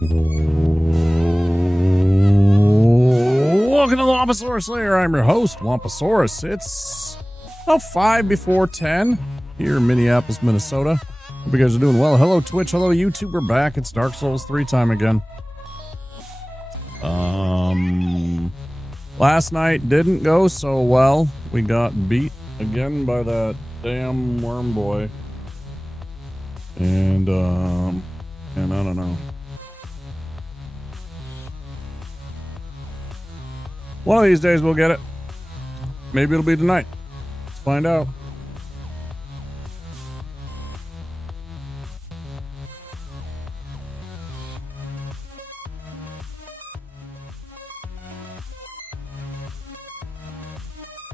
Welcome to the Wamposaurus Slayer. I'm your host, Wamposaurus. It's about 5 before 10 here in Minneapolis, Minnesota. Hope you guys are doing well. Hello, Twitch. Hello, YouTube. We're back. It's Dark Souls 3 time again. Last night didn't go so well. We got beat again by that damn worm boy. And I don't know. One of these days we'll get it. Maybe it'll be tonight. Let's find out.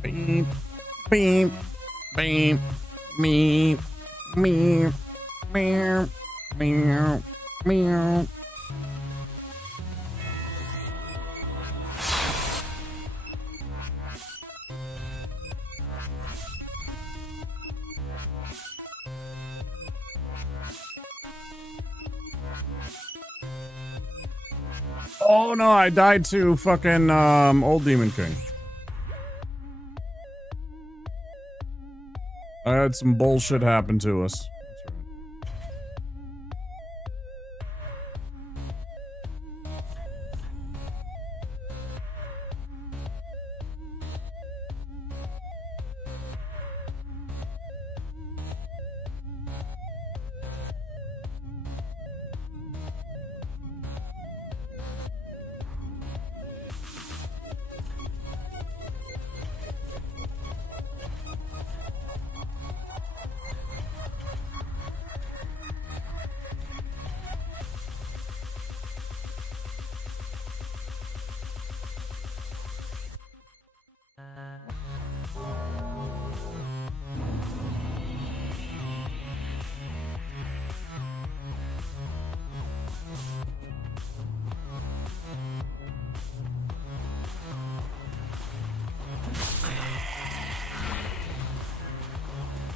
Beep, beep, beep, beep, beep, beep, beep, beep. Oh no, I died to fucking old Demon King. I had some bullshit happen to us.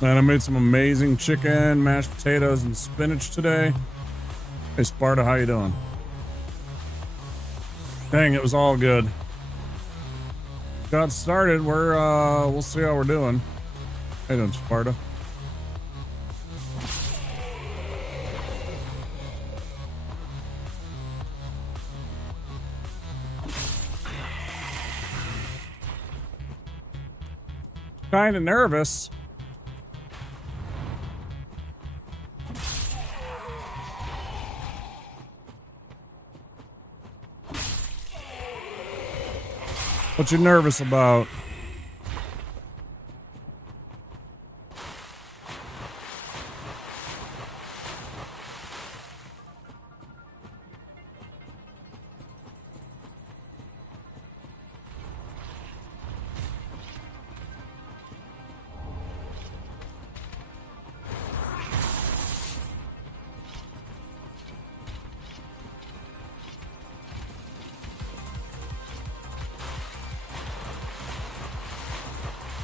And I made some amazing chicken, mashed potatoes, and spinach today. Hey, Sparta, how you doing? Dang, it was all good. Got started. We'll see how we're doing. How you doing, Sparta? Kind of nervous. What you nervous about?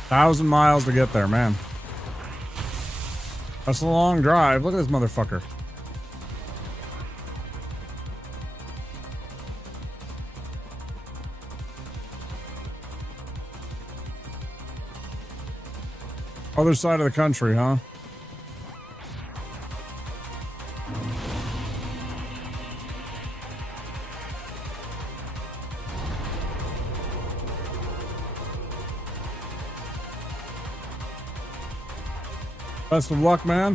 Thousand miles to get there, man. That's a long drive. Look at this motherfucker. Other side of the country, huh? Best of luck, man.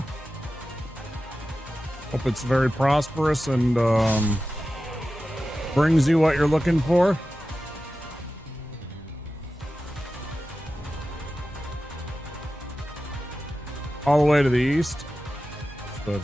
Hope it's very prosperous and brings you what you're looking for. All the way to the east. But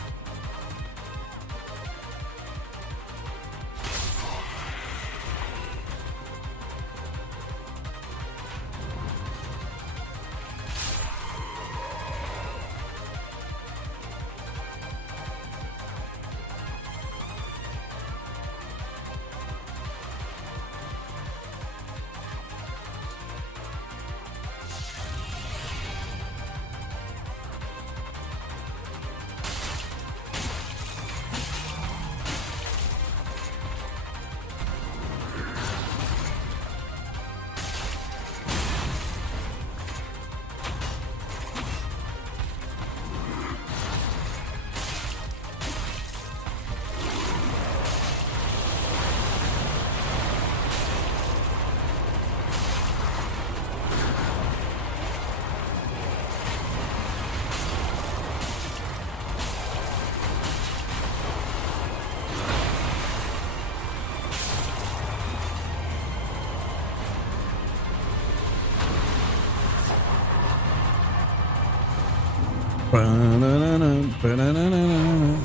Ba-na-na-na, ba-na-na-na-na.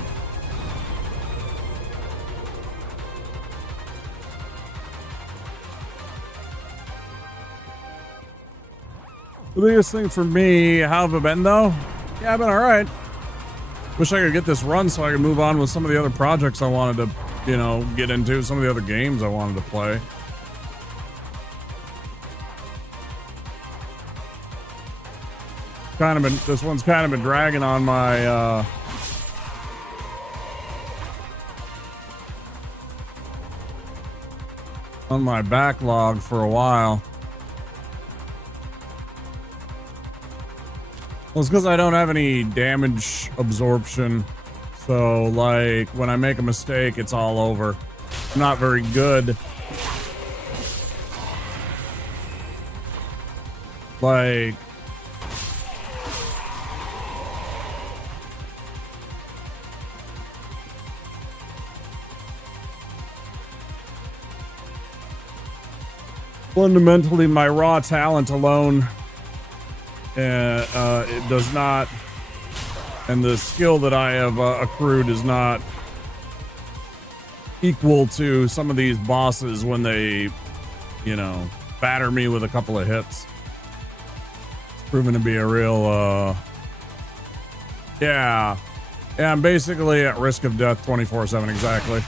The biggest thing for me, how have I been though? Yeah, I've been alright. Wish I could get this run so I could move on with some of the other projects I wanted to, you know, get into, some of the other games I wanted to play. This one's kind of been dragging on my backlog for a while. Well, it's because I don't have any damage absorption. So, like, when I make a mistake, it's all over. I'm not very good. Like... fundamentally, my raw talent alone... it does not, and the skill that I have accrued is not equal to some of these bosses when they, you know, batter me with a couple of hits. It's proven to be a real, yeah, I'm basically at risk of death 24/7, exactly.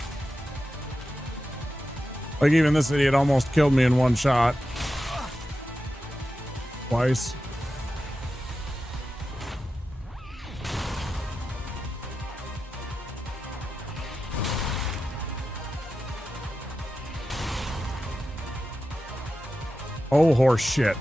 Like, even this idiot almost killed me in one shot. Twice. Oh, horse shit.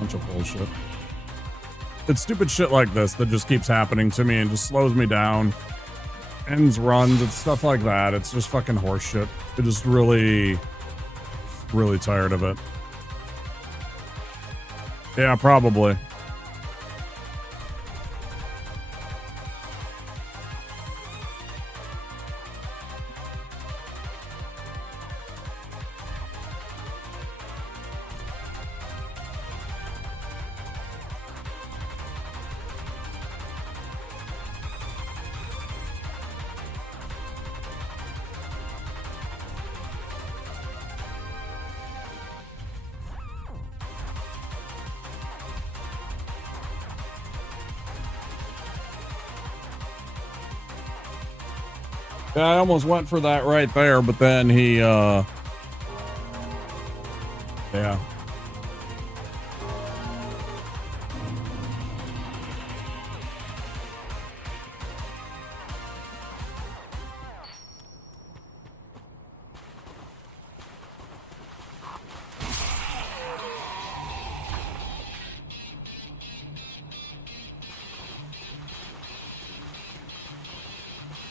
Bunch of bullshit. It's stupid shit like this that just keeps happening to me and just slows me down. Ends runs, it's stuff like that. It's just fucking horse shit. It just really tired of it. Yeah, probably. Yeah, I almost went for that right there, but then he, yeah.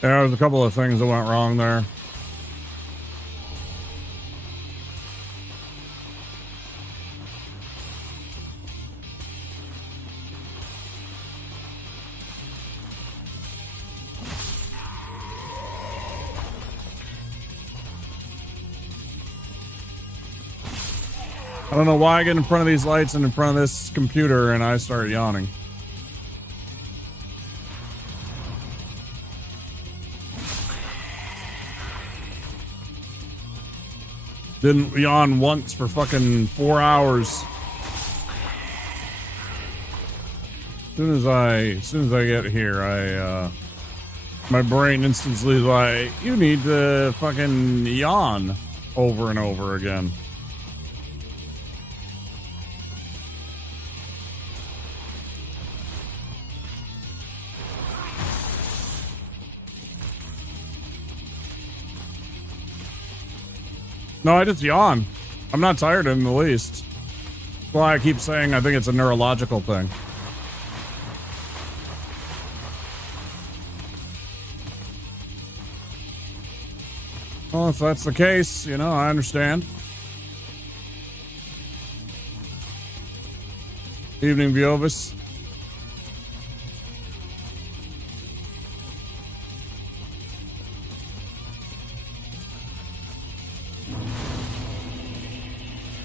Yeah, there's a couple of things that went wrong there. I don't know why I get in front of these lights and in front of this computer and I start yawning. Didn't yawn once for fucking 4 hours. As soon as I get here, my brain instantly is like, you need to fucking yawn over and over again. No, I just yawn. I'm not tired in the least. That's why I keep saying I think it's a neurological thing. Well, if that's the case, you know, I understand. Evening, Viovis.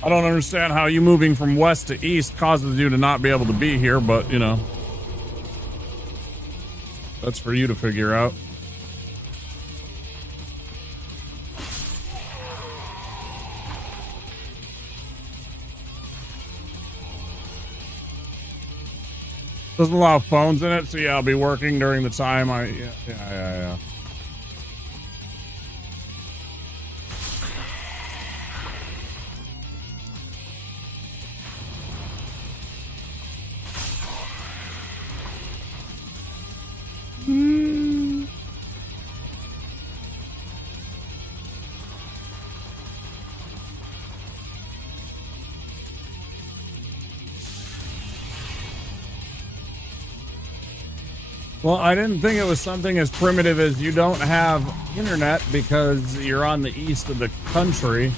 I don't understand how you moving from west to east causes you to not be able to be here, but, you know, that's for you to figure out. Doesn't allow phones in it, so yeah, I'll be working during the time yeah. Well, I didn't think it was something as primitive as you don't have internet because you're on the east of the country.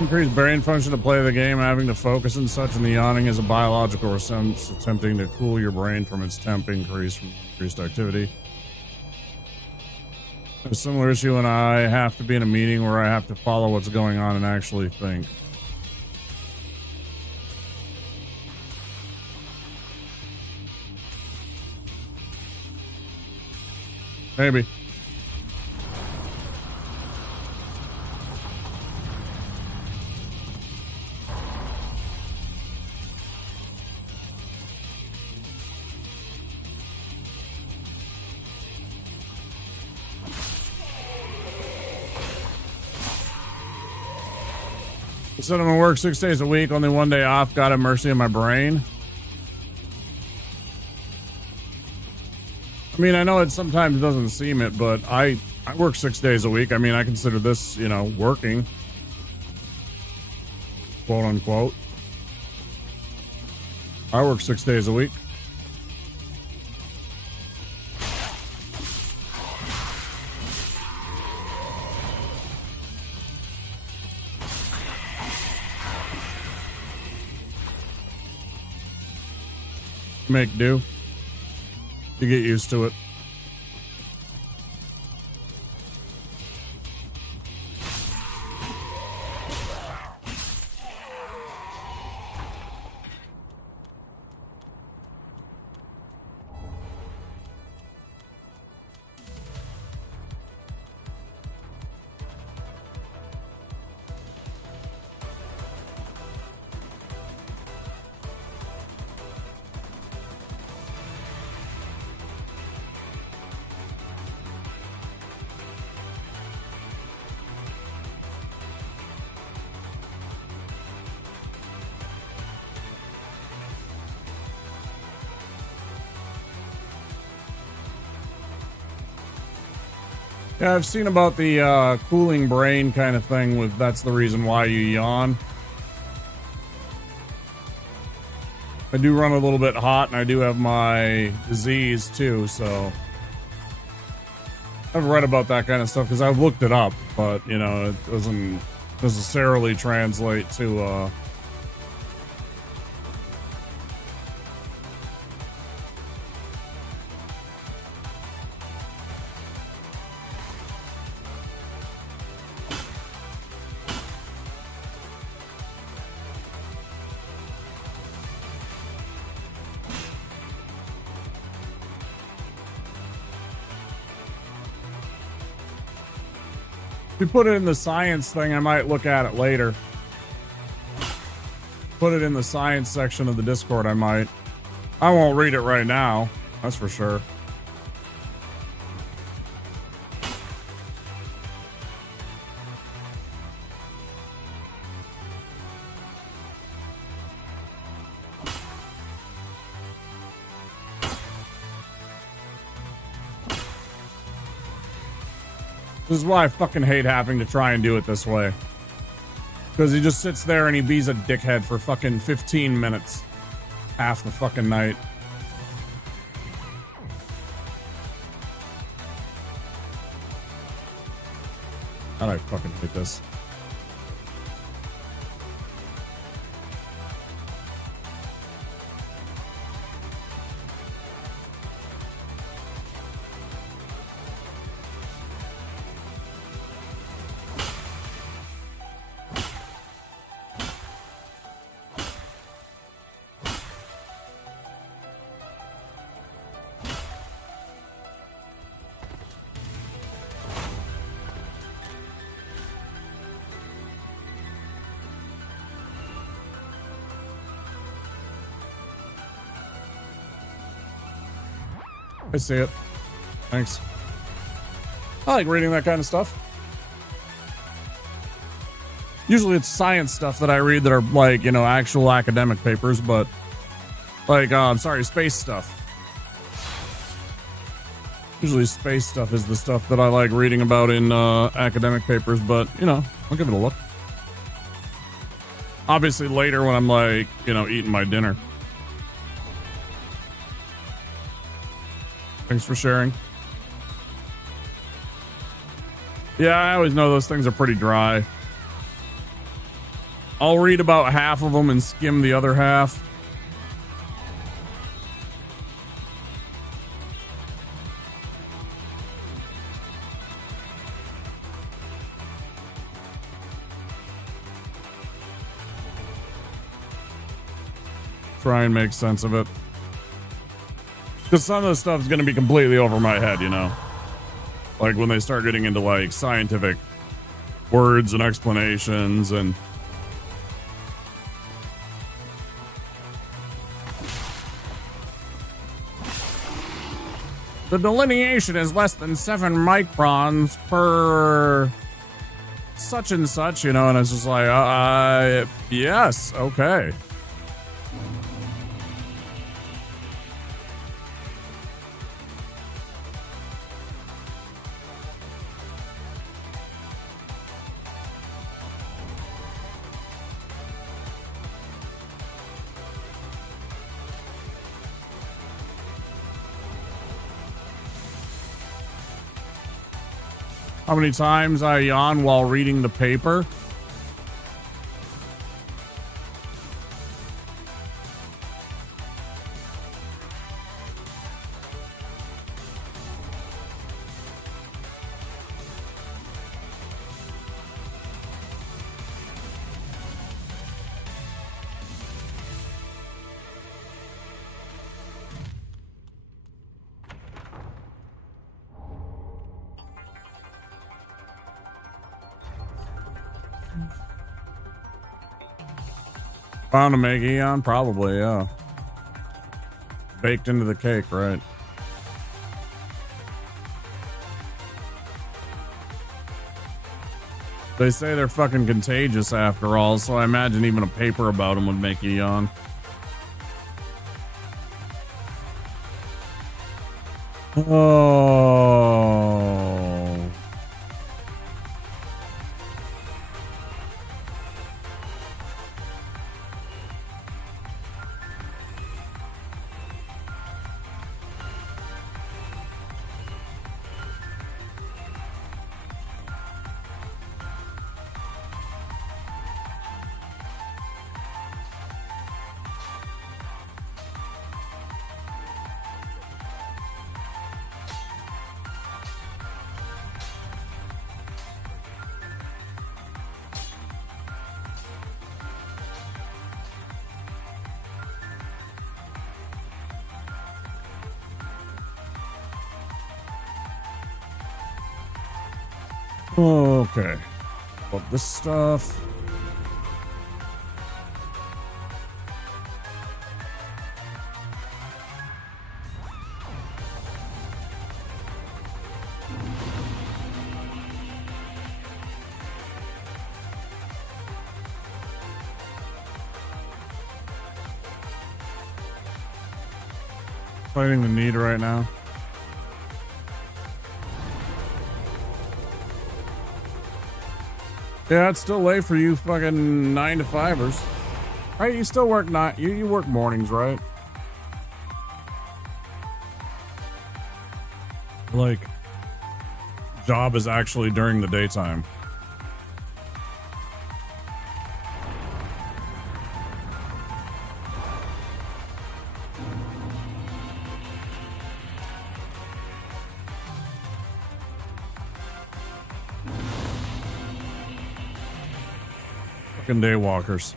Increased brain function to play the game, having to focus and such, and the yawning is a biological response attempting to cool your brain from its temp increase from increased activity. A similar issue when I have to be in a meeting where I have to follow what's going on and actually think. Maybe. Said I'm gonna work 6 days a week, only 1 day off. God have mercy on my brain. I mean, I know it sometimes doesn't seem it, but I work 6 days a week. I mean, I consider this, you know, working, quote unquote. I work 6 days a week. Make do. You get used to it. Yeah, I've seen about the cooling brain kind of thing with that's the reason why you yawn. I do run a little bit hot and I do have my disease too, so I've read about that kind of stuff because I've looked it up, but you know, it doesn't necessarily translate to if you put it in the science thing, I might look at it later. Put it in the science section of the Discord, I might. I won't read it right now, that's for sure. This is why I fucking hate having to try and do it this way. Because he just sits there and he bees a dickhead for fucking 15 minutes. Half the fucking night. God, I fucking hate this. I see it. Thanks. I like reading that kind of stuff. Usually it's science stuff that I read that are like, you know, actual academic papers, but like, I'm sorry, space stuff. Usually space stuff is the stuff that I like reading about in academic papers, but, you know, I'll give it a look. Obviously later when I'm like, you know, eating my dinner. Thanks for sharing. Yeah, I always know those things are pretty dry. I'll read about half of them and skim the other half. Try and make sense of it. Because some of the stuff is going to be completely over my head, you know? Like when they start getting into like scientific words and explanations and... The delineation is less than 7 microns per such and such, you know? And it's just like, yes, okay. How many times I yawn while reading the paper? Bound to make Eon? Probably, yeah. Baked into the cake, right? They say they're fucking contagious after all, so I imagine even a paper about them would make Eon. Oh. Okay. Well, this stuff. Fighting the need right now. Yeah, it's still late for you fucking 9 to 5ers. Right, you still work you work mornings, right? Like, job is actually during the daytime. Fucking day walkers.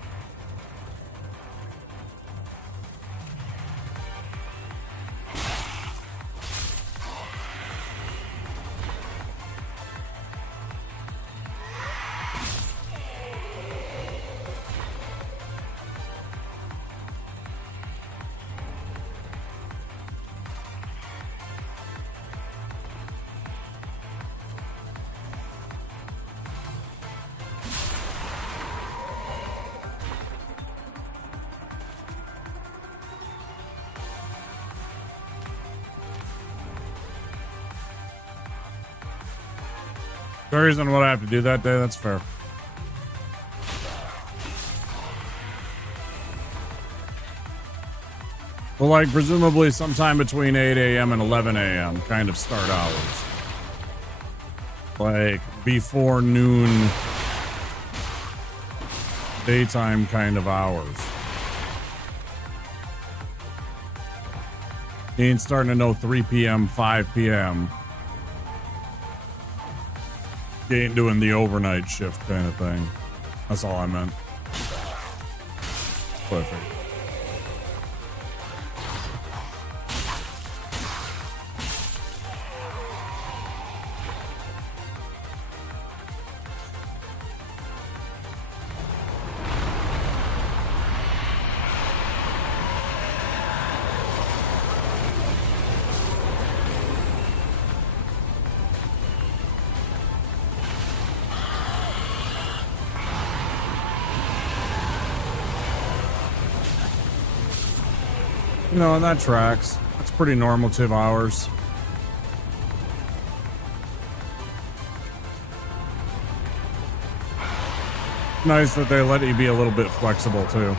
The reason what I have to do that day, that's fair. Well, like, presumably sometime between 8 a.m. and 11 a.m. kind of start hours. Like, before noon, daytime kind of hours. You ain't starting to know 3 p.m., 5 p.m. You ain't doing the overnight shift kind of thing. That's all I meant. Perfect. You know, and that tracks. That's pretty normative hours. Nice that they let you be a little bit flexible too.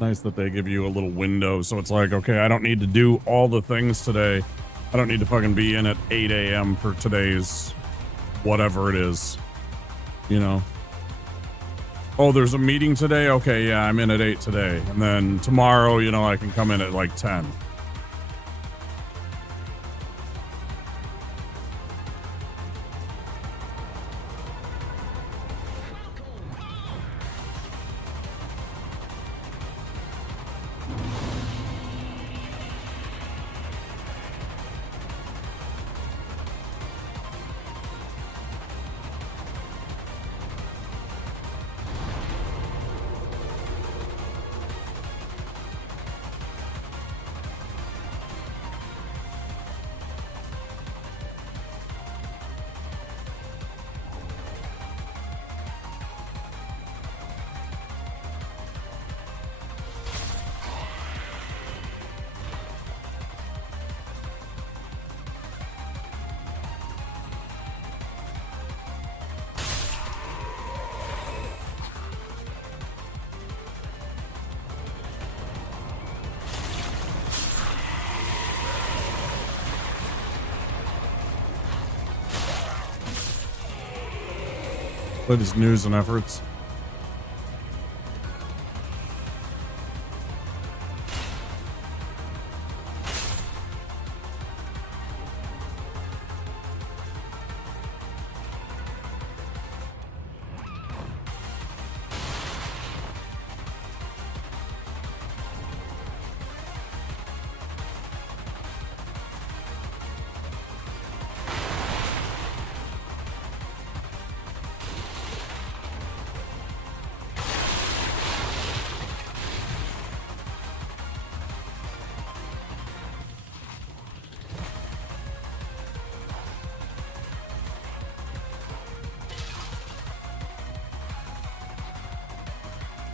Nice that they give you a little window, so it's like, okay, I don't need to do all the things today. I don't need to fucking be in at 8 a.m. for today's whatever it is. You know? Oh, there's a meeting today? Okay, yeah, I'm in at 8 today. And then tomorrow, you know, I can come in at like 10. Latest news and efforts.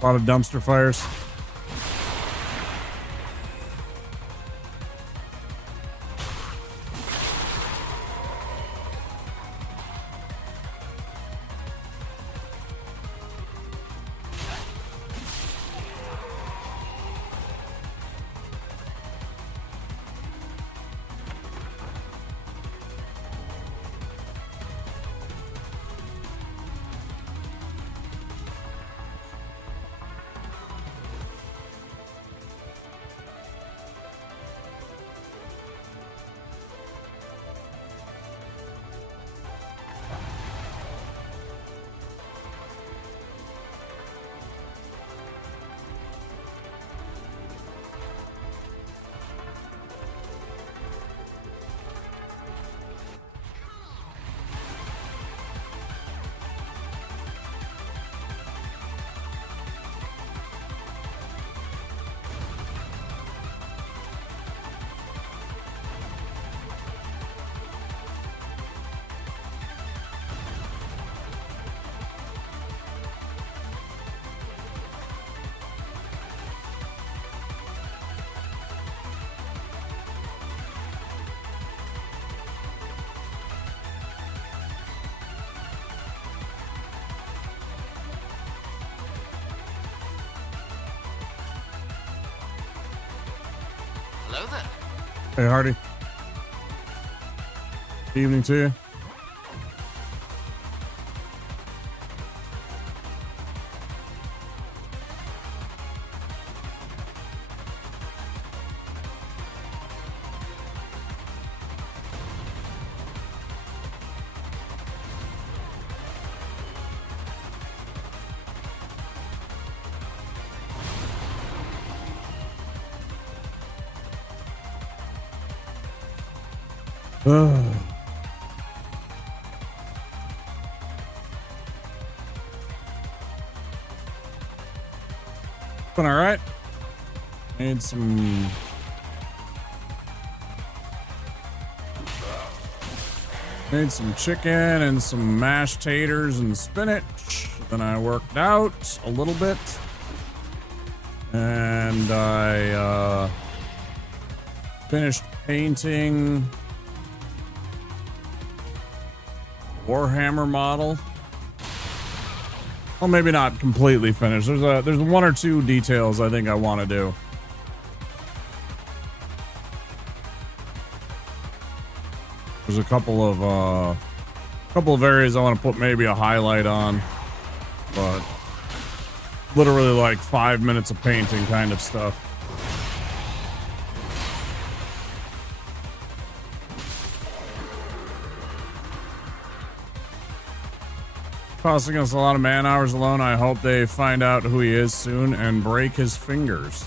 A lot of dumpster fires. Hello there. Hey, Hardy. Evening to you. Been all right. Made some chicken and some mashed taters and spinach. Then I worked out a little bit, and I finished painting Warhammer model. Well, maybe not completely finished. There's one or two details I think I want to do. There's a couple of areas I want to put maybe a highlight on, but literally like 5 minutes of painting kind of stuff. Costing us a lot of man hours alone. I hope they find out who he is soon and break his fingers.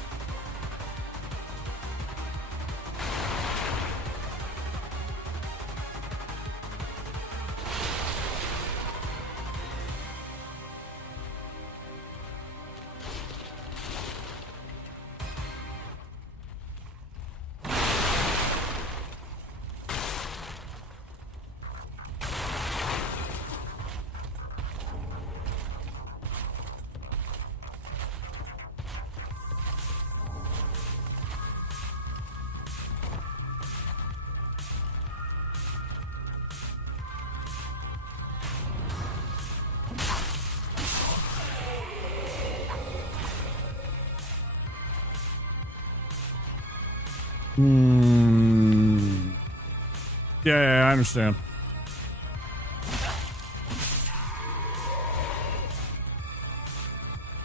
Yeah, I understand.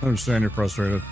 I understand you're frustrated.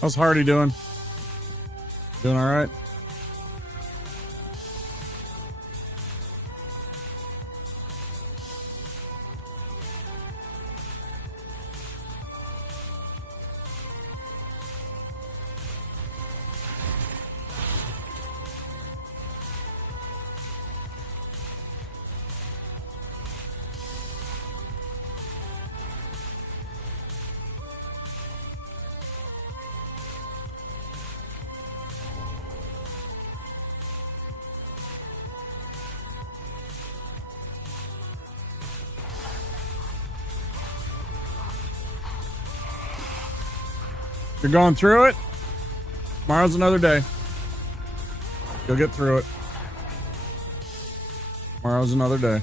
How's Hardy doing? Doing all right? You're going through it. Tomorrow's another day. You'll get through it. Tomorrow's another day.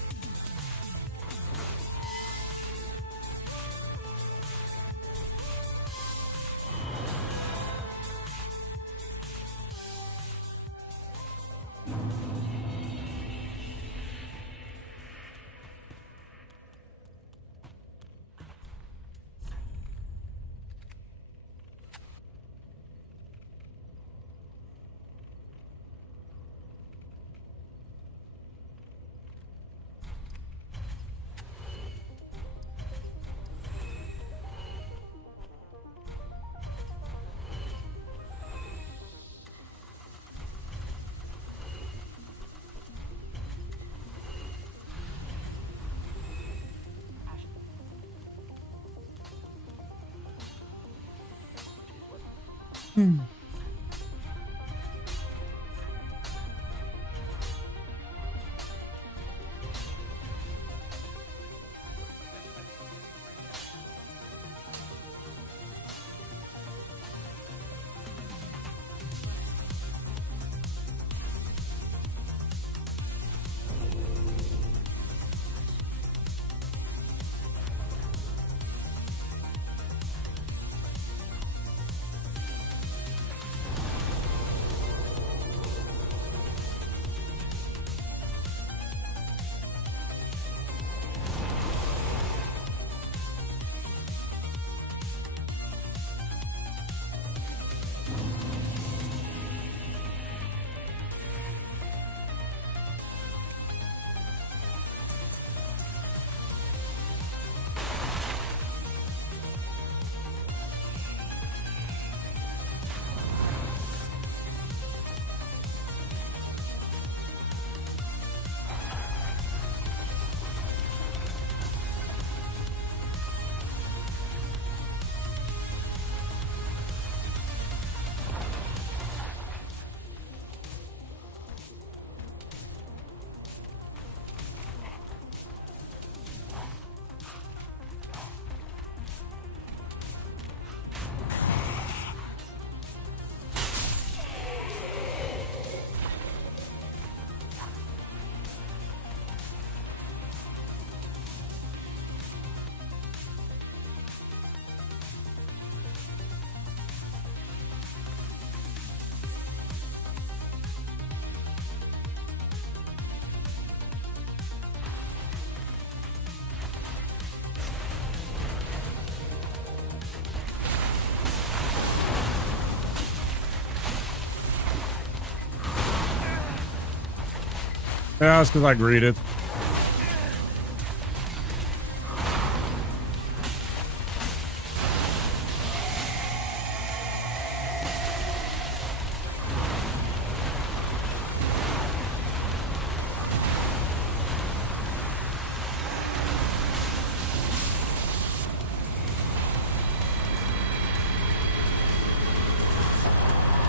Yeah, it's because I greeted.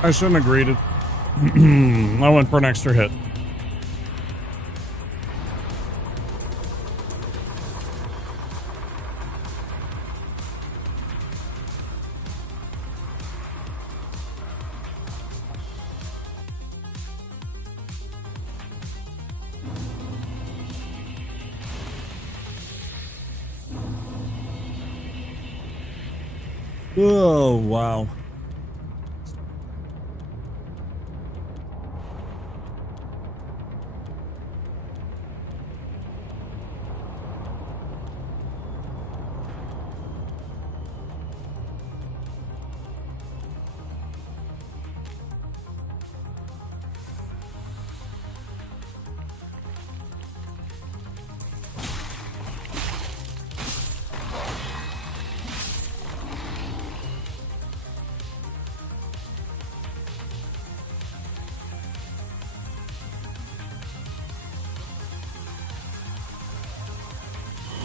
I shouldn't have greeted. I went for an extra hit. Oh, wow.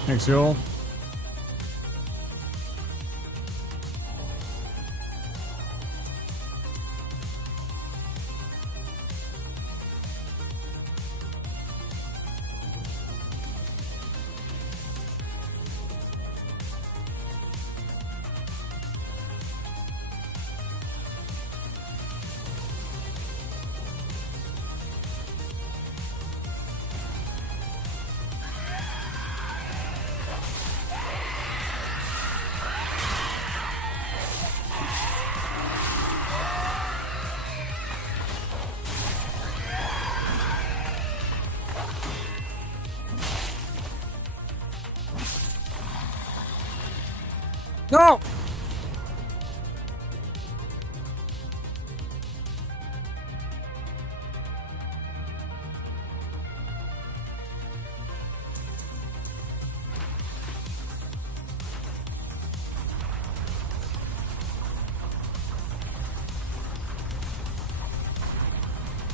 Thanks, y'all. No!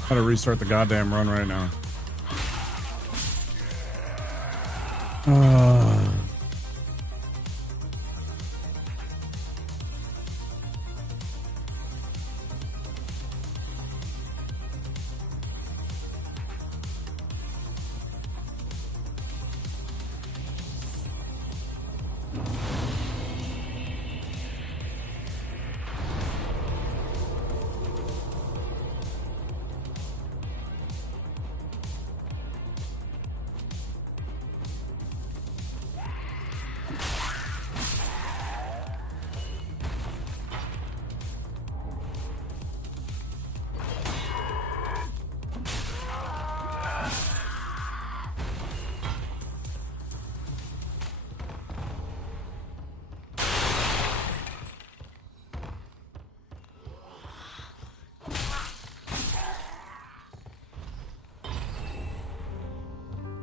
Gotta restart the goddamn run right now.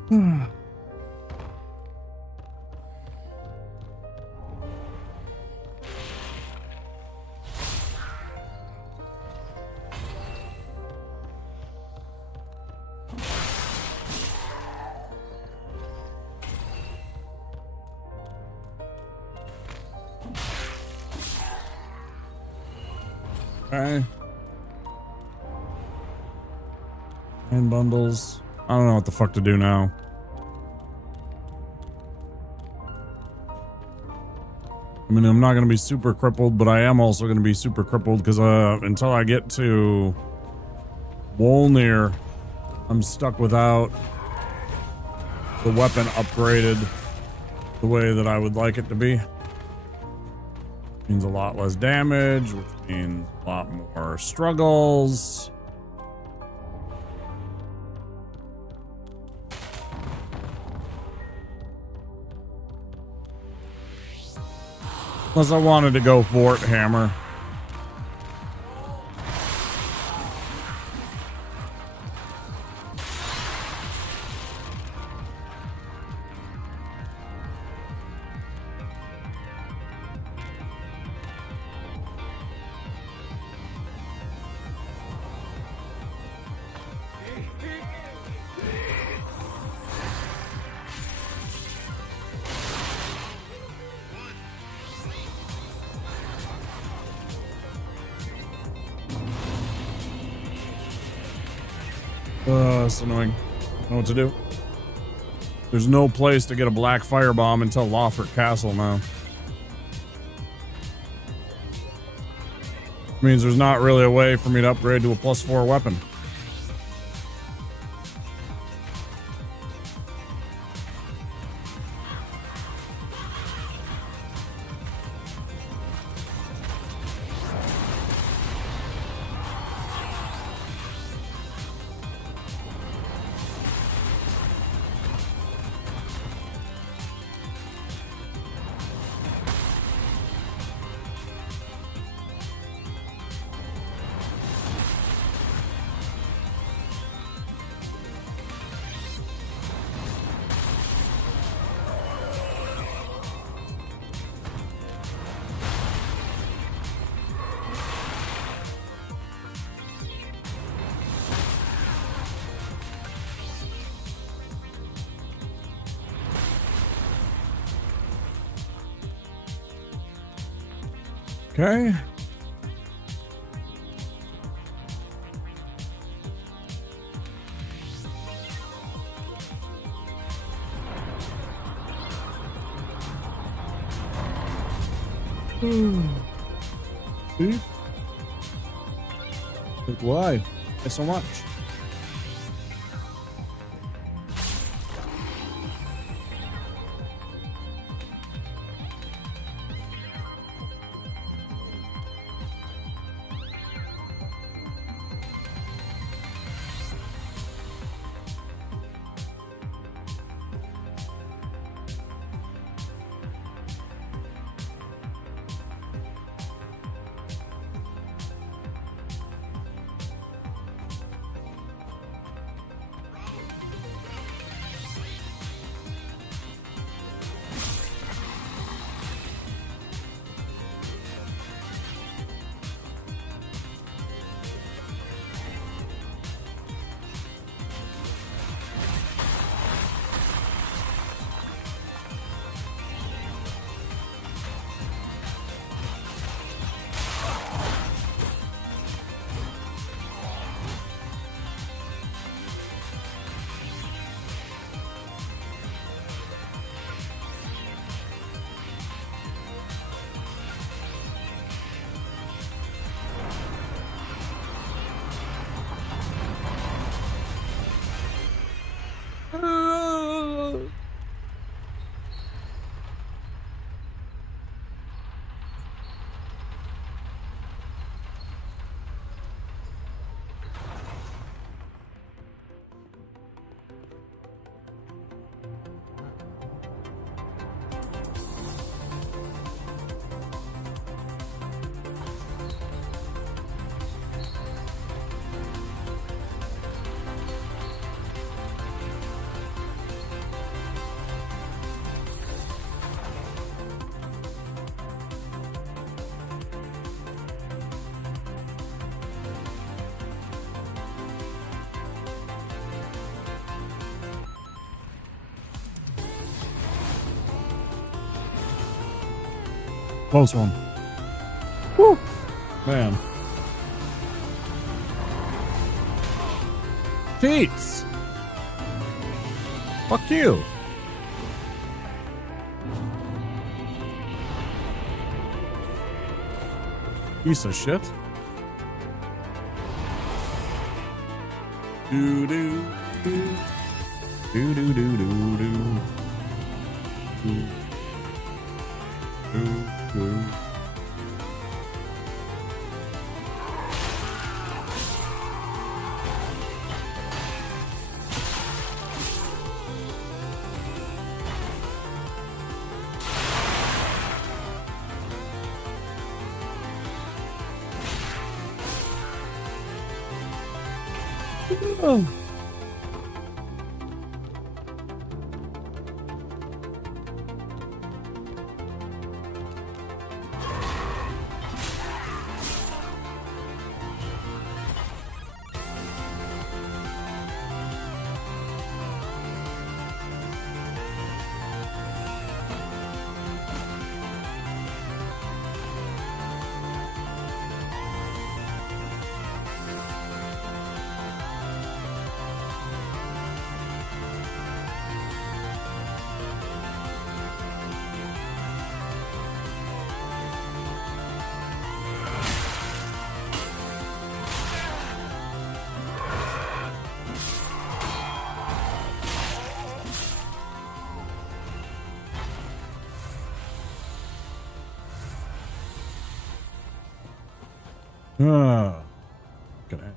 Okay. 9 bundles. I don't know what the fuck to do now. I mean, I'm not going to be super crippled, but I am also going to be super crippled because until I get to Wolnir, I'm stuck without the weapon upgraded the way that I would like it to be. Means a lot less damage, which means a lot more struggles. Unless I wanted to go Fort Hammer. It's annoying. I don't know what to do. There's no place to get a black firebomb until Lothric Castle now. Which means there's not really a way for me to upgrade to a +4 weapon. Okay. See? Like, why? Why so much? Close one. Woo! Man. Cheats! Fuck you! Piece of shit. Do do do do do do do do do do. Oh. Gonna.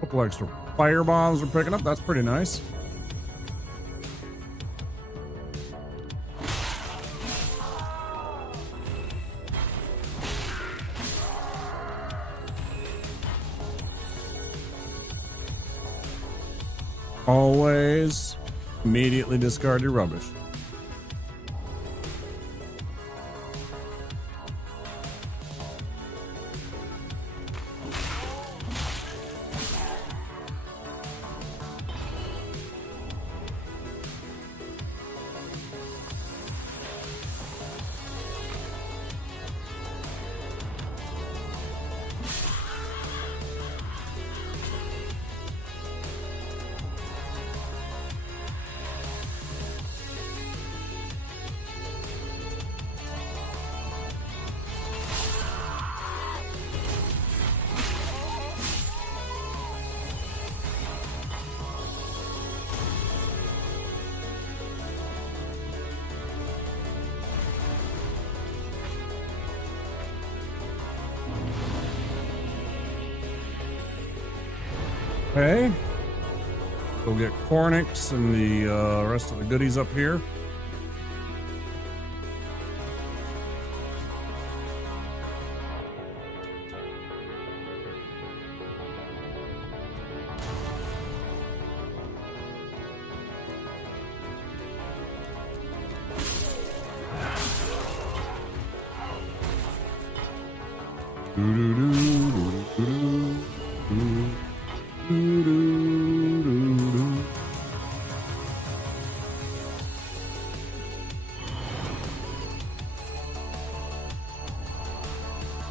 Couple extra fire bombs we're picking up. That's pretty nice. Always immediately discard your rubbish. Okay. We'll get Cornix and the rest of the goodies up here.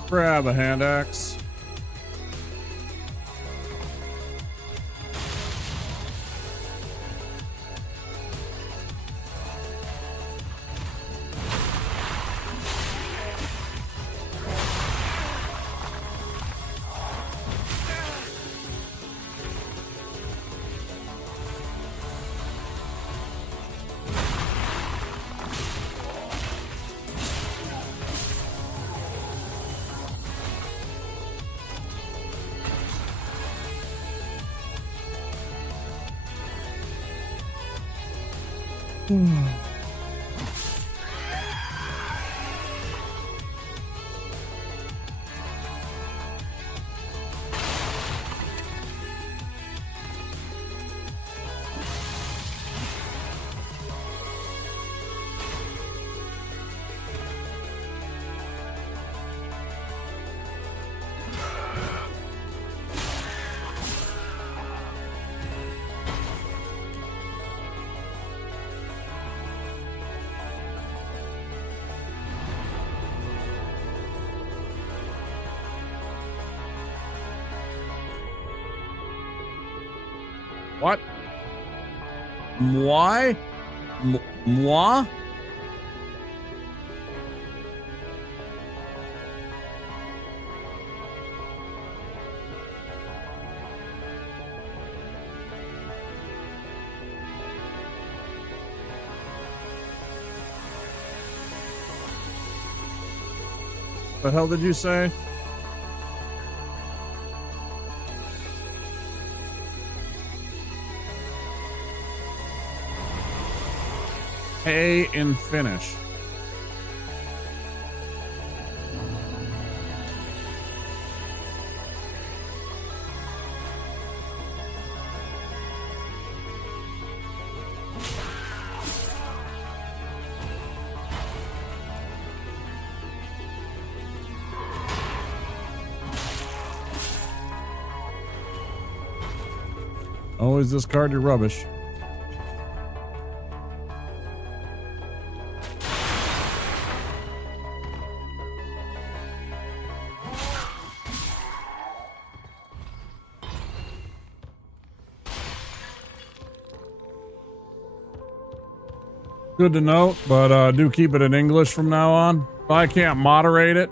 Grab a hand axe. What? Moi? Moi? The hell did you say? Pay and finish. Always discard your rubbish. Good to note, but do keep it in English from now on. If I can't moderate it,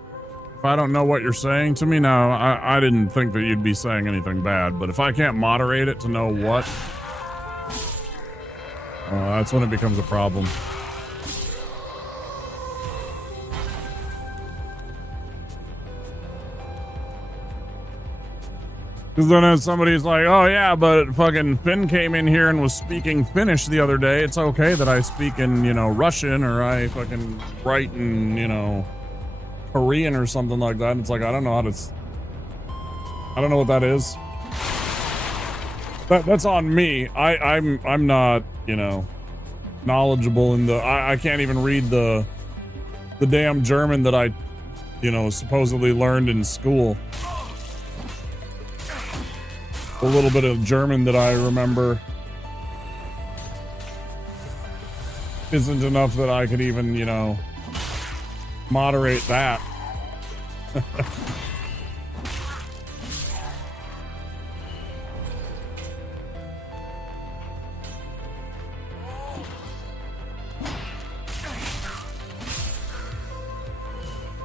if I don't know what you're saying to me, now I didn't think that you'd be saying anything bad, but if I can't moderate it to know what, that's when it becomes a problem. Because then if somebody's like, oh yeah, but fucking Finn came in here and was speaking Finnish the other day, it's okay that I speak in, you know, Russian, or I fucking write in, you know, Korean or something like that. It's like, I don't know how to, I don't know what that is. That's on me. I'm not, you know, knowledgeable in the, I can't even read the damn German that I, you know, supposedly learned in school. The little bit of German that I remember isn't enough that I could even, you know, moderate that.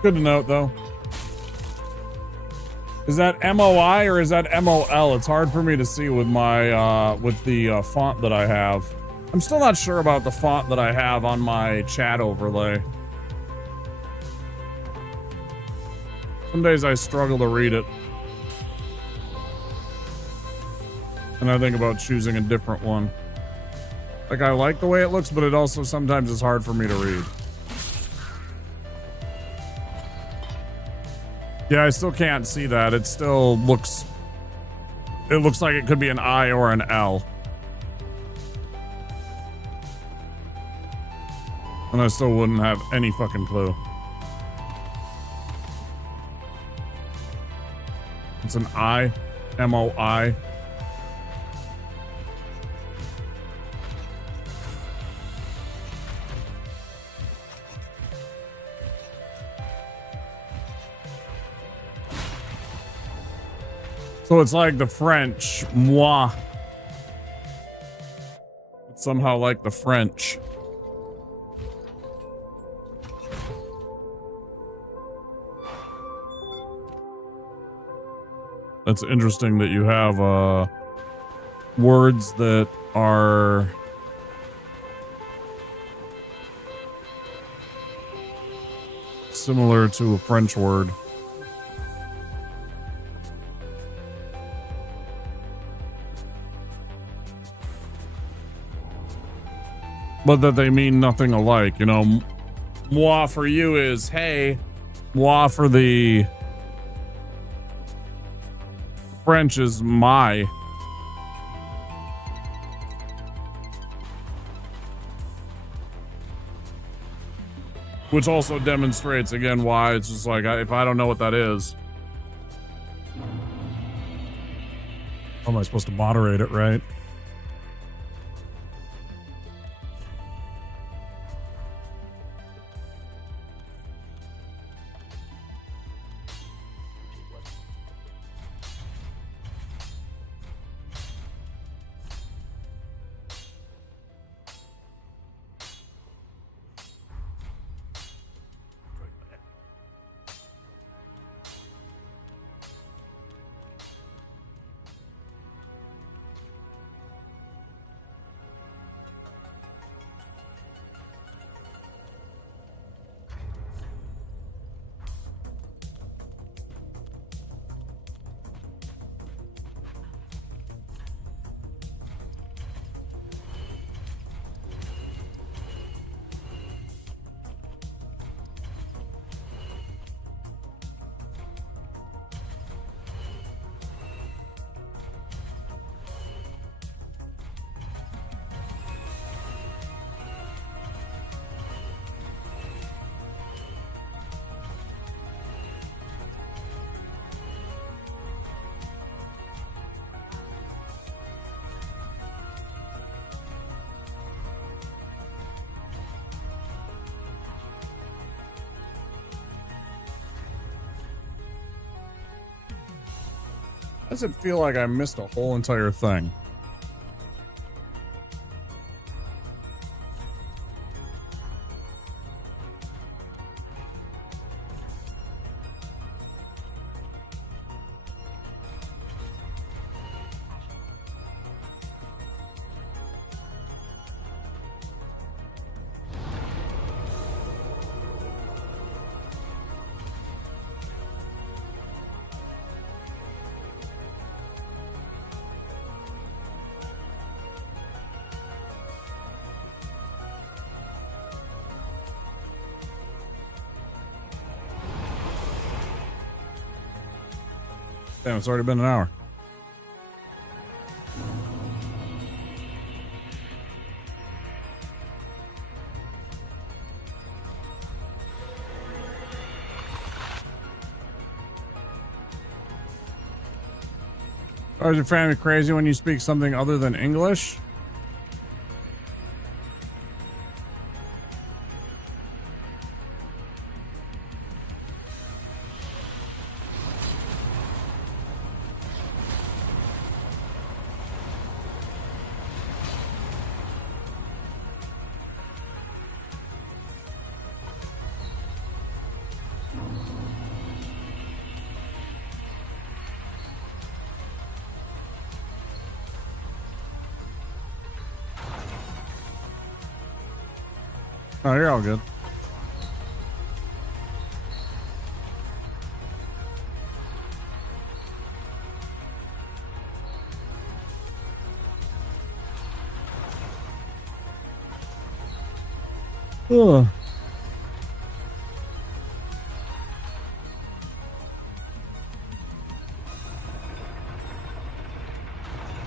Good to note, though. Is that MOI or is that MOL? It's hard for me to see with my with the font that I have. I'm still not sure about the font that I have on my chat overlay. Some days I struggle to read it. And I think about choosing a different one. Like, I like the way it looks, but it also sometimes is hard for me to read. Yeah, I still can't see that. It still looks... It looks like it could be an I or an L. And I still wouldn't have any fucking clue. It's an I. M-O-I. So it's like the French, moi. It's somehow like the French. That's interesting that you have words that are similar to a French word. But that they mean nothing alike, you know. Moi for you is hey. Moi for the French is my. Which also demonstrates again why it's just like, if I don't know what that is. How am I supposed to moderate it, right? Does it feel like I missed a whole entire thing? Damn, it's already been an hour. Or is your family crazy when you speak something other than English? Oh, you're all good. Ugh.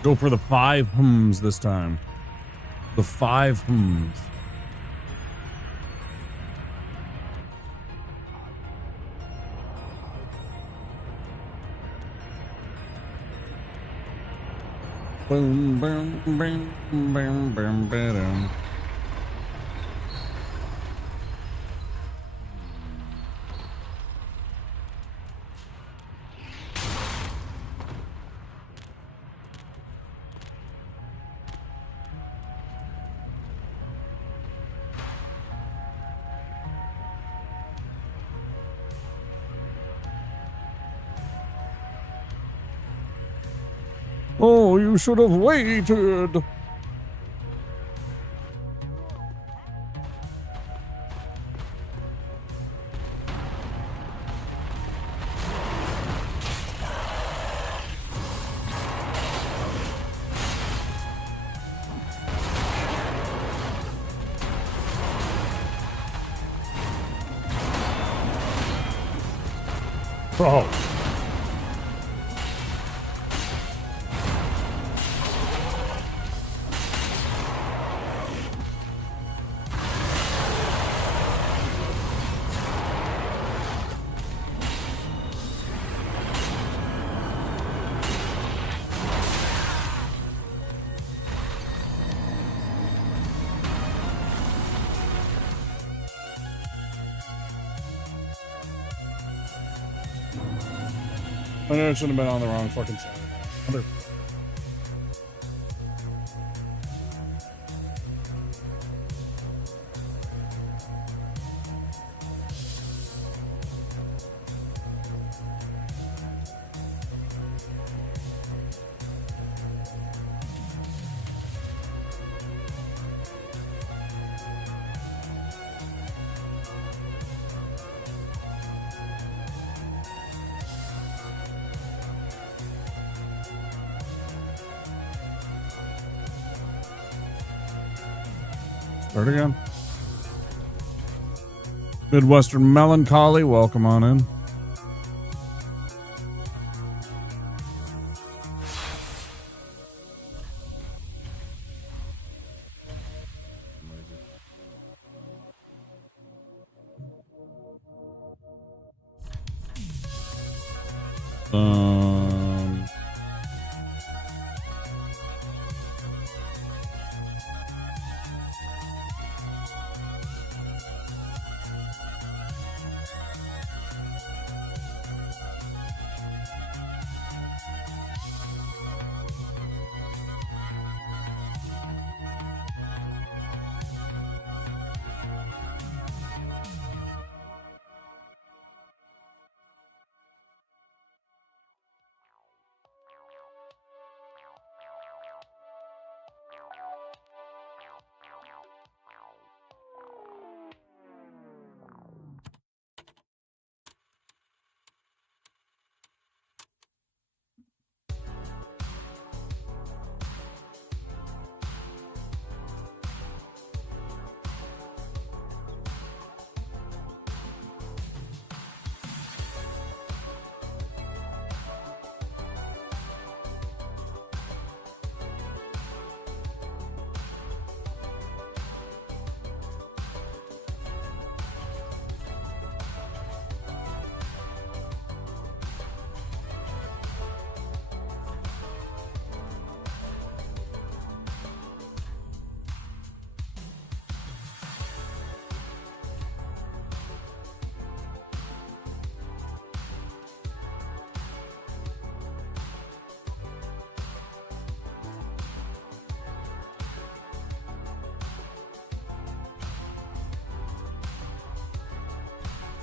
Go for the 5 hums this time. The 5 hums. Boom, boom, boom, boom, boom, boom. Oh, you should have waited. Oh. I know it shouldn't have been on the wrong fucking side. Start again. Midwestern Melancholy, welcome on in.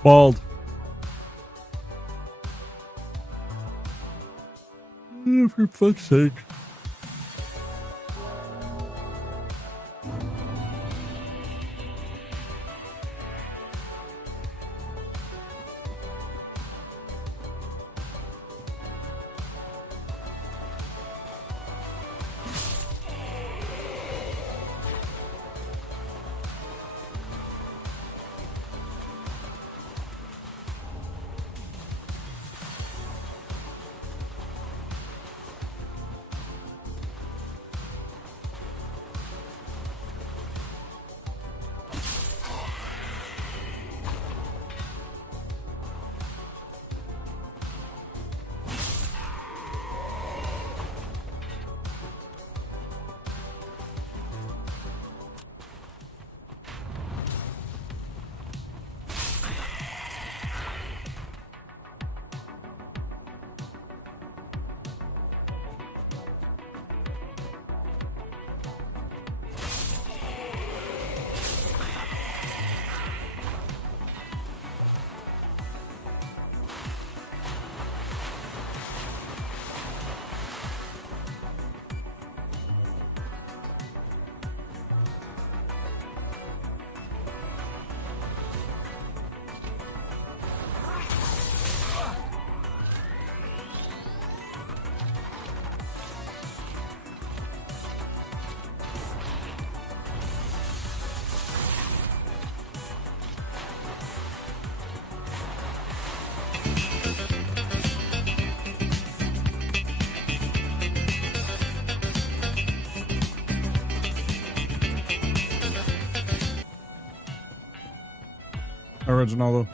Bald. Oh, for fuck's sake. Original though.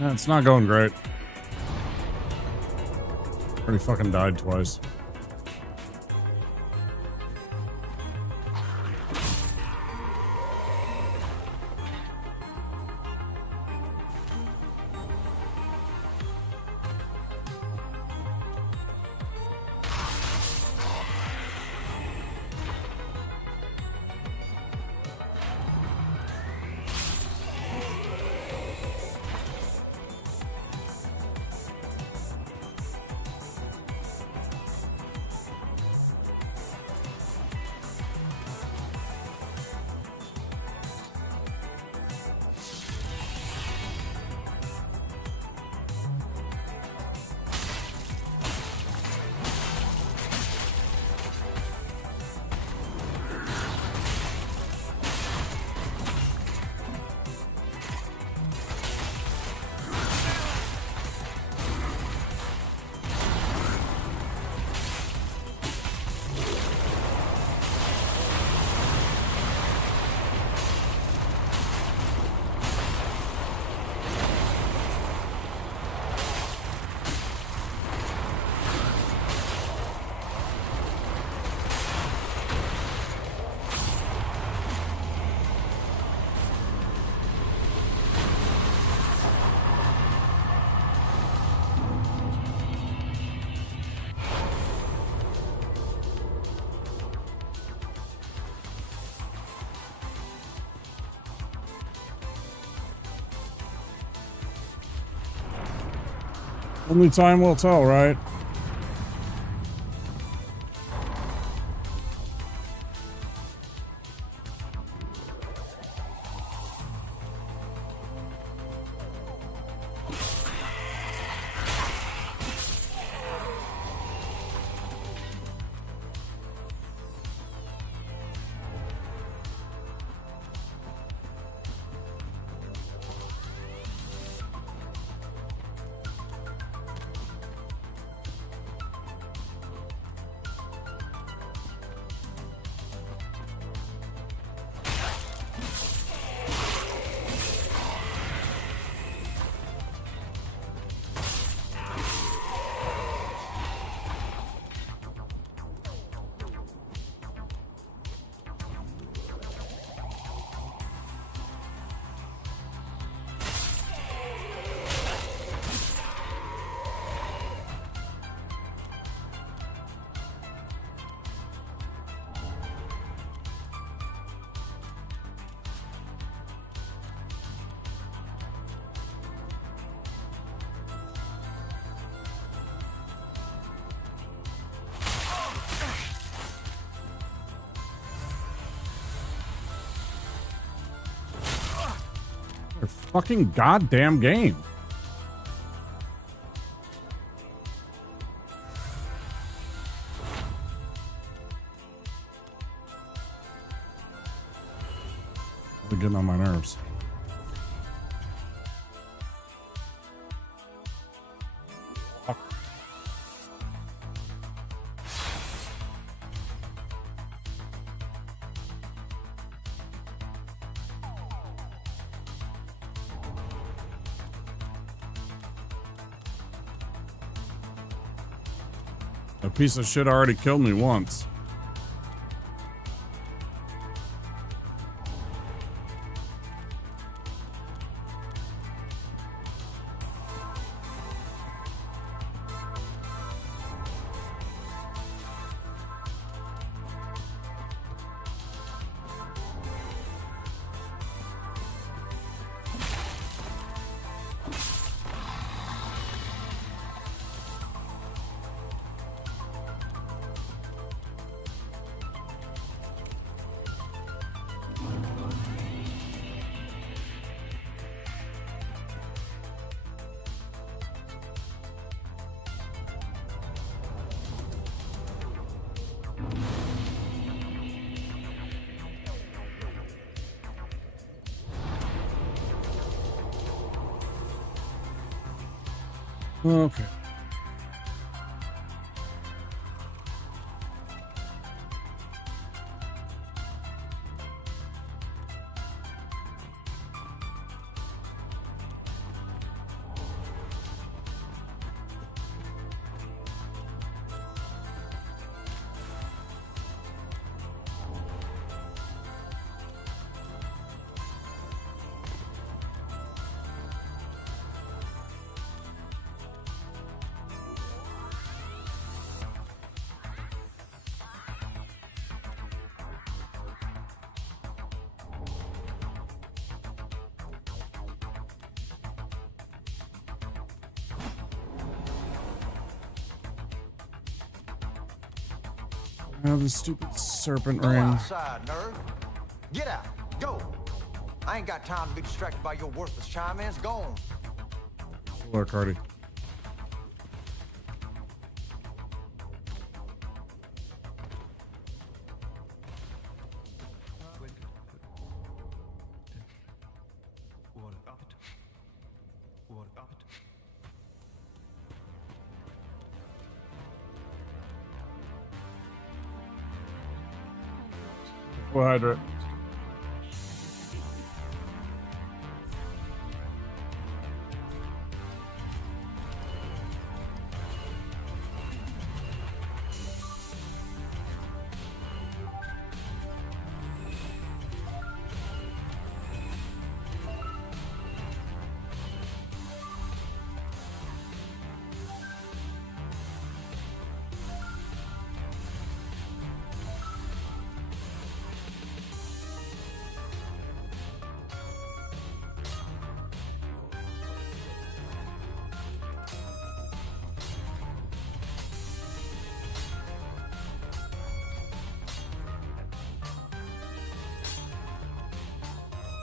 Yeah, it's not going great. Already fucking died twice. Only time will tell, right? Their fucking goddamn game. They're getting on my nerves. A piece of shit already killed me once. Okay. Oh, the stupid serpent ring. Outside, nerd. Get out. Go. I ain't got time to be distracted by your worthless chime-ins. Gone. Hello, Cardi. Hydrate.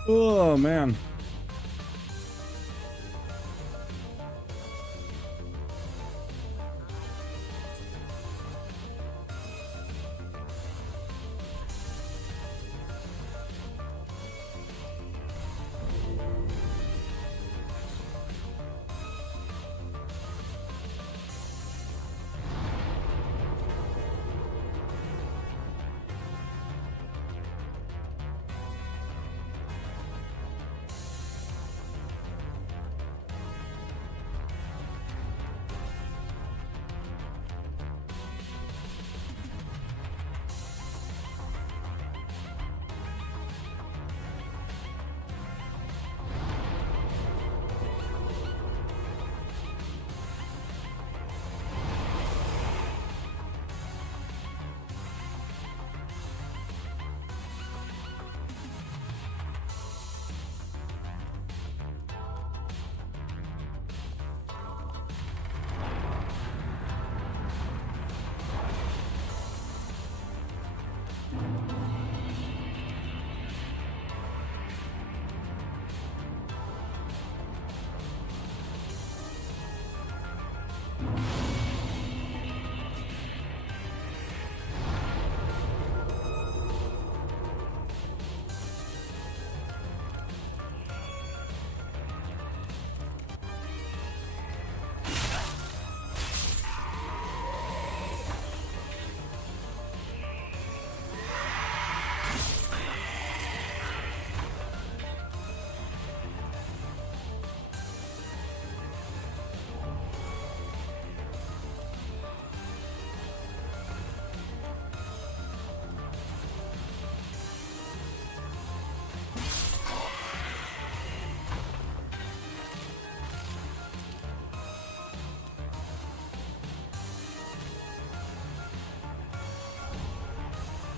Oh, man.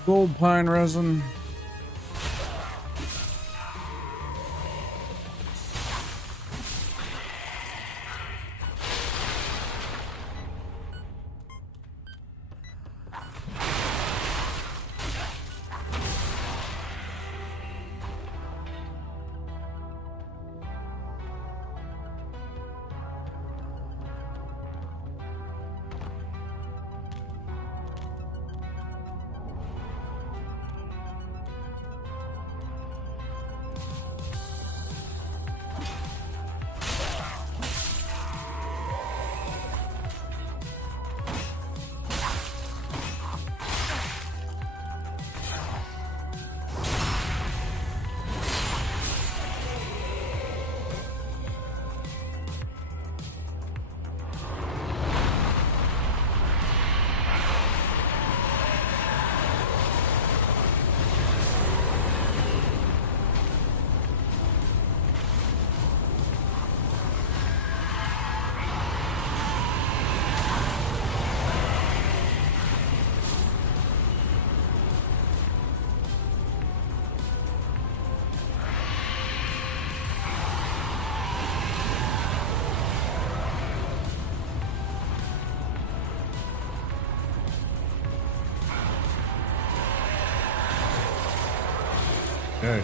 Gold pine resin. Okay.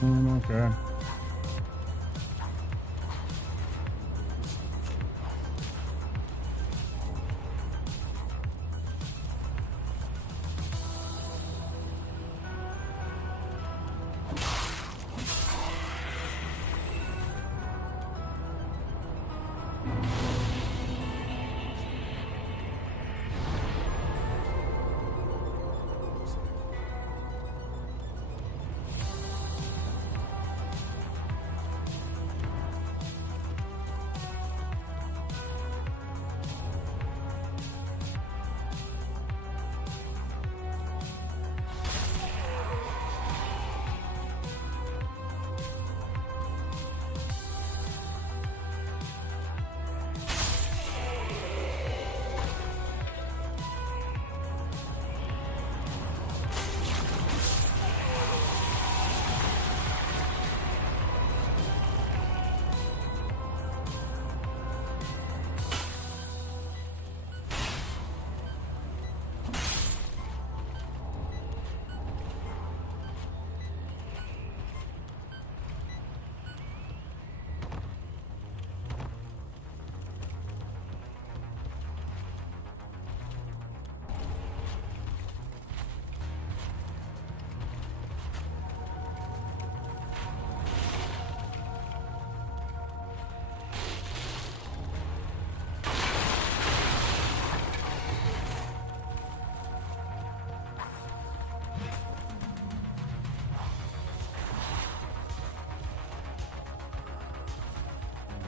Okay.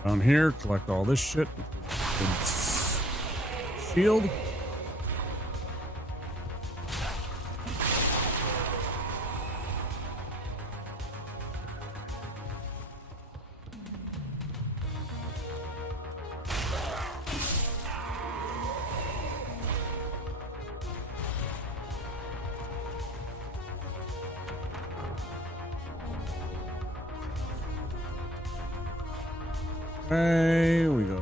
Down here, collect all this shit. It's shield. Okay, we go.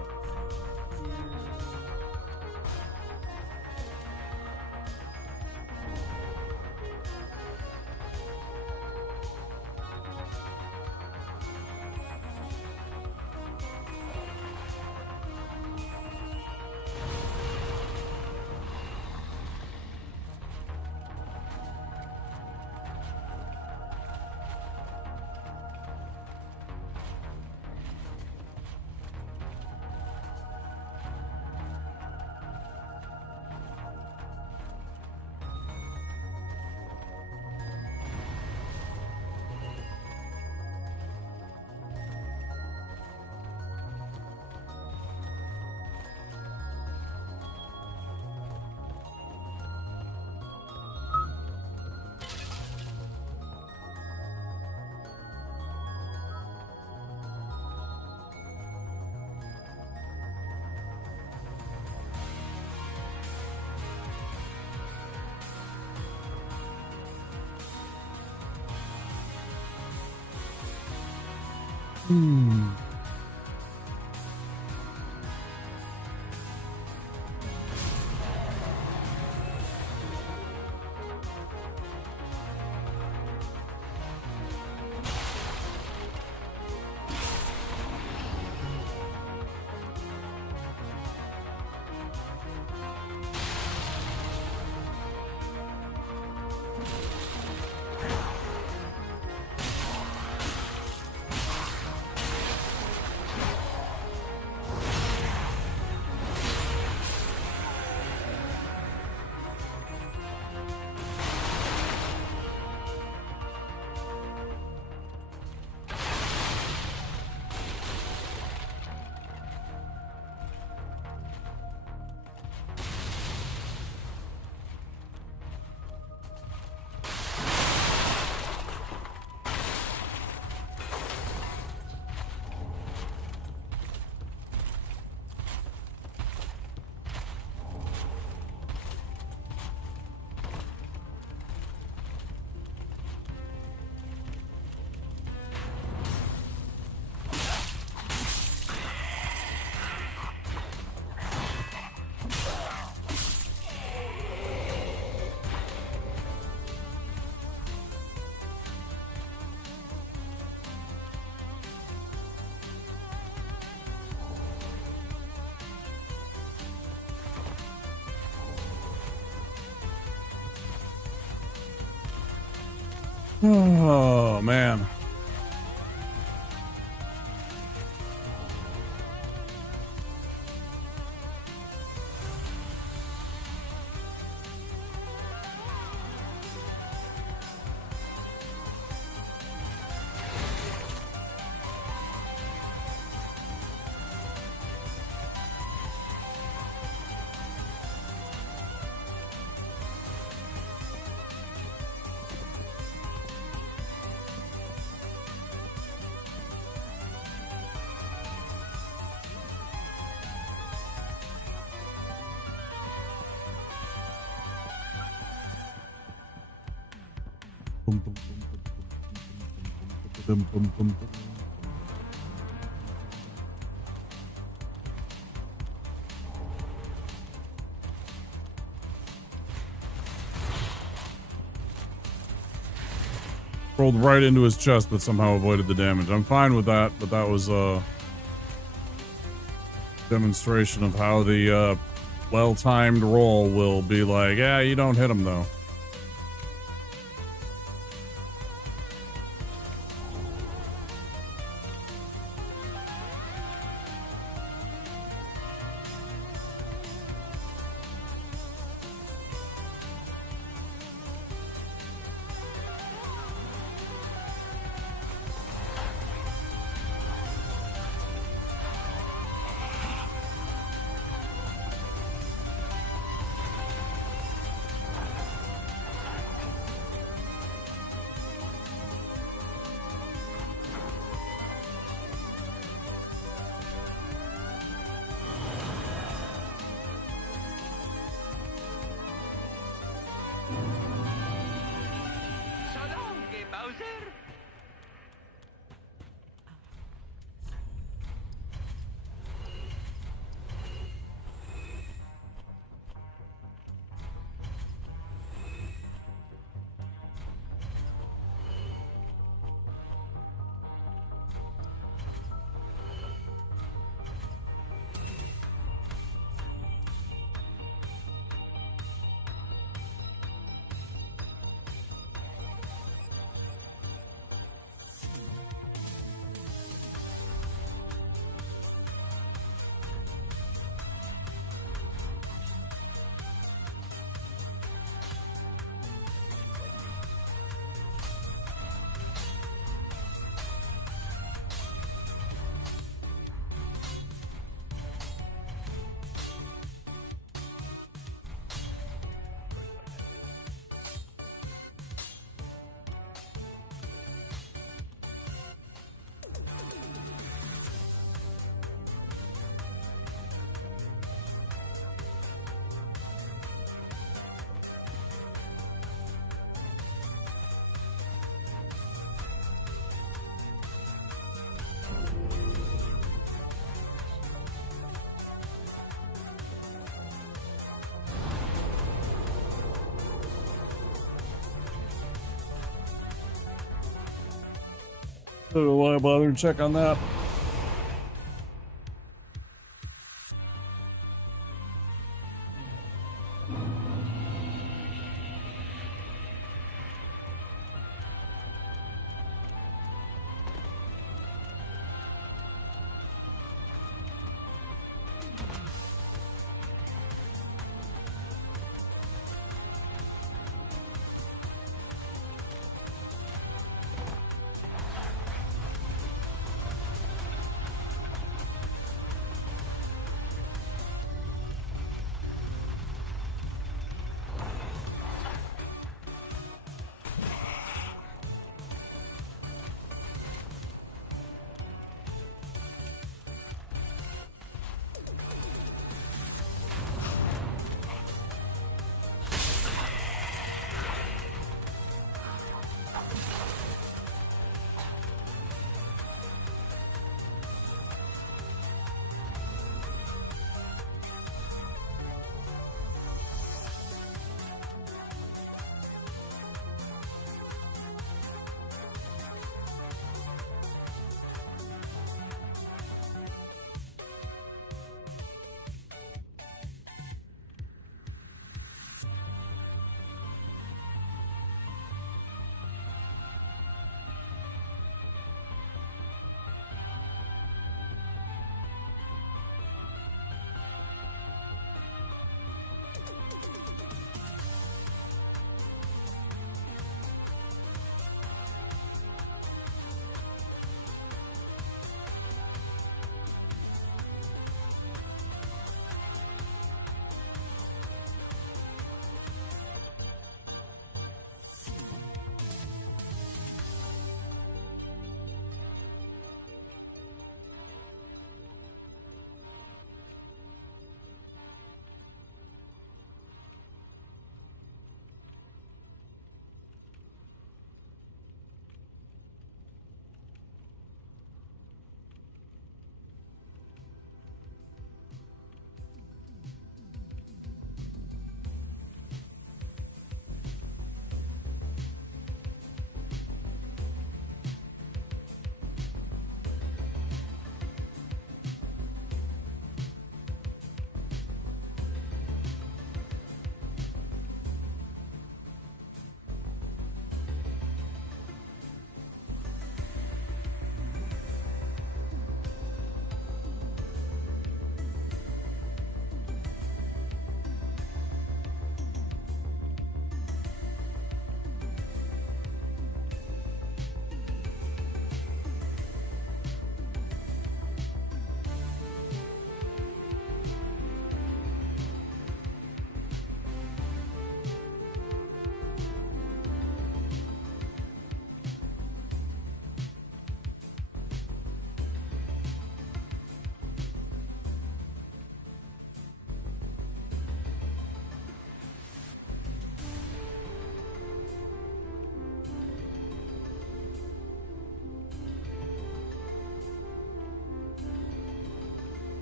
Oh, man. Rolled right into his chest, but somehow avoided the damage. I'm fine with that, but that was a demonstration of how the well-timed roll will be like, yeah, you don't hit him though. don't know why I bothered to check on that.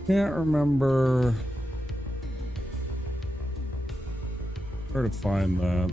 Can't remember where to find that.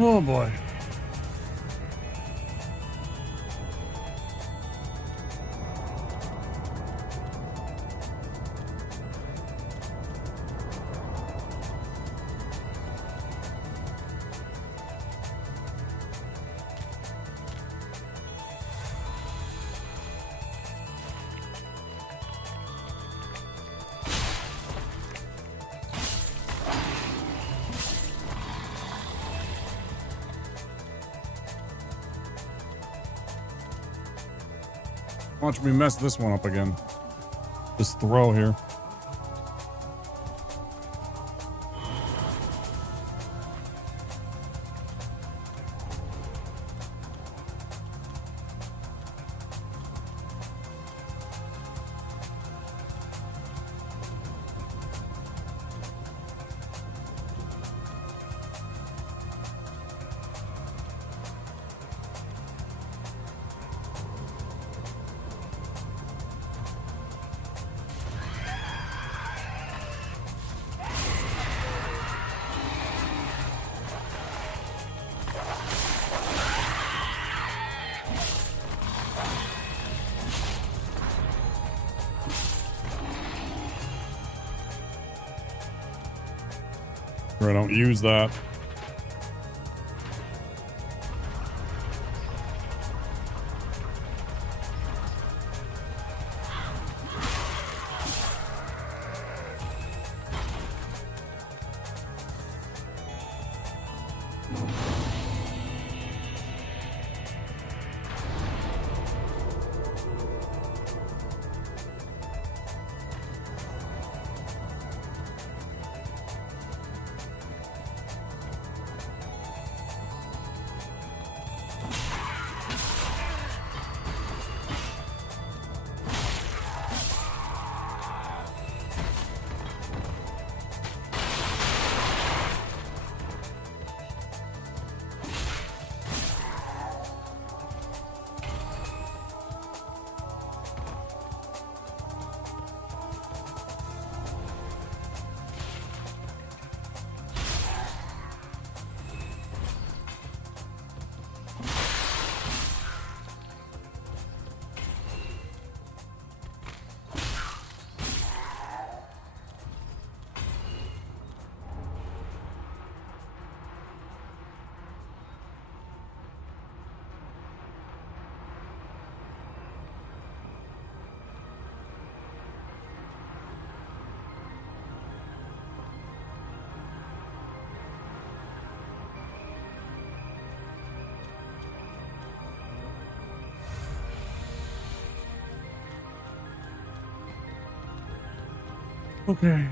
Oh boy. Watch me mess this one up again. This throw here. I don't use that. Okay.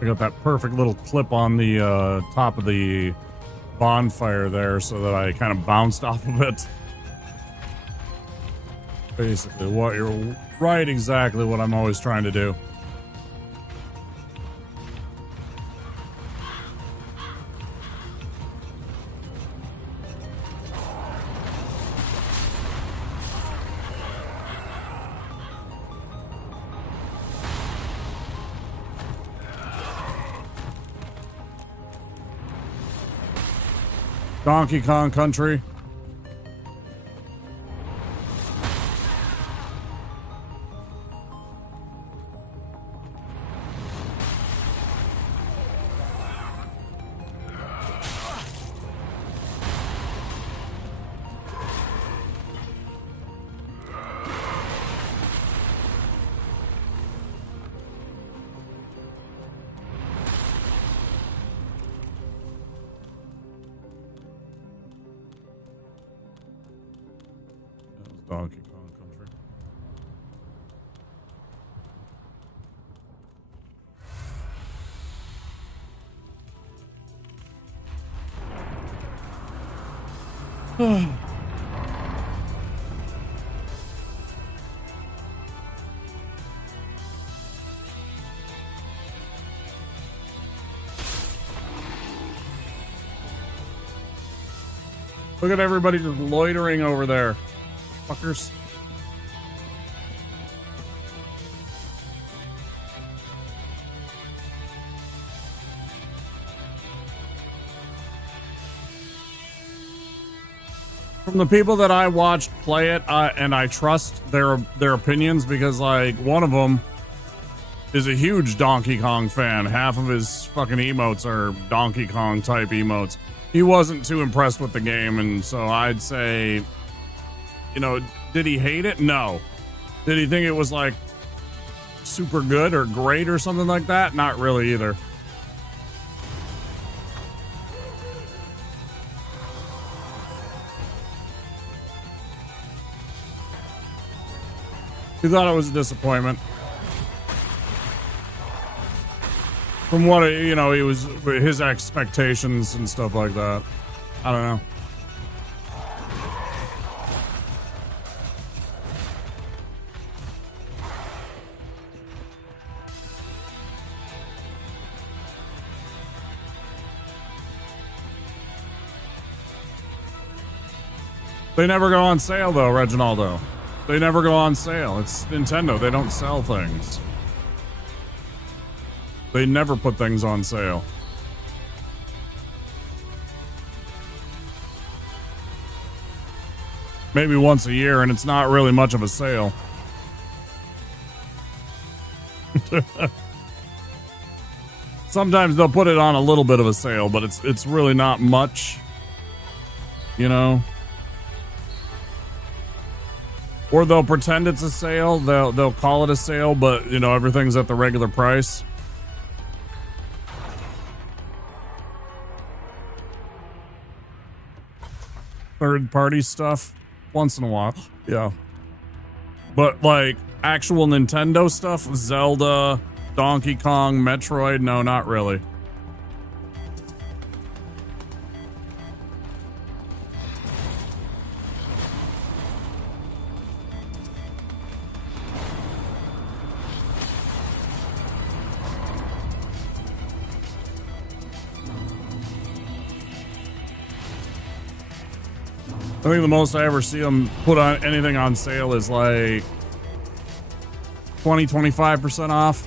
I got that perfect little clip on the top of the bonfire there so that I kind of bounced off of it. Basically, what you're right, exactly what I'm always trying to do. Donkey Kong Country. Donkey Kong Country. Look at everybody just loitering over there. Fuckers. From the people that I watched play it, and I trust their opinions, because like one of them is a huge Donkey Kong fan. Half of his fucking emotes are Donkey Kong type emotes. He wasn't too impressed with the game, and so I'd say, you know, did he hate it? No. Did he think it was like super good or great or something like that? Not really either. He thought it was a disappointment. From what, you know, he was, his expectations and stuff like that. I don't know. They never go on sale though, Reginaldo. They never go on sale. It's Nintendo. They don't sell things. They never put things on sale. Maybe once a year, and it's not really much of a sale. Sometimes they'll put it on a little bit of a sale, but it's really not much. You know? Or they'll pretend it's a sale. They'll call it a sale, but you know, everything's at the regular price. Third party stuff once in a while. Yeah. But like actual Nintendo stuff, Zelda, Donkey Kong, Metroid, no, not really. I think the most I ever see them put on anything on sale is like 20-25% off.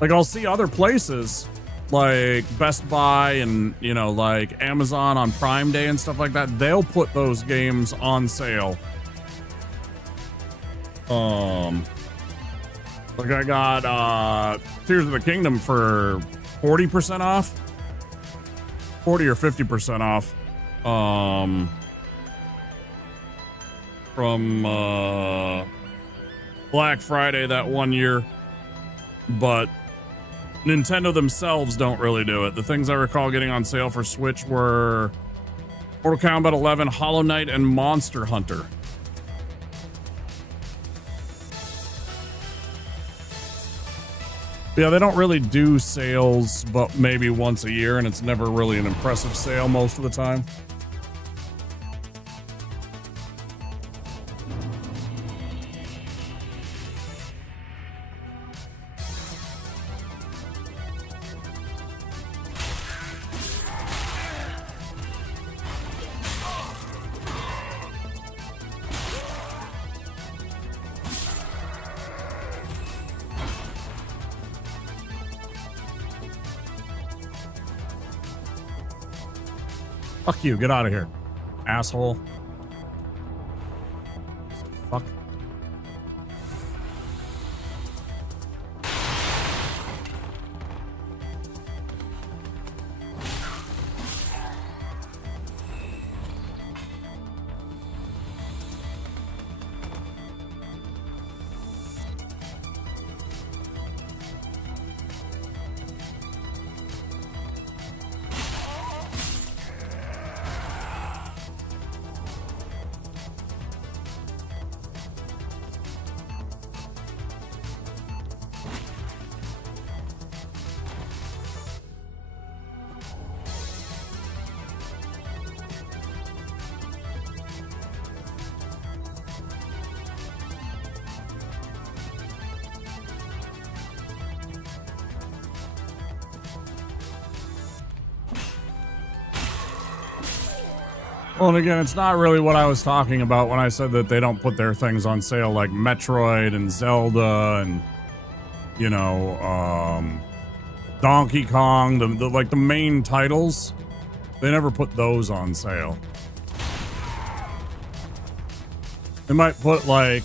Like I'll see other places like Best Buy and, you know, like Amazon on Prime Day and stuff like that. They'll put those games on sale. Like I got Tears of the Kingdom for 40% off. 40 or 50% off. From Black Friday that one year, but Nintendo themselves don't really do it. The things I recall getting on sale for Switch were Mortal Kombat 11, Hollow Knight, and Monster Hunter. Yeah, they don't really do sales, but maybe once a year, and it's never really an impressive sale most of the time. Fuck you, get out of here, asshole. Fuck. Well, and again, it's not really what I was talking about when I said that they don't put their things on sale, like Metroid and Zelda and, you know, Donkey Kong, the main titles. They never put those on sale. They might put like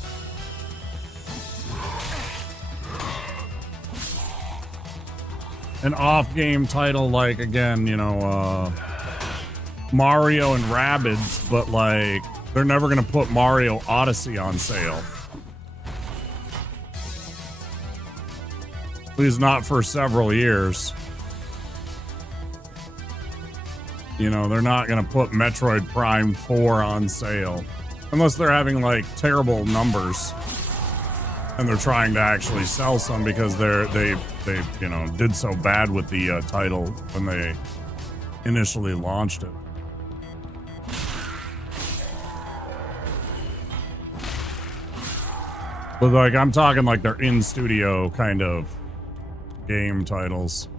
an off-game title, like, again, you know, Mario and Rabbids, but like they're never gonna put Mario Odyssey on sale. At least not for several years. You know, they're not gonna put Metroid Prime 4 on sale unless they're having like terrible numbers and they're trying to actually sell some because they you know did so bad with the title when they initially launched it. But like, I'm talking like they're in studio kind of game titles.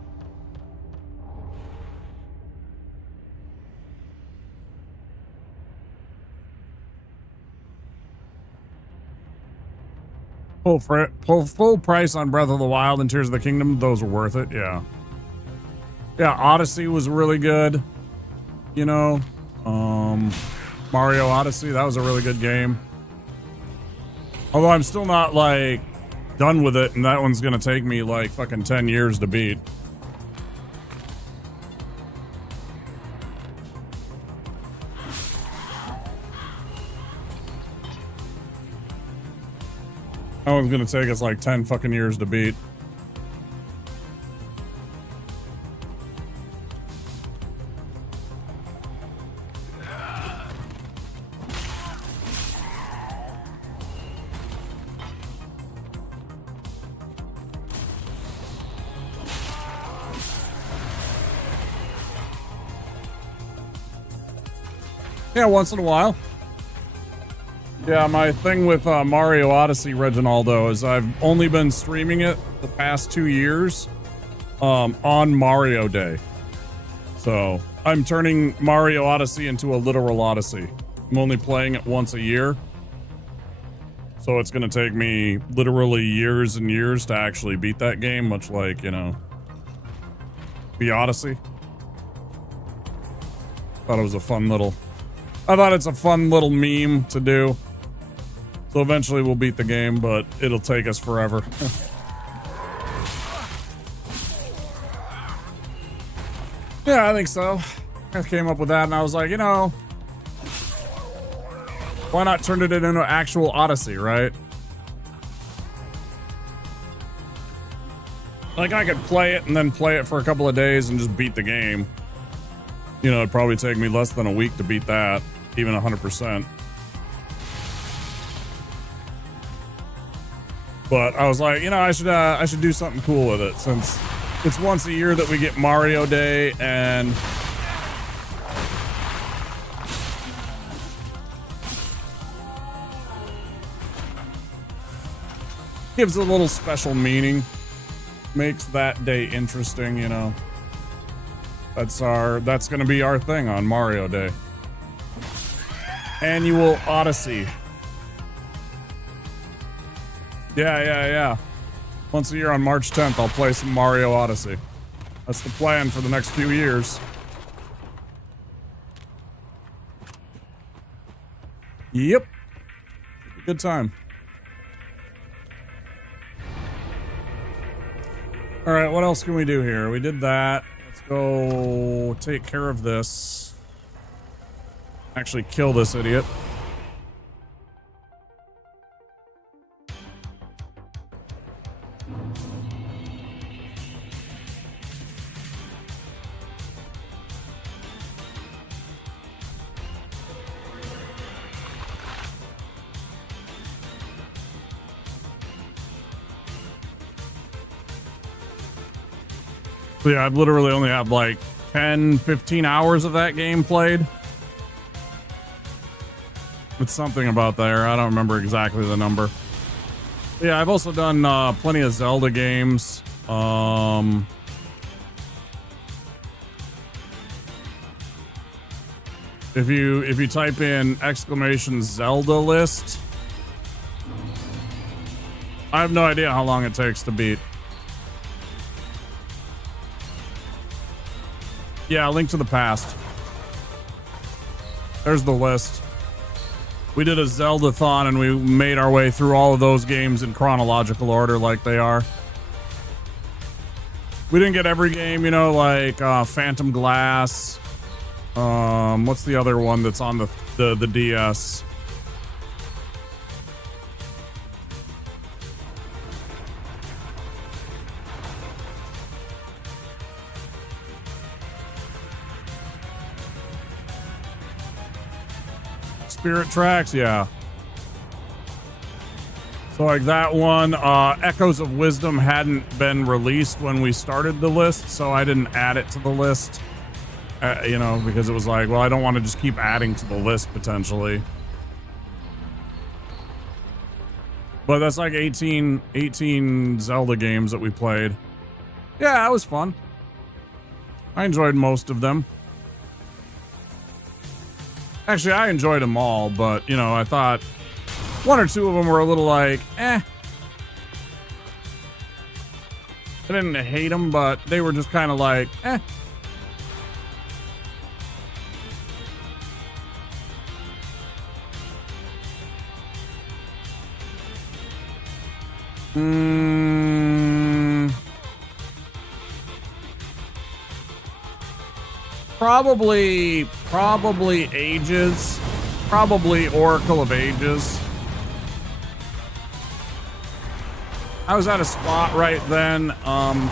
Full price on Breath of the Wild and Tears of the Kingdom. Those were worth it. Yeah. Yeah. Odyssey was really good. You know, Mario Odyssey. That was a really good game. Although I'm still not, like, done with it, and that one's gonna take me, like, fucking 10 years to beat. That one's gonna take us, like, 10 fucking years to beat. Yeah, once in a while. Yeah, my thing with Mario Odyssey, Reginaldo, is I've only been streaming it the past 2 years on Mario Day. So I'm turning Mario Odyssey into a literal Odyssey. I'm only playing it once a year. So it's going to take me literally years and years to actually beat that game, much like, you know, the Odyssey. Thought it was a fun little... I thought it's a fun little meme to do. So eventually we'll beat the game, but it'll take us forever. Yeah, I think so. I came up with that and I was like, you know, why not turn it into actual Odyssey, right? Like, I could play it and then play it for a couple of days and just beat the game. You know, it'd probably take me less than a week to beat that, even 100%. But I was like, you know, I should do something cool with it, since it's once a year that we get Mario Day, and gives it a little special meaning, makes that day interesting, you know. That's gonna be our thing on Mario Day. Annual Odyssey. Yeah. Once a year on March 10th, I'll play some Mario Odyssey. That's the plan for the next few years. Yep. Good time. All right, what else can we do here? We did that. Let's go take care of this. Actually kill this idiot. So yeah, I've literally only have like 10, 15 hours of that game played. It's something about there. I don't remember exactly the number. Yeah, I've also done plenty of Zelda games. If you type in exclamation Zelda list, I have no idea how long it takes to beat. Yeah, Link to the Past. There's the list. We did a Zelda-thon and we made our way through all of those games in chronological order like they are. We didn't get every game, you know, like Phantom Glass. What's the other one that's on the DS? Spirit Tracks, yeah. So like that one, Echoes of Wisdom hadn't been released when we started the list, so I didn't add it to the list. You know, because it was like, well, I don't want to just keep adding to the list potentially. But that's like 18 Zelda games that we played. Yeah, it was fun. I enjoyed most of them. Actually, I enjoyed them all, but, you know, I thought one or two of them were a little like, eh. I didn't hate them, but they were just kind of like, eh. Probably Ages. Probably Oracle of Ages. I was at a spot right then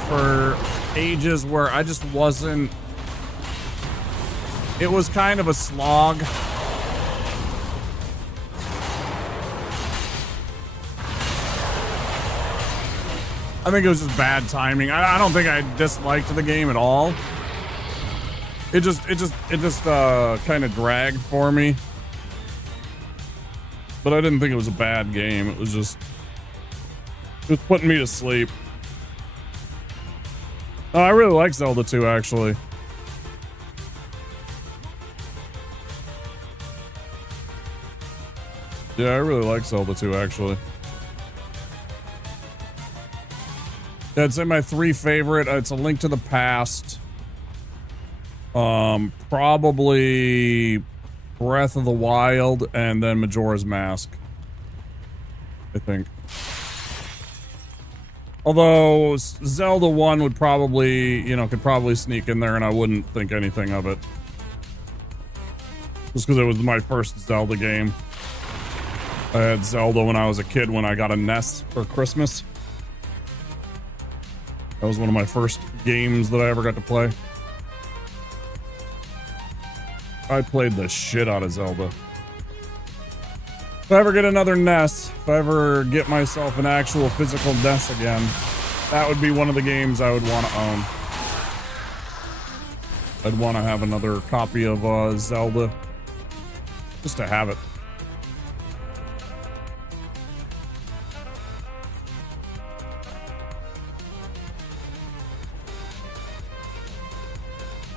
for Ages where I just wasn't... It was kind of a slog. I think it was just bad timing. I don't think I disliked the game at all. It just kind of dragged for me. But I didn't think it was a bad game. It was putting me to sleep. Oh, I really like Zelda 2, actually. Yeah, I really like Zelda 2, actually. Yeah, I'd say my three favorite. It's A Link to the Past. Probably Breath of the Wild, and then Majora's Mask, I think. Although Zelda 1 would probably, you know, could probably sneak in there and I wouldn't think anything of it. Just because it was my first Zelda game. I had Zelda when I was a kid when I got a NES for Christmas. That was one of my first games that I ever got to play. I played the shit out of Zelda. If I ever get another NES, if I ever get myself an actual physical NES again, that would be one of the games I would want to own. I'd want to have another copy of Zelda, just to have it.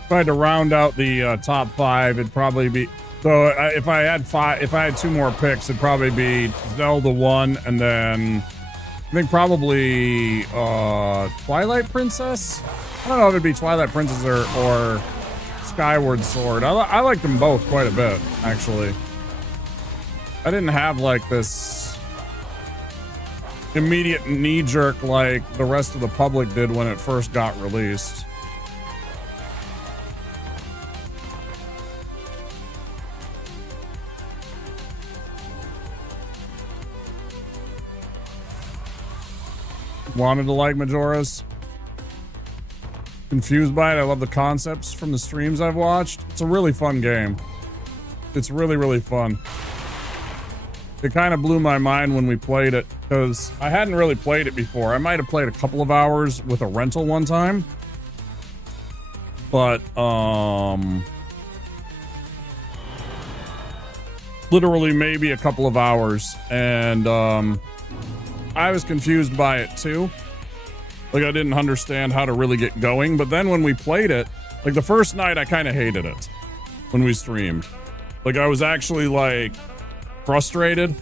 If I had to round out the top five, it'd probably be... So if I had two more picks, it'd probably be Zelda 1, and then I think probably Twilight Princess? I don't know if it'd be Twilight Princess or Skyward Sword. I like them both quite a bit, actually. I didn't have like this immediate knee-jerk like the rest of the public did when it first got released. Wanted to like Majora's. Confused by it. I love the concepts from the streams I've watched. It's a really fun game. It's really, really fun. It kind of blew my mind when we played it because I hadn't really played it before. I might have played a couple of hours with a rental one time. But, literally maybe a couple of hours. And, I was confused by it too. Like I didn't understand how to really get going. But then when we played it, like the first night I kind of hated it when we streamed. Like, I was actually, like, frustrated.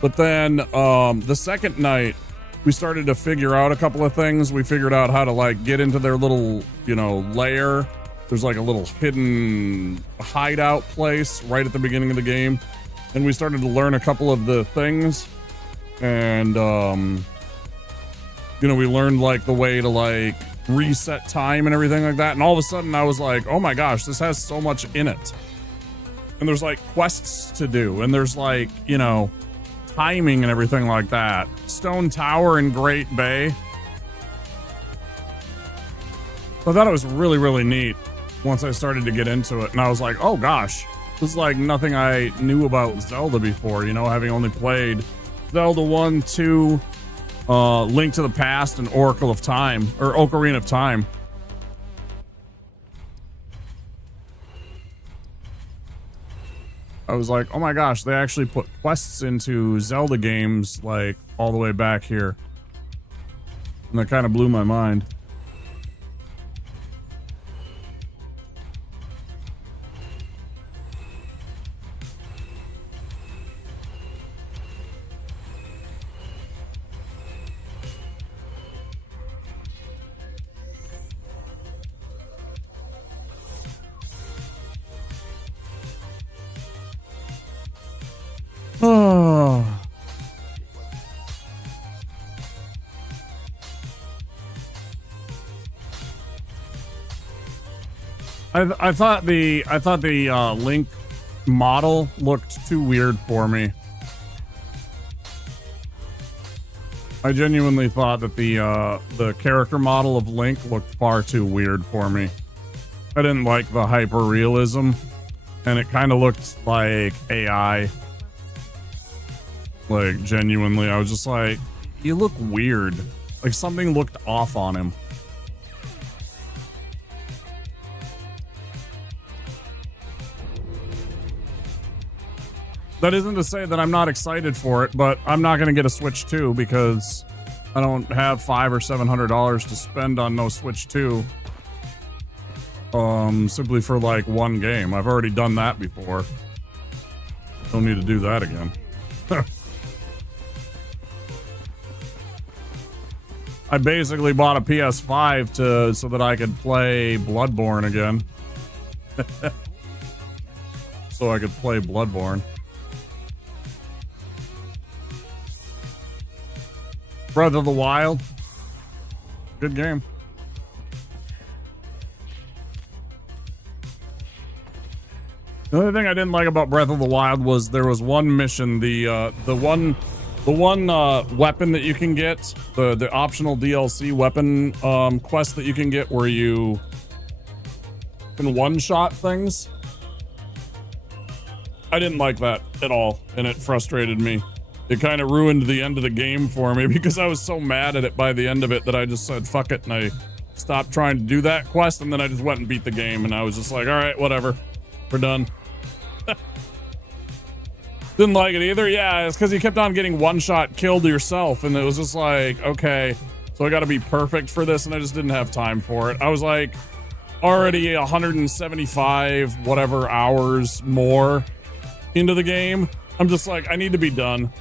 But then, the second night, we started to figure out a couple of things. We figured out how to, like, get into their little, you know, lair. There's, like, a little hidden hideout place right at the beginning of the game. And we started to learn a couple of the things. And, you know, we learned, like, the way to, like, reset time and everything like that. And all of a sudden, I was like, oh my gosh, this has so much in it. And there's, like, quests to do. And there's, like, you know, timing and everything like that. Stone Tower in Great Bay. I thought it was really, really neat once I started to get into it. And I was like, oh gosh, this is like nothing I knew about Zelda before, you know, having only played Zelda 1, 2, Link to the Past, and Oracle of Time, or Ocarina of Time. I was like, oh my gosh, they actually put quests into Zelda games, like, all the way back here. And that kind of blew my mind. Oh. I thought the Link model looked too weird for me. I genuinely thought that the character model of Link looked far too weird for me. I didn't like the hyper realism, and it kind of looked like AI. Like, genuinely, I was just like, you look weird. Like, something looked off on him. That isn't to say that I'm not excited for it, but I'm not going to get a Switch 2 because I don't have $500 or $700 to spend on no Switch 2. Simply for, like, one game. I've already done that before. Don't need to do that again. I basically bought a PS5 so that I could play Bloodborne again. So I could play Bloodborne. Breath of the Wild. Good game. The only thing I didn't like about Breath of the Wild was there was one mission, the one weapon that you can get, the optional DLC weapon quest that you can get where you can one-shot things. I didn't like that at all, and it frustrated me. It kind of ruined the end of the game for me because I was so mad at it by the end of it that I just said, fuck it, and I stopped trying to do that quest, and then I just went and beat the game, and I was just like, alright, whatever. We're done. Didn't like it either. Yeah, it's because you kept on getting one-shot killed yourself, and it was just like, okay, so I gotta be perfect for this, and I just didn't have time for it. I was like, already 175 whatever hours more into the game. I'm just like, I need to be done.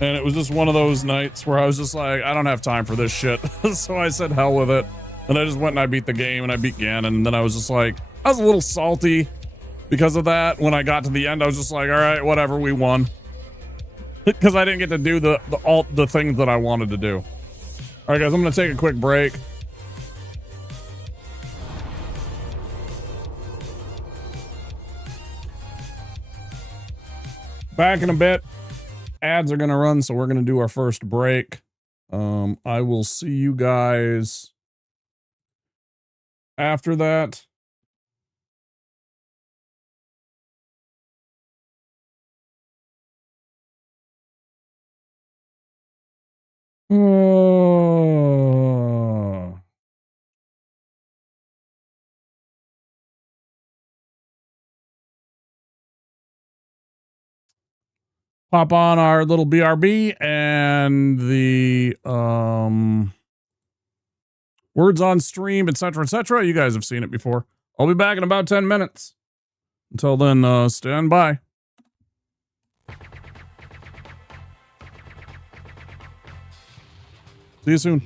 And it was just one of those nights where I was just like, I don't have time for this shit. So I said hell with it. And I just went and I beat the game, and I beat Ganon, and then I was just like, I was a little salty because of that. When I got to the end, I was just like, all right, whatever, we won. Because I didn't get to do the things that I wanted to do. All right, guys, I'm going to take a quick break. Back in a bit. Ads are going to run, so we're going to do our first break. I will see you guys after that. Oh. Pop on our little BRB and the words on stream, etc., etc. You guys have seen it before. I'll be back in about 10 minutes. Until then, stand by. See you soon.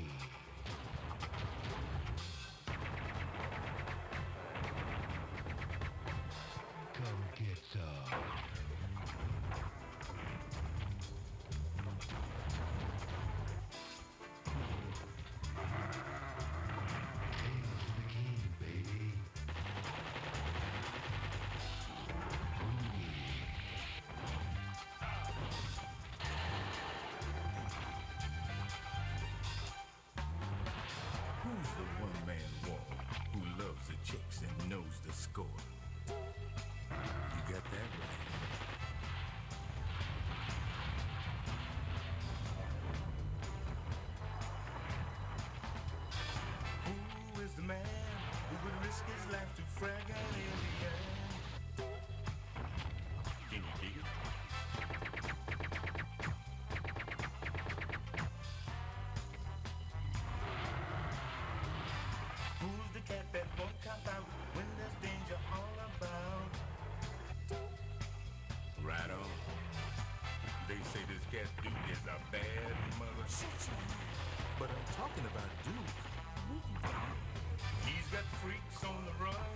Who's the one-man war who loves the chicks and knows the score? You got that right. Who is the man who would risk his life to frag out in the end? Can you dig it? Who's the cat that won't cop out when there's danger all about? Right on. They say this cat Duke is a bad mother. But I'm talking about Duke. He's got freaks on the run,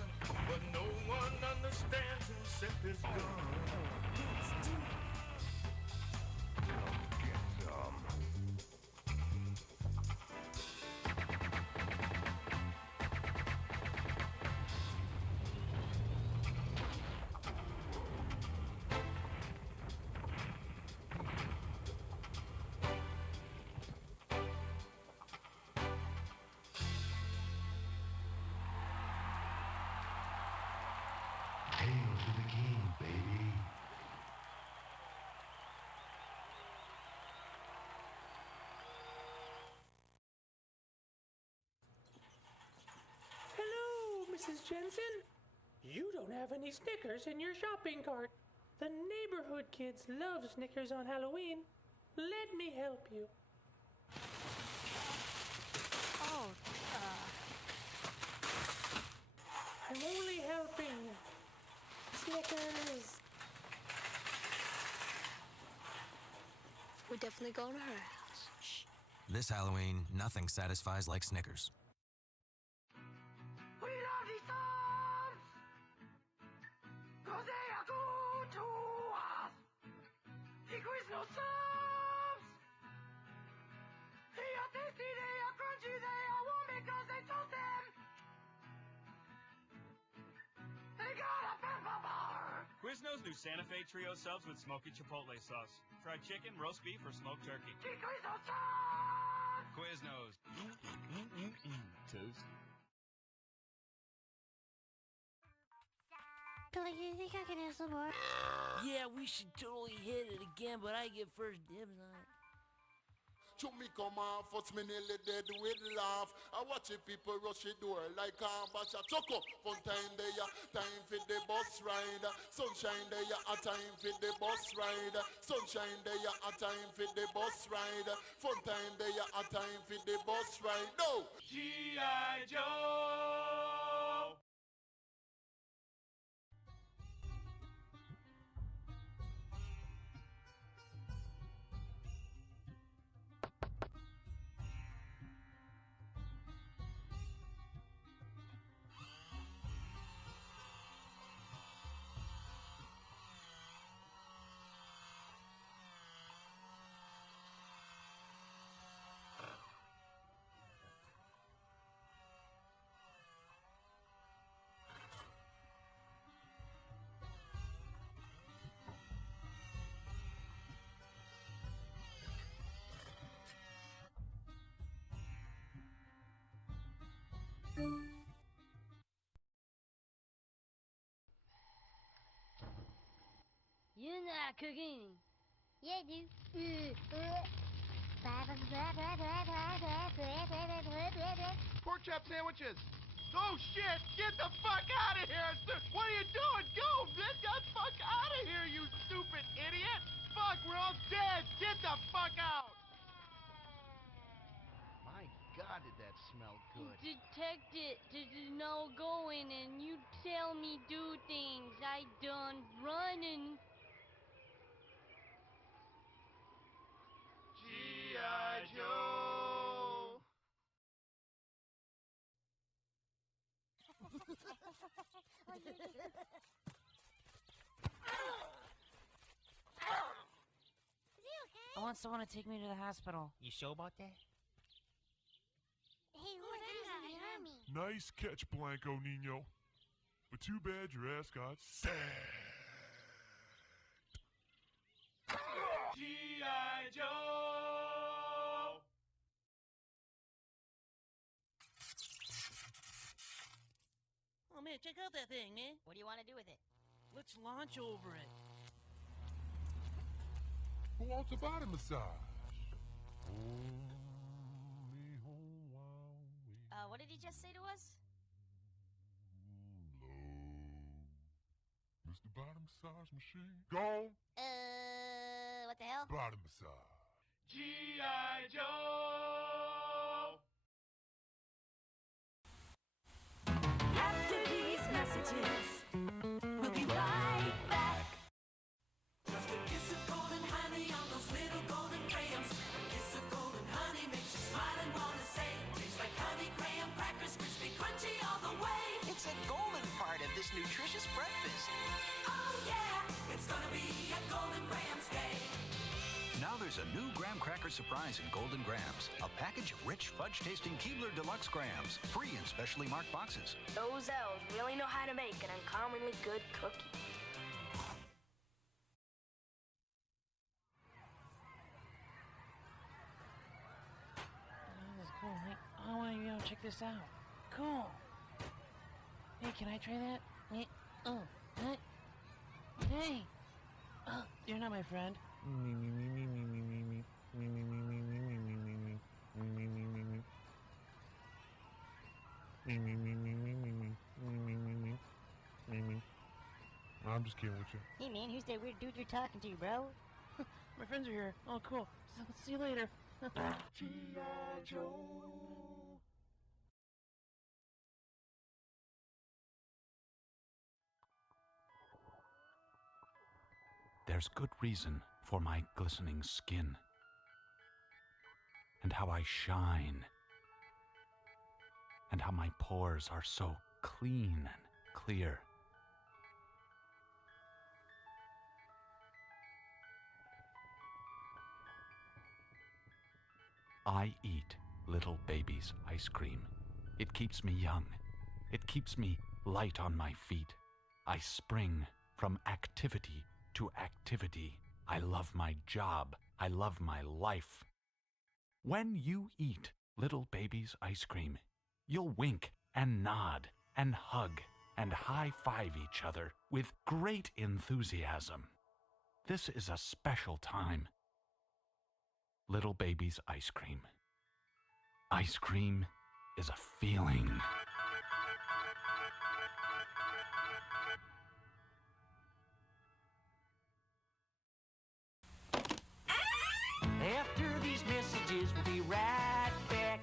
but no one understands him except his gun. Hello, Mrs. Jensen. You don't have any Snickers in your shopping cart. The neighborhood kids love Snickers on Halloween. Let me help you. Oh, I'm only helping. Snickers. we're definitely going to her house. Shh. This Halloween, nothing satisfies like Snickers. We love these songs, 'cause they are good to us. Secrets no subs. They are tasty, they are crunchy, they are warm because they toast them. They got a pepper bar. Quiznos new Santa Fe Trio subs with smoky chipotle sauce. Fried chicken, roast beef, or smoked turkey. Secrets no subs. Quiznos. Toast. Billy, you think I can have some more? Yeah, we should totally hit it again, but I get first dibs on it. To me come off, what's me nearly dead with laugh. I watch the people rush the door like a bash a chuck up. Fun time there, time for the bus ride. Sunshine there, a time for the bus ride. Sunshine there, a time for the bus ride. Fun time there, a time for the bus ride. No! G.I. Joe! You're not cooking. Yeah, I do. Pork chop sandwiches. Oh shit! Get the fuck out of here! What are you doing? Go! Get the fuck out of here, you stupid idiot! Fuck, we're all dead! Get the fuck out! My God, did that smell good. Detect it. No going and you tell me do things. I done running. G.I. Joe. I want someone to take me to the hospital. You sure about that? Hey, look, he's in the army. Nice catch, Blanco Nino. But too bad your ass got sacked. G.I. Joe! Oh man, check out that thing, man. What do you want to do with it? Let's launch over it. Who wants a body massage? What did he just say to us? Mr. Body Massage Machine. Gone. What the hell? Body massage. G.I. Joe! After these messages, we'll be right back. Just a kiss of golden honey on those little golden grahams. A kiss of golden honey makes you smile and want to say, tastes like honey graham crackers, crispy, crunchy all the way. It's the golden part of this nutritious breakfast. Oh yeah, it's gonna be a golden grahams day. Now there's a new graham cracker surprise in Golden Grams. A package of rich, fudge-tasting Keebler Deluxe Grahams. Free in specially marked boxes. Those elves really know how to make an uncommonly good cookie. This is cool. Hey, I want to check this out. Cool. Hey, can I try that? Hey, what? Hey. You're not my friend. I'm just kidding with you. Hey man, who's that weird dude you're talking to, bro? My friends are here. Oh, cool. So, see you later. G.I. Joe. There's good reason for my glistening skin, and how I shine, and how my pores are so clean and clear. I eat little baby's ice cream. It keeps me young. It keeps me light on my feet. I spring from activity to activity. I love my job. I love my life. When you eat little baby's ice cream, you'll wink and nod and hug and high-five each other with great enthusiasm. This is a special time. Little baby's ice cream. Ice cream is a feeling. After these messages, we'll be right back.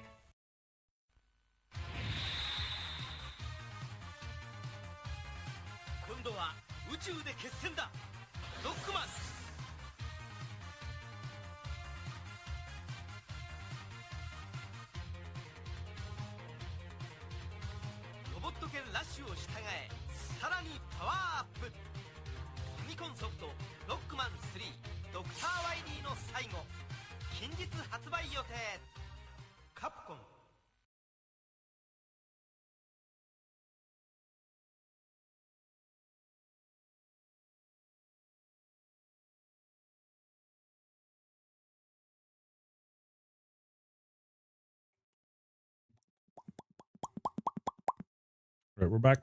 Right, we're back.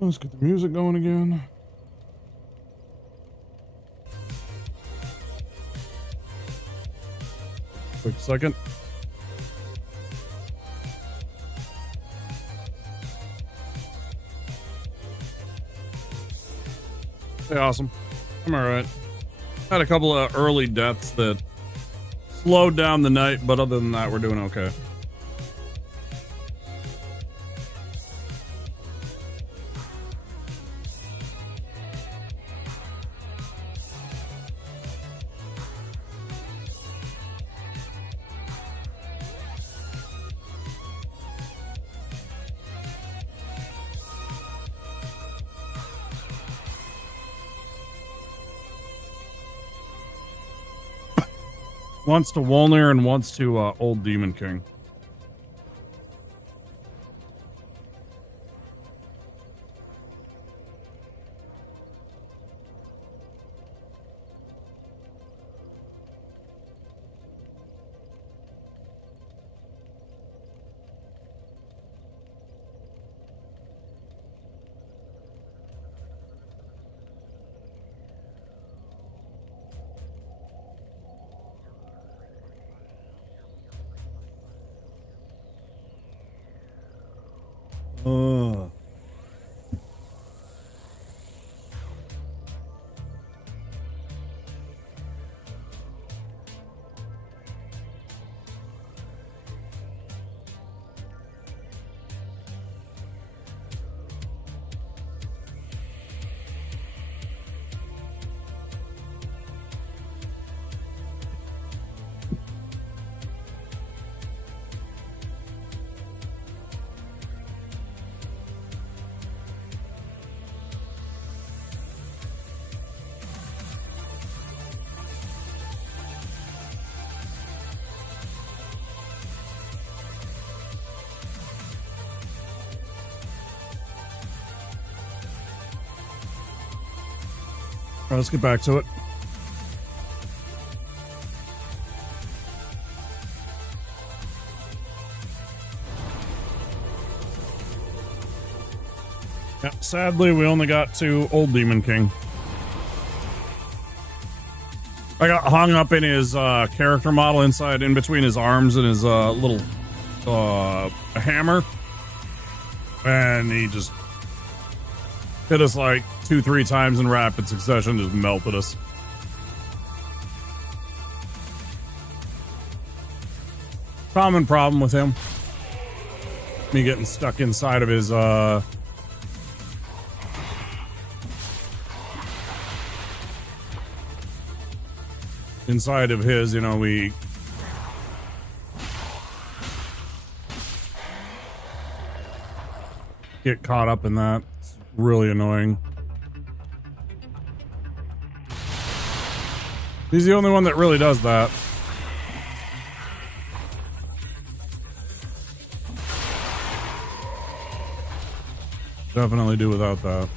Let's get the music going again. Quick second. Hey, awesome. I'm alright. Had a couple of early deaths that slowed down the night, but other than that, we're doing okay. Once to Wolnir and once to Old Demon King. All right, let's get back to it. Yeah, sadly, we only got to Old Demon King. I got hung up in his character model inside, in between his arms and his little hammer. And he just hit us like 2-3 times in rapid succession, just melted us. Common problem with him. Me getting stuck inside of his inside of his, you know, we get caught up in that. It's really annoying. He's the only one that really does that. Definitely do without that.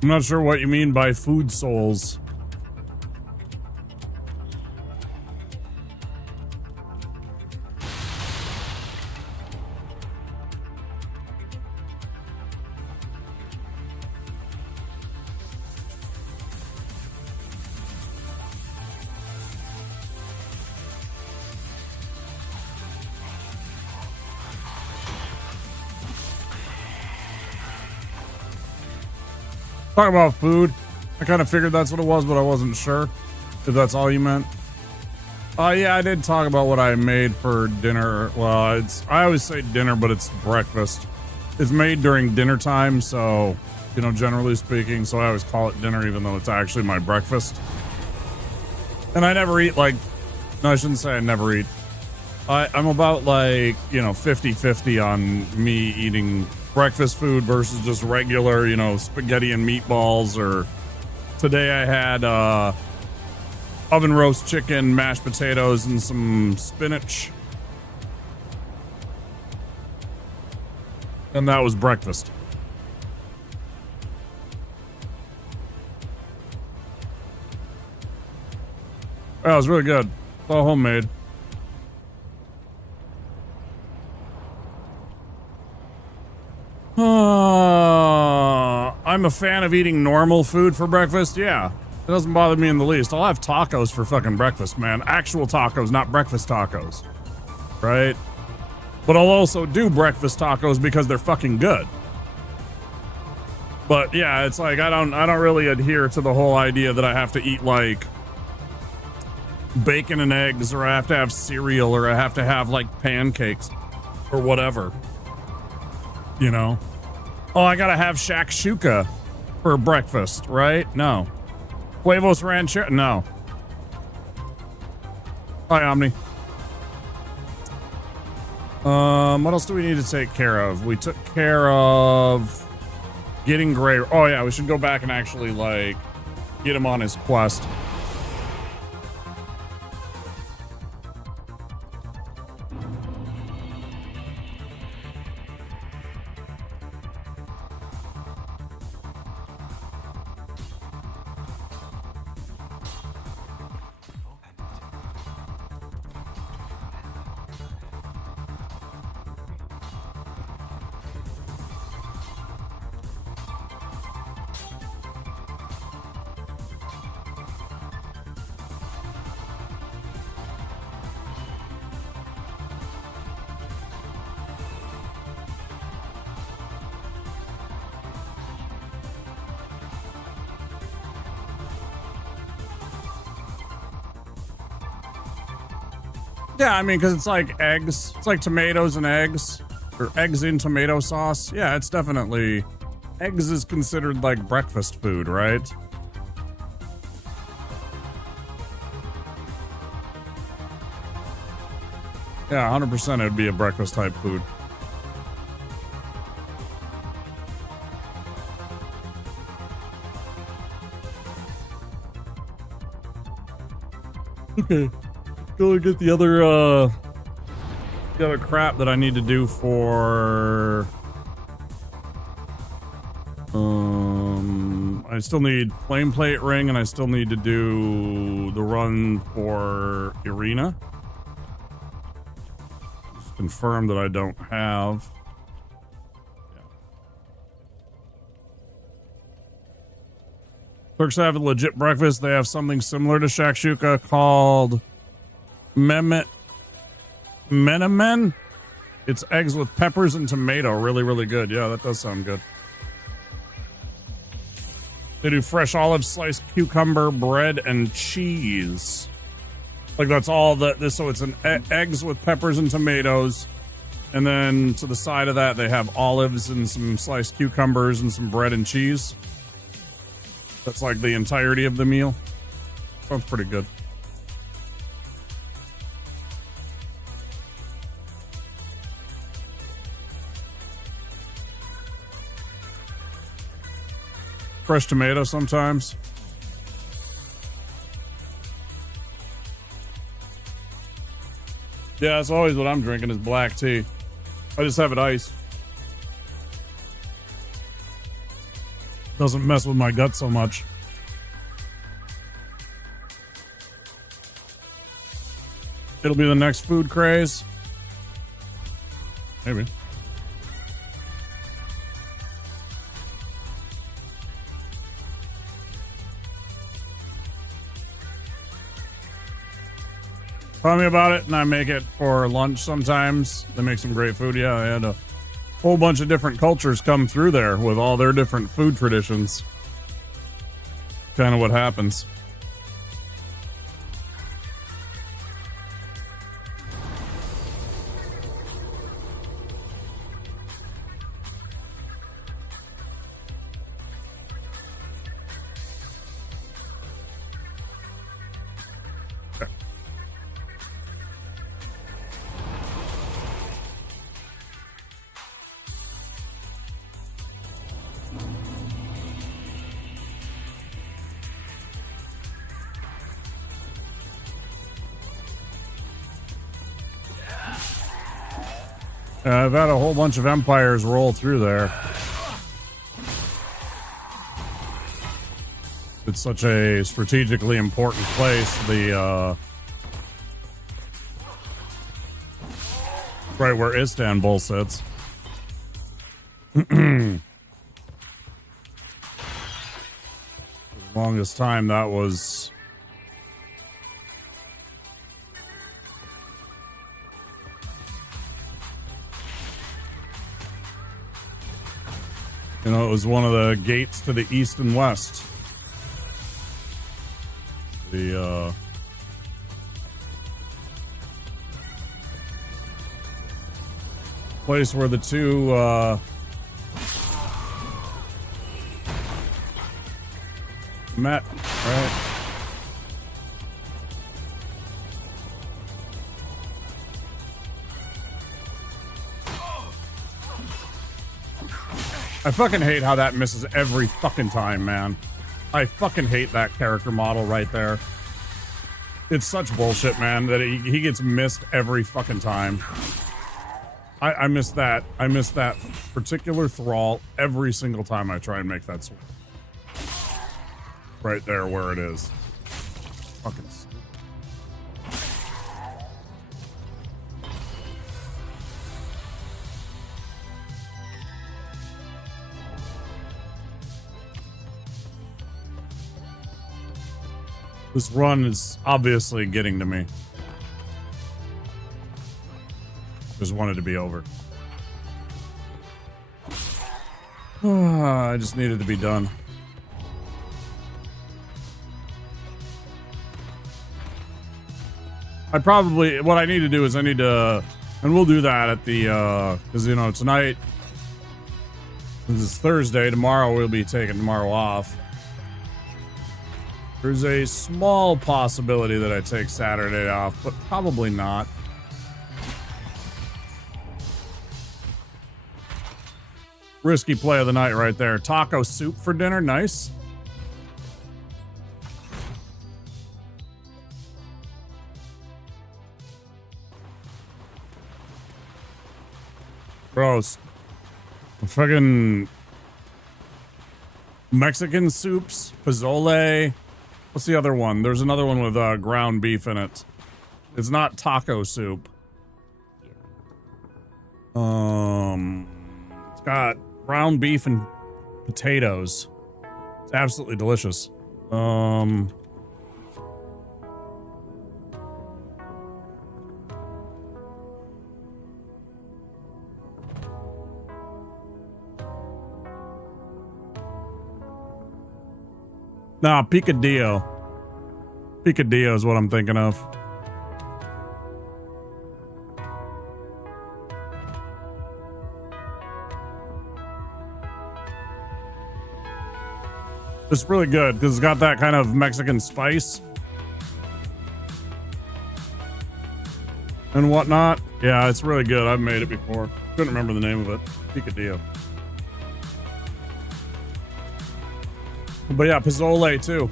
I'm not sure what you mean by food souls. Talk about food. I kind of figured that's what it was, but I wasn't sure if that's all you meant. Yeah, I did talk about what I made for dinner. Well, I always say dinner, but it's breakfast. It's made during dinner time, so, you know, generally speaking, so I always call it dinner, even though it's actually my breakfast. And I never eat, like, no, I shouldn't say I never eat. I'm about, like, you know, 50-50 on me eating breakfast food versus just regular, you know, spaghetti and meatballs. Or today I had oven roast chicken, mashed potatoes, and some spinach. And that was breakfast. Oh, it was really good. It's all homemade. I'm a fan of eating normal food for breakfast. Yeah, it doesn't bother me in the least. I'll have tacos for fucking breakfast, man. Actual tacos, not breakfast tacos. Right? But I'll also do breakfast tacos because they're fucking good. But yeah, it's like I don't really adhere to the whole idea that I have to eat like bacon and eggs, or I have to have cereal, or I have to have like pancakes or whatever. You know? Oh, I gotta have shakshuka for breakfast, right? No. Huevos rancheros? No. Hi, Omni. What else do we need to take care of? We took care of getting Gray. Oh yeah, we should go back and actually like get him on his quest. Yeah, I mean, because it's like eggs. It's like tomatoes and eggs. Or eggs in tomato sauce. Yeah, it's definitely... Eggs is considered like breakfast food, right? Yeah, 100% it would be a breakfast type food. Okay. Go and get the other crap that I need to do for I still need flame plate ring, and I still need to do the run for Irina. Just confirm that I don't have. Turks have a legit breakfast. They have something similar to shakshuka called Menemen. It's eggs with peppers and tomato. Really, really good. Yeah, that does sound good. They do fresh olive, sliced cucumber, bread, and cheese. Like that's all that. So it's an eggs with peppers and tomatoes, and then to the side of that they have olives and some sliced cucumbers and some bread and cheese. That's like the entirety of the meal. Sounds pretty good. Fresh tomato sometimes. Yeah, that's always what I'm drinking is black tea. I just have it iced. Doesn't mess with my gut so much. It'll be the next food craze. Maybe. Tell me about it, and I make it for lunch sometimes. They make some great food. Yeah, I had a whole bunch of different cultures come through there with all their different food traditions. Kind of what happens. I've had a whole bunch of empires roll through there. It's such a strategically important place. The right where Istanbul sits. Longest time that was... You know, it was one of the gates to the east and west. The, place where the two, met, right? I fucking hate how that misses every fucking time, man. I fucking hate that character model right there. It's such bullshit, man, that he gets missed every fucking time. I miss that. I miss that particular thrall every single time I try and make that swing. Right there where it is. Fucking stupid. This run is obviously getting to me. Just wanted to be over. I just needed to be done. What I need to do is I need to, and we'll do that at the, cause you know, tonight, this is Thursday, tomorrow we'll be taking tomorrow off. There's a small possibility that I take Saturday off, but probably not. Risky play of the night right there. Taco soup for dinner, nice. Gross. Fucking Mexican soups, pozole. What's the other one? There's another one with ground beef in it. It's not taco soup. It's got ground beef and potatoes. It's absolutely delicious. Nah, picadillo. Picadillo is what I'm thinking of. It's really good because it's got that kind of Mexican spice and whatnot. Yeah, it's really good. I've made it before. Couldn't remember the name of it. Picadillo. But yeah, pozole too.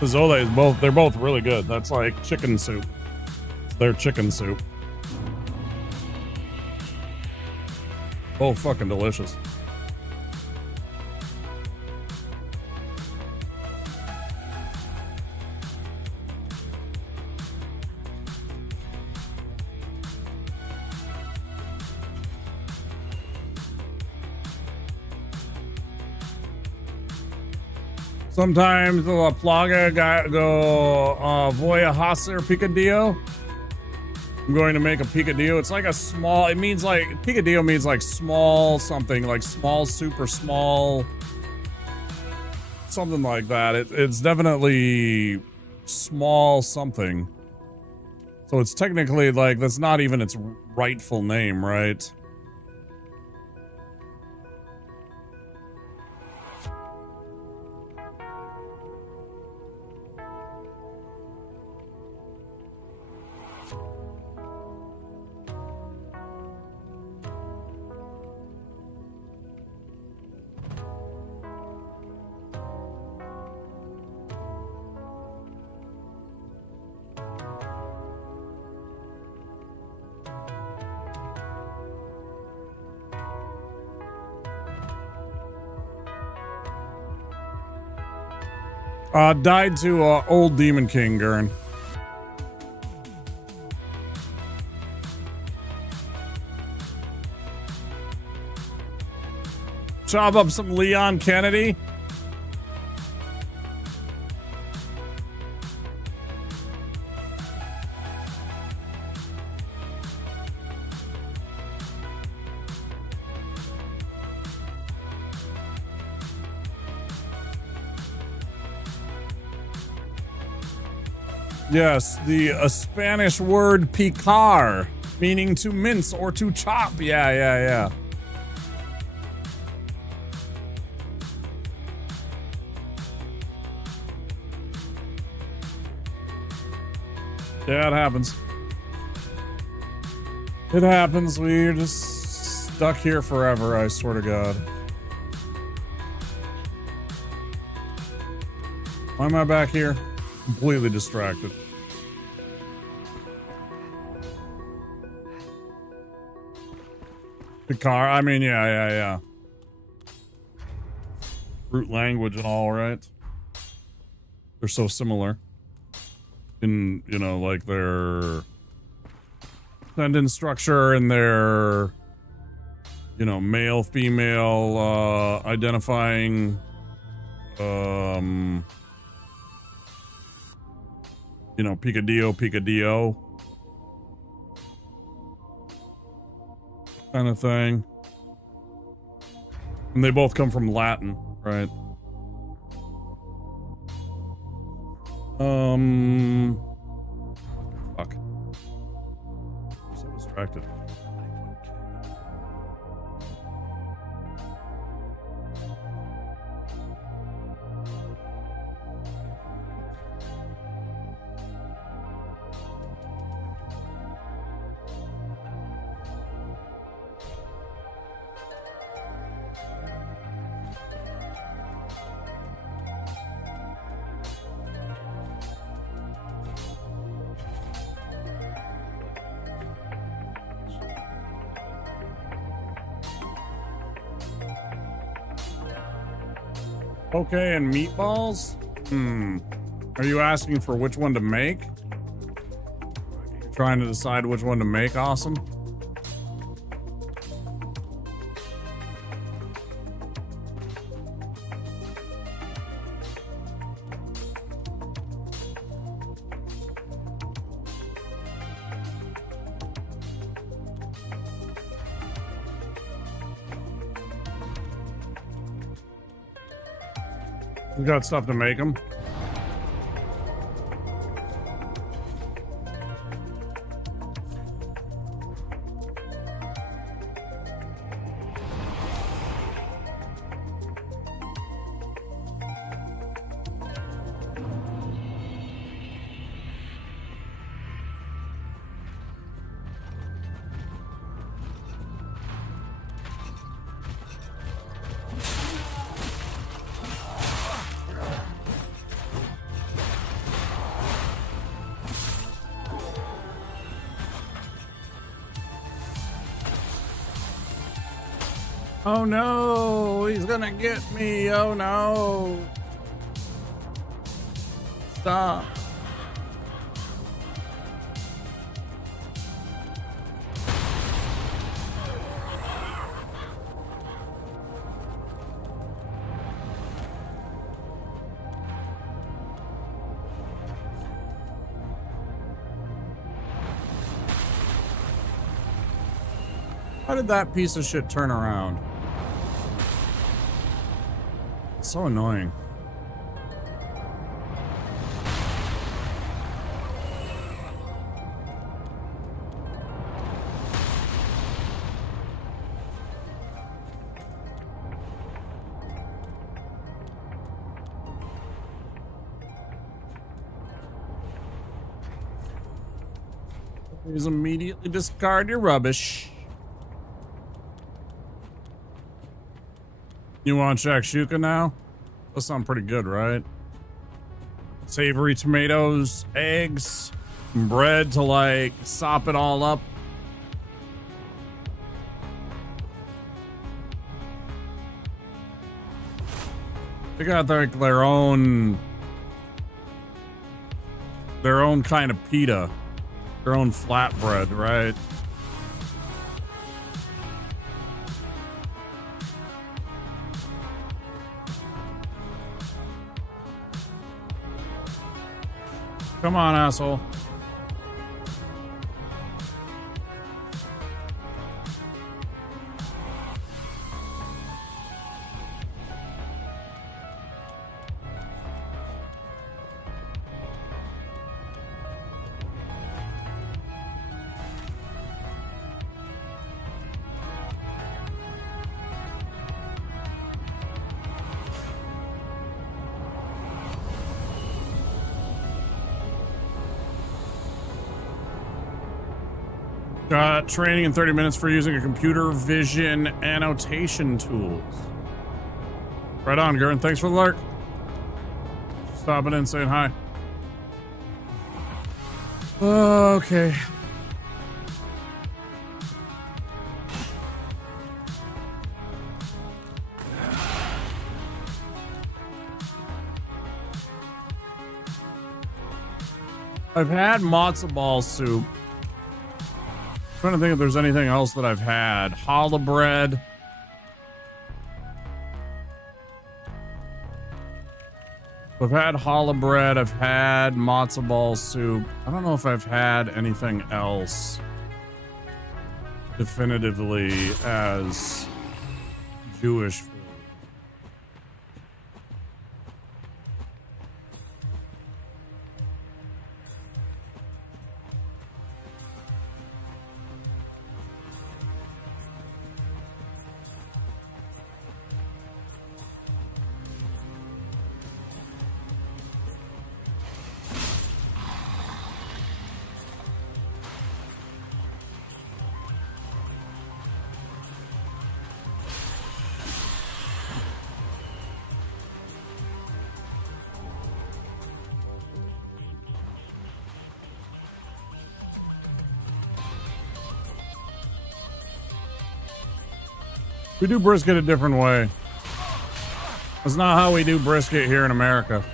Pozole is both, they're both really good. That's like chicken soup. It's their chicken soup. Both fucking delicious. Sometimes the plaga go voy a hacer picadillo. I'm going to make a picadillo. It's like a small, it means like, picadillo means like small something, like small soup or small, something like that. It's definitely small something. So it's technically like, that's not even its rightful name, right? Died to old Demon King, Gurn. Chop up some Leon Kennedy. Yes, the Spanish word picar, meaning to mince or to chop. Yeah. Yeah, it happens. It happens. We're just stuck here forever, I swear to God. Why am I back here? Completely distracted. The car, I mean, yeah. Root language and all, right? They're so similar. In, you know, like their sentence structure and their, you know, male, female, identifying, you know, picadillo kind of thing. And they both come from Latin, right? Fuck. I'm so distracted. Okay, and meatballs? Are you asking for which one to make? You're trying to decide which one to make, awesome? We got stuff to make them. Oh no, he's gonna get me. Oh no. Stop. How did that piece of shit turn around? It's so annoying. Please immediately discard your rubbish. You want shakshuka now? That sounds pretty good, right? Savory tomatoes, eggs, and bread to like sop it all up. They got like their own kind of pita, their own flatbread, right? Come on, asshole. Training in 30 minutes for using a computer vision annotation tools. Right on, Gurn. Thanks for the alert. Stopping in, saying hi. Okay. I've had matzo ball soup. Trying to think if there's anything else that I've had. Challah bread. I've had challah bread. I've had matzo ball soup. I don't know if I've had anything else definitively as Jewish food. We do brisket a different way. That's not how we do brisket here in America.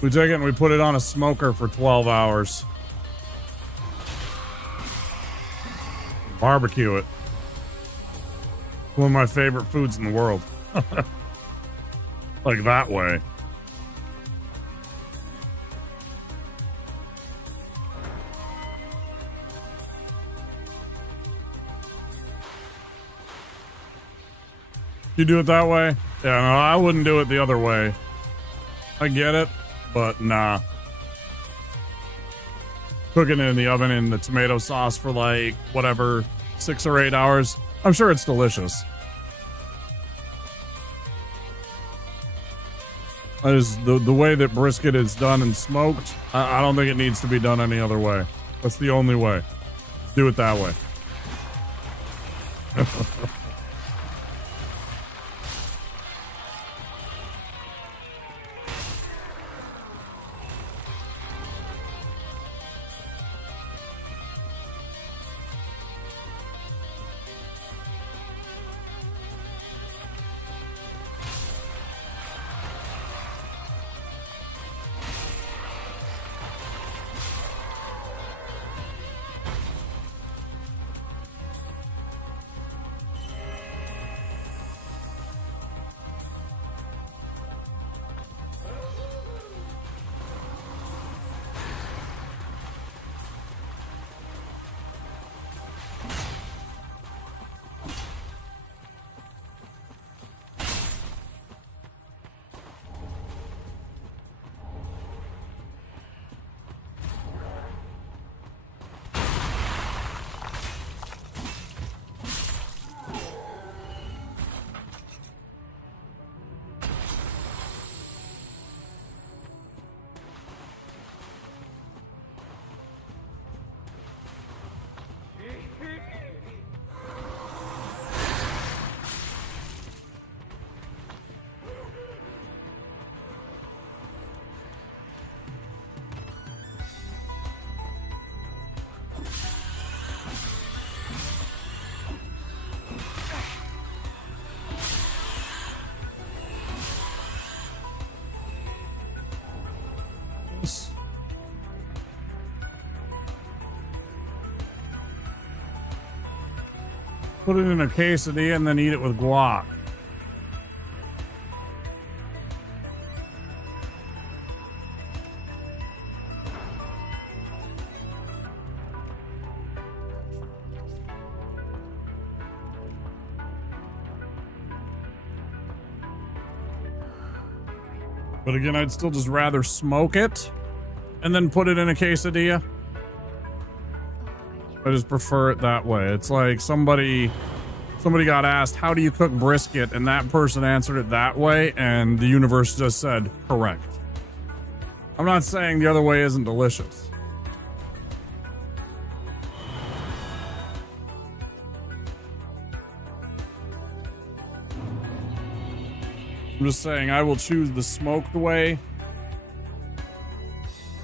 We take it and we put it on a smoker for 12 hours. Barbecue it. One of my favorite foods in the world. Like that way. You do it that way? Yeah, no, I wouldn't do it the other way. I get it, but nah. Cooking it in the oven in the tomato sauce for like, whatever, 6 or 8 hours. I'm sure it's delicious. The way that brisket is done and smoked, I don't think it needs to be done any other way. That's the only way. Do it that way. Put it in a quesadilla and then eat it with guac. But again, I'd still just rather smoke it and then put it in a quesadilla. I just prefer it that way. It's like somebody got asked, how do you cook brisket? And that person answered it that way, and the universe just said, correct. I'm not saying the other way isn't delicious. I'm just saying I will choose the smoked way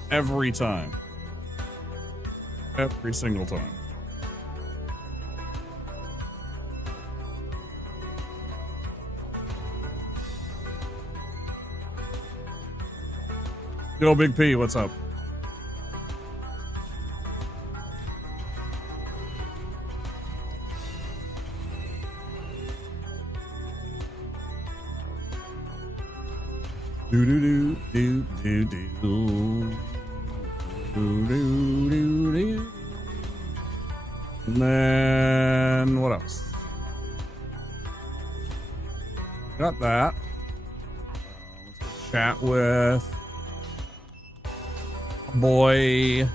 every time. Every single time. Yo, Big P, what's up? Do do do do do do do do do do. And then what else? Got that. Let's go chat with boy.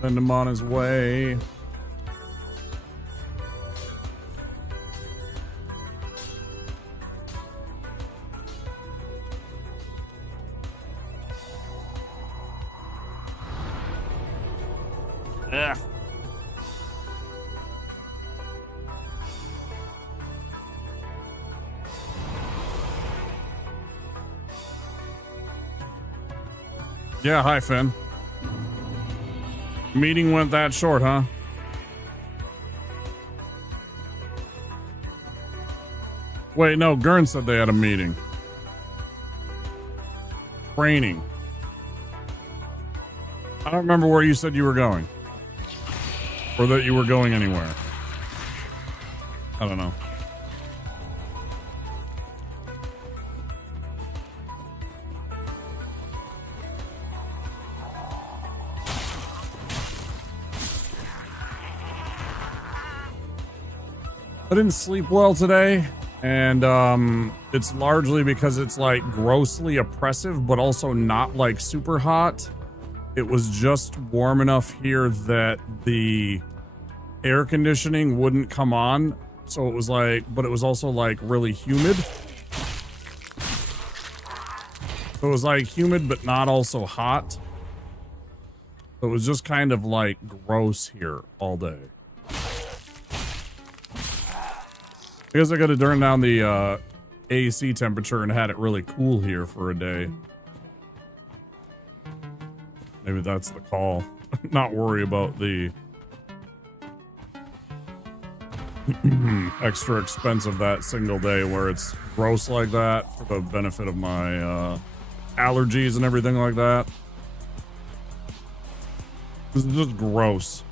Send him on his way. Ugh. Yeah, hi, Finn. Meeting went that short, huh? Wait, no, Gurn said they had a meeting. Training. I don't remember where you said you were going. Or that you were going anywhere. I don't know. I didn't sleep well today, and it's largely because it's like grossly oppressive, but also not like super hot. It was just warm enough here that the air conditioning wouldn't come on, so it was like, but it was also like really humid. So it was like humid, but not also hot. So it was just kind of like gross here all day. I guess I could have turned down the AC temperature and had it really cool here for a day. Maybe that's the call. Not worry about the extra expense of that single day where it's gross like that for the benefit of my allergies and everything like that. This is just gross.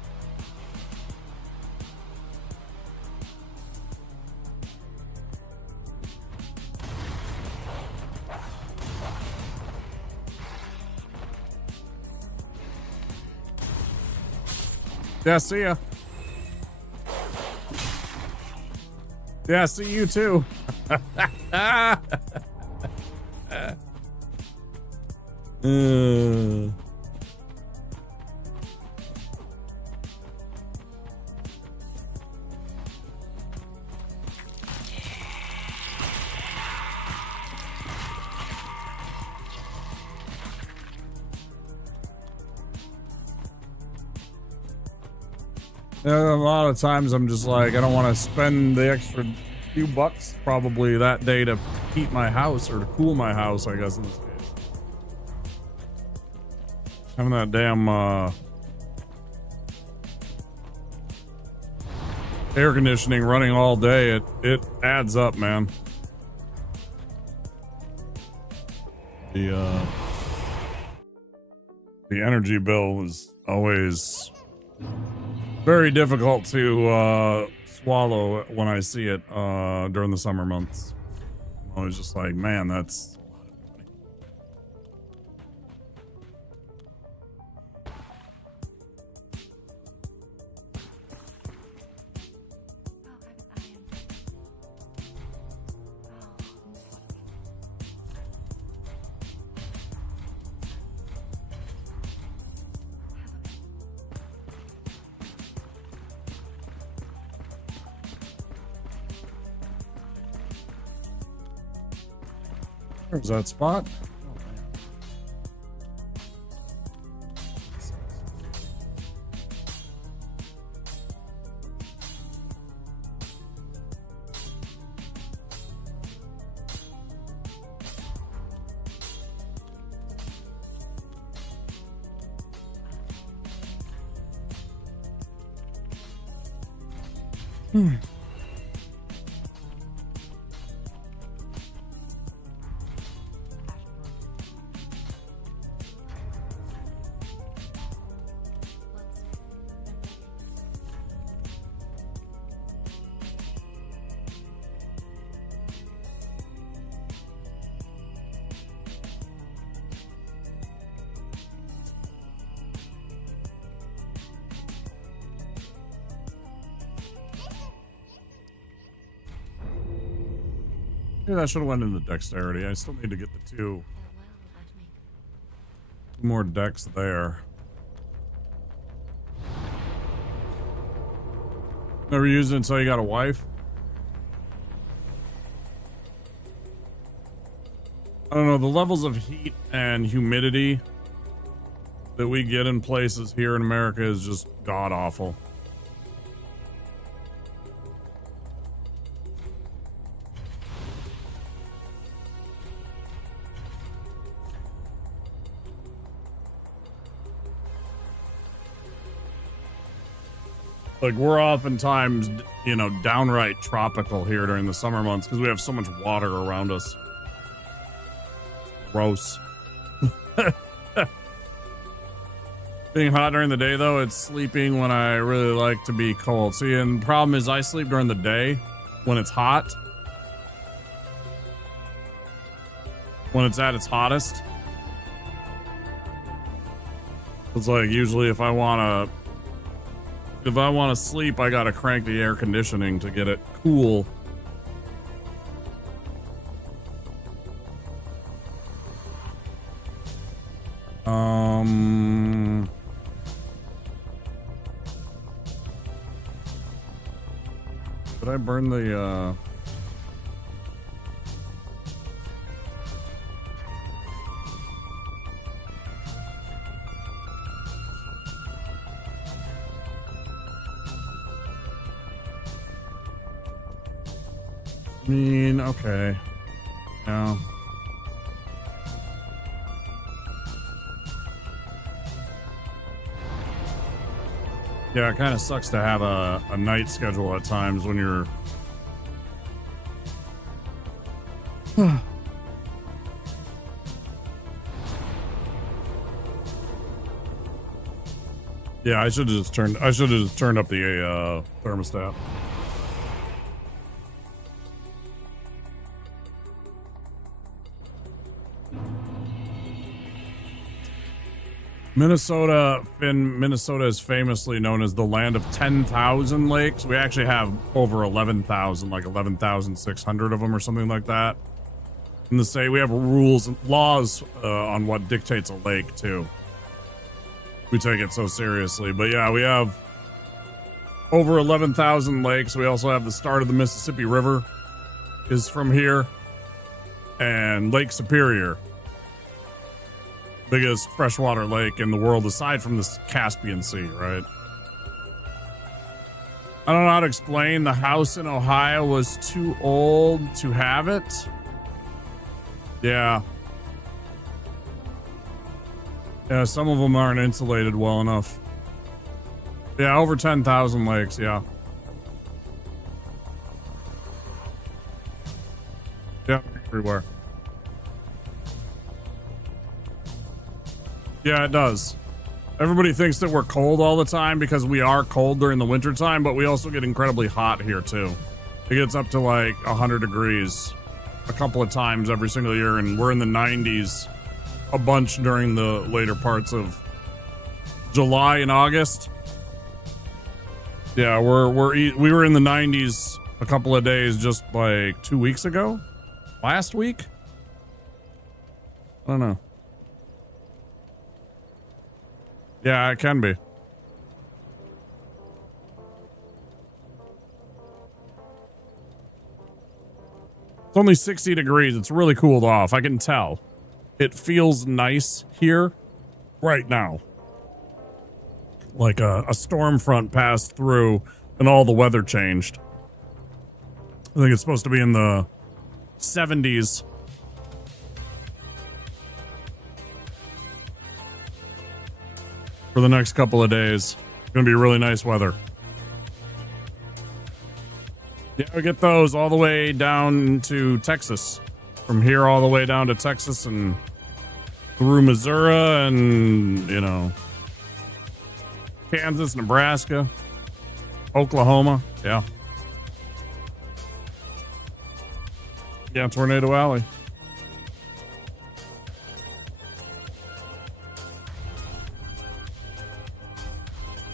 Yeah, see ya. Yeah, see you too. A lot of times I'm just like, I don't want to spend the extra few bucks probably that day to heat my house or to cool my house, I guess in this case. Having that damn air conditioning running all day, it adds up, man. The energy bill is always very difficult to swallow when I see it during the summer months. I was just like, man, that's a lot of money. There's that spot. Maybe that should have went into dexterity. I still need to get the two more decks there. Never used it until you got a wife? I don't know, the levels of heat and humidity that we get in places here in America is just god-awful. Like, we're oftentimes, you know, downright tropical here during the summer months because we have so much water around us. Gross. Being hot during the day, though, it's sleeping when I really like to be cold. See, and the problem is I sleep during the day when it's hot. When it's at its hottest. It's like, usually if I want to sleep, I gotta crank the air conditioning to get it cool. Did I burn the, I mean, okay. No. Yeah, it kind of sucks to have a night schedule at times when you're... Yeah, I should have just turned up the thermostat. Minnesota is famously known as the land of 10,000 lakes. We actually have over 11,000, like 11,600 of them or something like that. In the state, we have rules and laws on what dictates a lake too. We take it so seriously. But yeah, we have over 11,000 lakes. We also have the start of the Mississippi River is from here. And Lake Superior, biggest freshwater lake in the world aside from the Caspian Sea, right? I don't know how to explain. The house in Ohio was too old to have it. Yeah. Yeah, some of them aren't insulated well enough. Yeah, over 10,000 lakes, yeah. Yeah, everywhere. Yeah, it does. Everybody thinks that we're cold all the time because we are cold during the winter time, but we also get incredibly hot here too. It gets up to like 100 degrees a couple of times every single year, and we're in the 90s a bunch during the later parts of July and August. Yeah, we were in the 90s a couple of days just like 2 weeks ago. Last week? I don't know. Yeah, it can be. only 60 degrees. It's really cooled off. I can tell. It feels nice here right now. Like a storm front passed through and all the weather changed. I think it's supposed to be in the 70s. For the next couple of days. It's going to be really nice weather. Yeah, we get those all the way down to Texas. From here all the way down to Texas and through Missouri and, you know, Kansas, Nebraska, Oklahoma. Yeah. Yeah, Tornado Alley.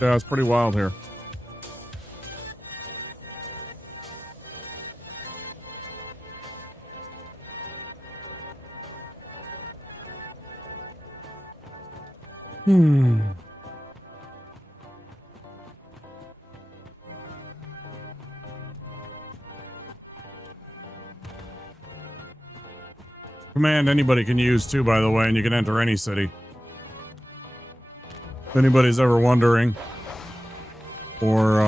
Yeah, it's pretty wild here. Command anybody can use too, by the way, and you can enter any city. If anybody's ever wondering. Or,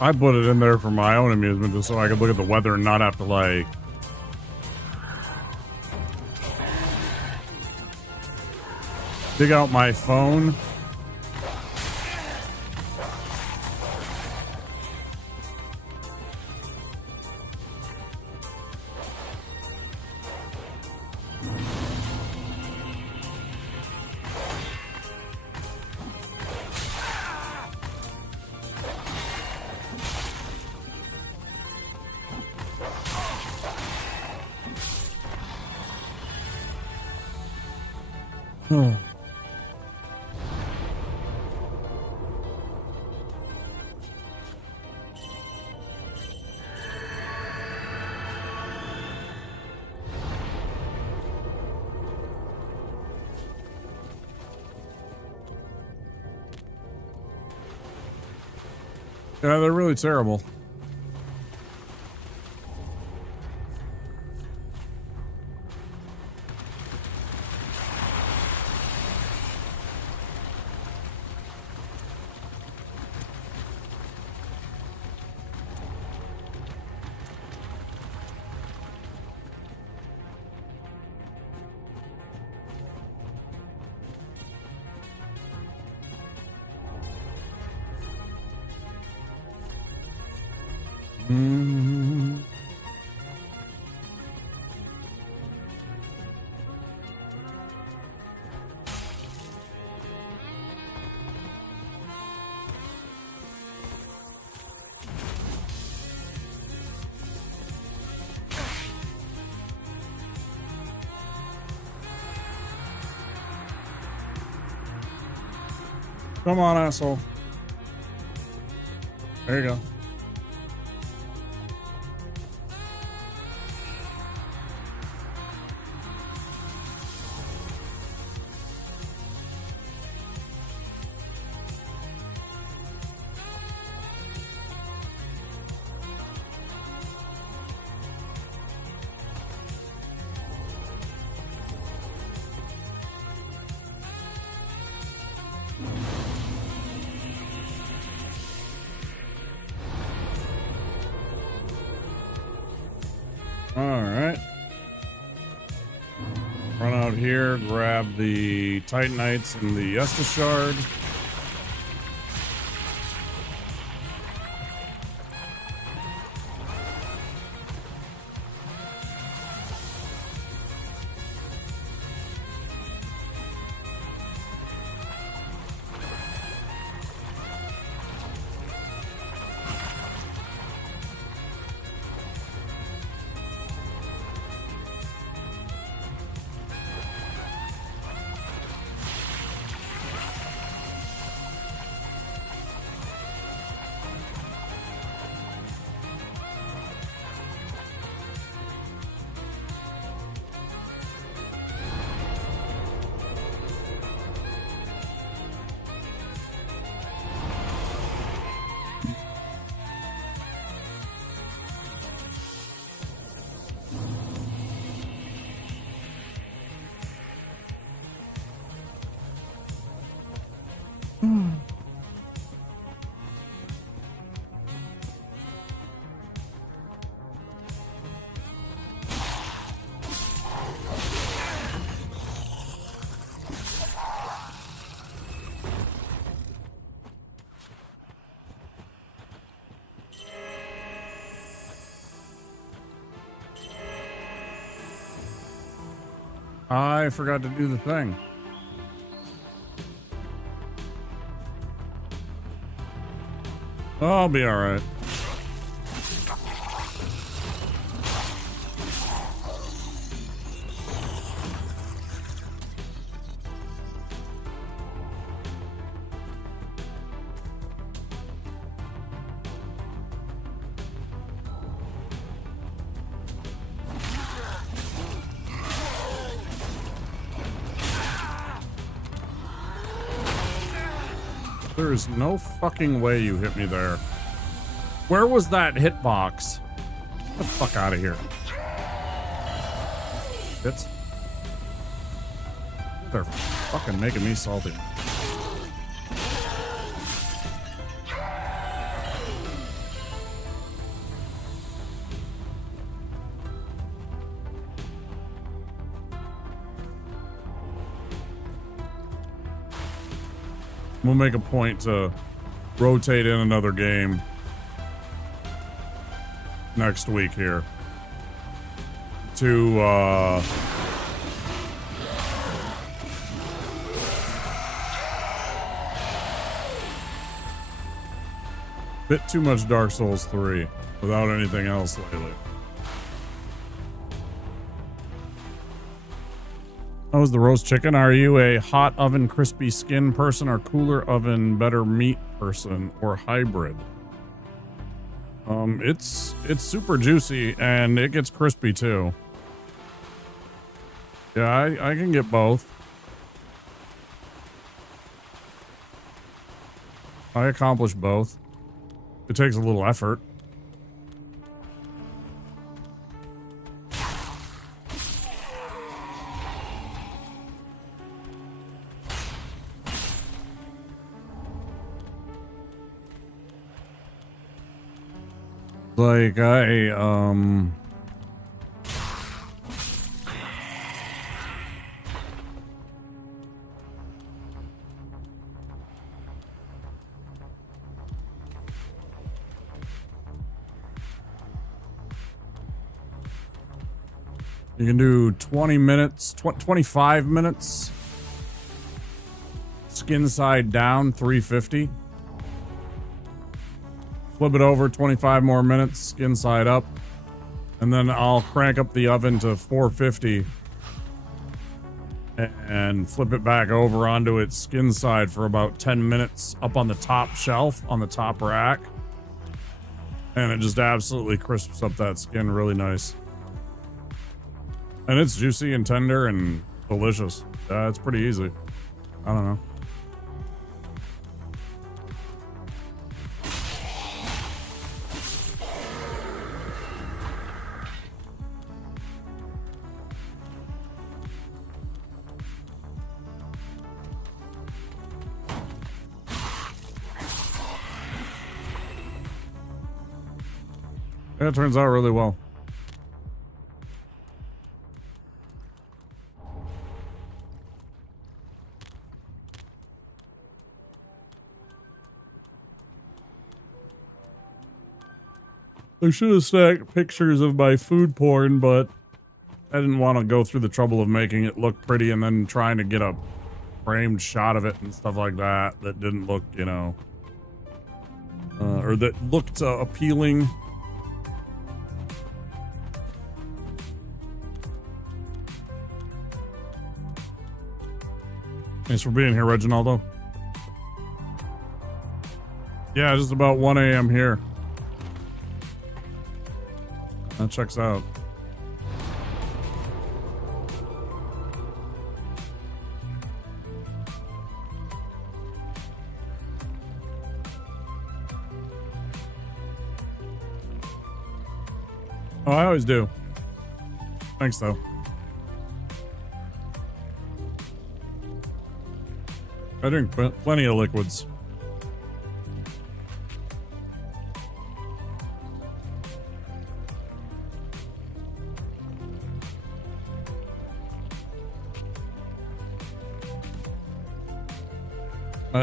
I put it in there for my own amusement just so I could look at the weather and not have to, like, dig out my phone. Yeah, they're really terrible. Come on, asshole. There you go. Alright. Run out here, grab the Titanites and the Estus Shard. I forgot to do the thing. I'll be all right. There is no fucking way you hit me there. Where was that hitbox? Get the fuck out of here. It's... They're fucking making me salty. We'll make a point to rotate in another game next week here to bit too much Dark Souls 3 without anything else lately. How was the roast chicken? Are you a hot oven crispy skin person or cooler oven better meat person or hybrid? It's super juicy and it gets crispy too. Yeah, I can get both. I accomplish both. It takes a little effort. Like, you can do 20 minutes, 25 minutes. Skin side down, 350. Flip it over 25 more minutes, skin side up. And then I'll crank up the oven to 450 and flip it back over onto its skin side for about 10 minutes up on the top shelf, on the top rack. And it just absolutely crisps up that skin really nice. And it's juicy and tender and delicious. It's pretty easy. I don't know. Yeah, it turns out really well. I should have stacked pictures of my food porn, but I didn't want to go through the trouble of making it look pretty and then trying to get a framed shot of it and stuff like that that didn't look, you know, or that looked appealing. Thanks for being here, Reginaldo. Yeah, just about 1 a.m. here. That checks out. Oh, I always do. Thanks, though. I drink plenty of liquids.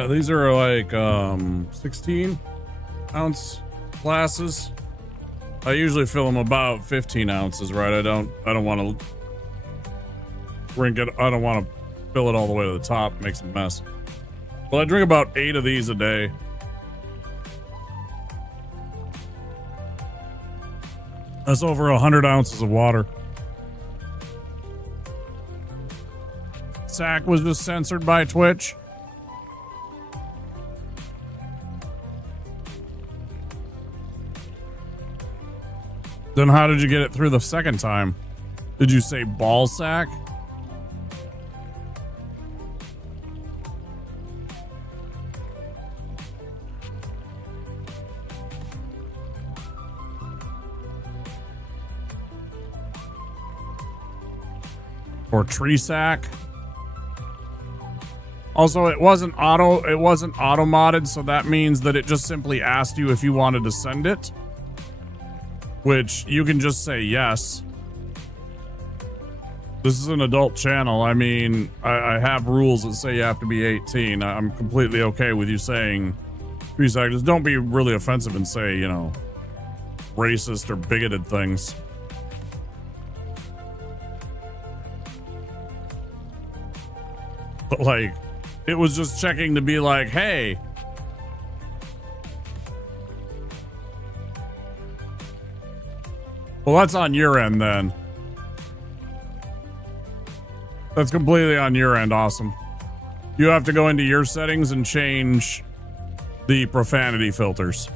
These are like 16 ounce glasses. I usually fill them about 15 ounces, right? I don't want to drink it. I don't want to fill it all the way to the top. It makes a mess. But I drink about 8 of these a day. That's over 100 ounces of water. Sack was just censored by Twitch. Then how did you get it through the second time? Did you say ball sack? Or tree sack? Also, it wasn't auto modded, so that means that it just simply asked you if you wanted to send it. Which you can just say yes. This is an adult channel. I mean, I have rules that say you have to be 18. I'm completely okay with you saying 3 seconds. Don't be really offensive and say, you know, racist or bigoted things. But like, it was just checking to be like, hey, well, that's on your end then. That's completely on your end. Awesome. You have to go into your settings and change the profanity filters.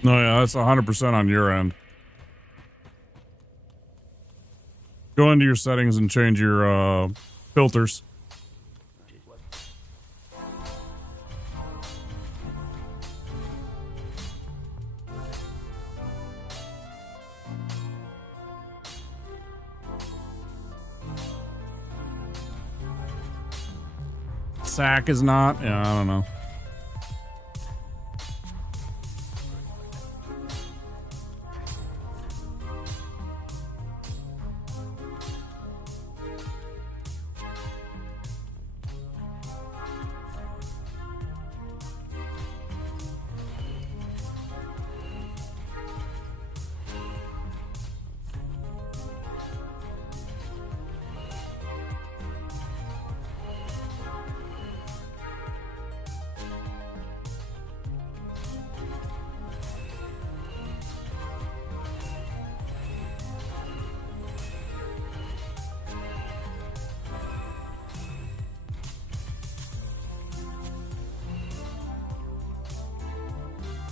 No, yeah, that's 100% on your end. Go into your settings and change your filters. Sack is not. Yeah, I don't know.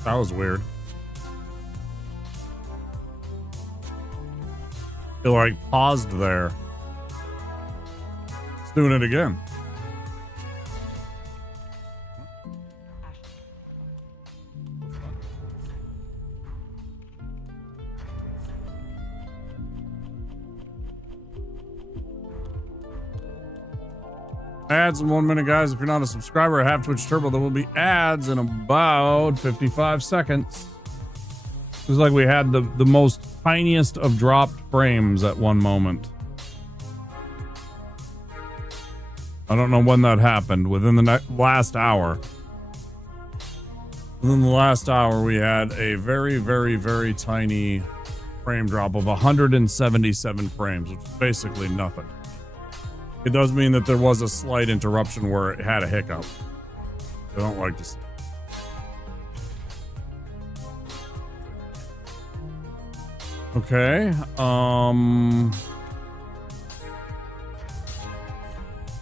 That was weird. It like paused there. It's doing it again. Ads in 1 minute, guys. If you're not a subscriber, I have Twitch Turbo. There will be ads in about 55 seconds. It was like we had the most tiniest of dropped frames at one moment. I don't know when that happened. Within the last hour. Within the last hour, we had a very, very, very tiny frame drop of 177 frames, which is basically nothing. It does mean that there was a slight interruption where it had a hiccup. I don't like to see. Okay.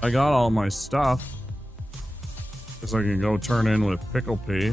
I got all my stuff. Guess I can go turn in with Pickle Pea.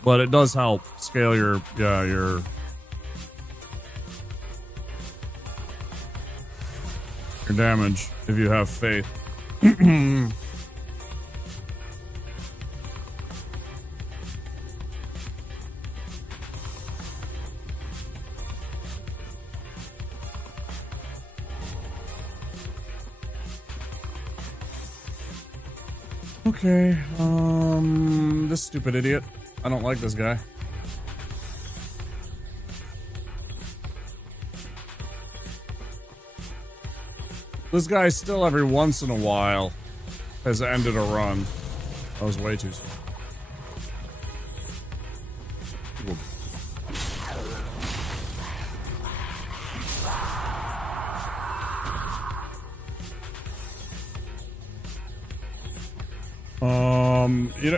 But it does help scale your damage if you have faith. Okay, this stupid idiot. I don't like this guy. This guy still every once in a while has ended a run. That was way too slow.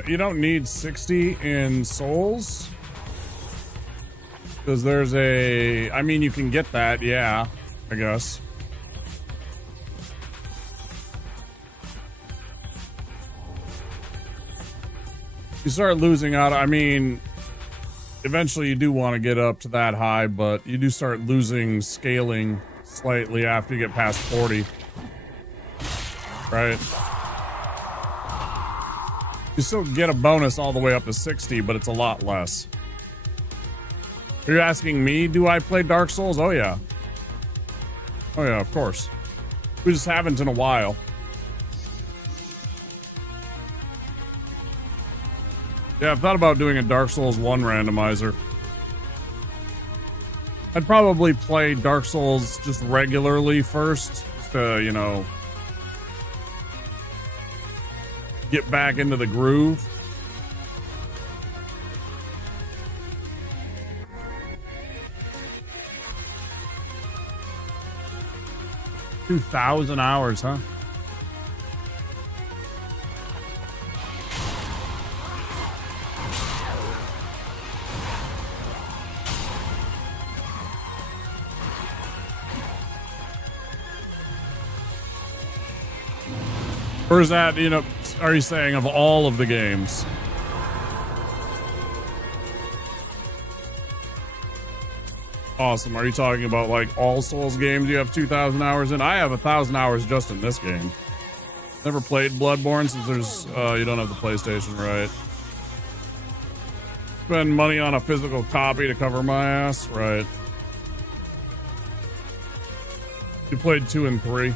You don't need 60 in souls. Because there's a... I mean, you can get that, yeah, I guess. You start losing out. I mean, eventually you do want to get up to that high, but you do start losing scaling slightly after you get past 40. Right? You still get a bonus all the way up to 60, but it's a lot less. Are you asking me, do I play Dark Souls? Oh, yeah. Oh, yeah, of course. We just haven't in a while. Yeah, I've thought about doing a Dark Souls 1 randomizer. I'd probably play Dark Souls just regularly first, just to, you know, get back into the groove. $2,000 hours, huh? Or is that, you know, are you saying of all of the games? Awesome. Are you talking about like all Souls games you have 2,000 hours in? I have 1,000 hours just in this game. Never played Bloodborne since there's, you don't have the PlayStation, right? Spend money on a physical copy to cover my ass, right? You played 2 and 3.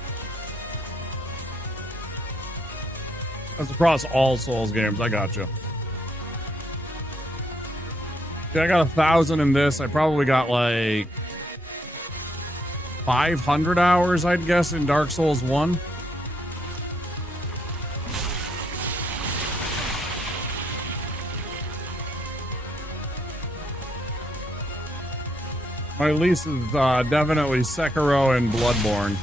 That's across all Souls games. I got you. Yeah, I got 1,000 in this. I probably got like 500 hours, I'd guess, in Dark Souls 1. My least is definitely Sekiro and Bloodborne.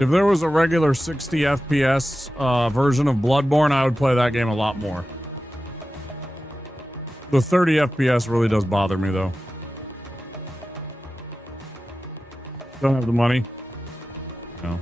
If there was a regular 60 FPS version of Bloodborne, I would play that game a lot more. The 30 FPS really does bother me, though. Don't have the money. No.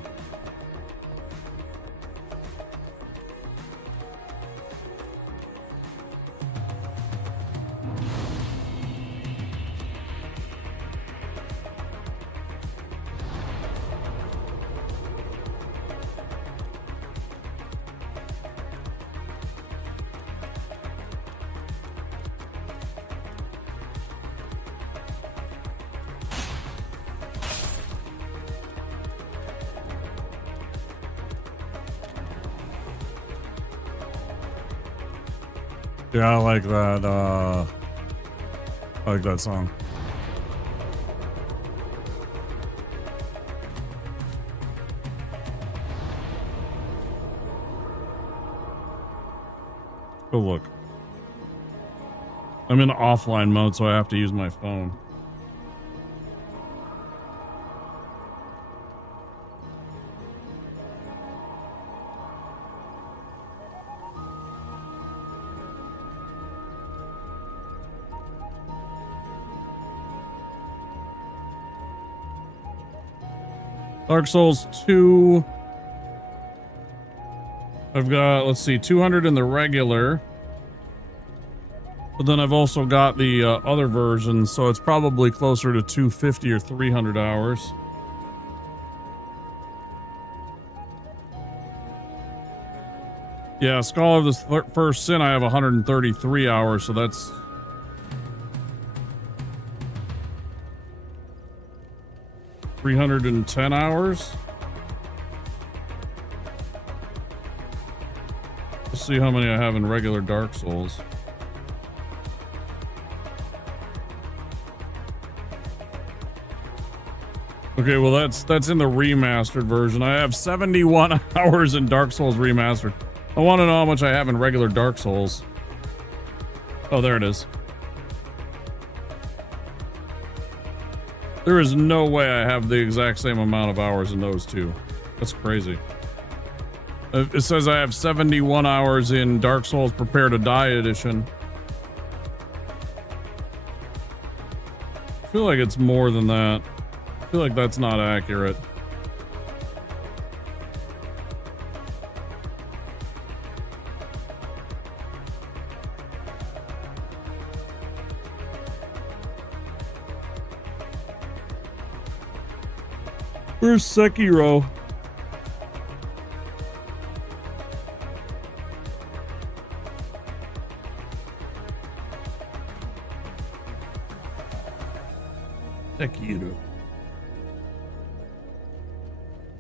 Yeah, I like that, I like that song. Oh, look. I'm in offline mode, so I have to use my phone. Dark Souls 2. I've got, let's see, 200 in the regular. But then I've also got the other version, so it's probably closer to 250 or 300 hours. Yeah, Scholar of the First Sin, I have 133 hours, so that's... $310 hours. Let's see how many I have in regular Dark Souls. Okay, well that's in the remastered version. I have 71 hours in Dark Souls Remastered. I want to know how much I have in regular Dark Souls. Oh, there it is. There is no way I have the exact same amount of hours in those two. That's crazy. It says I have 71 hours in Dark Souls Prepare to Die Edition. I feel like it's more than that. I feel like that's not accurate. Where's Sekiro? Sekiro.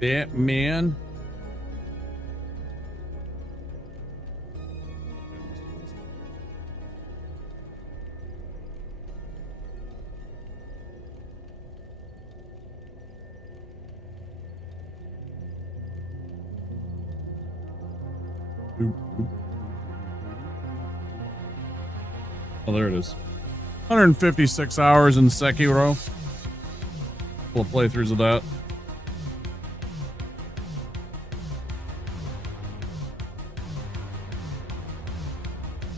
Batman. Oh, there it is. 156 hours in Sekiro. Couple of playthroughs of that.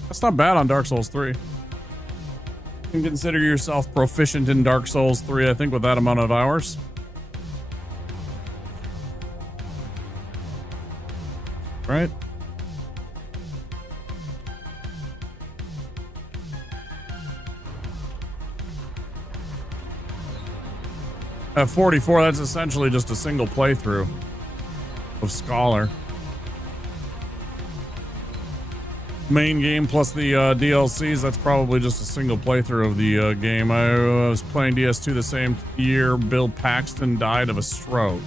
That's not bad on Dark Souls 3. You can consider yourself proficient in Dark Souls 3, I think, with that amount of hours. Right? At 44, that's essentially just a single playthrough of Scholar. Main game plus the DLCs, that's probably just a single playthrough of the game. I was playing DS2 the same year Bill Paxton died of a stroke.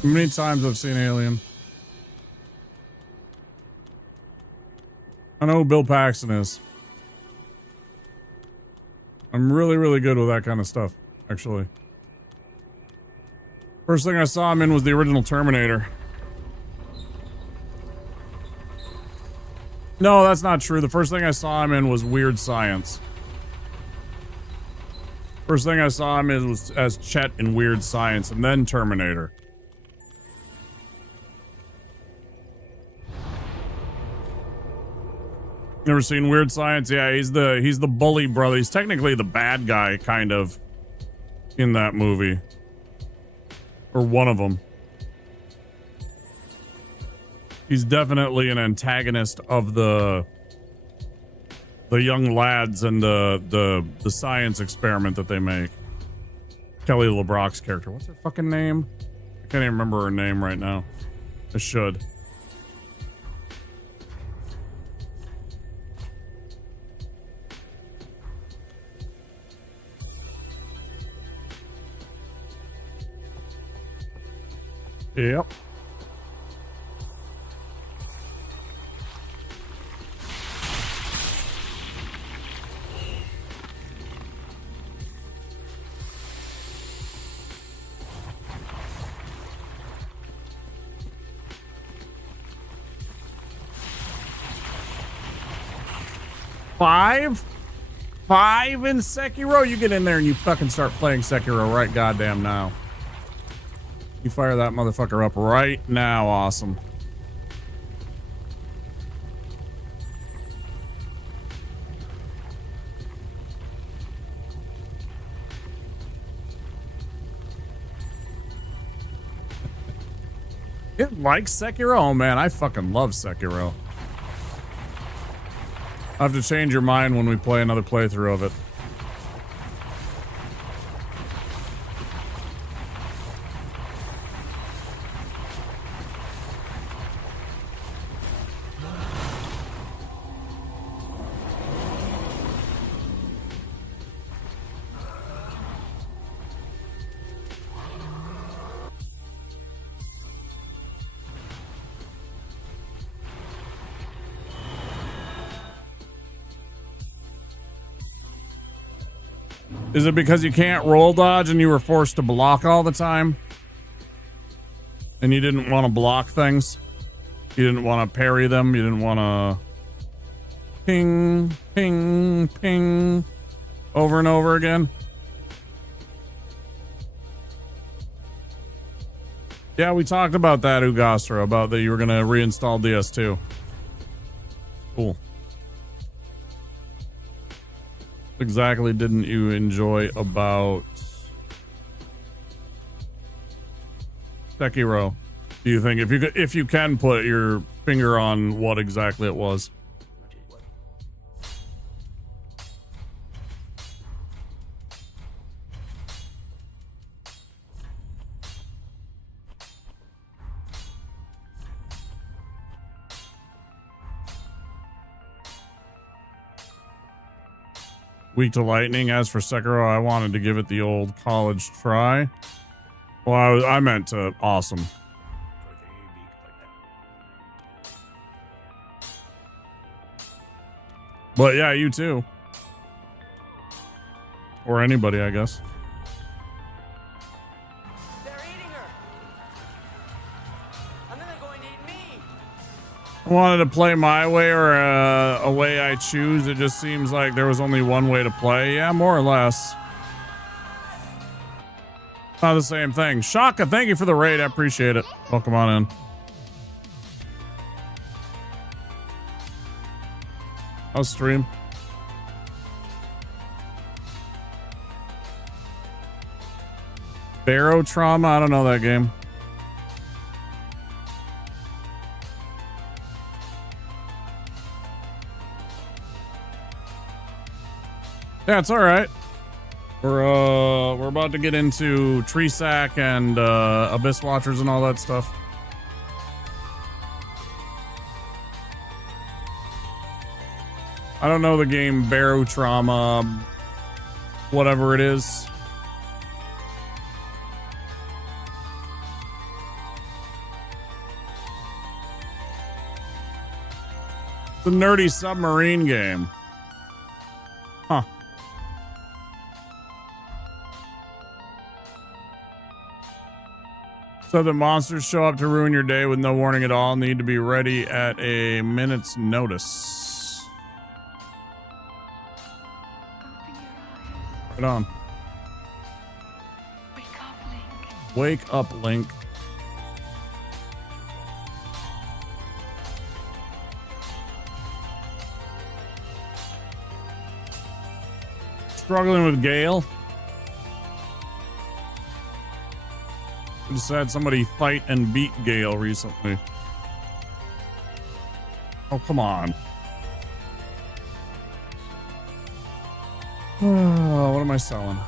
How many times I've seen Alien? I know who Bill Paxton is. I'm really, really good with that kind of stuff, actually. First thing I saw him in was the original Terminator. No, that's not true. The first thing I saw him in was Weird Science. First thing I saw him was as Chet in Weird Science, and then Terminator. Never seen Weird Science? Yeah, he's the bully brother. He's technically the bad guy, kind of, in that movie, or one of them. He's definitely an antagonist of the young lads and the science experiment that they make. Kelly LeBrock's character. What's her fucking name? I can't even remember her name right now. I should. Yep. Five in Sekiro? You get in there and you fucking start playing Sekiro right goddamn now. You fire that motherfucker up right now. Awesome. It likes Sekiro? Oh man, I fucking love Sekiro. I'll have to change your mind when we play another playthrough of it. Is it because you can't roll dodge and you were forced to block all the time? And you didn't want to block things? You didn't want to parry them? You didn't want to ping, ping, ping over and over again? Yeah, we talked about that, Ugastra, about that you were going to reinstall DS2. Cool. Exactly didn't you enjoy about Sekiro? Do you think if you can put your finger on what exactly it was? Weak to lightning. As for Sekiro, I wanted to give it the old college try. Well, I meant to awesome. But yeah, you too. Or anybody, I guess. I wanted to play my way or a way I choose. It just seems like there was only one way to play. Yeah, more or less. Not the same thing. Shaka, thank you for the raid. I appreciate it. Welcome on in. How's stream? Barrow Trauma? I don't know that game. Yeah, it's all right. We're about to get into Tree Sack and Abyss Watchers and all that stuff. I don't know the game Barrow Trauma, whatever it is. It's a nerdy submarine game. Huh. So the monsters show up to ruin your day with no warning at all. Need to be ready at a minute's notice. Right on. Wake up, Link. Struggling with Gale. I just had somebody fight and beat Gale recently. Oh, come on. Oh, what am I selling?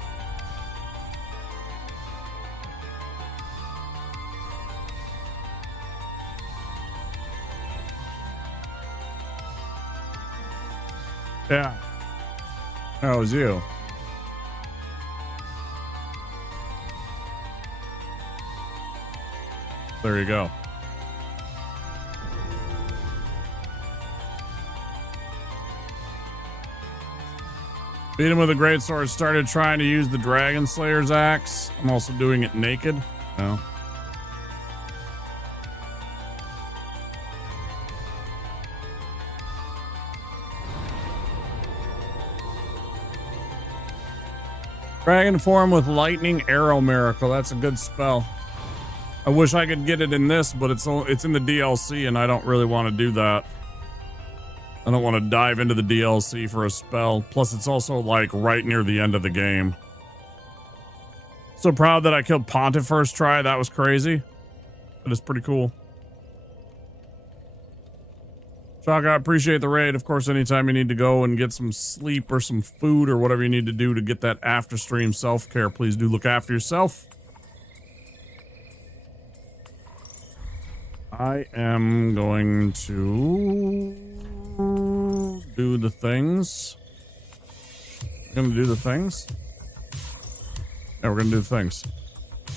Yeah. That was you. There you go. Beat him with a greatsword. Started trying to use the Dragon Slayer's axe. I'm also doing it naked. No. Dragon form with lightning arrow miracle. That's a good spell. I wish I could get it in this, but it's in the DLC, and I don't really want to do that. I don't want to dive into the DLC for a spell. Plus, it's also like right near the end of the game. So proud that I killed Pontiff first try. That was crazy. That is pretty cool. Shock, I appreciate the raid. Of course, anytime you need to go and get some sleep or some food or whatever you need to do to get that after stream self-care, please do look after yourself. I am going to do the things. I'm going to do the things. Yeah, we're going to do the things.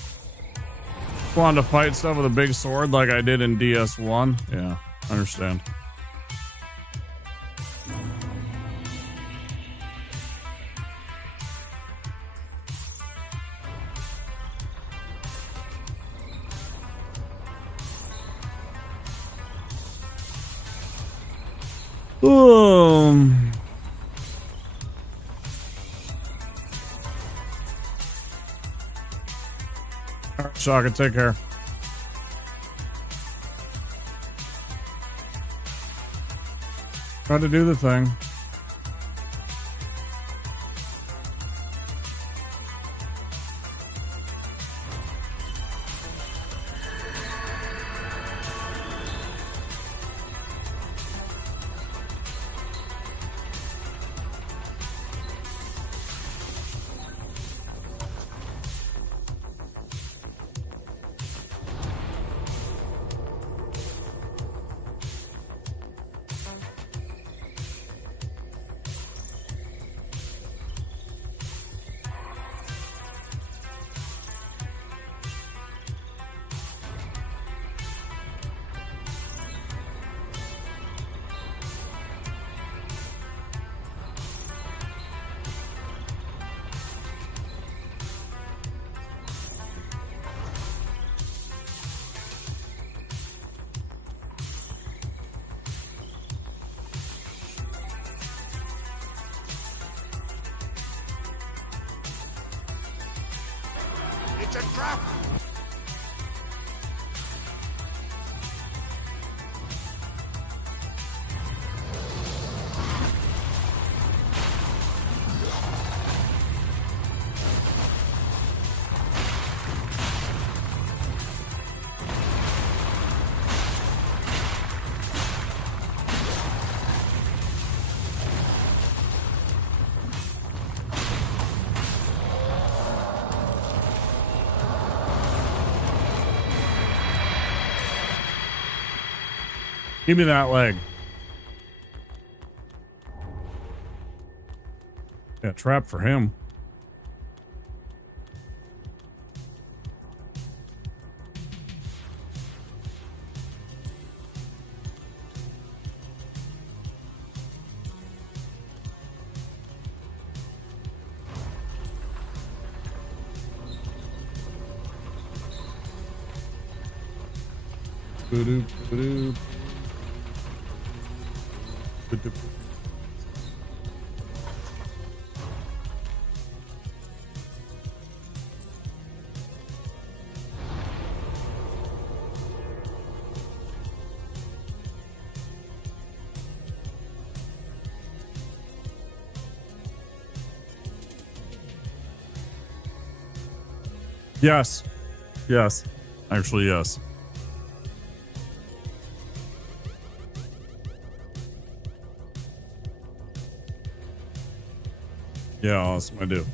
Just wanted to fight stuff with a big sword like I did in DS1. Yeah, I understand. Alright, Shaka, take care. Try to do the thing. It's a trap! Give me that leg. Yeah, trap for him. Ba-doop, ba-doop. Yes. Yes. Actually, yes. Yeah, awesome. I do.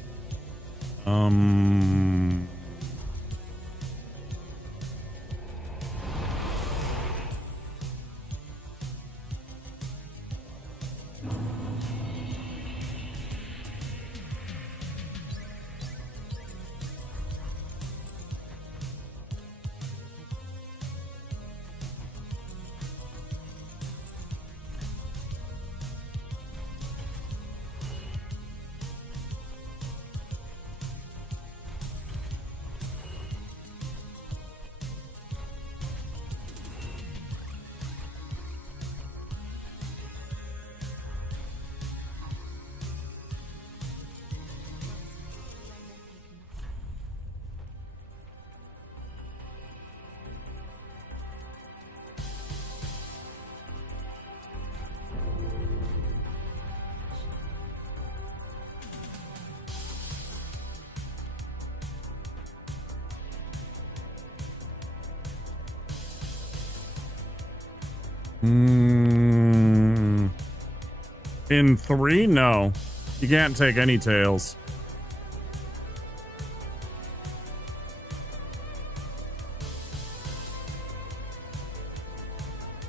In 3, no. You can't take any tails.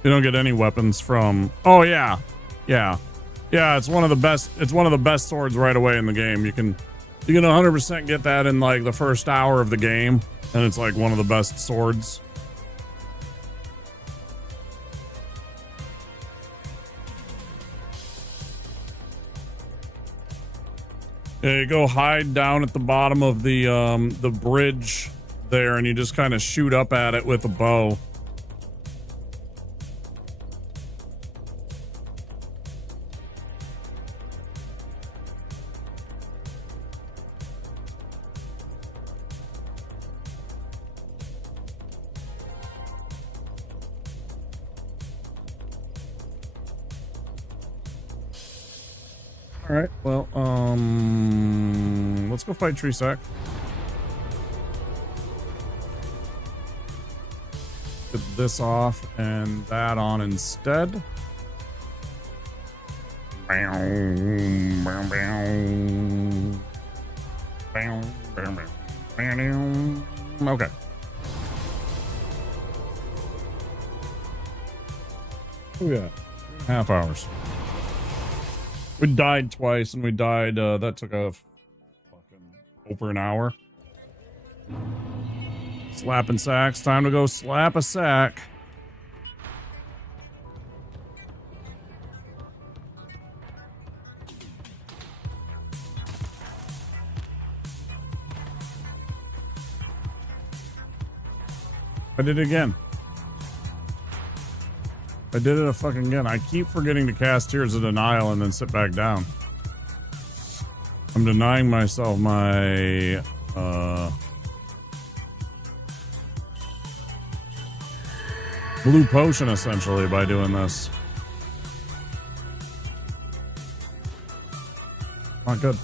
You don't get any weapons from... Oh, yeah. Yeah. Yeah, it's one of the best. It's one of the best swords right away in the game. You can 100% get that in like the first hour of the game, and it's like one of the best swords. Yeah, you go hide down at the bottom of the bridge there, and you just kind of shoot up at it with a bow. All right, well, let's go fight Treesack. Get this off and that on instead. Okay. Oh yeah, 3.5 hours. We died twice, and we died, that took a fucking over an hour. Slapping sacks. Time to go slap a sack. I did it again. I did it fucking again. I keep forgetting to cast Tears of Denial and then sit back down. I'm denying myself my blue potion essentially by doing this. Not good.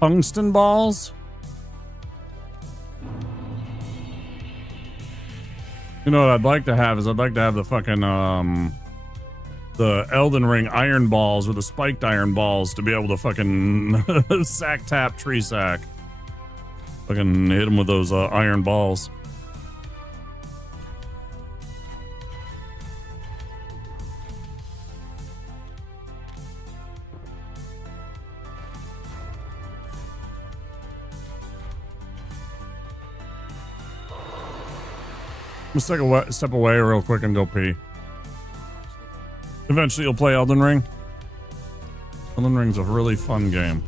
Tungsten balls? You know what I'd like to have is I'd like to have the fucking the Elden Ring iron balls or the spiked iron balls to be able to fucking sack tap tree sack. Fucking hit him with those iron balls. Let's take a step away real quick and go pee. Eventually you'll play Elden Ring. Elden Ring's a really fun game.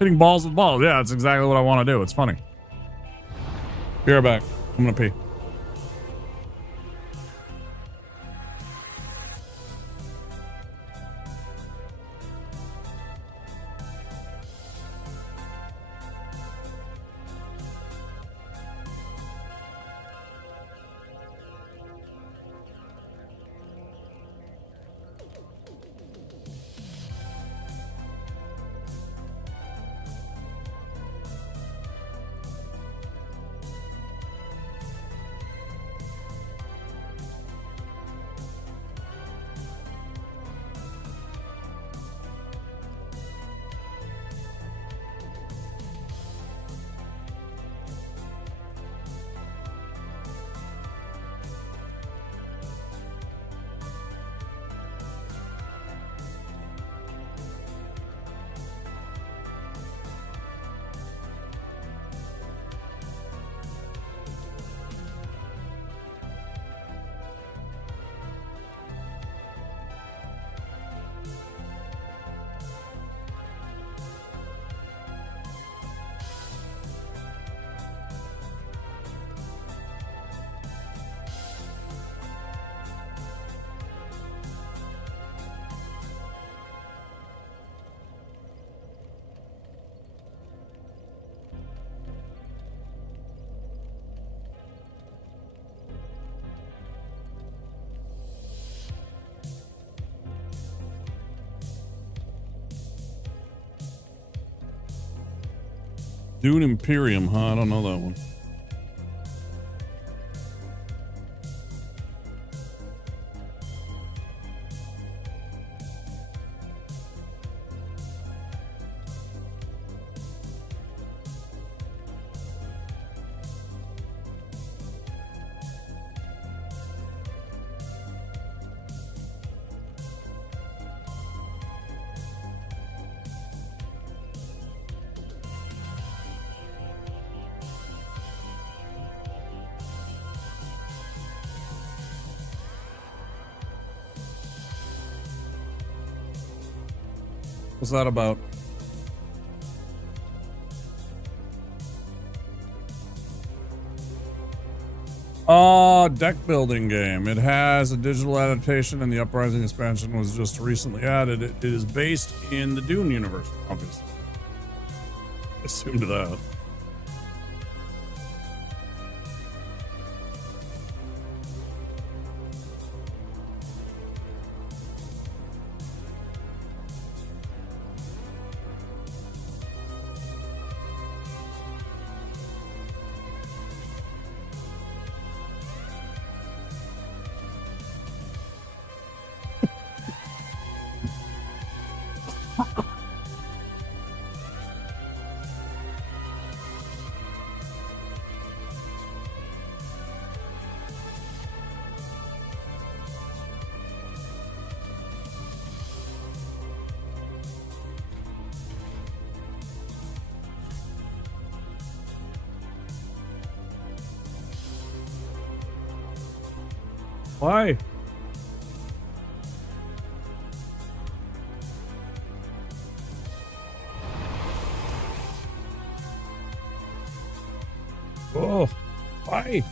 Hitting balls with balls. Yeah, that's exactly what I want to do. It's funny. Be right back. I'm gonna pee. Dune Imperium, huh? I don't know that one. What's that about? Deck building game. It has a digital adaptation, and the Uprising expansion was just recently added. It is based in the Dune universe, obviously. Assumed that. Why? Oh, why?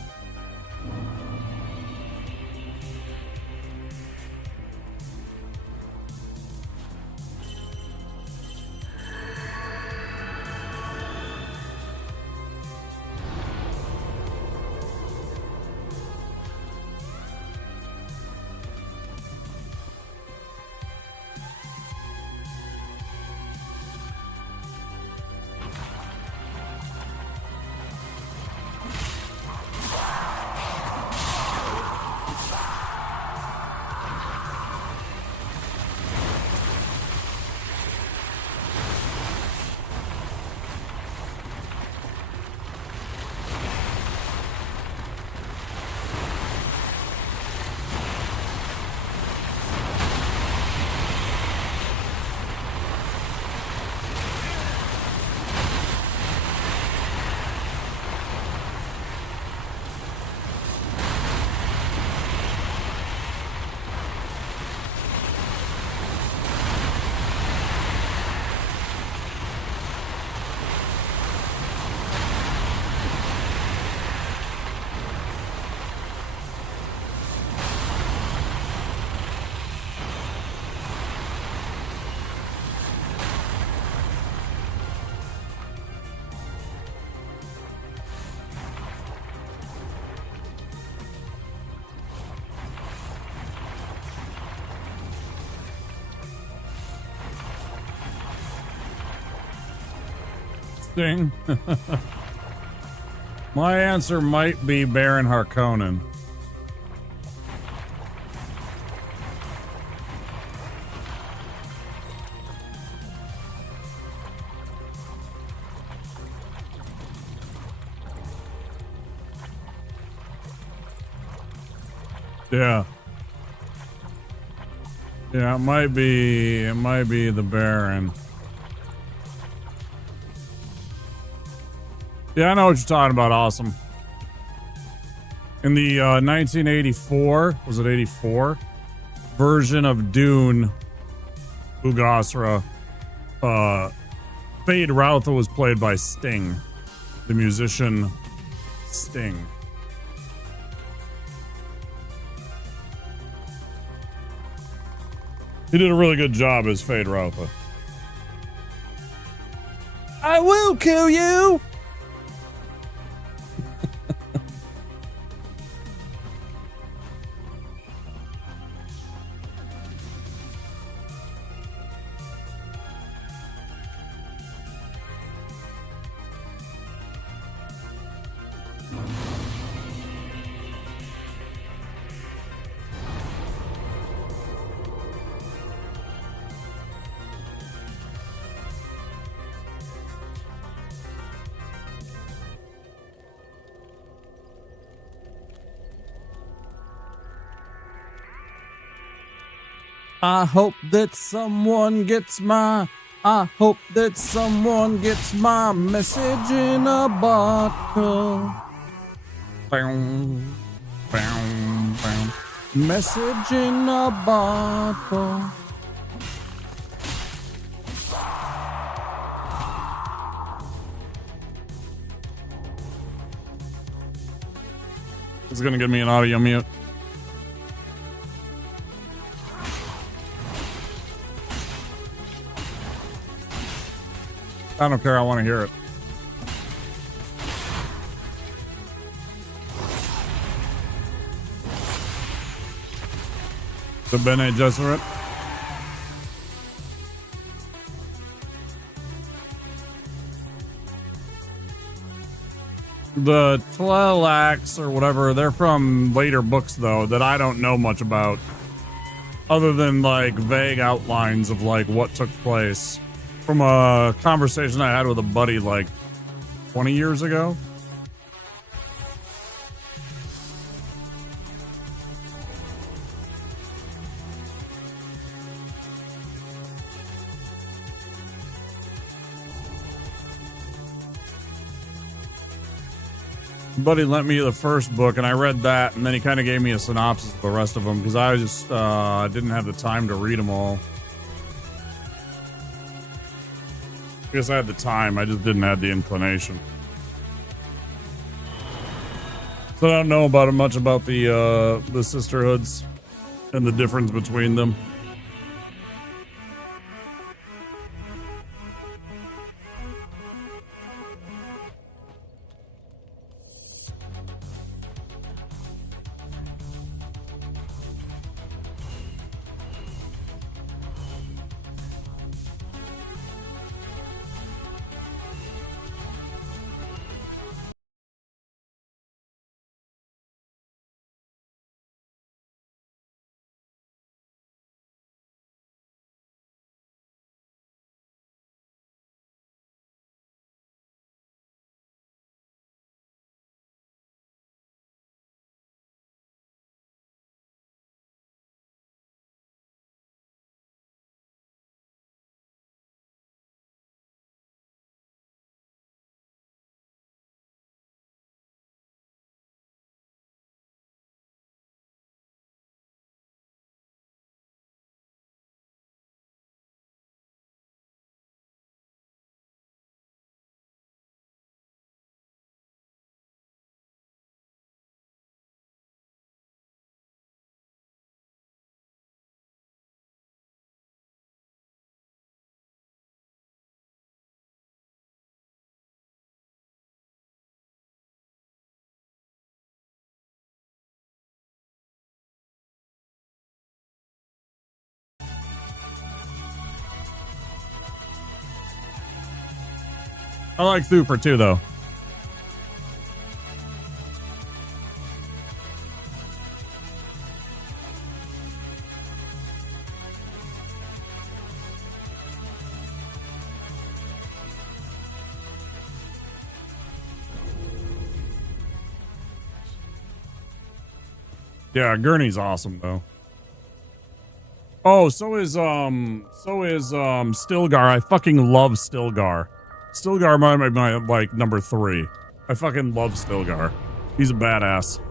Sting. My answer might be Baron Harkonnen. Yeah. Yeah, it might be the Baron. Yeah, I know what you're talking about. Awesome. In the 1984, was it 84? Version of Dune, Ugasra, Fade Rautha was played by Sting, the musician Sting. He did a really good job as Fade Rautha. I will kill you! I hope that someone gets my message in a bottle. Boom, boom, boom. Message in a bottle. It's gonna give me an audio mute. I don't care. I want to hear it. The Bene Gesserit. The Tlalax or whatever, they're from later books though that I don't know much about, other than like vague outlines of like what took place from a conversation I had with a buddy like 20 years ago. Buddy lent me the first book and I read that, and then he kind of gave me a synopsis of the rest of them because I just didn't have the time to read them all. I guess I had the time, I just didn't have the inclination. So I don't know about much about the sisterhoods and the difference between them. I like Thooper too, though. Yeah, Gurney's awesome though. Oh, so is Stilgar. I fucking love Stilgar. Stilgar might be my like number 3. I fucking love Stilgar. He's a badass.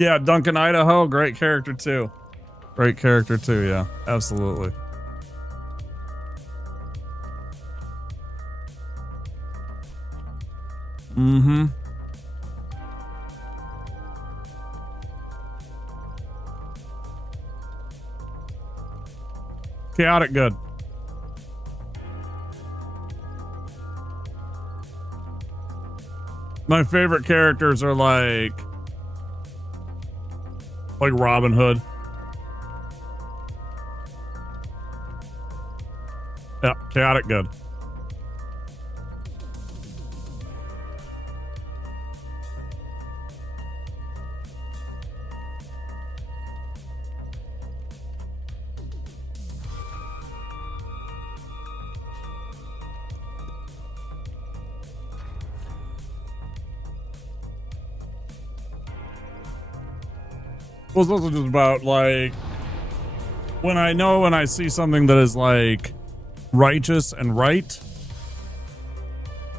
Yeah, Duncan Idaho, great character too. Great character too, yeah. Absolutely. Mm-hmm. Chaotic good. My favorite characters are like Robin Hood. Yeah, chaotic good. Well, it's also just about like when I see something that is like righteous and right,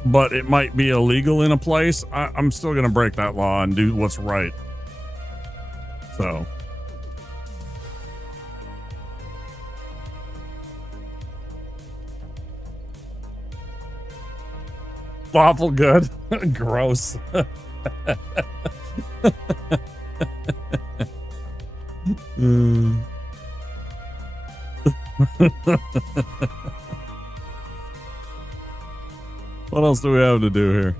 but it might be illegal in a place, I'm still gonna break that law and do what's right. So lawful good. Gross. What else do we have to do here?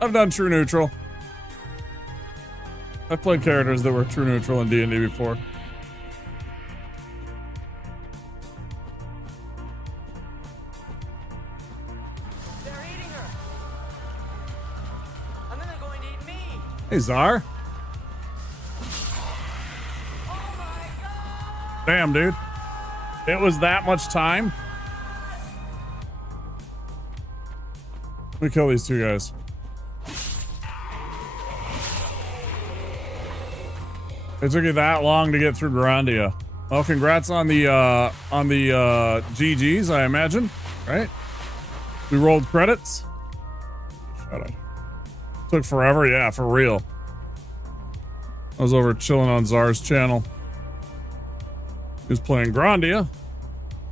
I've done true neutral. I've played characters that were true neutral in D&D before. Hey, Czar. Damn, dude. It was that much time? Let me kill these two guys. It took you that long to get through Grandia. Well, congrats on the GGs, I imagine, right? We rolled credits. Shut up. Took forever, yeah, for real. I was over chilling on Czar's channel. He was playing Grandia.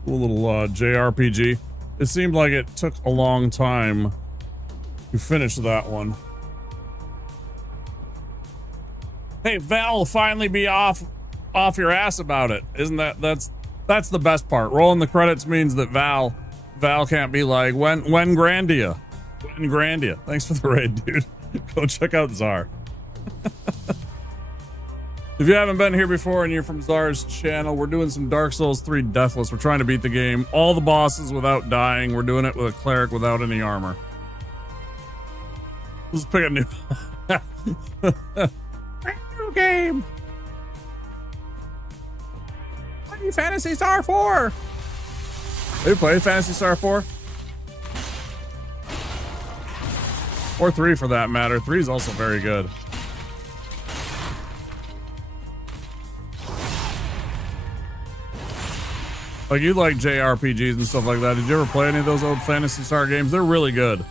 Cool little JRPG. It seemed like it took a long time to finish that one. Hey, Val will finally be off your ass about it. Isn't that's the best part. Rolling the credits means that Val can't be like, when Grandia? When Grandia? Thanks for the raid, dude. Go check out Czar. If you haven't been here before and you're from Czar's channel, we're doing some Dark Souls 3 Deathless. We're trying to beat the game, all the bosses without dying. We're doing it with a cleric without any armor. Let's pick a new new game. Play Phantasy Star 4. Have you played Phantasy Star 4? Or 3 for that matter. 3 is also very good. Like, you like JRPGs and stuff like that. Did you ever play any of those old Phantasy Star games? They're really good.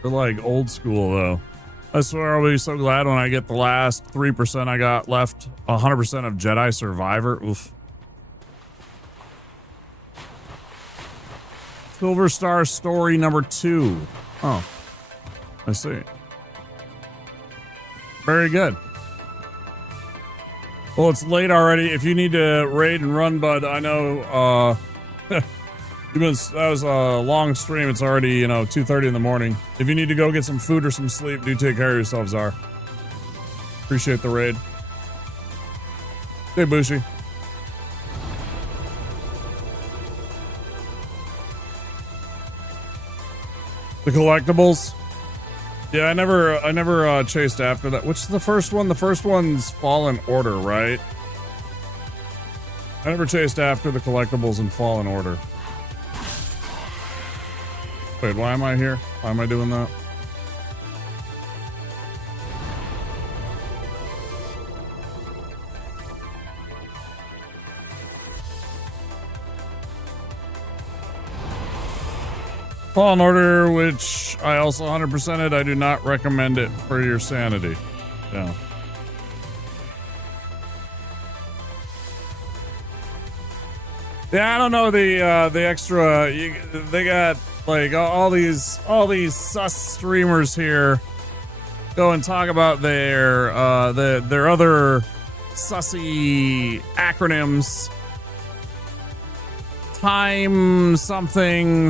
They're like old school though. I swear I'll be so glad when I get the last 3% I got left. 100% of Jedi Survivor. Oof. Silver Star Story number 2. Oh, I see. Very good. Well, it's late already. If you need to raid and run, bud, I know That was a long stream. It's already, 2:30 in the morning. If you need to go get some food or some sleep, do take care of yourselves, Czar. Appreciate the raid. Hey, Bushi. The collectibles. Yeah, I never chased after that. Which is the first one? The first one's Fallen Order, right? I never chased after the collectibles in Fallen Order. Wait, why am I here? Why am I doing that? Fallen Order, which I also 100%ed, I do not recommend it for your sanity. Yeah. Yeah, I don't know the extra. They got like all these sus streamers here go and talk about their other sussy acronyms. Time something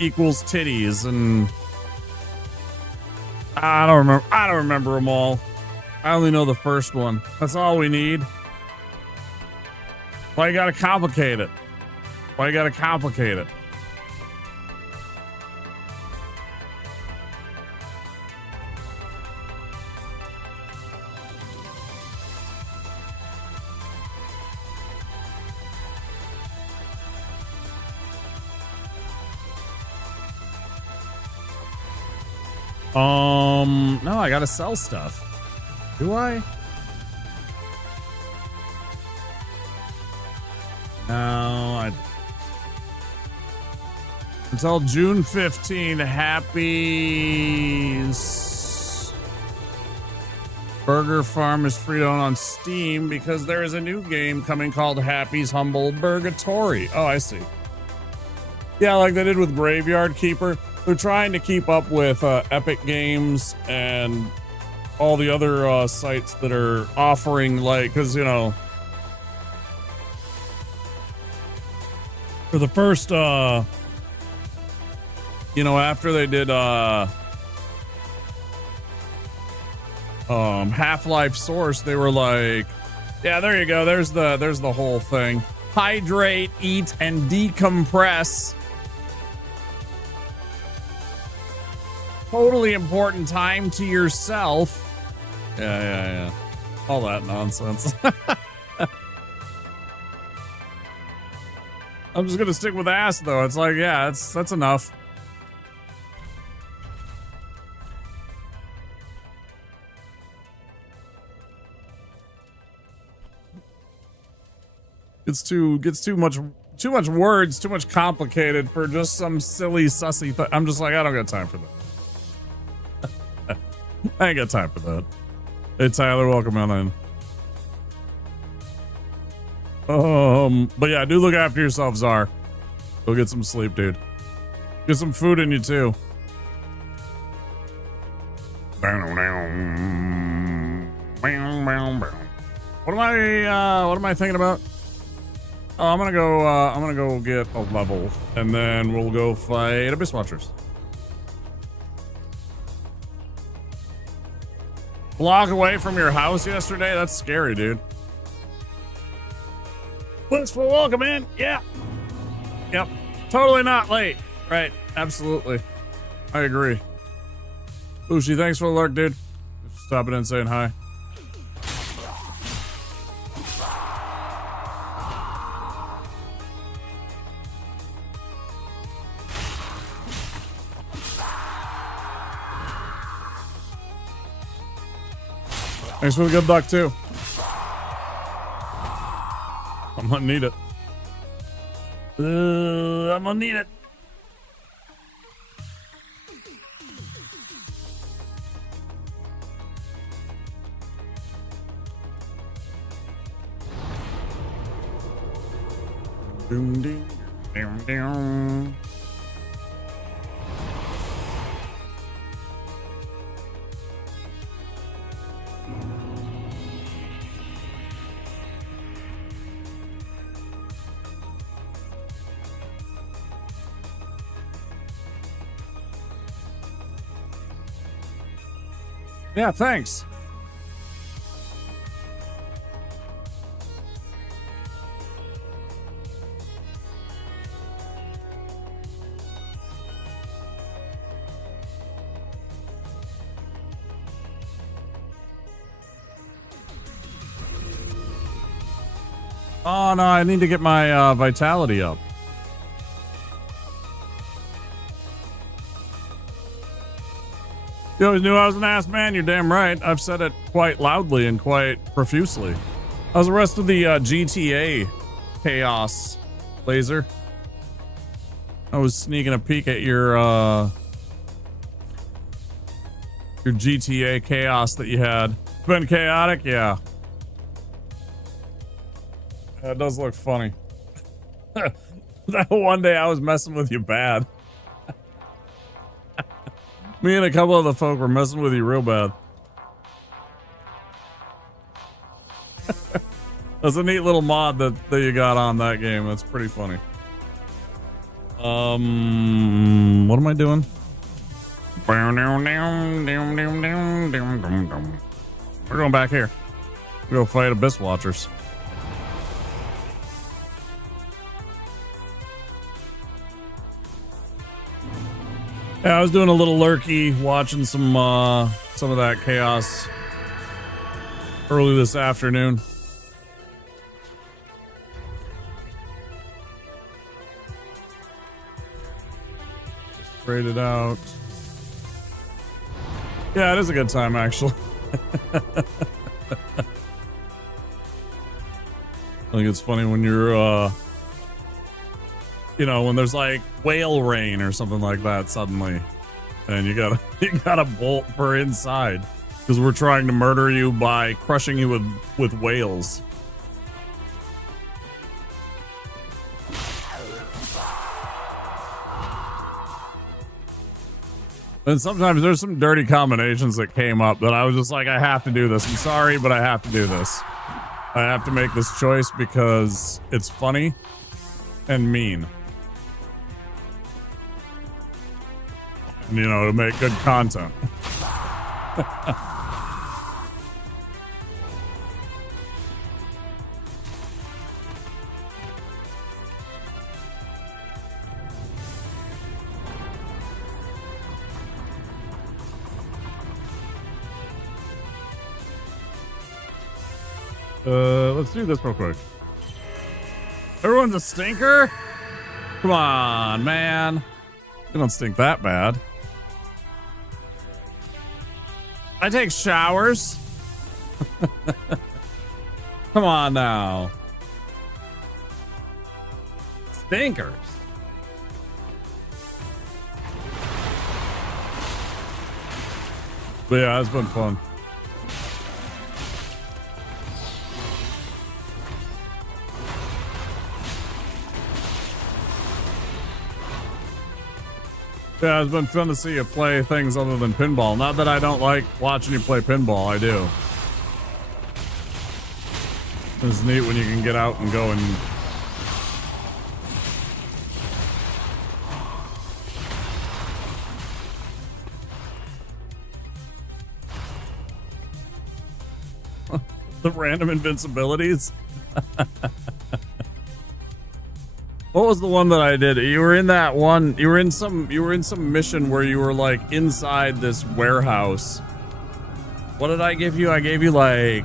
equals titties, and I don't remember them all. I only know the first one. That's all we need. Why you gotta complicate it? Why you gotta complicate it? No, I gotta sell stuff. Do I? No, until June 15, Happy's Burger Farm is free to own on Steam because there is a new game coming called Happy's Humble Burgatory. Oh, I see. Yeah, like they did with Graveyard Keeper. They're trying to keep up with Epic Games and all the other sites that are offering, like, because, for the first, after they did Half-Life Source, they were like, yeah, there you go. There's the whole thing. Hydrate, eat, and decompress. Totally important time to yourself. Yeah. All that nonsense. I'm just gonna stick with ass though. It's like, yeah, that's enough. Gets too much words, too much complicated for just some silly sussy thing. I'm just like, I don't got time for that. I ain't got time for that. Hey Tyler, welcome on in. But yeah, do look after yourself, Czar. Go get some sleep, dude. Get some food in you too. What am I thinking about? Oh, I'm gonna go get a level, and then we'll go fight Abyss Watchers. Block away from your house yesterday? That's scary, dude. Blissful welcome in. Yeah. Yep. Totally not late. Right. Absolutely. I agree. Ushi, thanks for the lurk, dude. Just stopping in and saying hi. Thanks for the good luck, too. I'm gonna need it. I'm gonna need it. Doom, ding, down, down. Yeah, thanks. Oh no, I need to get my vitality up. You always knew I was an ass man, you're damn right. I've said it quite loudly and quite profusely. How's the rest of the GTA chaos, Laser? I was sneaking a peek at your GTA chaos that you had. It's been chaotic, yeah. That does look funny. That one day I was messing with you bad. Me and a couple of the folk were messing with you real bad. That's a neat little mod that you got on that game. That's pretty funny. What am I doing? We're going back here. We go fight Abyss Watchers. Yeah, I was doing a little lurky, watching some of that chaos early this afternoon. Just sprayed it out. Yeah, it is a good time, actually. I think it's funny when you're, you know, when there's like whale rain or something like that suddenly, and you gotta bolt for inside because we're trying to murder you by crushing you with whales. And sometimes there's some dirty combinations that came up that I was just like, I have to do this. I'm sorry, but I have to do this. I have to make this choice because it's funny and mean. You know, to make good content. Let's do this real quick. Everyone's a stinker? Come on, man. You don't stink that bad. I take showers. Come on now. Stinkers. But yeah, it's been fun. Yeah, it's been fun to see you play things other than pinball. Not that I don't like watching you play pinball, I do. It's neat when you can get out and go and... the random invincibilities? What was the one that I did? You were in that one. You were in some mission where you were like inside this warehouse. What did I give you? I gave you like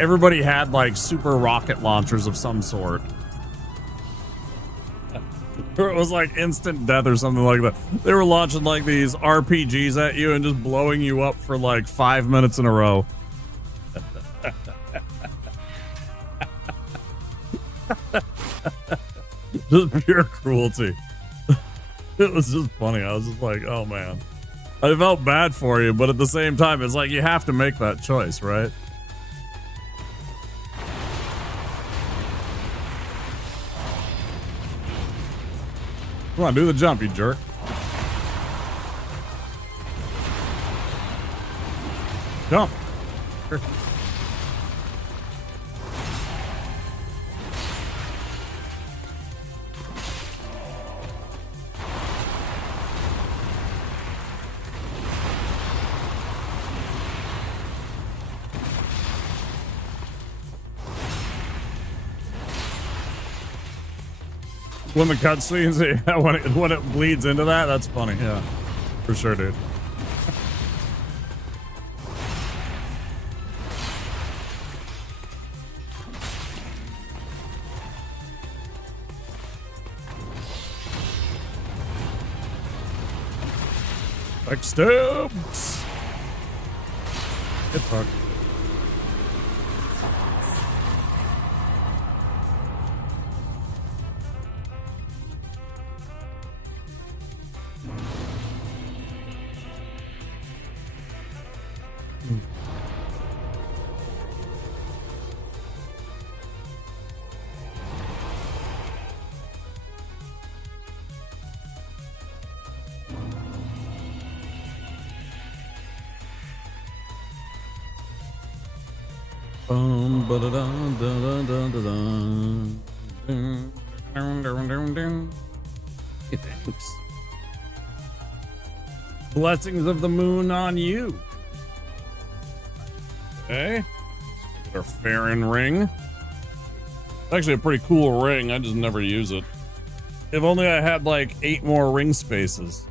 everybody had like super rocket launchers of some sort. Or it was like instant death or something like that. They were launching like these RPGs at you and just blowing you up for like 5 minutes in a row. Just pure cruelty. It was just funny. I was just like, oh man. I felt bad for you, but at the same time, it's like you have to make that choice, right? Come on, do the jump, you jerk. Jump. Sure. When the cutscenes, yeah, when it bleeds into that, that's funny. Yeah, for sure, dude. Like stabs. Get fucked. Hey, thanks. Blessings of the moon on you. Okay. Our Farron ring. It's actually a pretty cool ring. I just never use it. If only I had like 8 more ring spaces.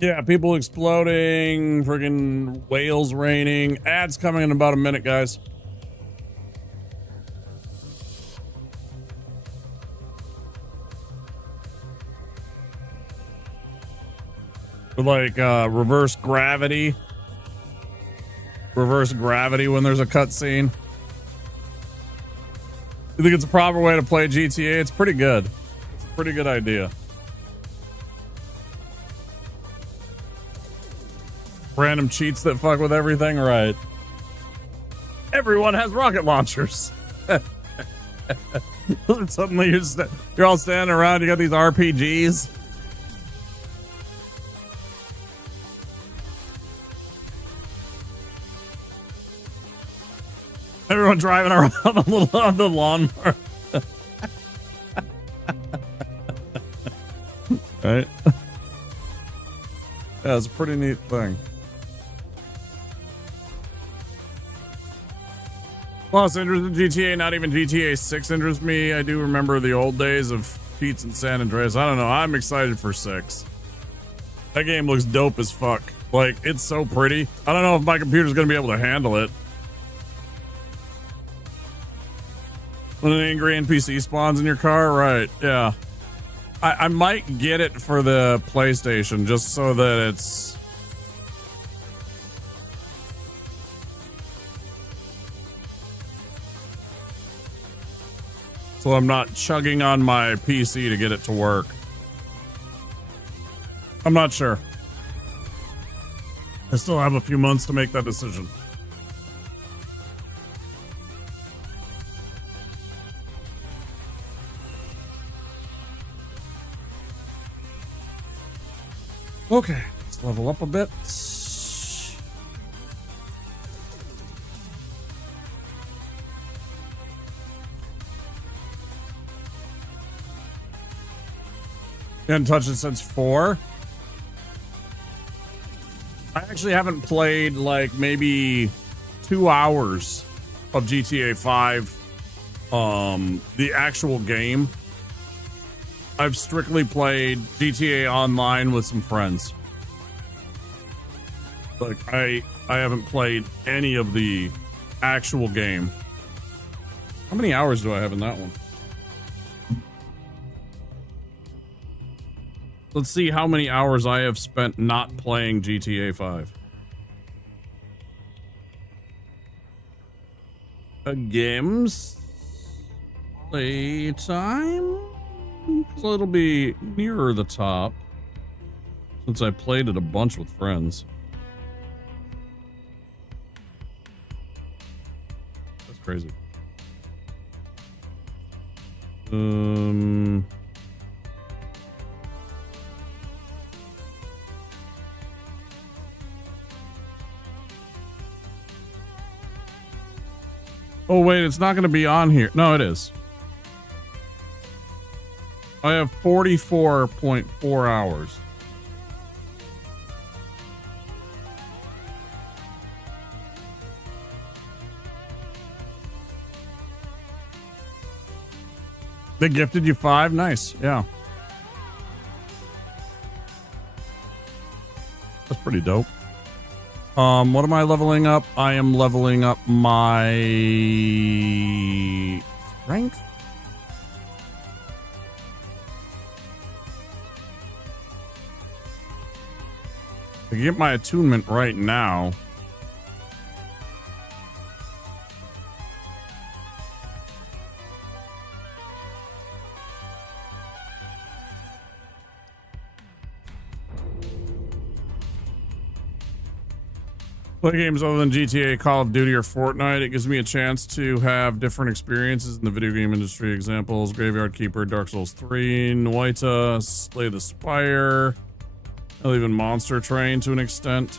Yeah, people exploding, friggin' whales raining. Ads coming in about a minute, guys. With like reverse gravity. Reverse gravity when there's a cutscene. You think it's a proper way to play GTA? It's pretty good. It's a pretty good idea. Random cheats that fuck with everything, right? Everyone has rocket launchers. Suddenly you're all standing around, you got these RPGs. Everyone driving around on the lawnmower. Right? Yeah, it's a pretty neat thing. Lost interest in GTA, not even GTA 6 interests me. I do remember the old days of Pete's and San Andreas. I don't know. I'm excited for 6. That game looks dope as fuck. Like, it's so pretty. I don't know if my computer's going to be able to handle it. When an angry NPC spawns in your car, right? Yeah. I might get it for the PlayStation just so that it's... So I'm not chugging on my PC to get it to work. I'm not sure. I still have a few months to make that decision. Okay, let's level up a bit. Hadn't touched it since 4. I actually haven't played like maybe 2 hours of GTA 5, the actual game. I've strictly played GTA Online with some friends. Like I haven't played any of the actual game. How many hours do I have in that one? Let's see how many hours I have spent not playing GTA 5. Games playtime? So it'll be nearer the top since I played it a bunch with friends. That's crazy. Oh wait, it's not going to be on here. No, it is. I have 44.4 hours. They gifted you 5? Nice. Yeah. That's pretty dope. What am I leveling up? I am leveling up my strength. I can get my attunement right now. Play games other than GTA, Call of Duty, or Fortnite. It gives me a chance to have different experiences in the video game industry. Examples: Graveyard Keeper, Dark Souls 3, Noita, Slay the Spire, hell, even Monster Train to an extent.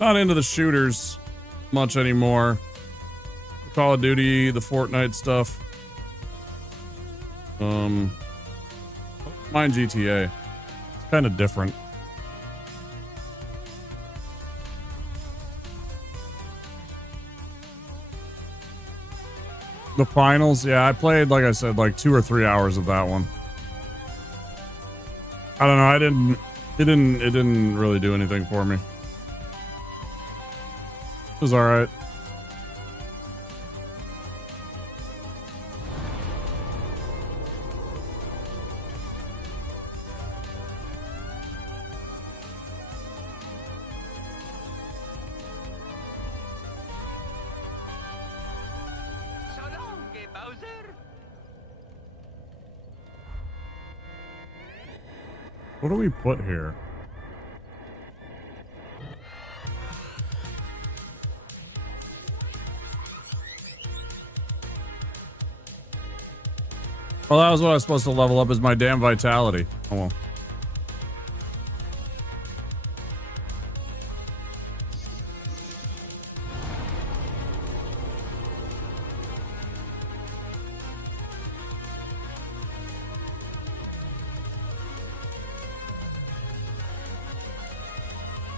Not into the shooters much anymore. Call of Duty, the Fortnite stuff. Mine GTA. It's kind of different. The finals, yeah, I played, like I said, like 2 or 3 hours of that one. I don't know, it didn't really do anything for me. It was alright. What do we put here? Well, that was what I was supposed to level up, is my damn vitality. Oh well.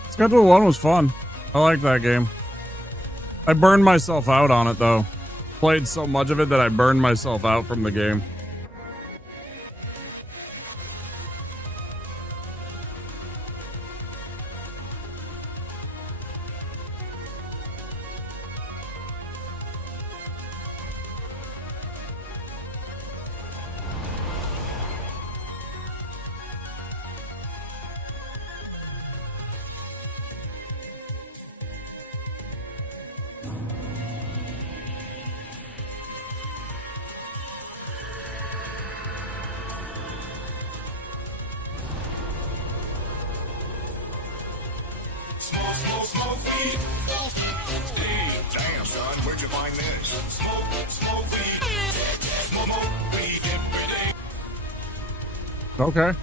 Schedule 1 was fun. I like that game. I burned myself out on it, though. Played so much of it that I burned myself out from the game. Smoke weed. Hey, damn, son, where'd you find this? Smoke weed. Smoke weed every day. Okay.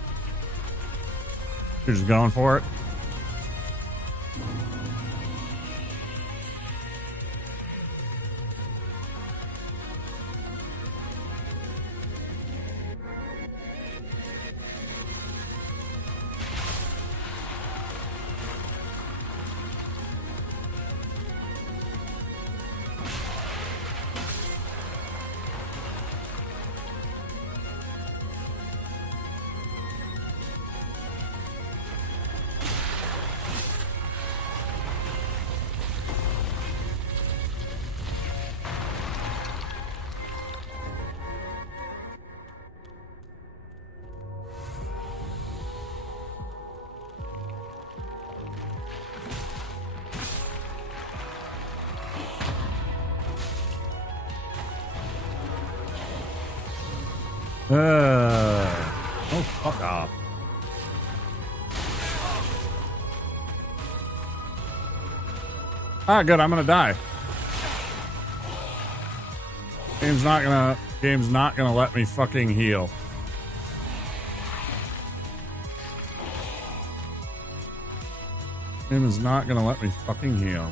You're just going for it. Oh, fuck off. Ah, good, I'm gonna die. Game's not gonna let me fucking heal. Game is not gonna let me fucking heal.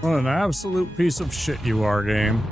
What an absolute piece of shit you are, game.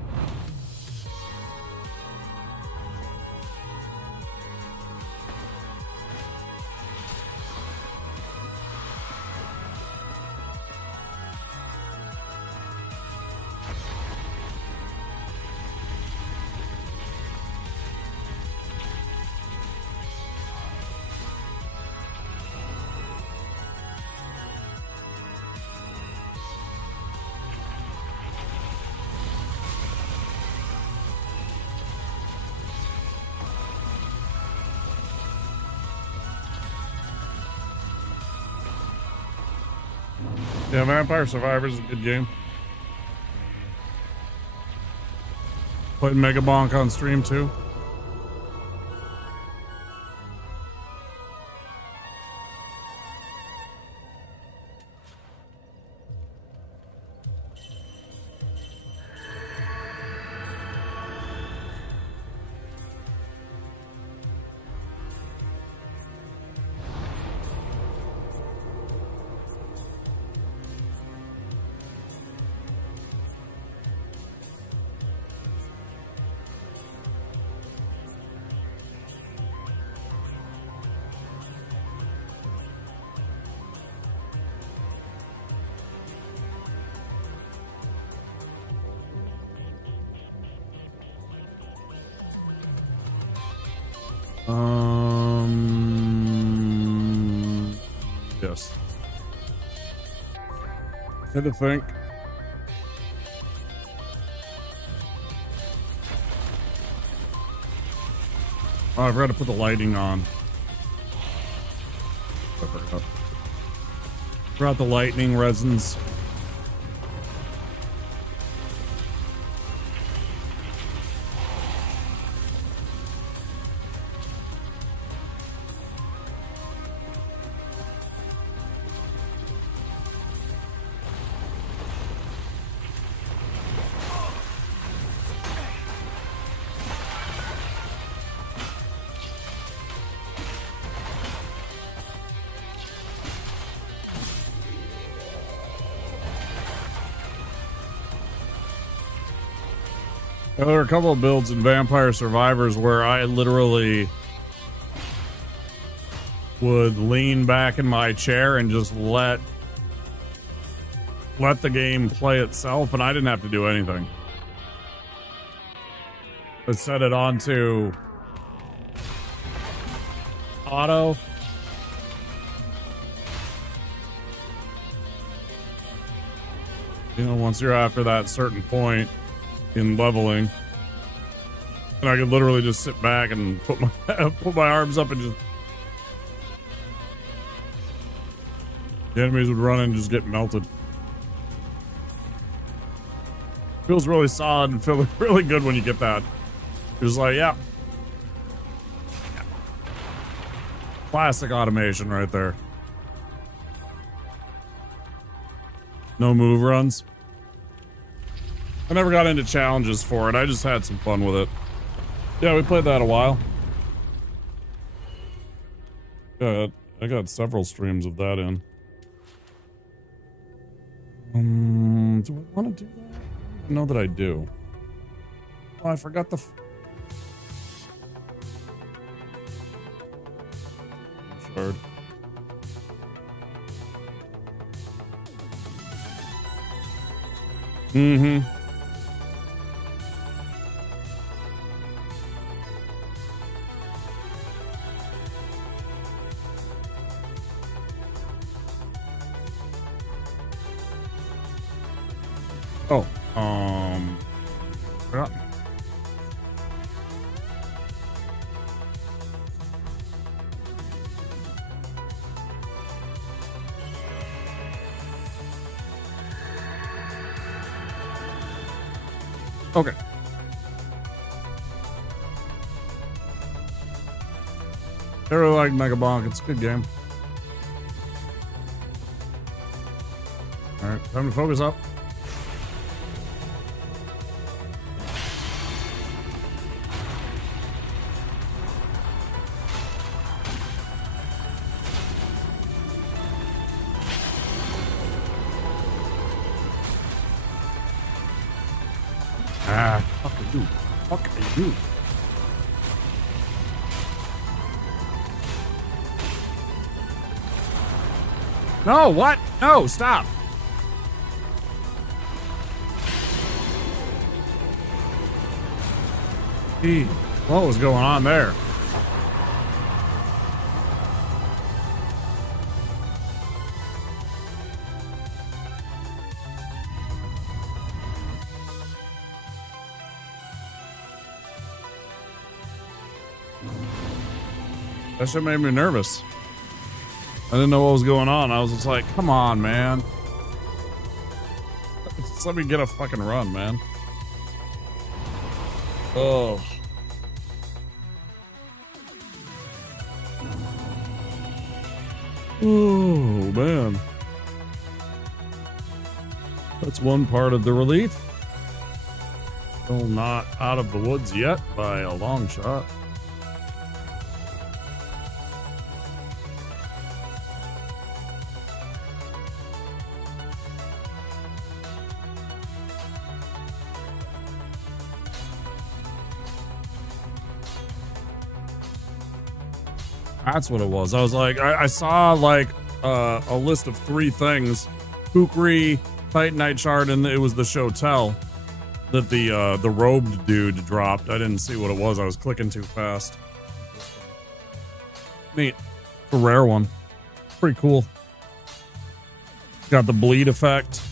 Yeah, Vampire Survivors is a good game. Played Mega Bonk on stream too. Yes. Had to think. Oh, I forgot to put the lighting on. I forgot the lightning resins. There were a couple of builds in Vampire Survivors where I literally would lean back in my chair and just let the game play itself, and I didn't have to do anything. I set it onto auto. You know, once you're after that certain point in leveling, and I could literally just sit back and put my arms up and just the enemies would run and just get melted. Feels really solid and feels really good when you get that. It was like, yeah. Classic automation right there. No move runs. I never got into challenges for it. I just had some fun with it. Yeah, we played that a while. Yeah, I got several streams of that in. Do I want to do that? I don't even know that I do. Oh, I forgot the... Shard. Mm-hmm. Oh, forgot. Okay. I really like Mega Bonk. It's a good game. All right, time to focus up. back. Fuck are you? Fuck are you? No, what? No, stop. Gee, what was going on there? That shit made me nervous. I didn't know what was going on. I was just like, come on, man. Just let me get a fucking run, man. Oh. Oh, man. That's one part of the relief. Still not out of the woods yet by a long shot. That's what it was. I was like, I saw like a list of 3 things: Kukri, Titanite Shard, and it was the Shotel that the robed dude dropped. I didn't see what it was. I was clicking too fast. Neat. It's a rare one. Pretty cool. Got the bleed effect.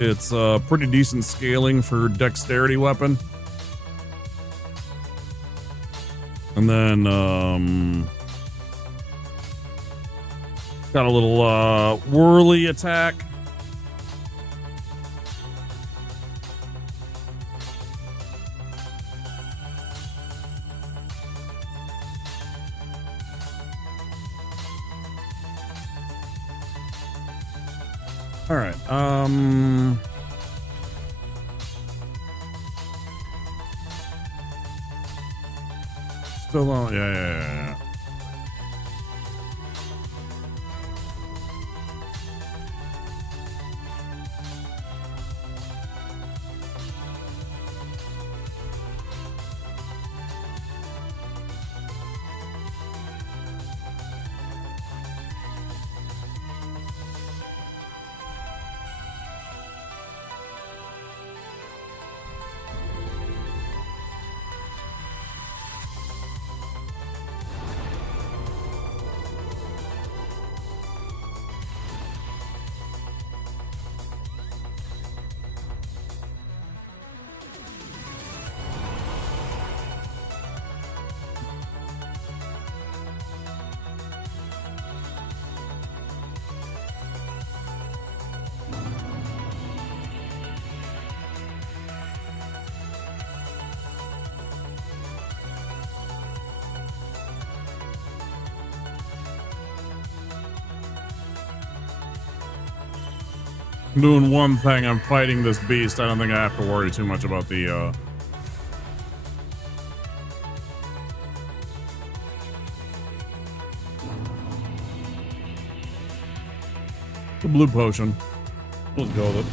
It's pretty decent scaling for dexterity weapon. And then got a little whirly attack. All right. Still on. Yeah. I'm doing one thing. I'm fighting this beast. I don't think I have to worry too much about the blue potion. Let's go with it.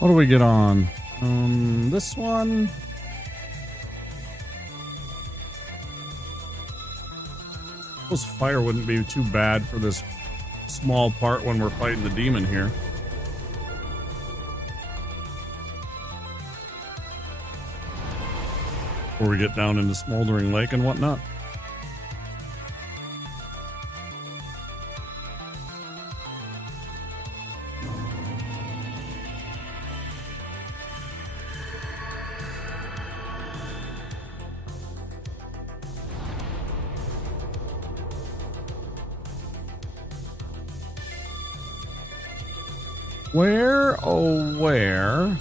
What do we get on? This one. I suppose fire wouldn't be too bad for this small part when we're fighting the demon here. Before we get down into Smoldering Lake and whatnot. Where, oh where?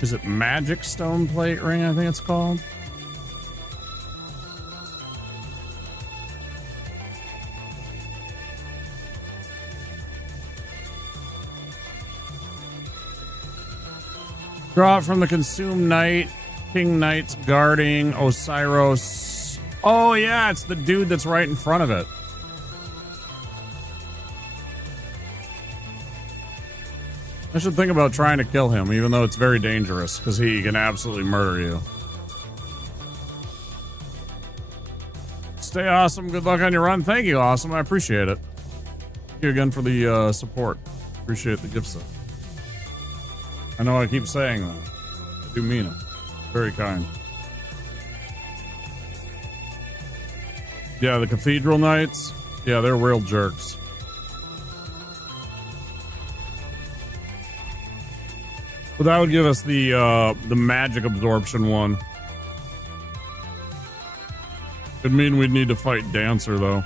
Is it Magic Stone Plate Ring, I think it's called? Draw it from the Consumed Knight. King Knight's guarding Osiris. Oh yeah, it's the dude that's right in front of it. I should think about trying to kill him, even though it's very dangerous, because he can absolutely murder you. Stay awesome. Good luck on your run. Thank you, Awesome. I appreciate it. Thank you again for the support. Appreciate the gift set. I know I keep saying that. I do mean it. Very kind. Yeah, the Cathedral Knights. Yeah, they're real jerks. But that would give us the magic absorption one. Could mean we'd need to fight Dancer though.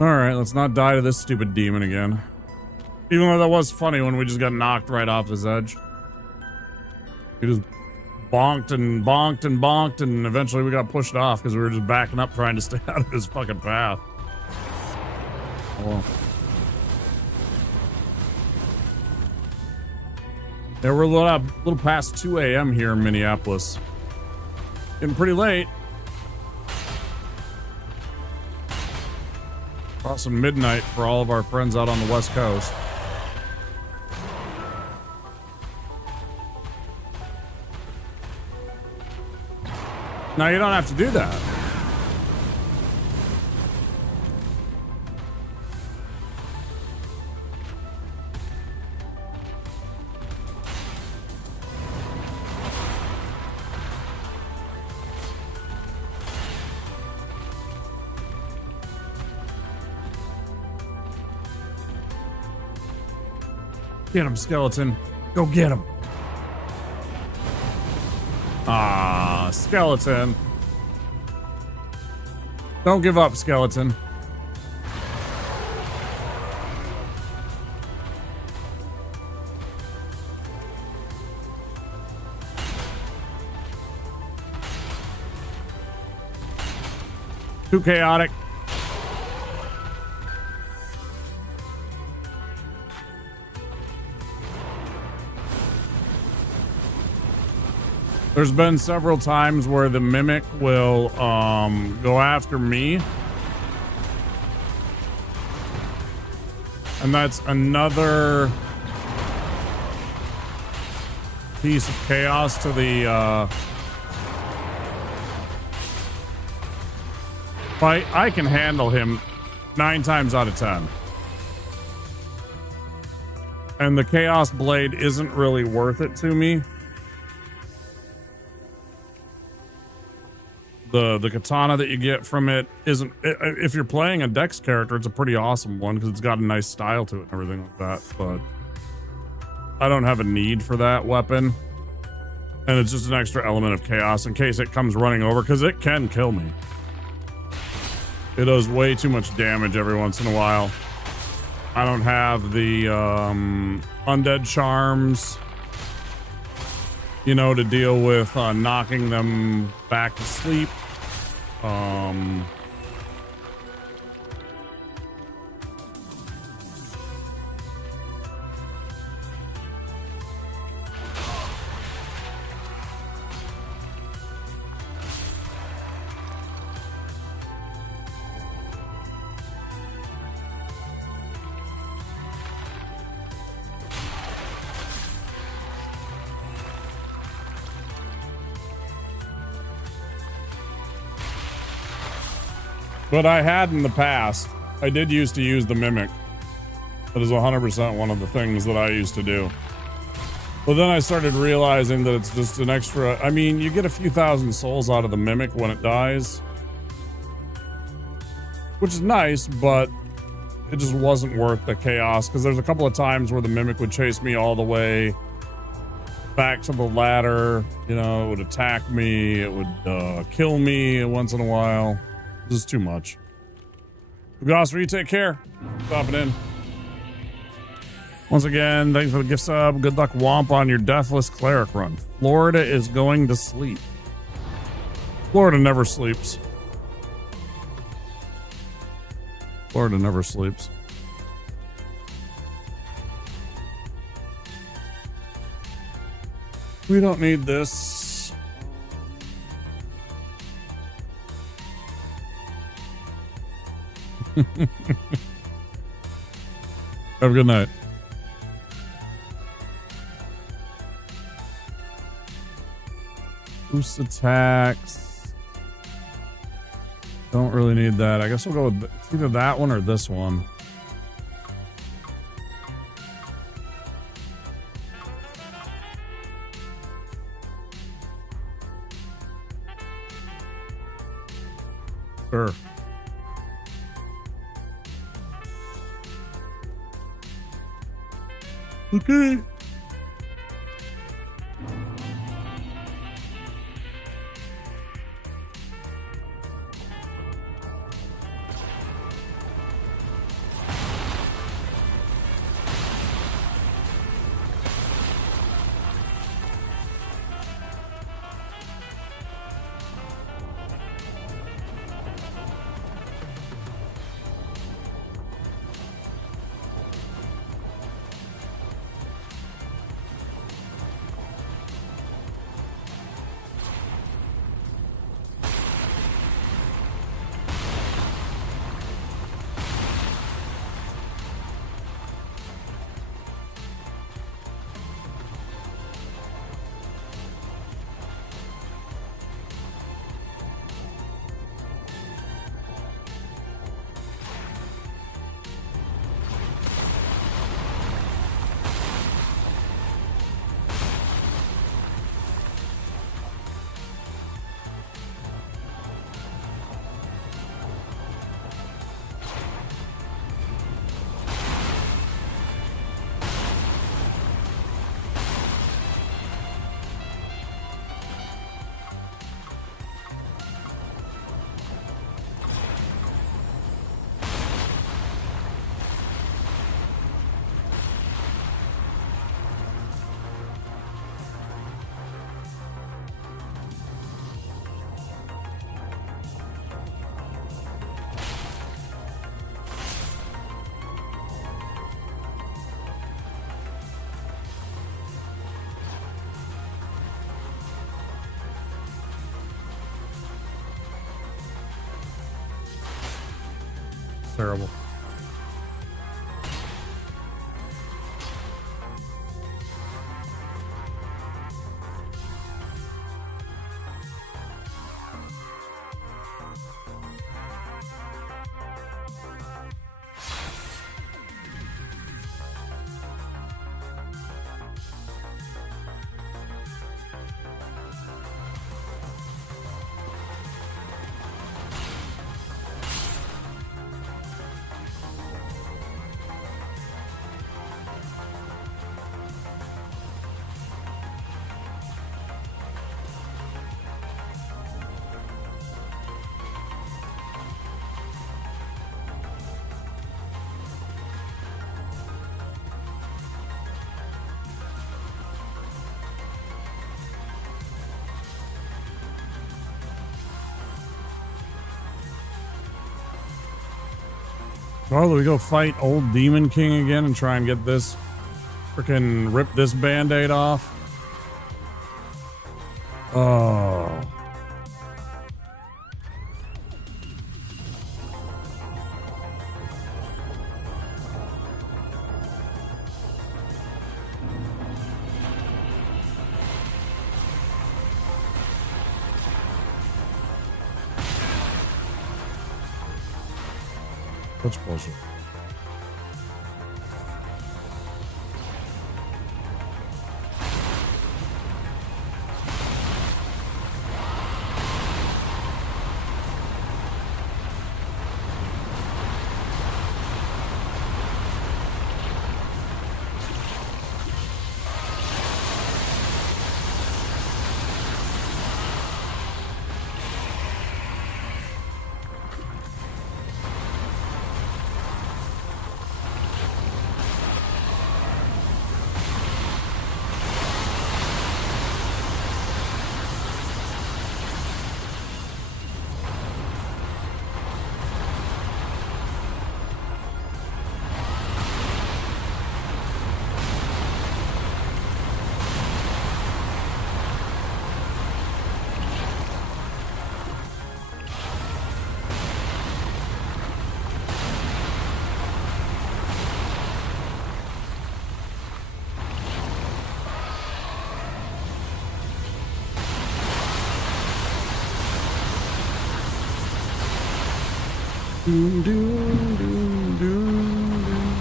Alright, let's not die to this stupid demon again. Even though that was funny when we just got knocked right off his edge. He just bonked and bonked and bonked, and eventually we got pushed off because we were just backing up trying to stay out of his fucking path. Oh well. Yeah, we're a little past 2 a.m. here in Minneapolis. Getting pretty late. Awesome midnight for all of our friends out on the West Coast. Now you don't have to do that. Get him, skeleton. Go get him. Ah, skeleton. Don't give up, skeleton. Too chaotic. There's been several times where the mimic will go after me. And that's another piece of chaos to the fight. I can handle him 9 times out of 10. And the Chaos Blade isn't really worth it to me. The katana that you get from it isn't, if you're playing a Dex character, it's a pretty awesome one because it's got a nice style to it and everything like that, but I don't have a need for that weapon, and it's just an extra element of chaos in case it comes running over, because it can kill me. It does way too much damage every once in a while. I don't have the undead charms, you know, to deal with knocking them back to sleep. But I had in the past. I did used to use the Mimic. That is 100% one of the things that I used to do. But then I started realizing that it's just an extra... I mean, you get a few thousand souls out of the Mimic when it dies. Which is nice, but it just wasn't worth the chaos. Because there's a couple of times where the Mimic would chase me all the way back to the ladder. You know, it would attack me. It would kill me once in a while. This is too much. Gosper, you take care. Stopping in. Once again, thanks for the gift sub. Good luck, Womp, on your Deathless Cleric run. Florida is going to sleep. Florida never sleeps. Florida never sleeps. We don't need this. Have a good night. Boost attacks. Don't really need that. I guess we'll go with either that one or this one. Sure. Okay. Terrible. Oh, do we go fight old Demon King again and try and get this freaking rip this band-aid off? Oh. Such bullshit. Doom, doom, doom, doom, doom.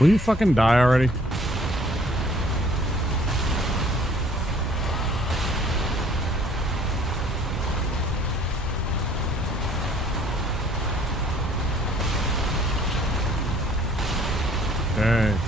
Will you fucking die already? Okay.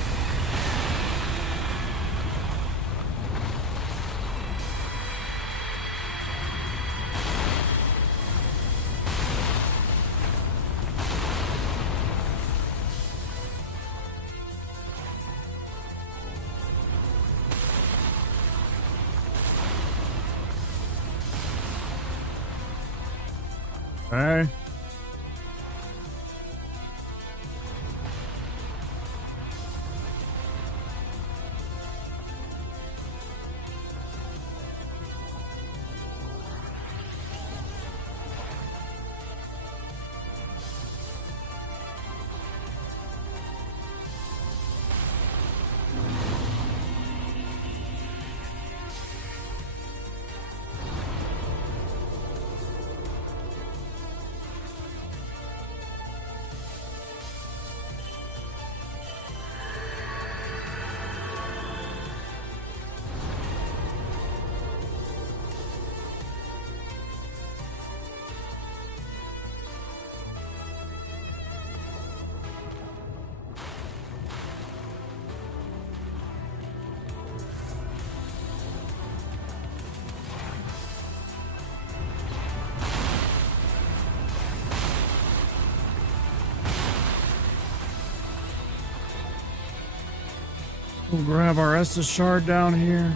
Okay. We'll grab our Estus shard down here.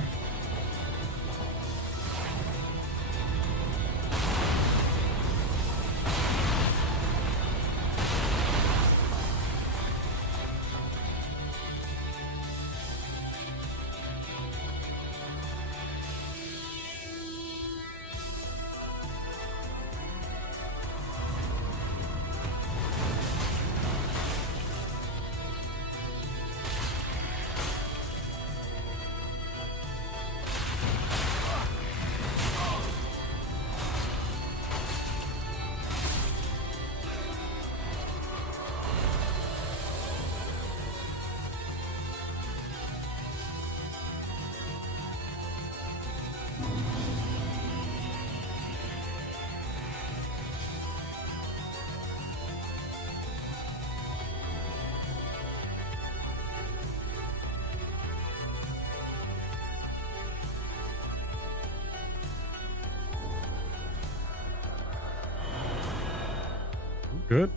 Good.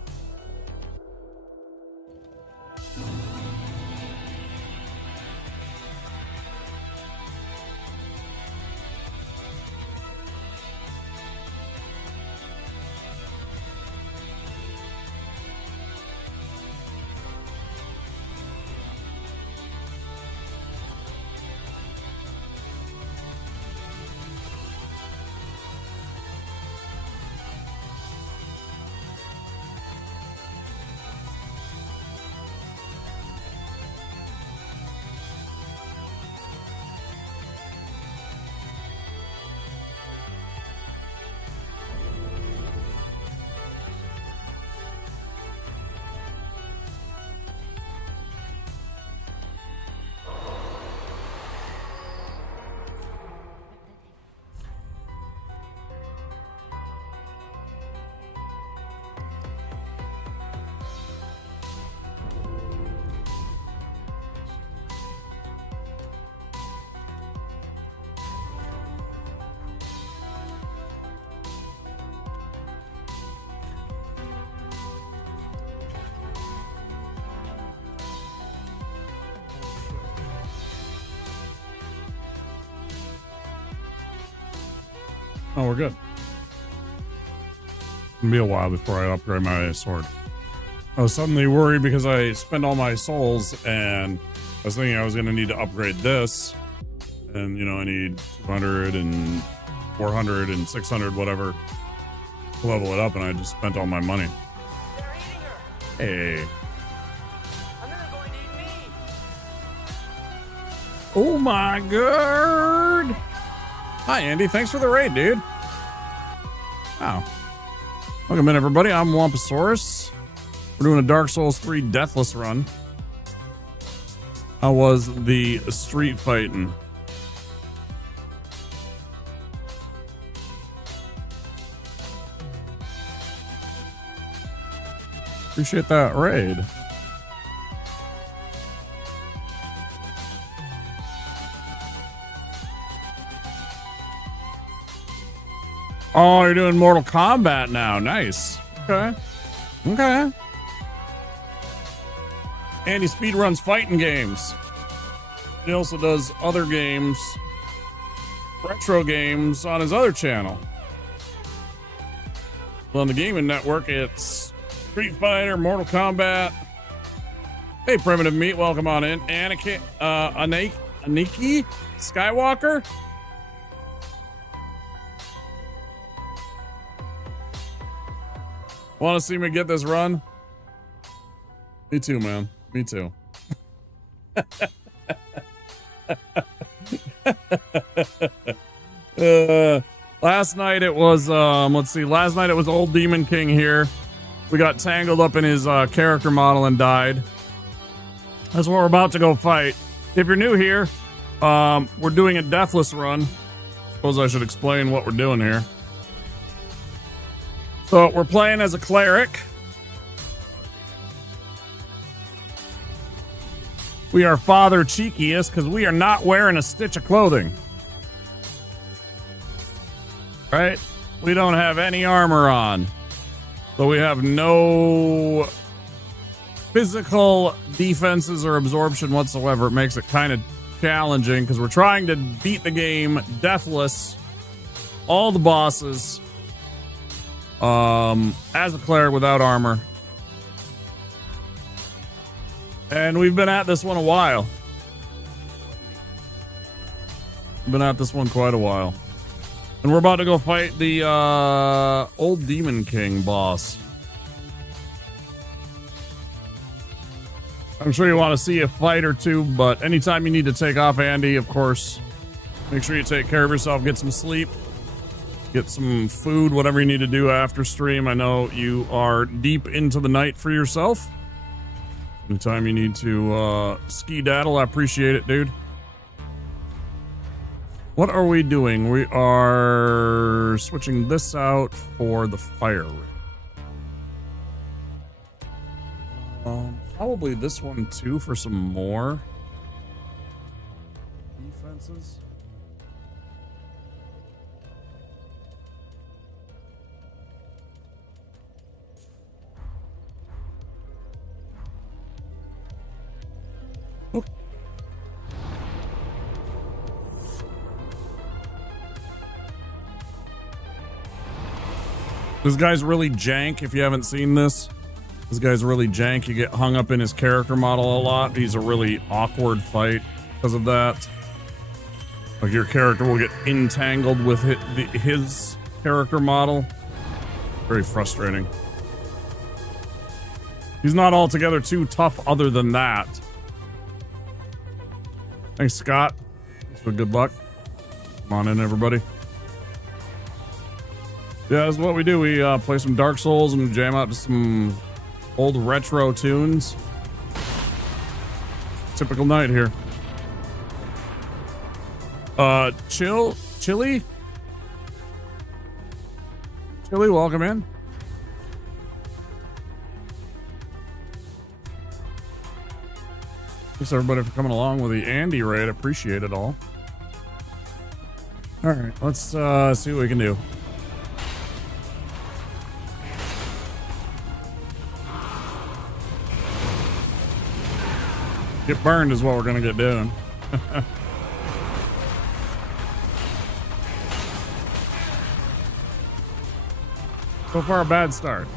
Oh, we're good. It'll be a while before I upgrade my sword. I was suddenly worried because I spent all my souls, and I was thinking I was going to need to upgrade this. And, you know, I need 200 and 400 and 600, whatever, to level it up, and I just spent all my money. Hey. Oh my god! Hi, Andy. Thanks for the raid, dude. Wow. Welcome in, everybody. I'm Wamposaurus. We're doing a Dark Souls 3 Deathless run. How was the street fighting? Appreciate that raid. Oh, you're doing Mortal Kombat now. Nice. Okay. Okay. And he speedruns fighting games. He also does other games, retro games, on his other channel. On the Gaming Network, it's Street Fighter, Mortal Kombat. Hey, Primitive Meat, welcome on in. Aniki Skywalker. Want to see me get this run? Me too, man. Me too. Last night it was, let's see. Last night it was Old Demon King here. We got tangled up in his character model and died. That's what we're about to go fight. If you're new here, we're doing a Deathless run. Suppose I should explain what we're doing here. So we're playing as a Cleric. We are Father Cheekiest because we are not wearing a stitch of clothing. Right? We don't have any armor on. So we have no physical defenses or absorption whatsoever. It makes it kind of challenging because we're trying to beat the game Deathless. All the bosses. As a Cleric without armor. And we've been at this one a while. Been at this one quite a while. And we're about to go fight the Old Demon King boss. I'm sure you want to see a fight or two, but anytime you need to take off, Andy, of course, make sure you take care of yourself, get some sleep. Get some food, whatever you need to do after stream. I know you are deep into the night for yourself. Anytime you need to ski-daddle, I appreciate it, dude. What are we doing? We are switching this out for the fire ring. Probably this one too for some more defenses. This guy's really jank. If you haven't seen this guy's really jank. You get hung up in his character model a lot. He's a really awkward fight because of that. Like your character will get entangled with his character model. Very frustrating. He's not altogether too tough other than that. Thanks, Scott. Thanks for good luck. Come on in, everybody. Yeah, that's what we do. We play some Dark Souls and jam out to some old retro tunes. Typical night here. Chili, welcome in. Thanks everybody for coming along with the Andy raid. Appreciate it all. All right, let's see what we can do. Get burned is what we're gonna get doing. So far, a bad start.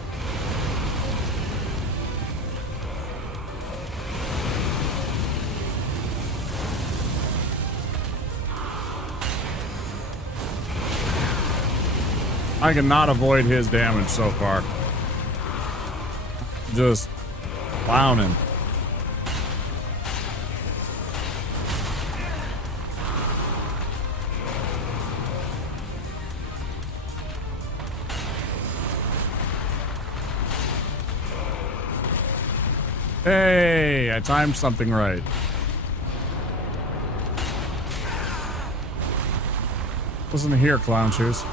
I cannot avoid his damage so far. Just clowning. Hey, I timed something right. Listen to here, clown shoes.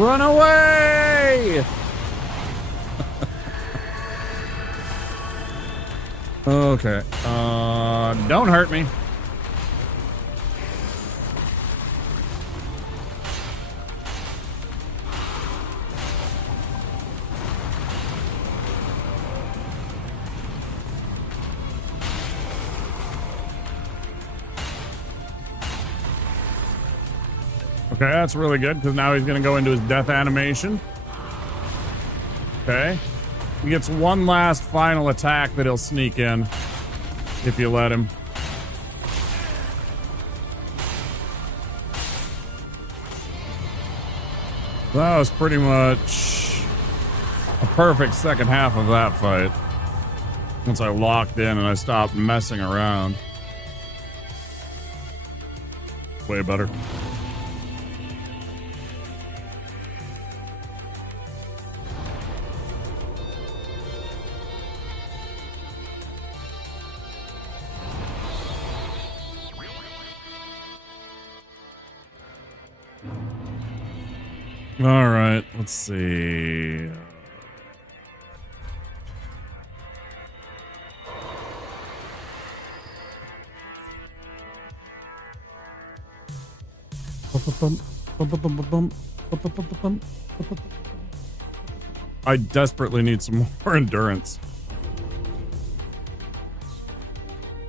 Run away! Okay. Don't hurt me. Okay, that's really good because now he's going to go into his death animation. Okay. He gets one last final attack that he'll sneak in if you let him. That was pretty much a perfect second half of that fight. Once I locked in and I stopped messing around. Way better. All right, let's see. I desperately need some more endurance.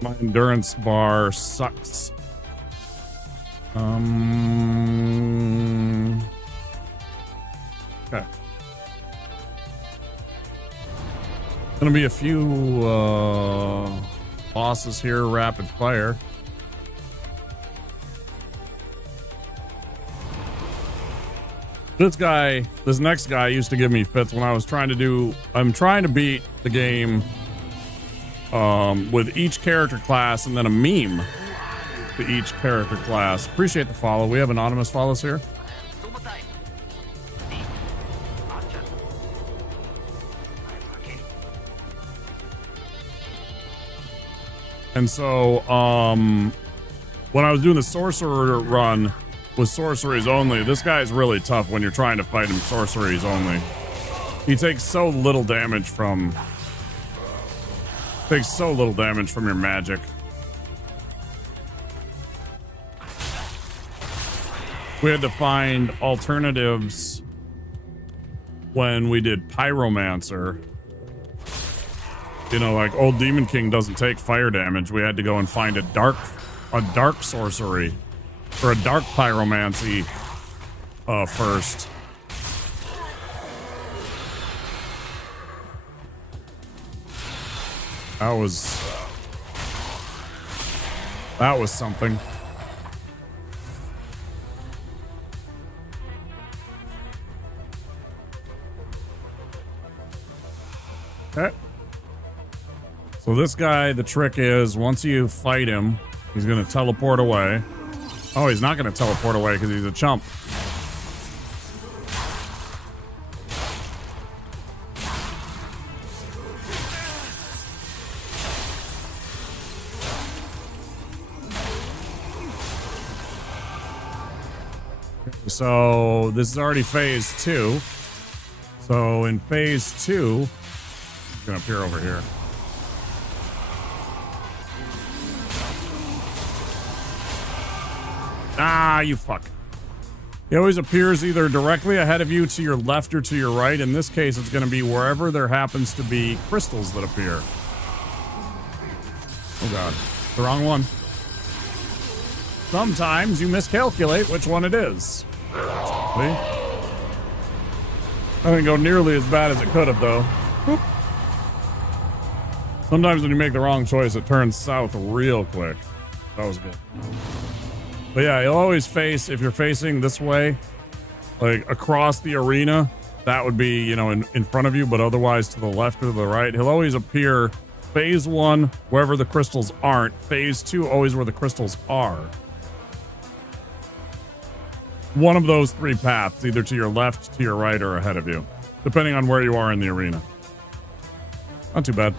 My endurance bar sucks. Okay. Gonna be a few bosses here, rapid fire. This next guy used to give me fits when I was trying to beat the game with each character class and then a meme to each character class. Appreciate the follow. We have anonymous follows here. And so, when I was doing the sorcerer run with sorceries only, this guy's really tough when you're trying to fight him sorceries only. He takes so little damage from your magic. We had to find alternatives when we did Pyromancer. You know, like old Demon King doesn't take fire damage. We had to go and find a dark sorcery or a dark pyromancy first. That was something. Okay. So this guy, the trick is once you fight him, He's gonna teleport away. Oh, he's not gonna teleport away because he's a chump. So this is already phase 2. So in phase 2, he's gonna appear over here. Ah, you fuck. He always appears either directly ahead of you, to your left, or to your right. In this case, it's going to be wherever there happens to be crystals that appear. Oh god, the wrong one. Sometimes you miscalculate which one it is. See? I didn't go nearly as bad as it could have, though. Whoop. Sometimes when you make the wrong choice, it turns south real quick. That was good. But yeah, you'll always face, if you're facing this way, like across the arena, that would be, you know, in front of you, but otherwise to the left or to the right. He'll always appear phase 1, wherever the crystals aren't. Phase 2, always where the crystals are. One of those 3 paths, either to your left, to your right, or ahead of you, depending on where you are in the arena. Not too bad.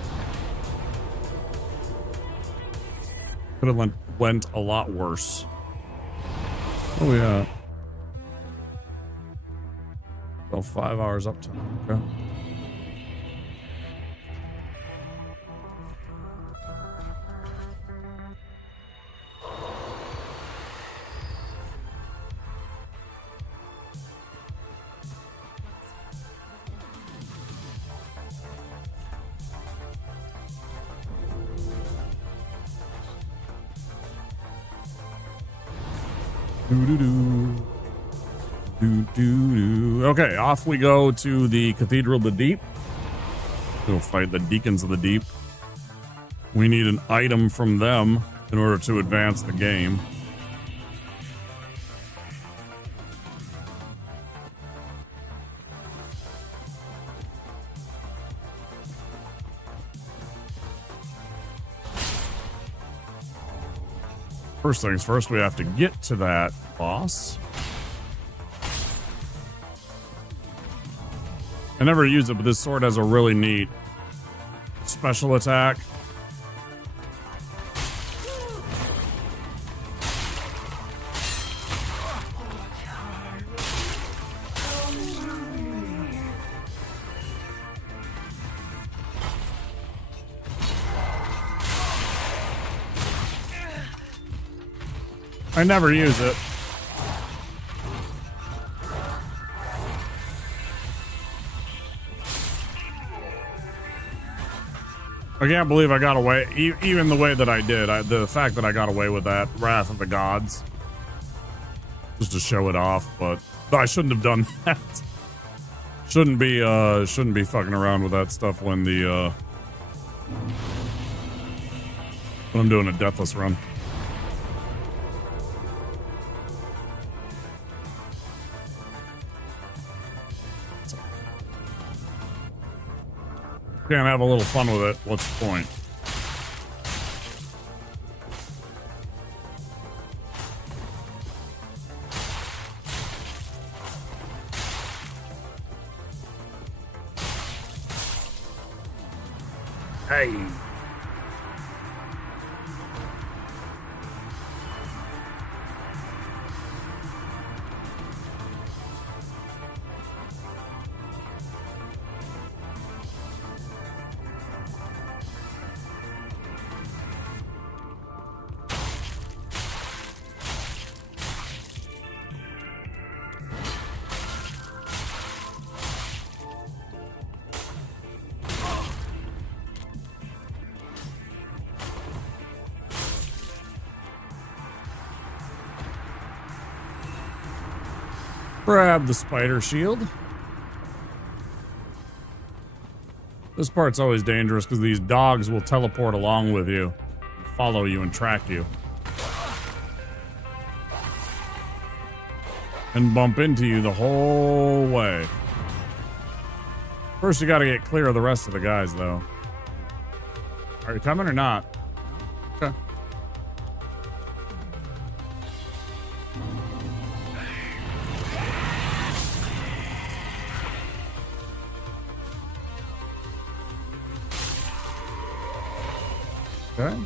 Could have went a lot worse. Oh yeah. Well, 5 hours up to. Okay. Okay, off we go to the Cathedral of the Deep. We'll fight the Deacons of the Deep. We need an item from them in order to advance the game. First things first, we have to get to that boss. I never use it, but this sword has a really neat special attack. I never use it. I can't believe I got away, even the way that I did. The fact that I got away with that, Wrath of the Gods, just to show it off. But I shouldn't have done that. Shouldn't be fucking around with that stuff when I'm doing a Deathless run. Can't have a little fun with it. What's the point? Hey. Grab the spider shield. This part's always dangerous because these dogs will teleport along with you, follow you, and track you. And bump into you the whole way. First, you gotta get clear of the rest of the guys, though. Are you coming or not? Okay. Okay.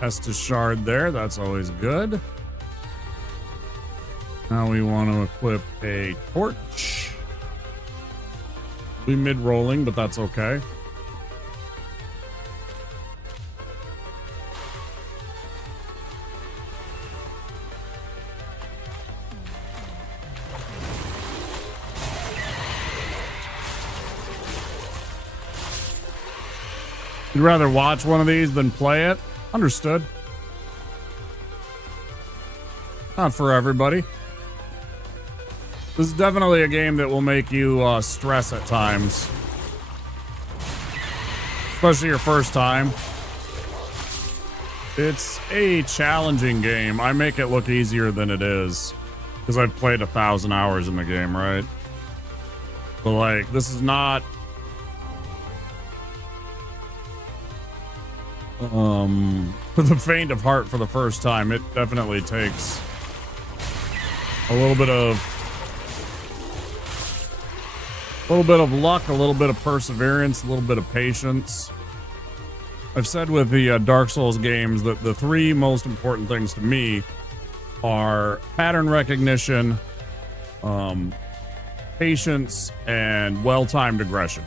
Estus Shard there. That's always good. Now we want to equip a torch. We mid-rolling, but that's okay. You'd rather watch one of these than play it? Understood. Not for everybody. This is definitely a game that will make you stress at times. Especially your first time. It's a challenging game. I make it look easier than it is. Because I've played 1,000 hours in the game, right? But like, this is not... for the faint of heart for the first time. It definitely takes a little bit of luck, a little bit of perseverance, a little bit of patience. I've said with the Dark Souls games that the three most important things to me are pattern recognition, patience, and well-timed aggression.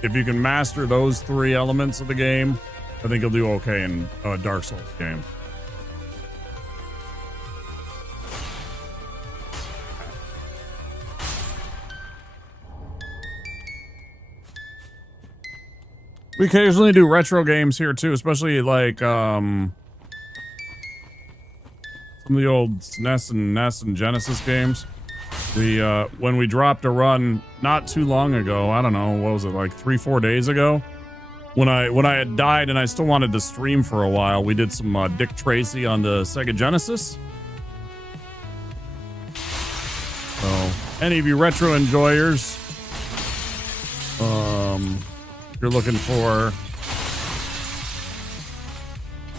If you can master those three elements of the game, I think you'll do okay in a Dark Souls game. We occasionally do retro games here too, especially like some of the old SNES and Genesis games. When we dropped a run not too long ago, I don't know, what was it, like 3-4 days ago? When I had died and I still wanted to stream for a while, we did some Dick Tracy on the Sega Genesis. So, any of you retro enjoyers, if you're looking for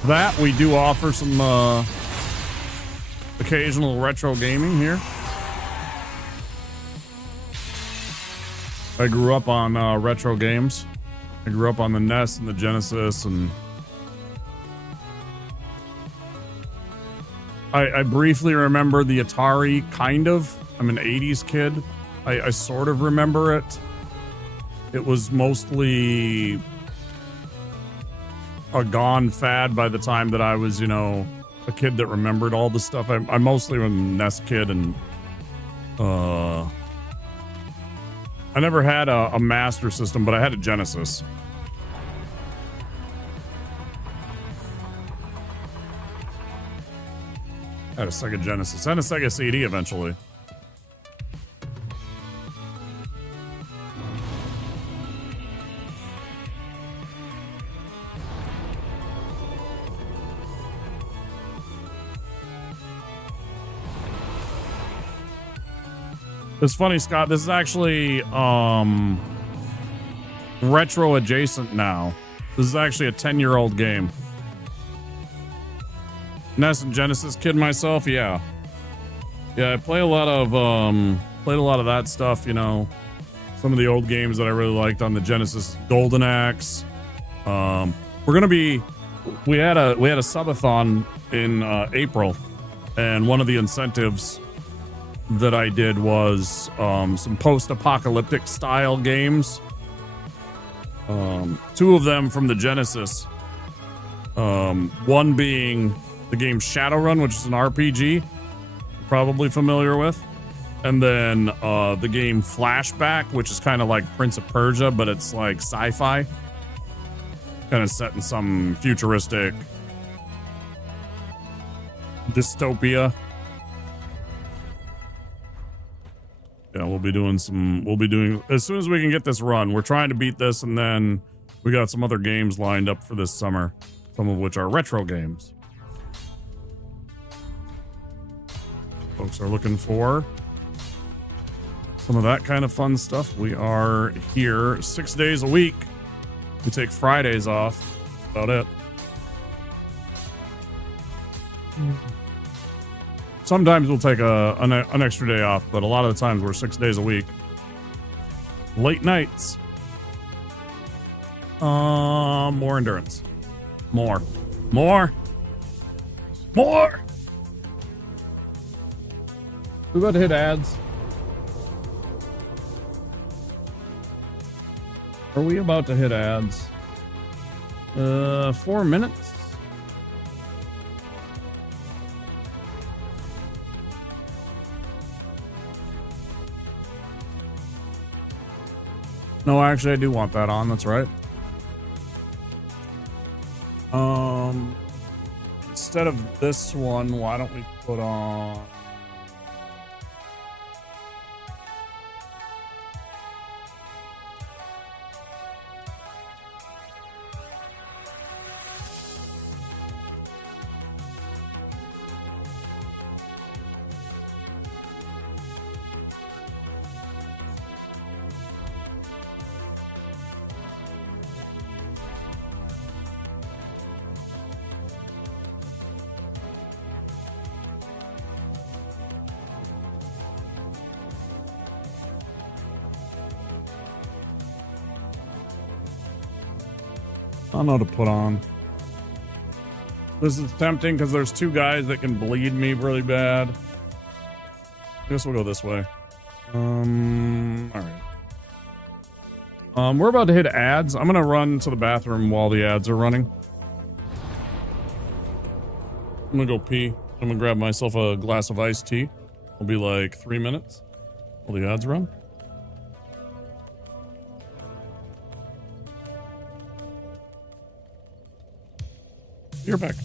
that, we do offer some occasional retro gaming here. I grew up on retro games. I grew up on the NES and the Genesis, and I briefly remember the Atari, kind of. I'm an 80s kid. I sort of remember it. It was mostly a gone fad by the time that I was, you know, a kid that remembered all the stuff. I mostly was a NES kid, and I never had a Master System, but I had a Genesis. I had a Sega Genesis and a Sega CD eventually. It's funny, Scott, this is actually retro adjacent now. This is actually a 10-year-old game. NES and Genesis kid myself, yeah. Yeah, I play a lot of played a lot of that stuff, you know. Some of the old games that I really liked on the Genesis, Golden Axe. We had a subathon in April, and one of the incentives that I did was some post-apocalyptic style games. Two of them from the Genesis. One being the game Shadowrun, which is an RPG, you're probably familiar with. And then the game Flashback, which is kind of like Prince of Persia, but it's like sci-fi. Kind of set in some futuristic dystopia. Yeah, we'll be doing as soon as we can get this run. We're trying to beat this, and then we got some other games lined up for this summer, some of which are retro games. Folks are looking for some of that kind of fun stuff. We are here 6 days a week. We take Fridays off. That's about it. Sometimes we'll take an extra day off, but a lot of the times we're 6 days a week. Late nights. More endurance. More. More. More. We about to hit ads. Are we about to hit ads? 4 minutes. No, actually, I do want that on. That's right. Instead of this one, why don't we put on? I don't know what to put on. This is tempting because there's two guys that can bleed me really bad. I guess we'll go this way. Alright. We're about to hit ads. I'm gonna run to the bathroom while the ads are running. I'm gonna go pee. I'm gonna grab myself a glass of iced tea. It'll be like 3 minutes while the ads run. You're back.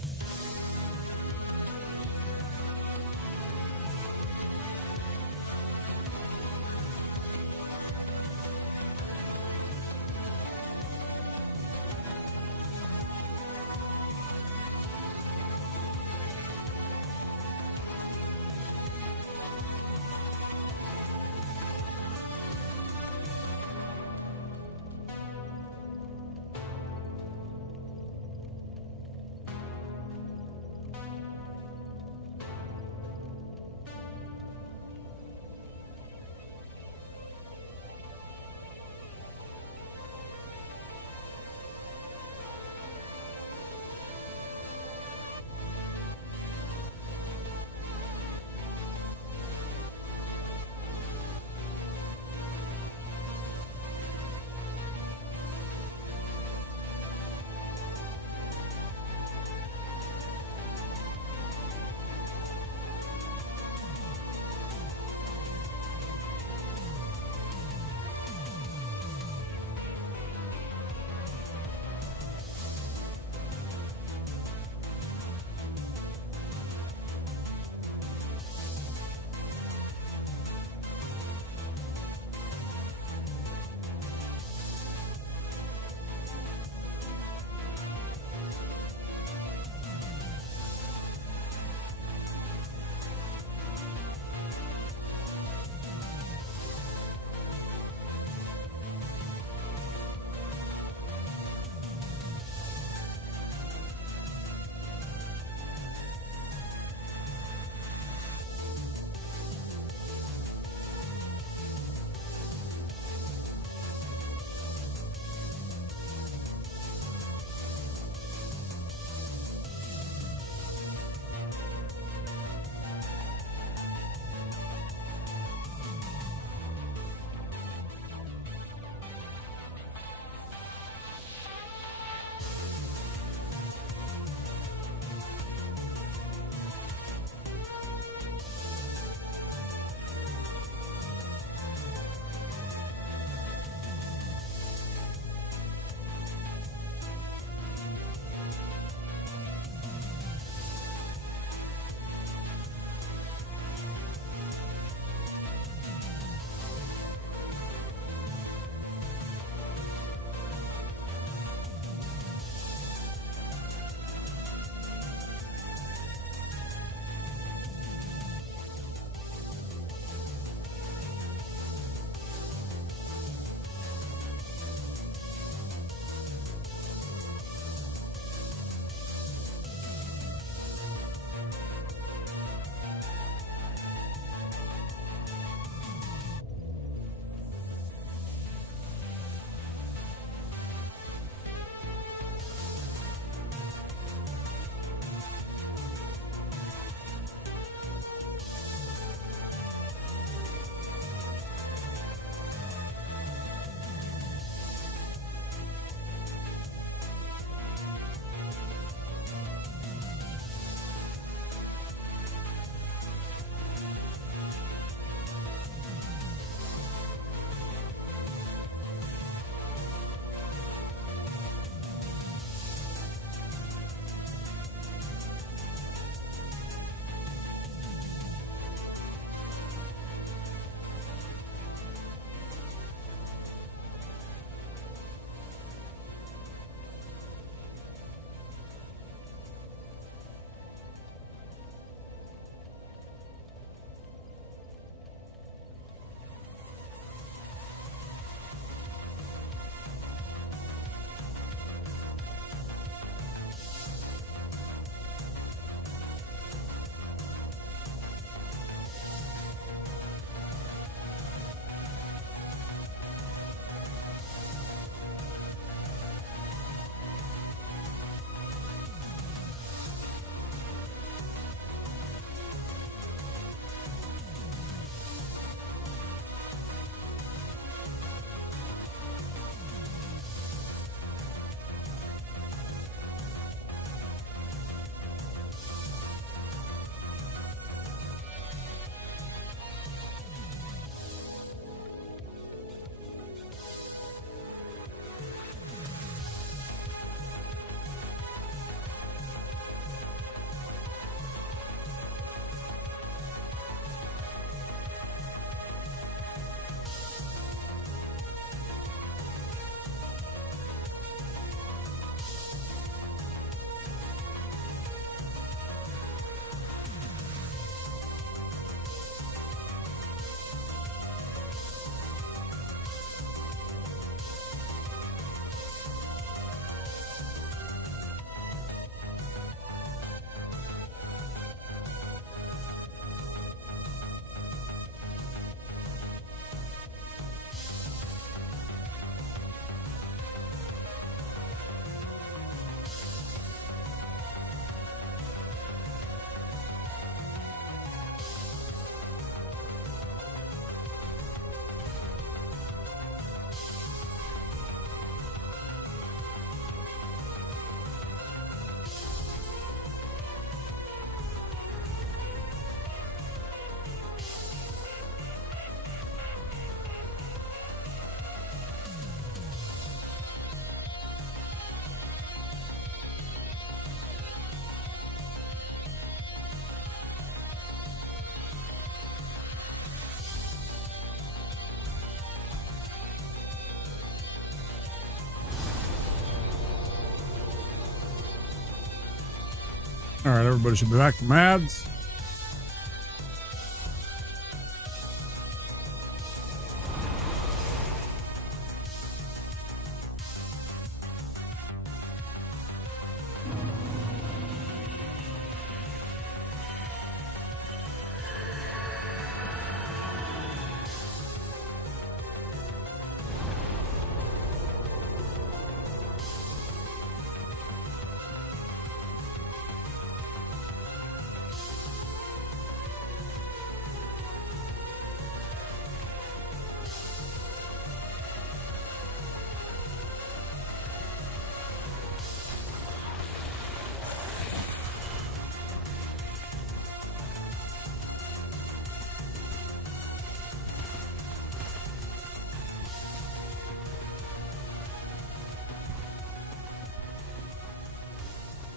All right, everybody should be back from ads.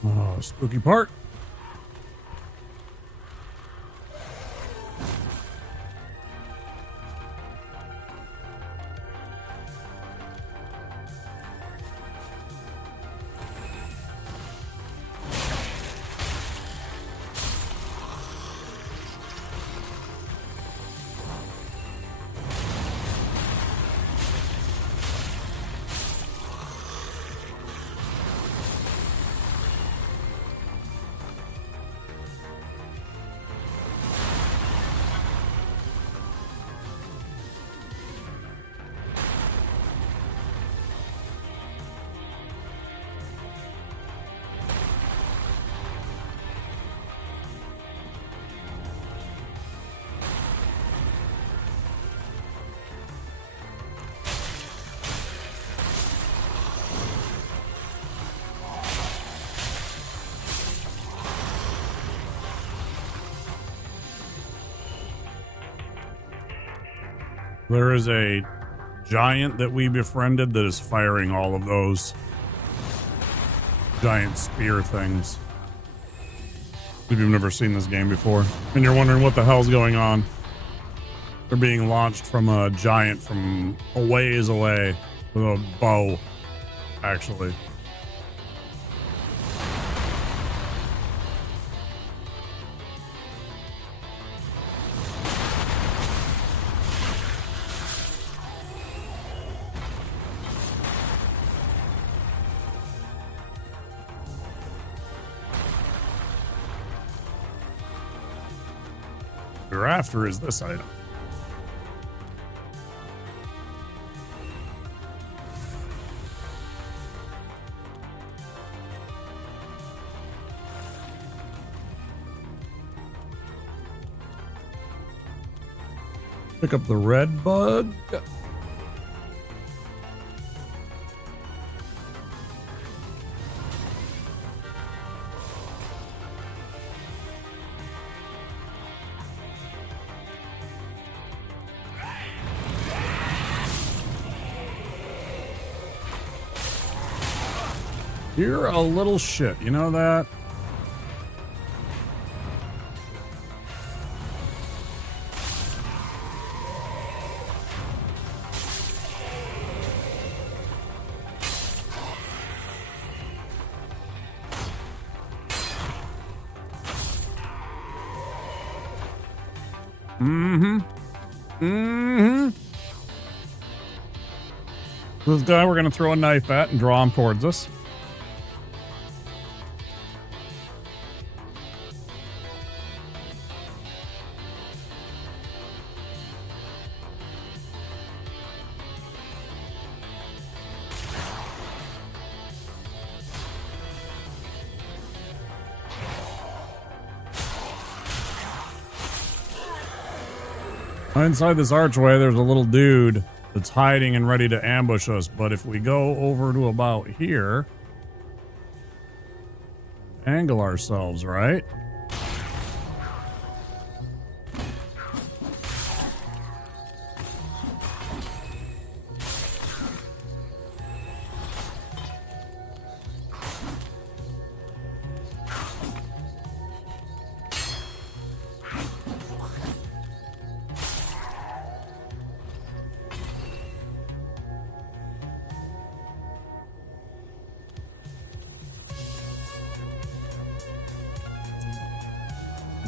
Oh, spooky part. There is a giant that we befriended that is firing all of those giant spear things. If you've never seen this game before and you're wondering what the hell's going on, they're being launched from a giant from a ways away with a bow, actually. What we're after is this item. Pick up the red bug. You're a little shit, you know that? This guy we're going to throw a knife at and draw him towards us. Inside this archway, there's a little dude that's hiding and ready to ambush us. But if we go over to about here, angle ourselves, right?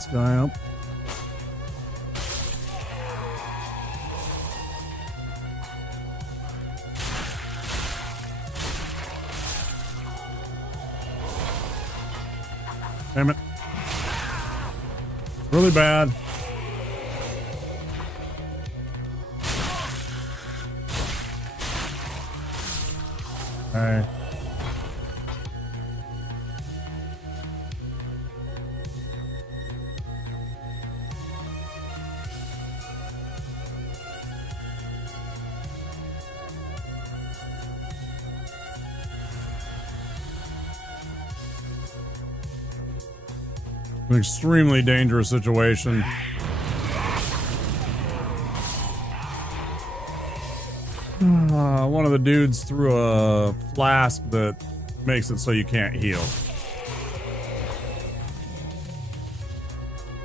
this guy up. Damn it. Really bad. Alright. An extremely dangerous situation. One of the dudes threw a flask that makes it so you can't heal.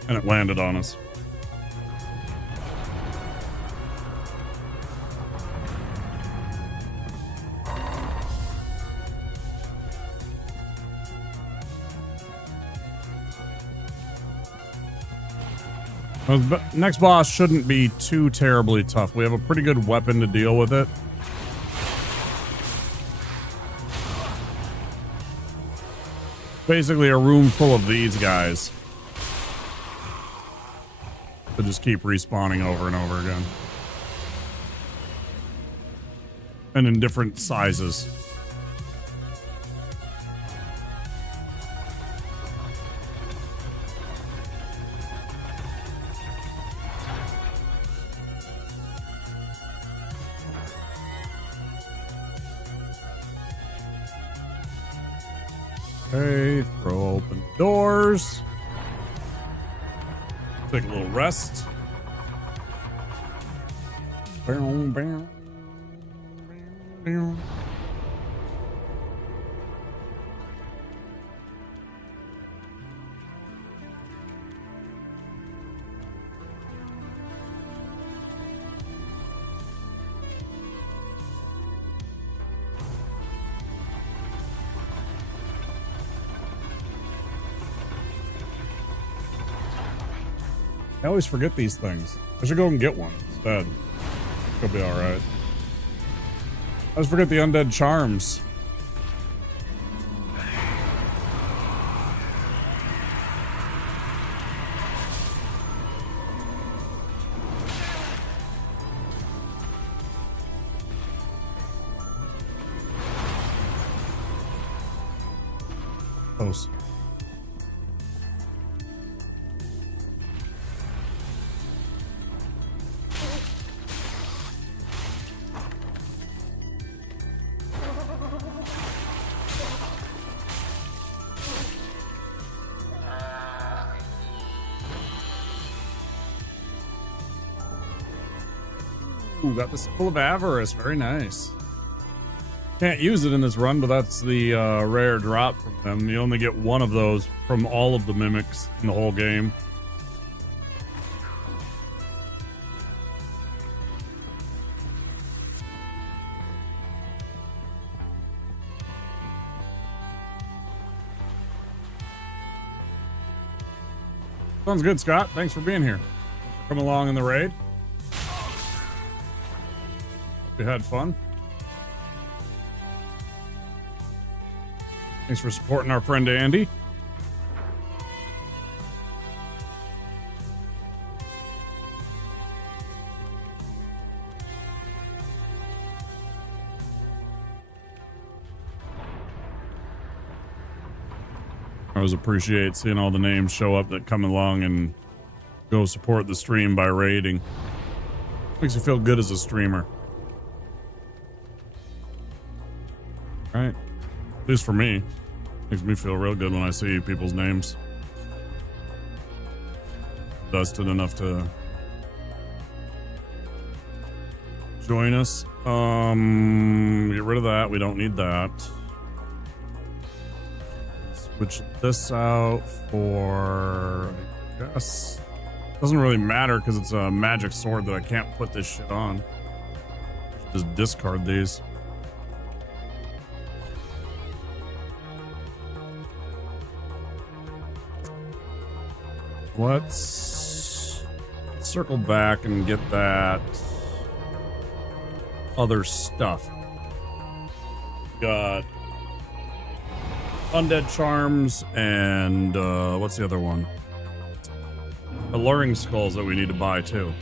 And it landed on us. Well, the next boss shouldn't be too terribly tough. We have a pretty good weapon to deal with it. Basically a room full of these guys. They just keep respawning over and over again. And in different sizes. Okay, throw open doors. Take a little rest. Boom, boom, boom. I always forget these things. I should go and get one instead. It'll be alright. I always forget the undead charms. Close. Ooh, got the Symbol of Avarice. Very nice. Can't use it in this run, but that's the rare drop from them. You only get one of those from all of the mimics in the whole game. Sounds good, Scott. Thanks for being here. Thanks for coming along in the raid. You had fun. Thanks for supporting our friend Andy. I always appreciate seeing all the names show up that come along and go support the stream by raiding. Makes you feel good as a streamer. Right? At least for me. Makes me feel real good when I see people's names dusted enough to join us. Get rid of that. We don't need that. Switch this out for, I guess, doesn't really matter because it's a magic sword that I can't put this shit on. Just discard these. Let's circle back and get that other stuff. Got Undead Charms and what's the other one? Alluring Skulls that we need to buy too.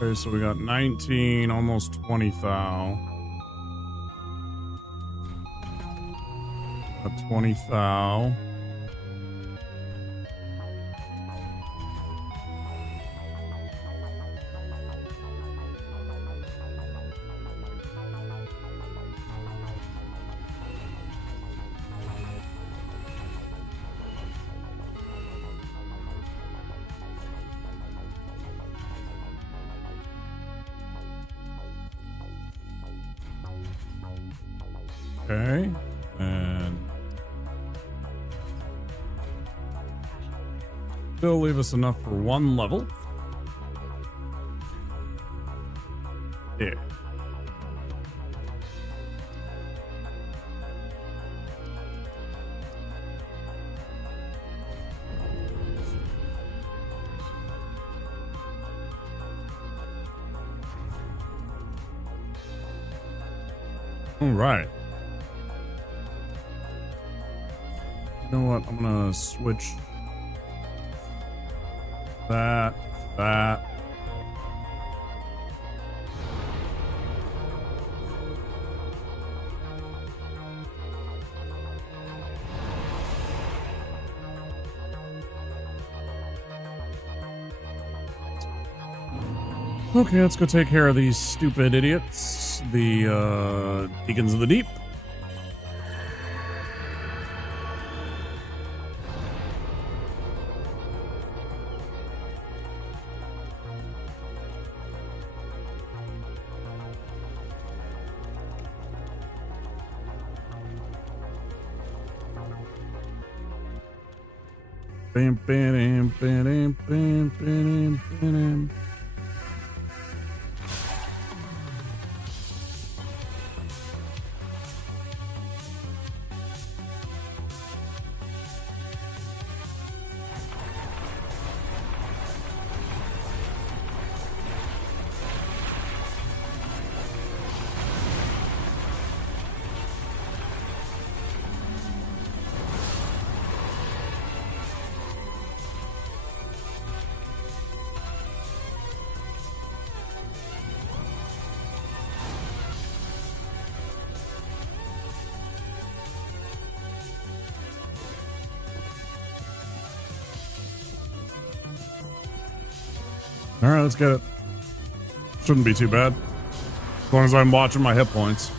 Okay, so we got 19, almost 20 thou. Got 20 thou. Okay, and still leave us enough for one level. Yeah. All right. You know what? I'm gonna switch that. Okay, let's go take care of these stupid idiots, the Deacons of the Deep. Bam, bam, bam, bam, bam, bam. All right, let's get it. Shouldn't be too bad. As long as I'm watching my hit points.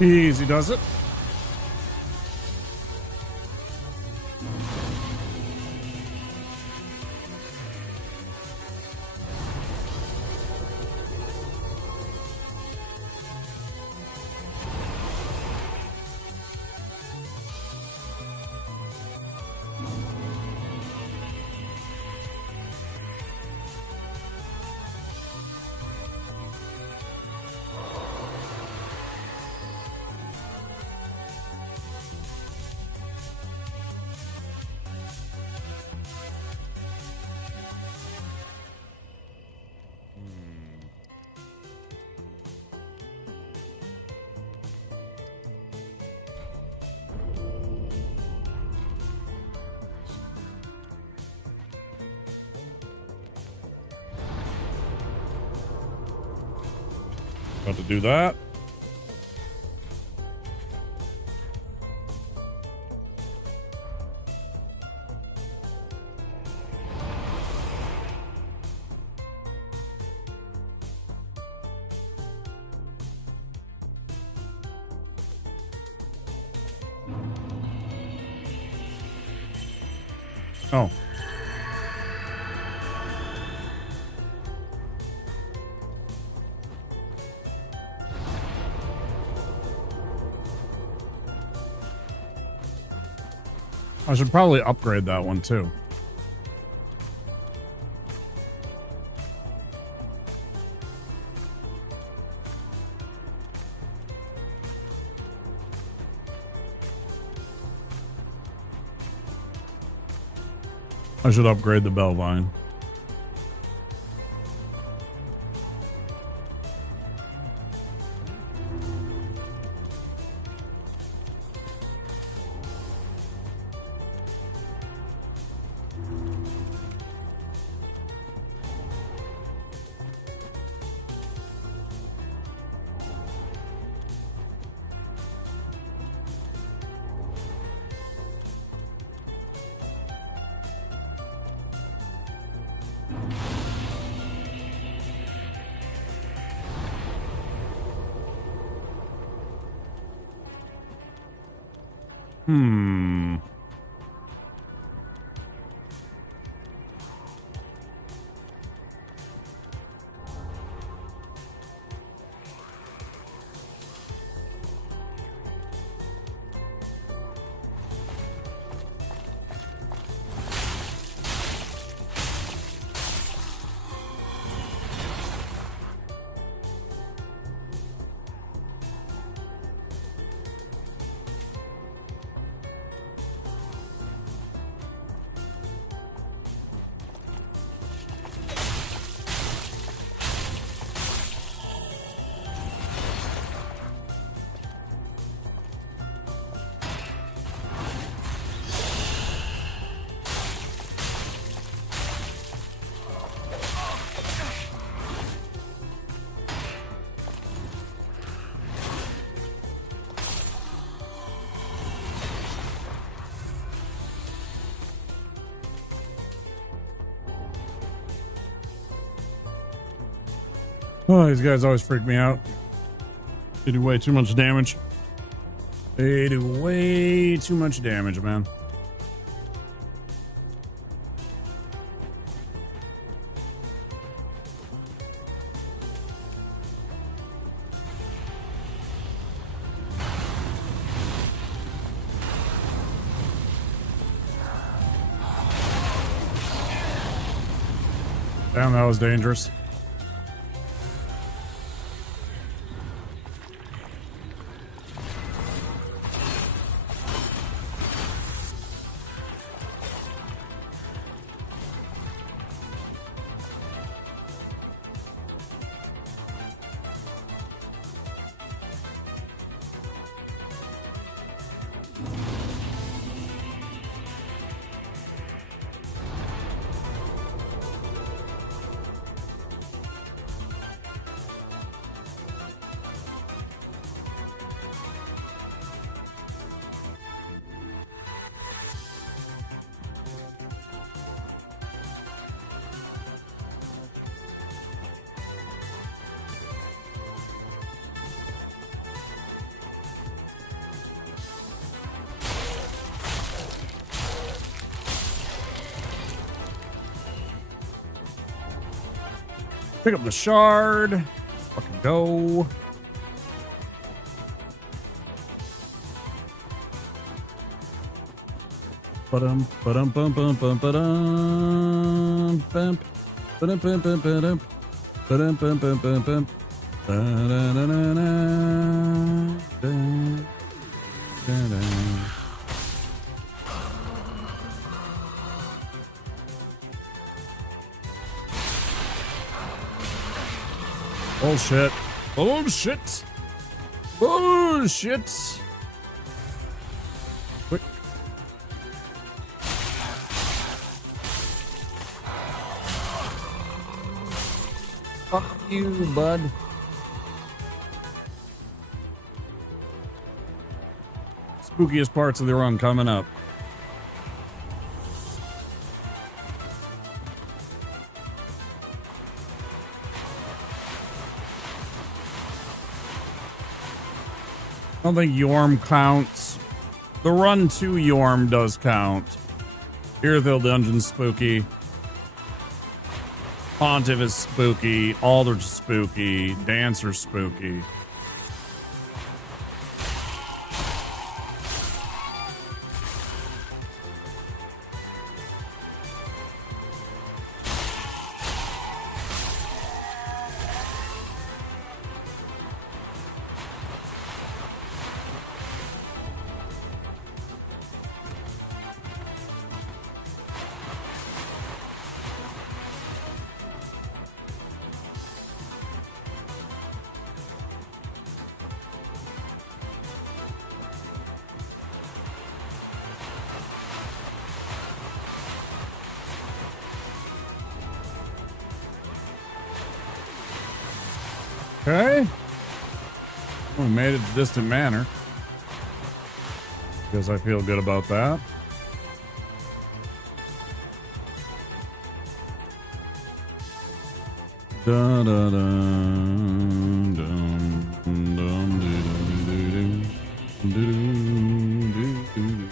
Easy does it. About to do that. Oh. I should probably upgrade that one too. I should upgrade the Bellvine. Hmm. Oh, these guys always freak me out. They do way too much damage. They do way too much damage, man. Damn, that was dangerous. Pick up the shard. Fucking go. Ba-dum, ba-dum, bum, bum, bum, ba-dum, bum, ba-dum, bum, bum, ba-dum, ba-dum, bum, bum, bum, bum, ba-da-da-da-da, da-da-da. Bullshit. Bullshit. Bullshit. Quick. Fuck you, bud. Spookiest parts of the run coming up. I don't think Yorm counts. The run to Yorm does count. Irithyll Dungeon's spooky. Pontiff is spooky. Aldrich's spooky. Dancer's spooky. Okay. We made it to Distant Manor. Because I feel good about that. Da da da dum dum dum doo doo doo doo.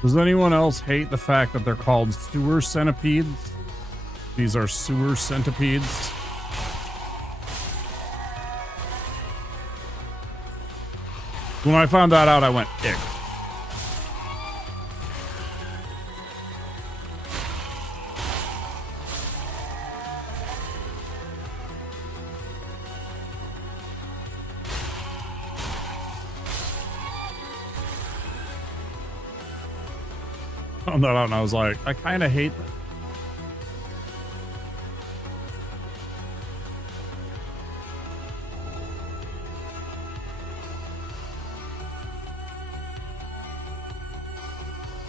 Does anyone else hate the fact that they're called sewer centipedes? These are sewer centipedes. When I found that out, I went, ick. Found that out and I was like, I kind of hate that.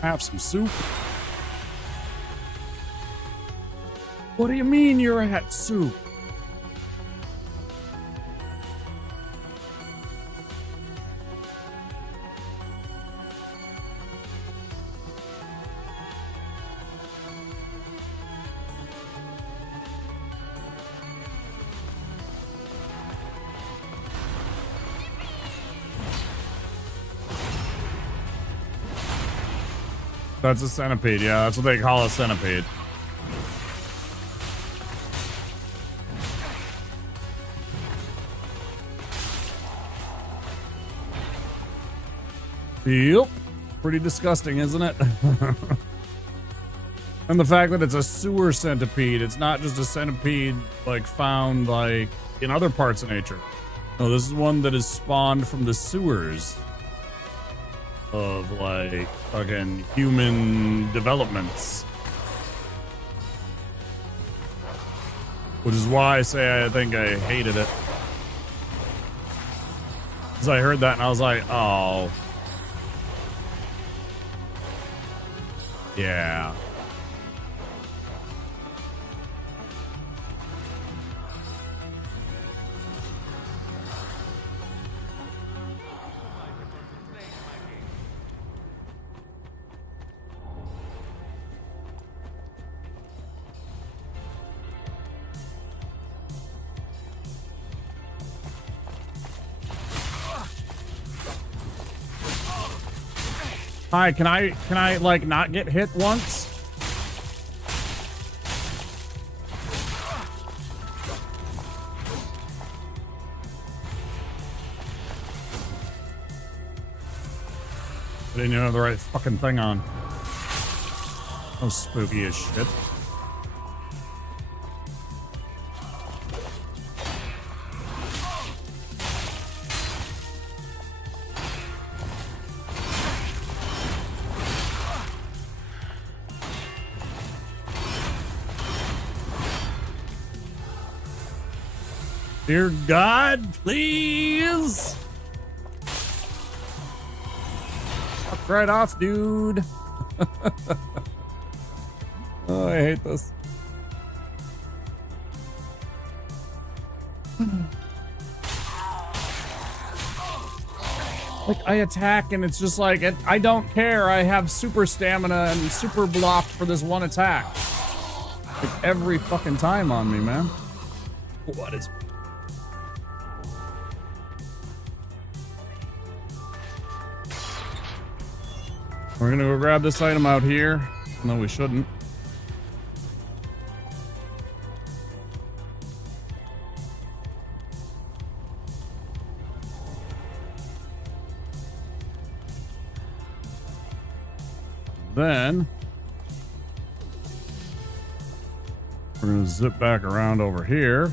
Have some soup. What do you mean you're at soup? That's a centipede, yeah, that's what they call a centipede. Yep. Pretty disgusting, isn't it? And the fact that it's a sewer centipede, it's not just a centipede like found like in other parts of nature. No, this is one that is spawned from the sewers of like fucking human developments. Which is why I say I think I hated it. Because I heard that and I was like, oh. Yeah. Hi, can I like not get hit once? Didn't even have the right fucking thing on. Oh, spooky as shit. Dear God, please. Fuck right off, dude. Oh, I hate this. Like, I attack and it's just like, I don't care. I have super stamina and super blocked for this one attack. Like, every fucking time on me, man. What is... We're gonna go grab this item out here. No, we shouldn't. Then we're gonna zip back around over here.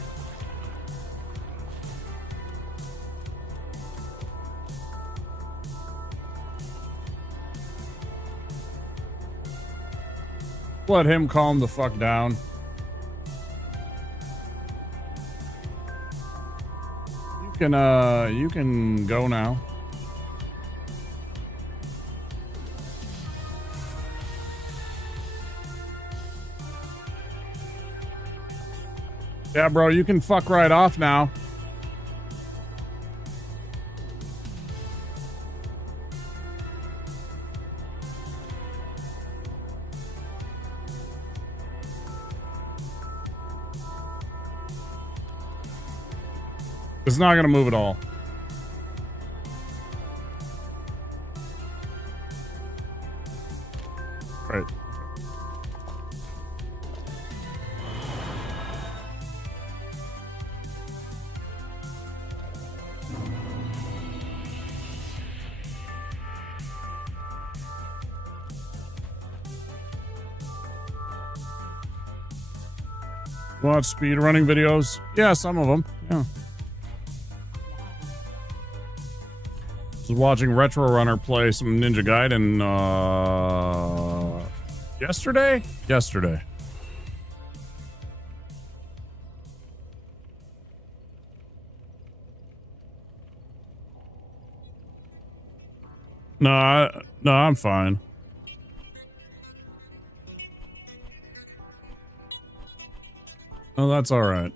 Let him calm the fuck down. You can go now. Yeah, bro, you can fuck right off now. It's not gonna move at all. Right. Watch speedrunning videos? Yeah, some of them. Yeah. Was watching Retro Runner play some Ninja Gaiden yesterday? Yesterday. No, I'm fine. Oh, that's all right.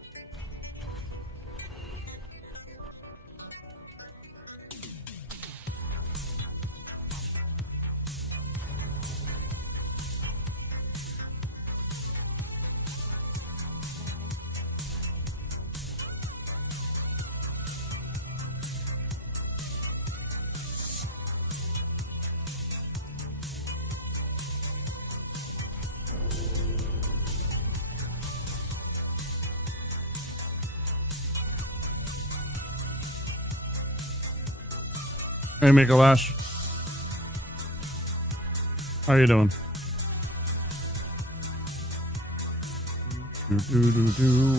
Hey, Mikolash. How you doing?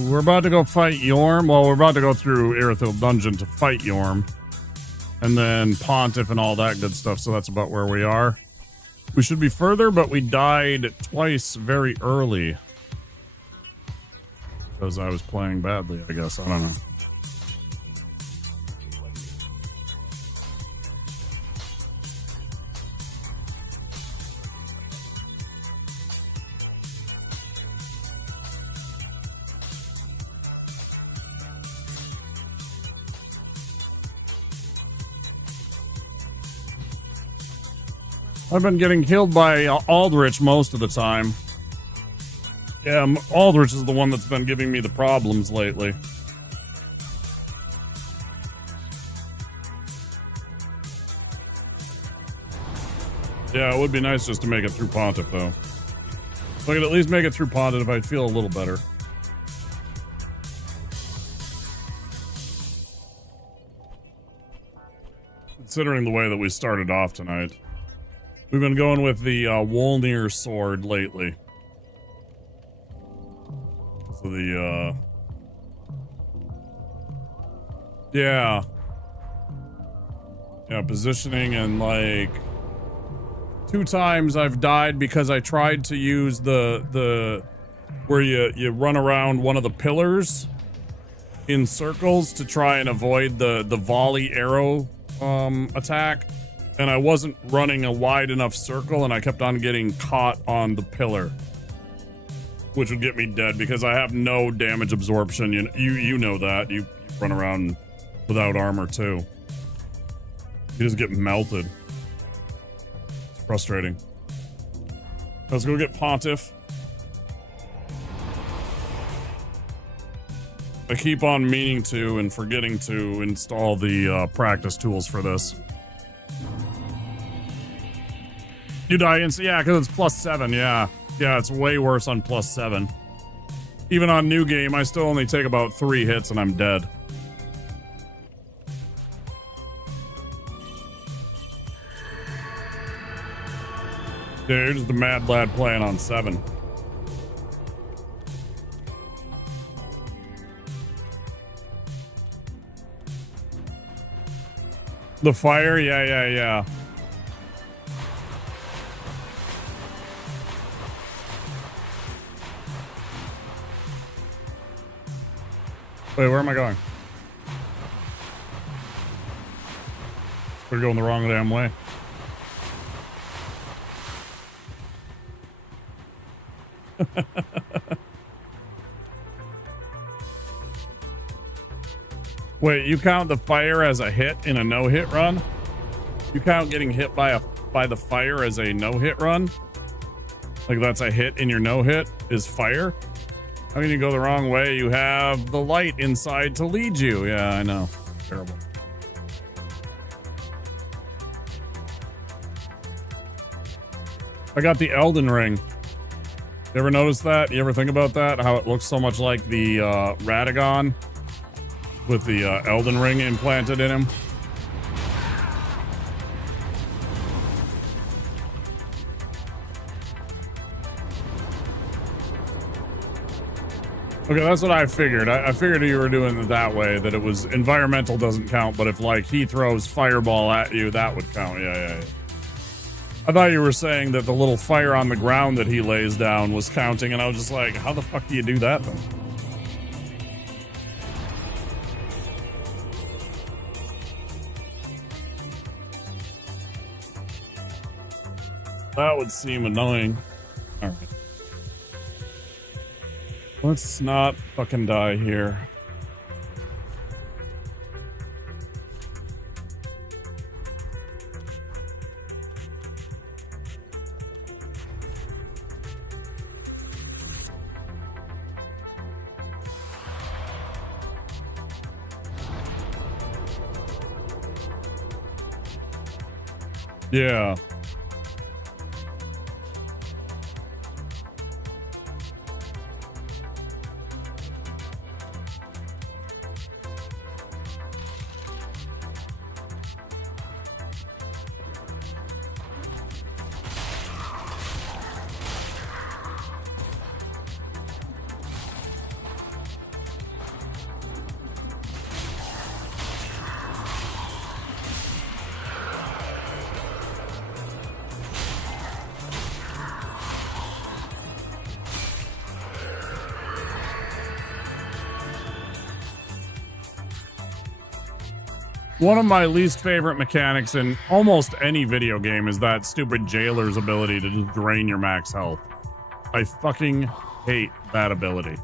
We're about to go fight Yorm. Well, we're about to go through Irithyll Dungeon to fight Yorm. And then Pontiff and all that good stuff, so that's about where we are. We should be further, but we died twice very early. Because I was playing badly, I guess. I don't know. I've been getting killed by Aldrich most of the time. Yeah, Aldrich is the one that's been giving me the problems lately. Yeah, it would be nice just to make it through Pontiff, though. If I could at least make it through Pontiff, I'd feel a little better. Considering the way that we started off tonight. We've been going with the Wolnir sword lately. So the yeah, positioning, and like 2 times I've died because I tried to use the where you run around one of the pillars in circles to try and avoid the volley arrow attack, and I wasn't running a wide enough circle, and I kept on getting caught on the pillar, which would get me dead because I have no damage absorption. You know that. You run around without armor too. You just get melted. It's frustrating. Let's go get Pontiff. I keep on meaning to and forgetting to install the practice tools for this. You die instantly? Yeah, because it's +7, yeah. Yeah, it's way worse on +7. Even on new game, I still only take about 3 hits and I'm dead. Dude, just the mad lad playing on 7. The fire? Yeah. Wait, where am I going? We're going the wrong damn way. Wait, you count the fire as a hit in a no-hit run? You count getting hit by the fire as a no-hit run? Like that's a hit in your no-hit is fire? How can you go the wrong way? You have the light inside to lead you. Yeah, I know. Terrible. I got the Elden Ring. You ever notice that? You ever think about that? How it looks so much like the Radagon with the Elden Ring implanted in him? Okay, that's what I figured. I figured you were doing it that way, that it was environmental doesn't count, but if like he throws fireball at you, that would count. Yeah. I thought you were saying that the little fire on the ground that he lays down was counting, and I was just like, how the fuck do you do that then? That would seem annoying. Alright. Let's not fucking die here. Yeah. One of my least favorite mechanics in almost any video game is that stupid jailer's ability to just drain your max health. I fucking hate that ability.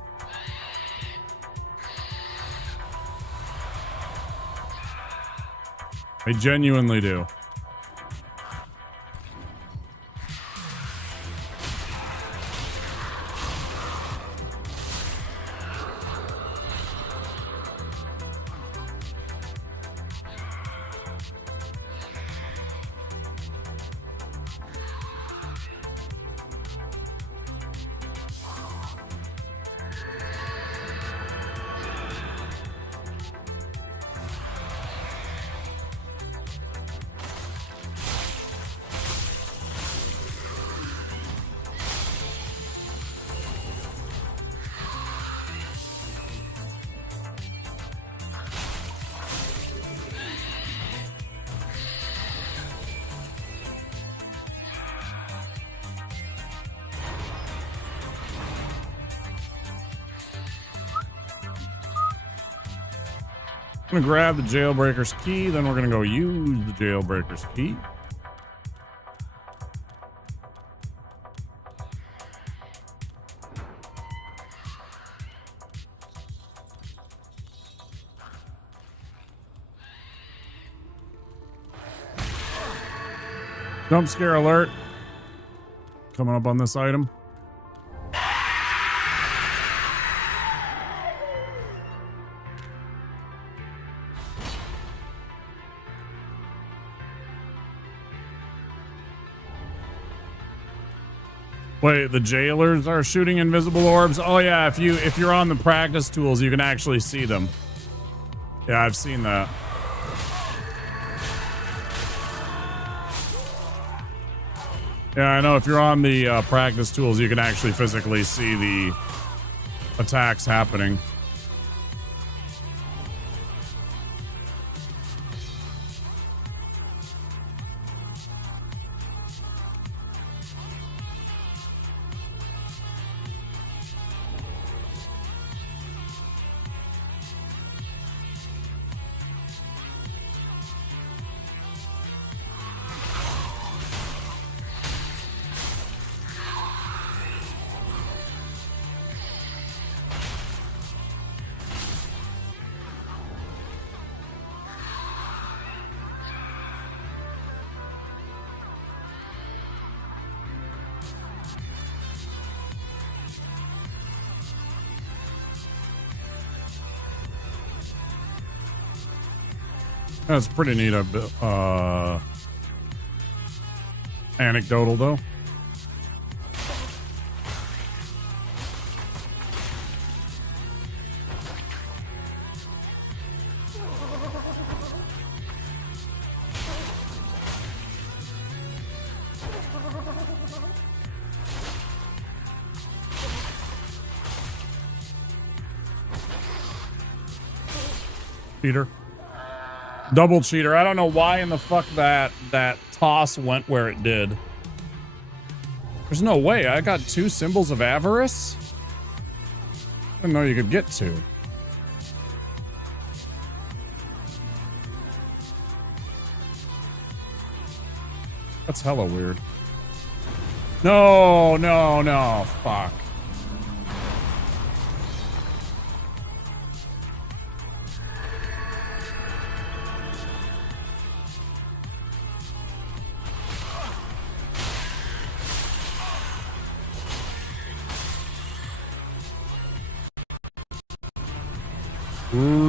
I genuinely do. I'm gonna grab the jailbreaker's key, then we're gonna go use the jailbreaker's key. Jump scare alert. Coming up on this item. Wait, the jailers are shooting invisible orbs? Oh yeah, if you're on the practice tools, you can actually see them. Yeah, I've seen that. Yeah, I know. If you're on the practice tools, you can actually physically see the attacks happening. That's pretty neat. Anecdotal though. Cheater. Double cheater. I don't know why in the fuck that toss went where it did. There's no way. I got 2 symbols of avarice? I didn't know you could get 2. That's hella weird. No, no, no. Fuck. Ooh.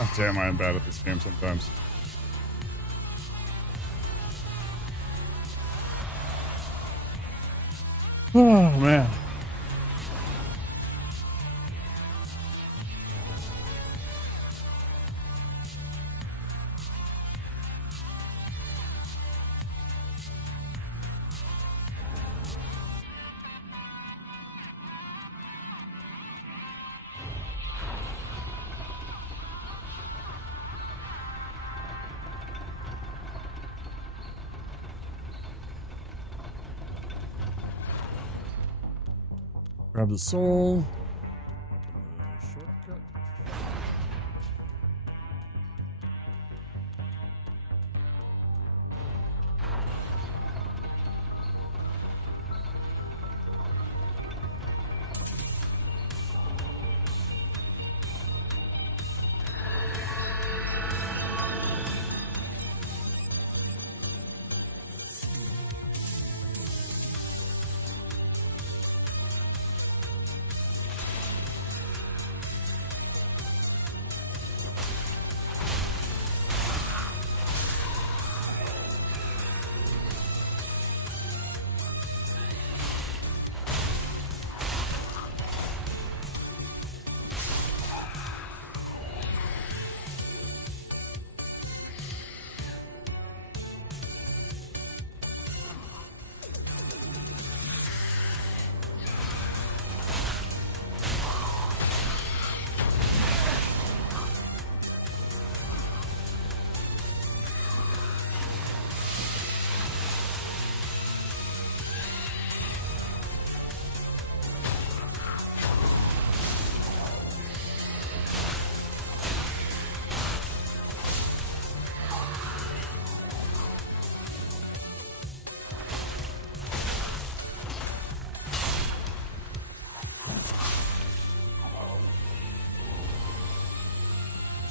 Oh, damn, I am bad at this game sometimes. Oh, man. Grab the soul.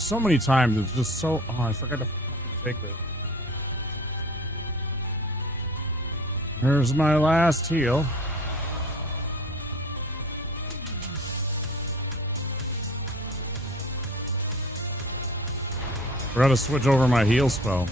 so many times it's just so. Oh, I forgot to take this. Here's my last heal. Forgot to switch over my heal spell.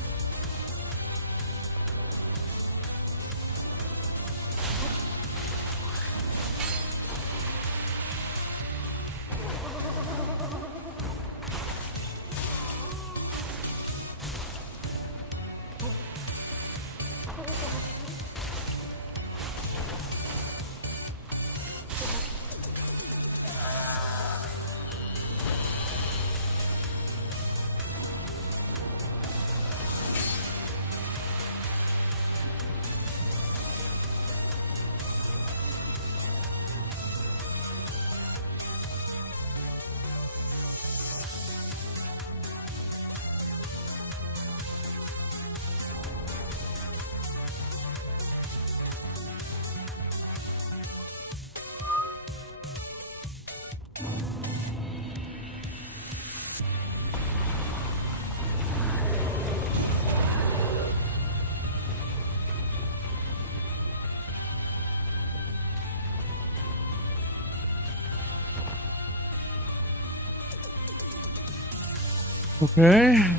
Okay.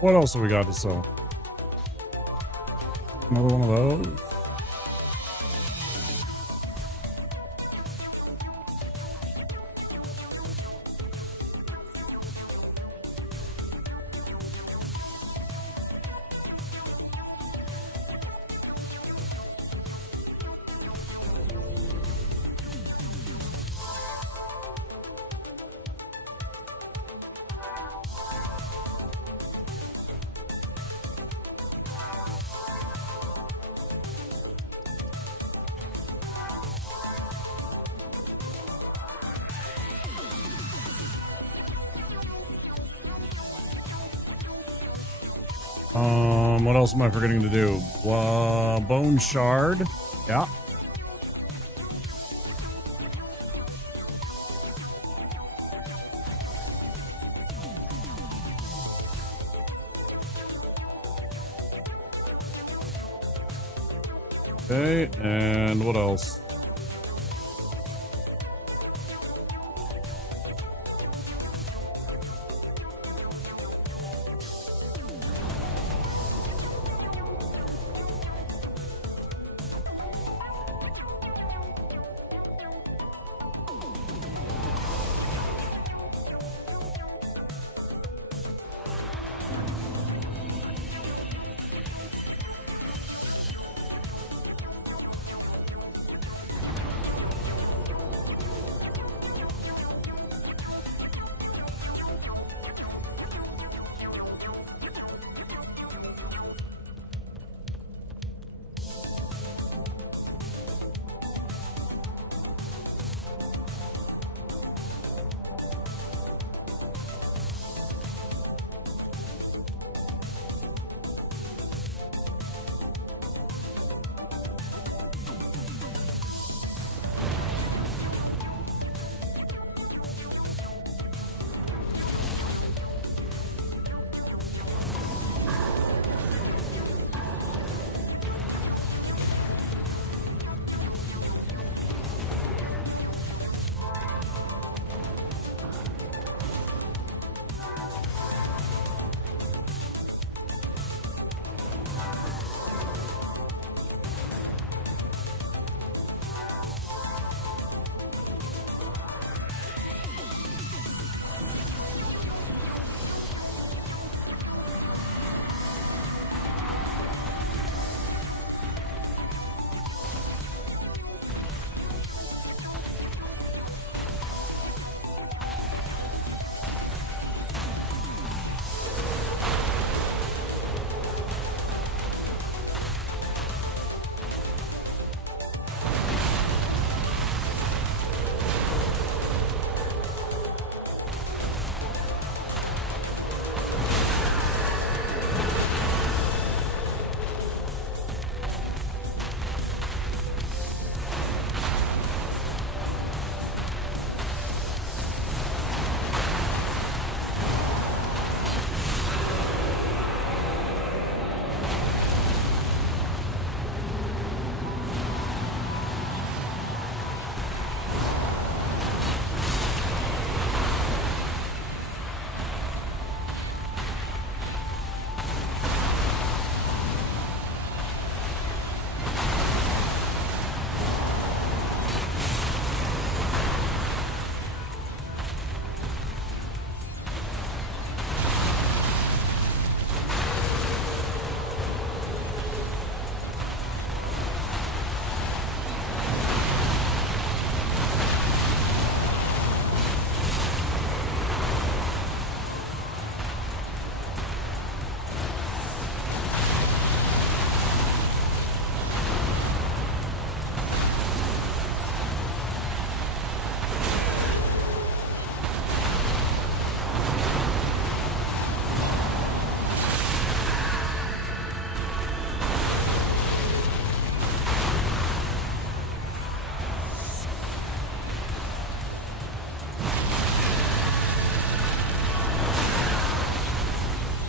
What else have we got to sell? Another one of those. What else am I forgetting to do? Bone shard. Yeah. Okay, and what else?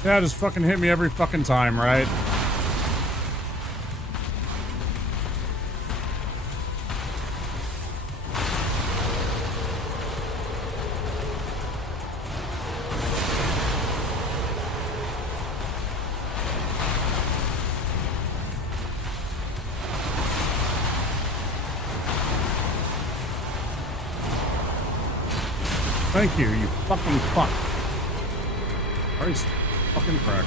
Yeah, just fucking hit me every fucking time, right? Thank you, you fucking fuck. Christ, fucking cracker.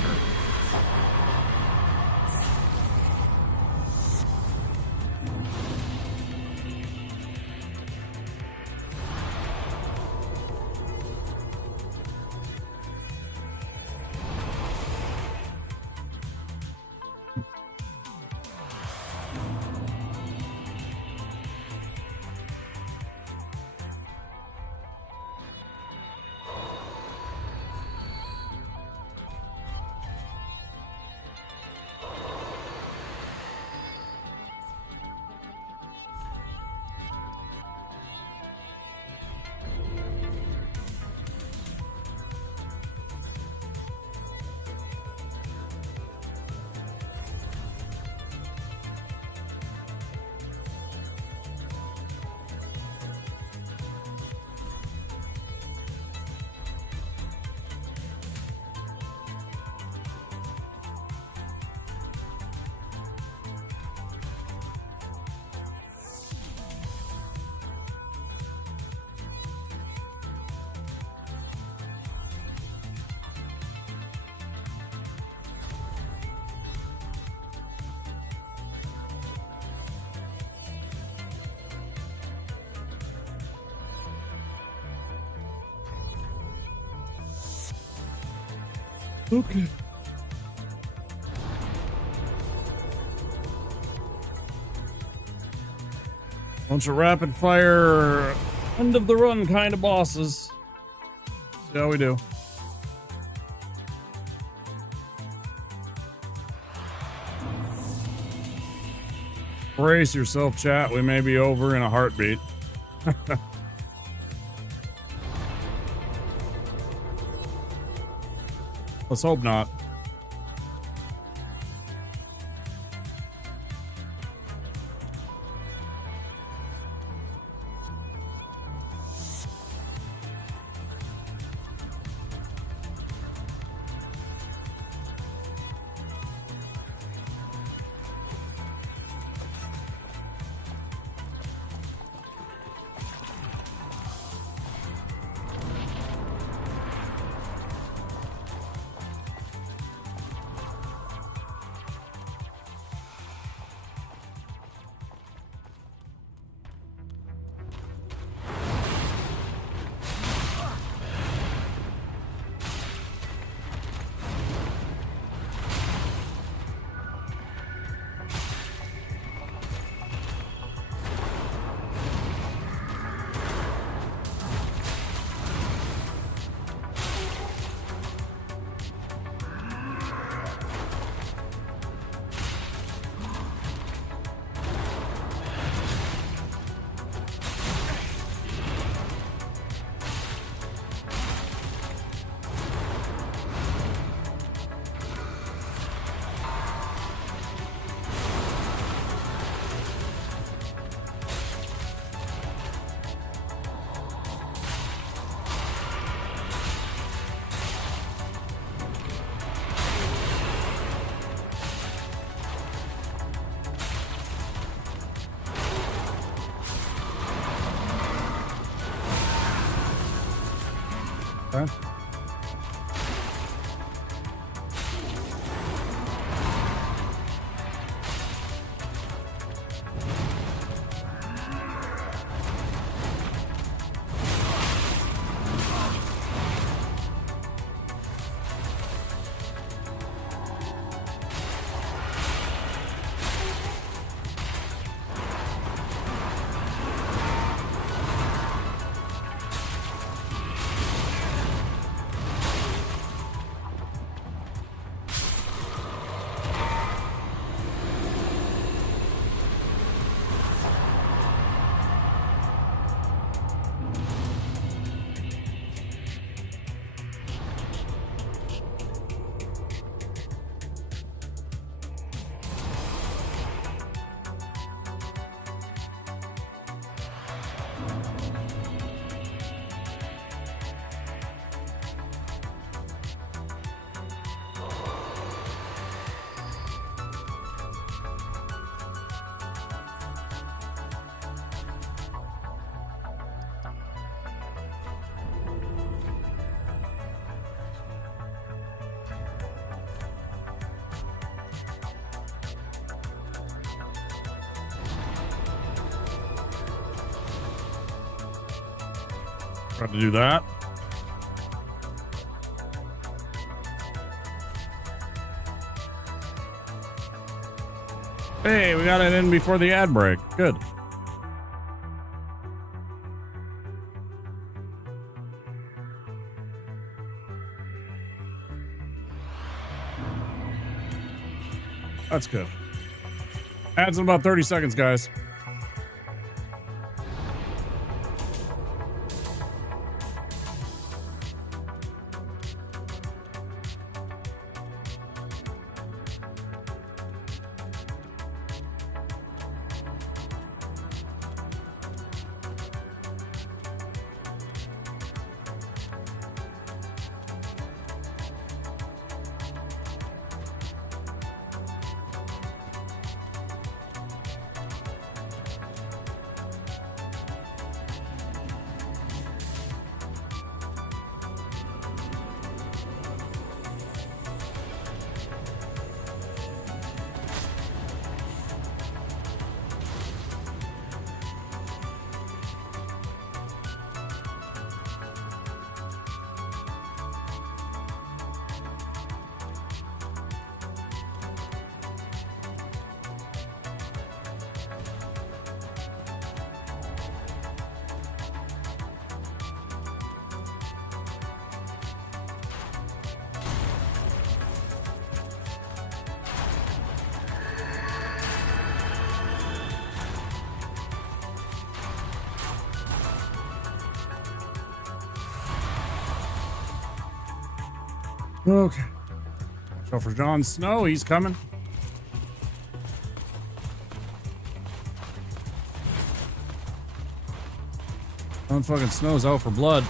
Okay. Bunch of rapid fire, end of the run kind of bosses. See how we do. Brace yourself, chat. We may be over in a heartbeat. Let's hope not. Okay. Try to do that. Hey, we got it in before the ad break. Good. That's good. Ads in about 30 seconds, guys. Okay. So for Jon Snow, he's coming. Jon fucking Snow's out for blood.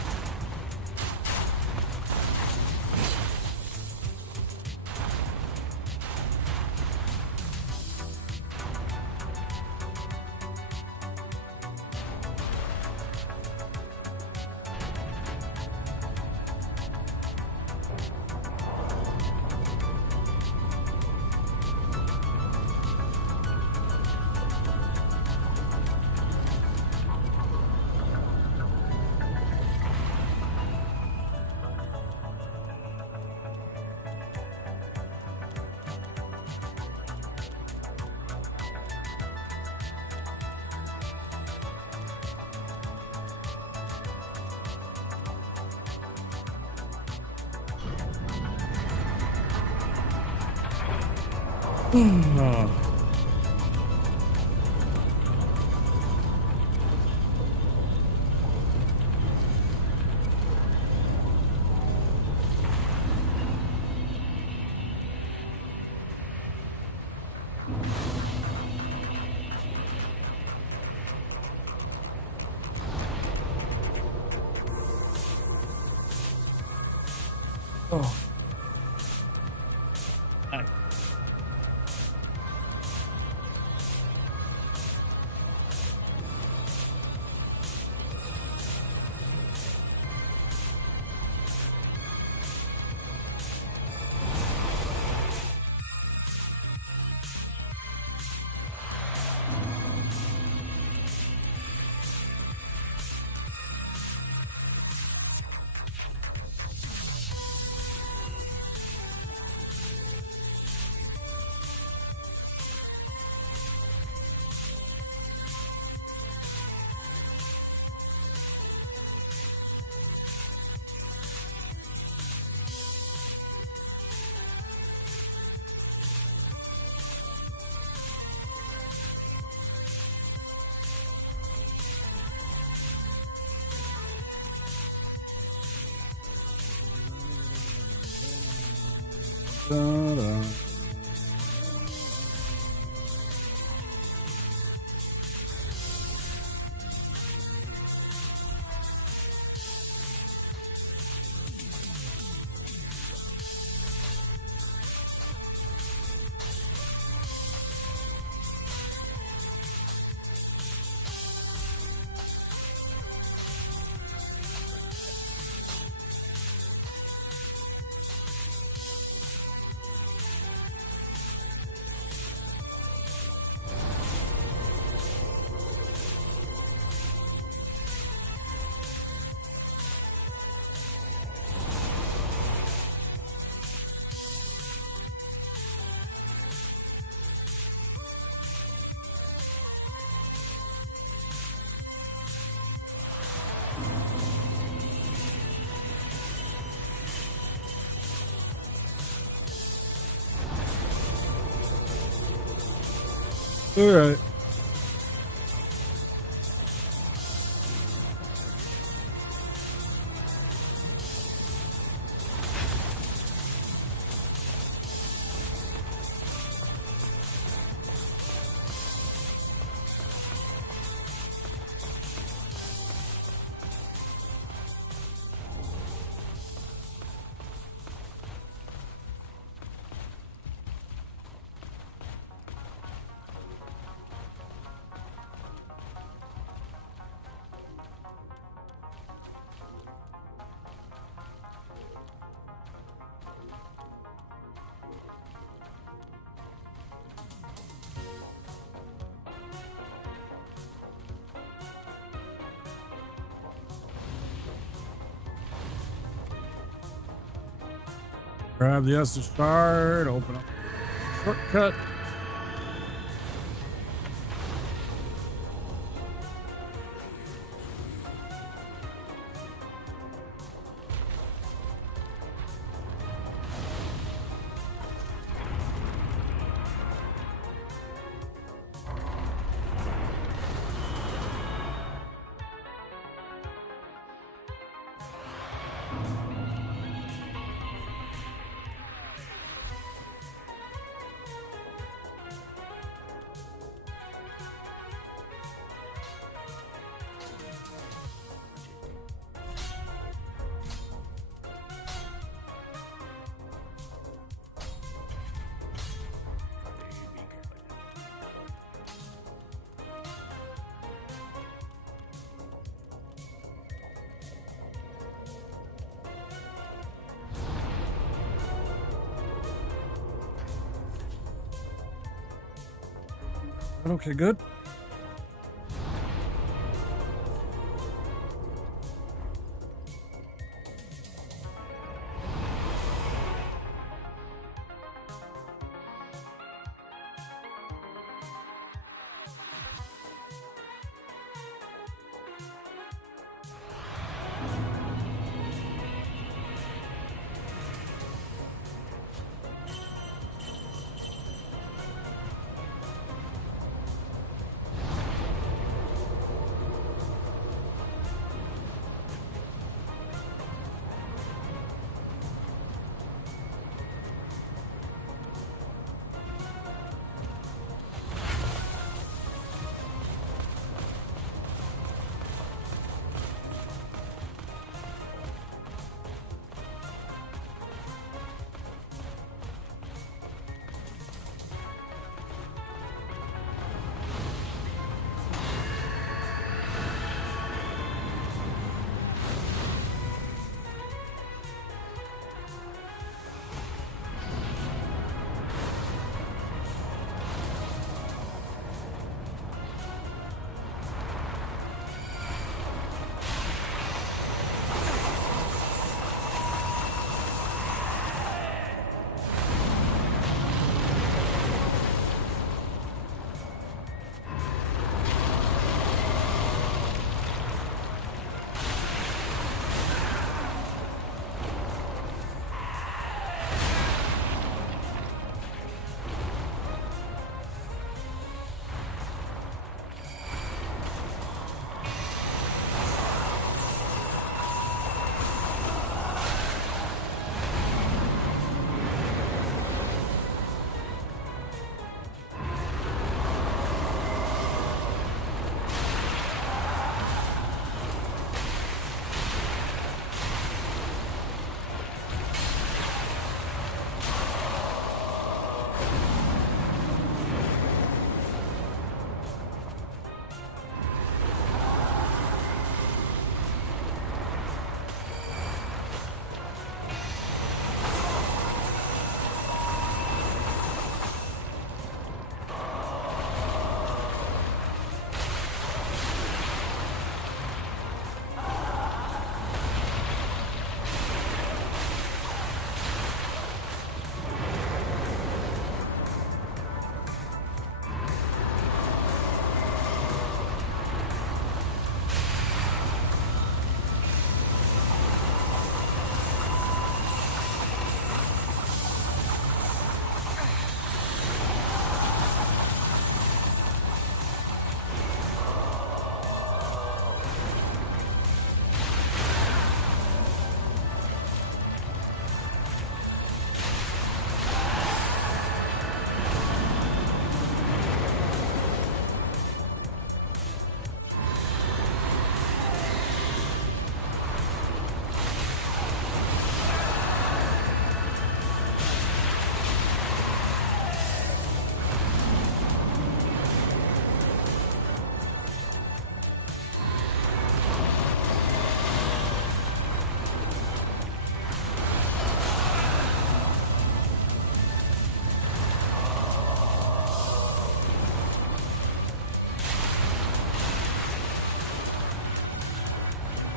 Oh. Da-da. All right. Grab the Estus shard, open up shortcut. Okay, good.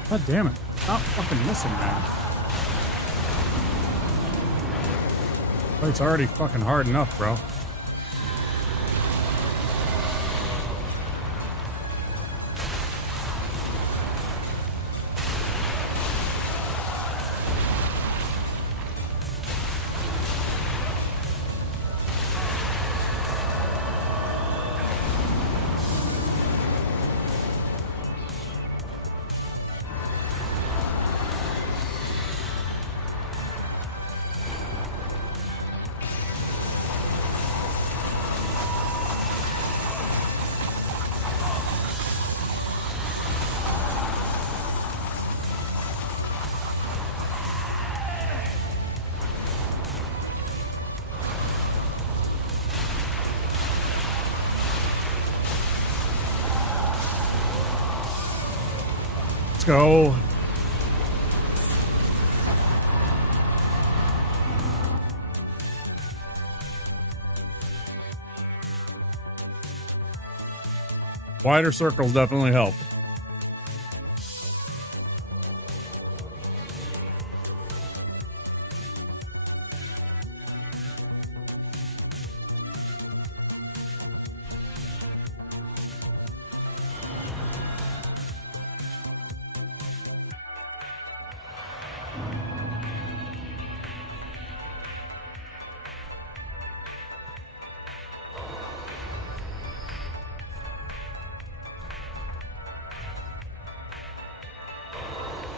God damn it. Stop fucking missing, man. It's already fucking hard enough, bro. Let's go. Wider circles definitely help.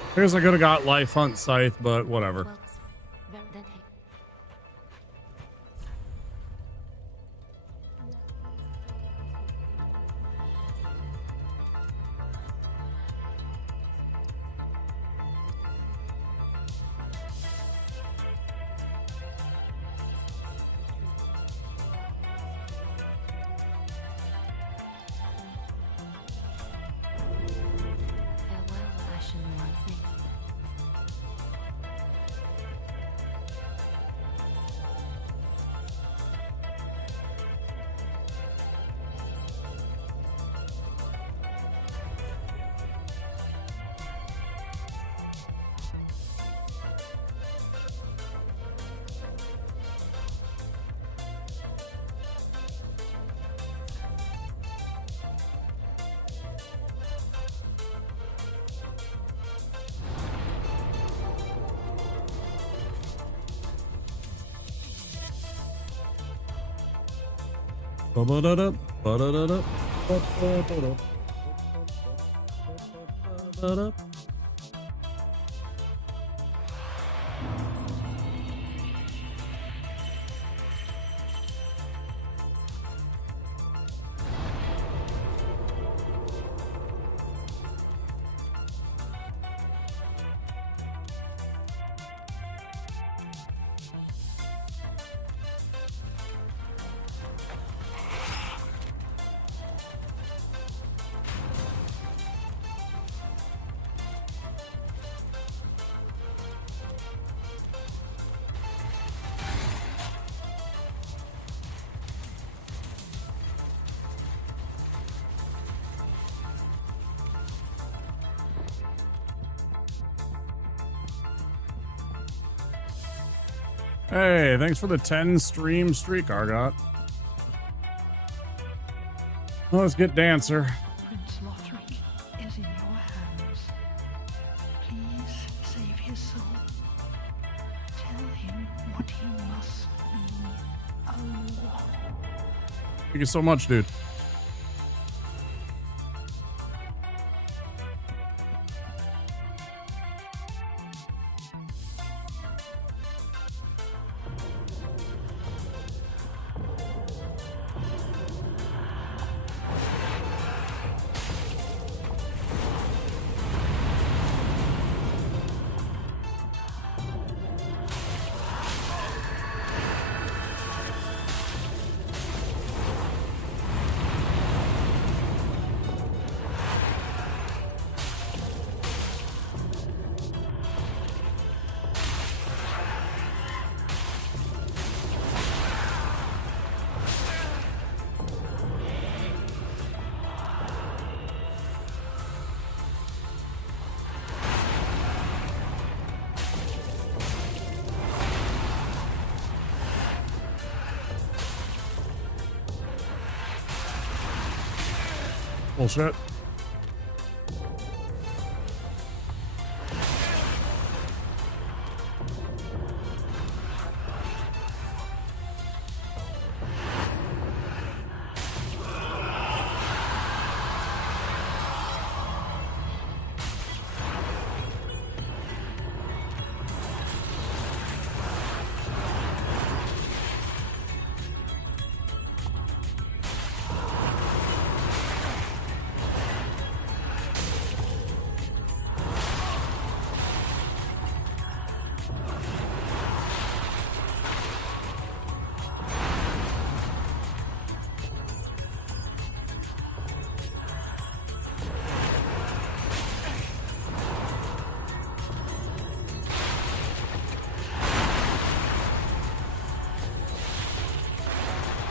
I guess I could have got Life Hunt Scythe, but whatever. Hey, thanks for the 10 stream streak, Argot. Well, let's get Dancer. Prince Lothric is in your hands. Please save his soul. Tell him what he must be. Oh. Thank you so much, dude. Bullshit.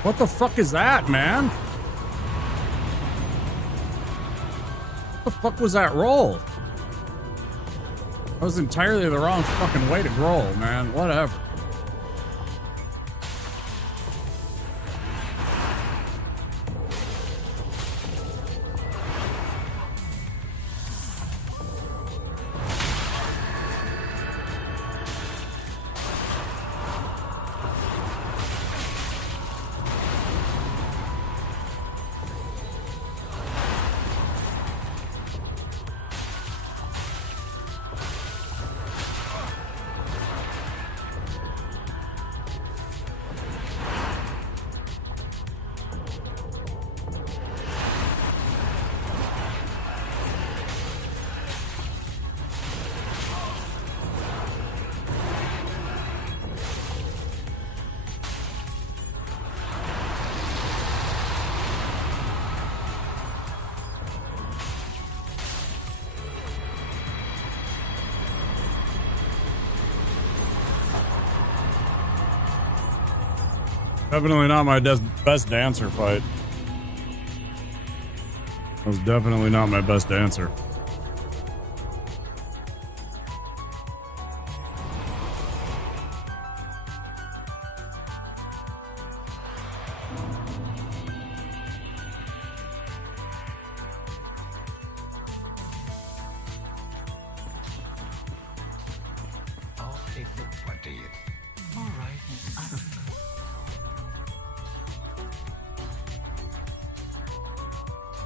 What the fuck is that, man? What the fuck was that roll? That was entirely the wrong fucking way to roll, man. Whatever. Definitely not my best dancer fight. That was definitely not my best dancer. Oh, if what do you? All right, out of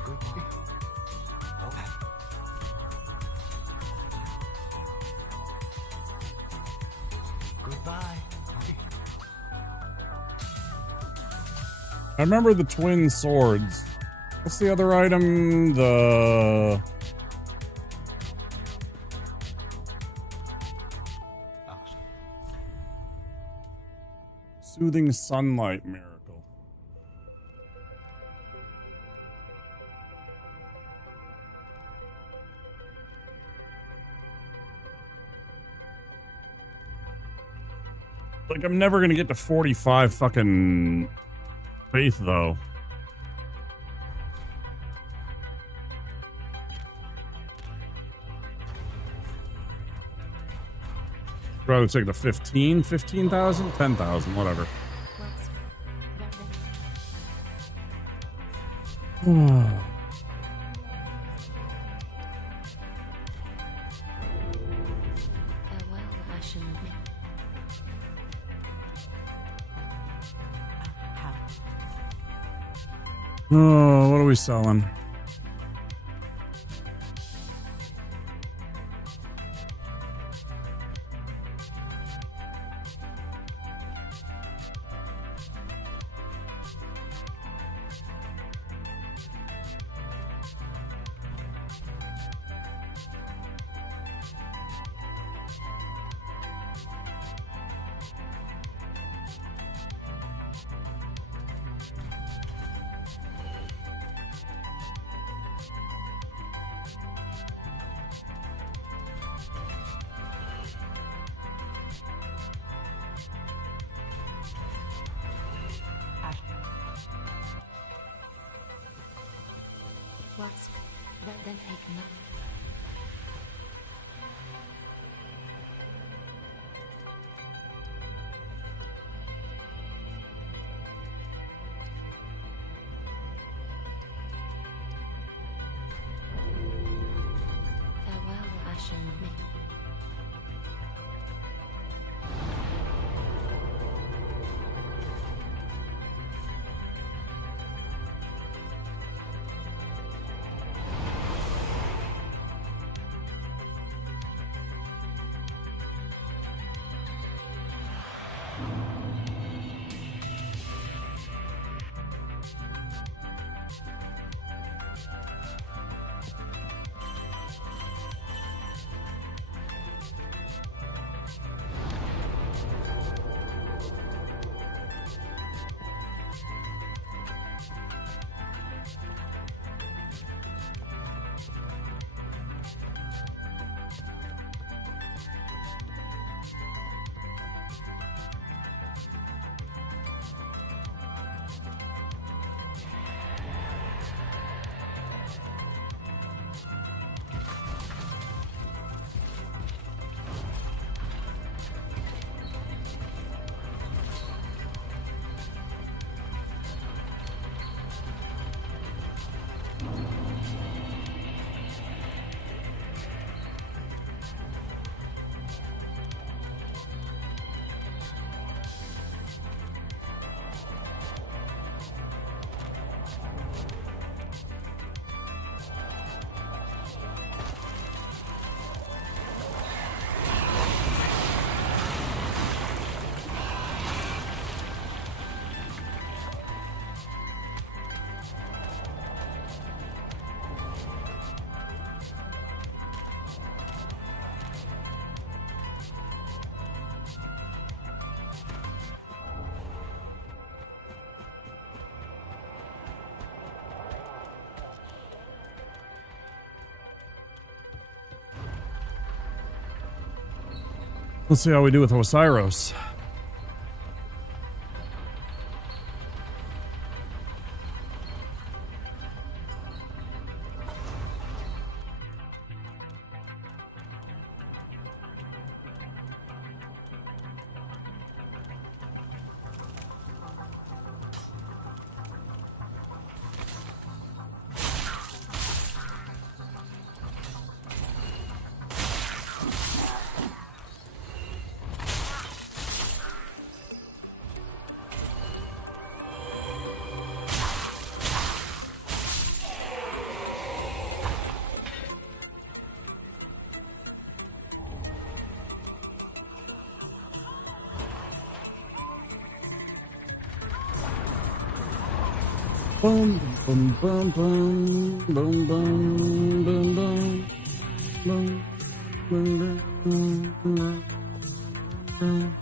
good. Okay. Goodbye. I remember the twin swords. What's the other item? The... Soothing sunlight miracle. Like, I'm never gonna get to 45 fucking faith, though. Rather take the 15, 15,000, 10,000, whatever. Oh, what are we selling? Wasp, then take none. Let's see how we do with Osiris. Boom, boom, boom, boom, boom, boom, boom, boom, boom, boom, boom, boom, boom.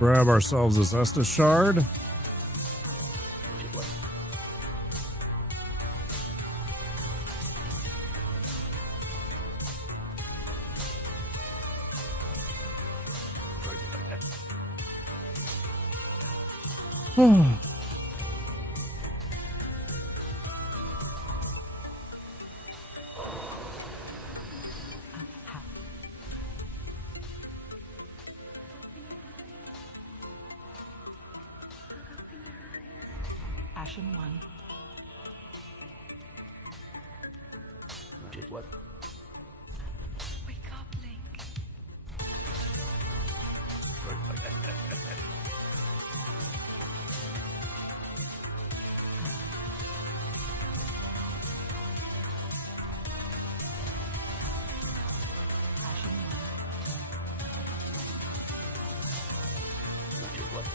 Grab ourselves this Estus shard. Ashen one. Did what? Wake up, Link. Did what?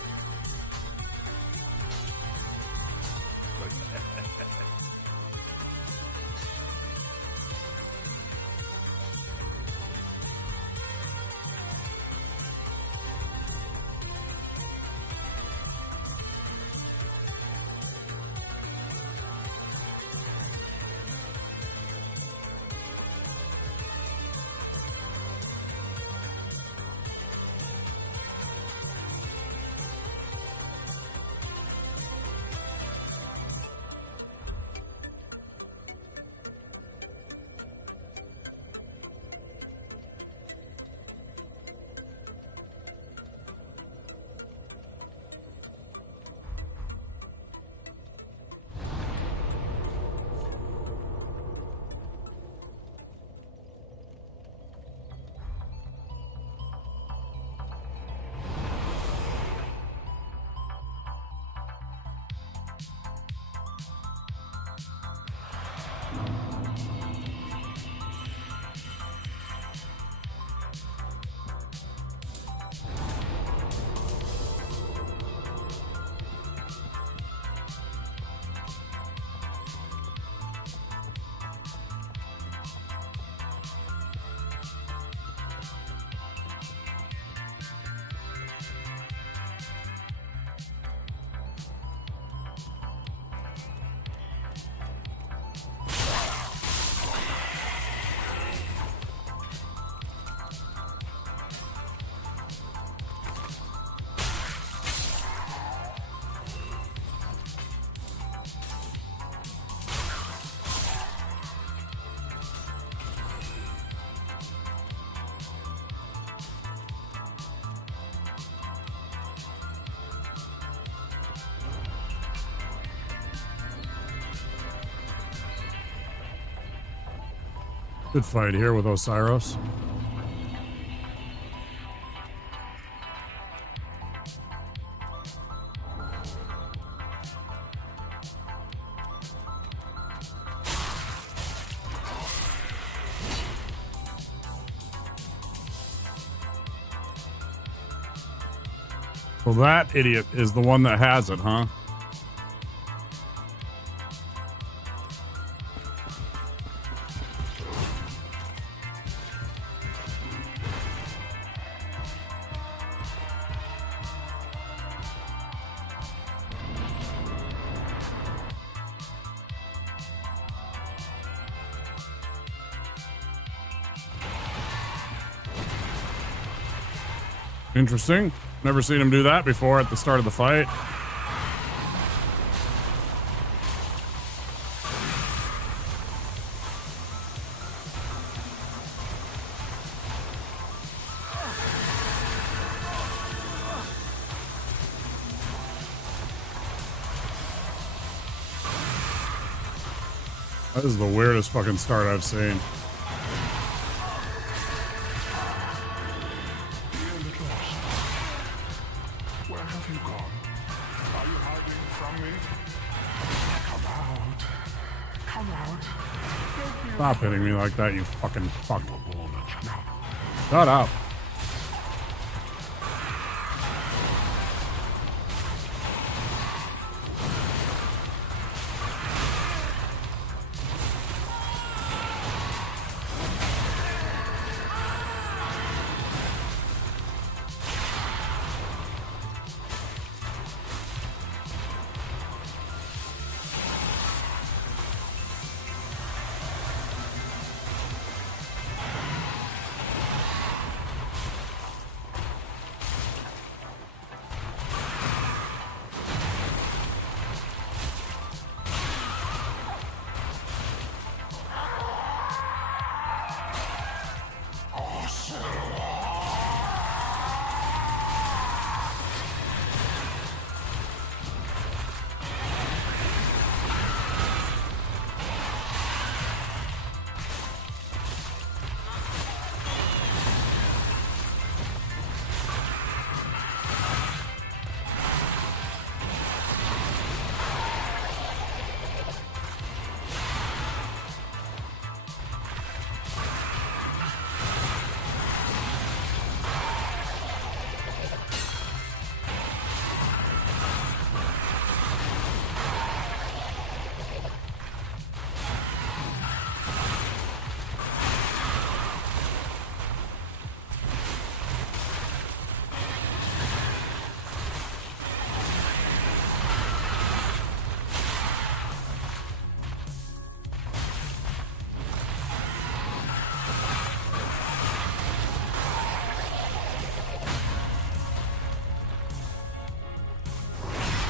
Good fight here with Osiris. So that idiot is the one that has it, huh? Interesting. Never seen him do that before at the start of the fight. That is the weirdest fucking start I've seen. Where have you gone? Are you hiding from me? Come out. Come out. Stop hitting me like that, you fucking fuck. Shut up.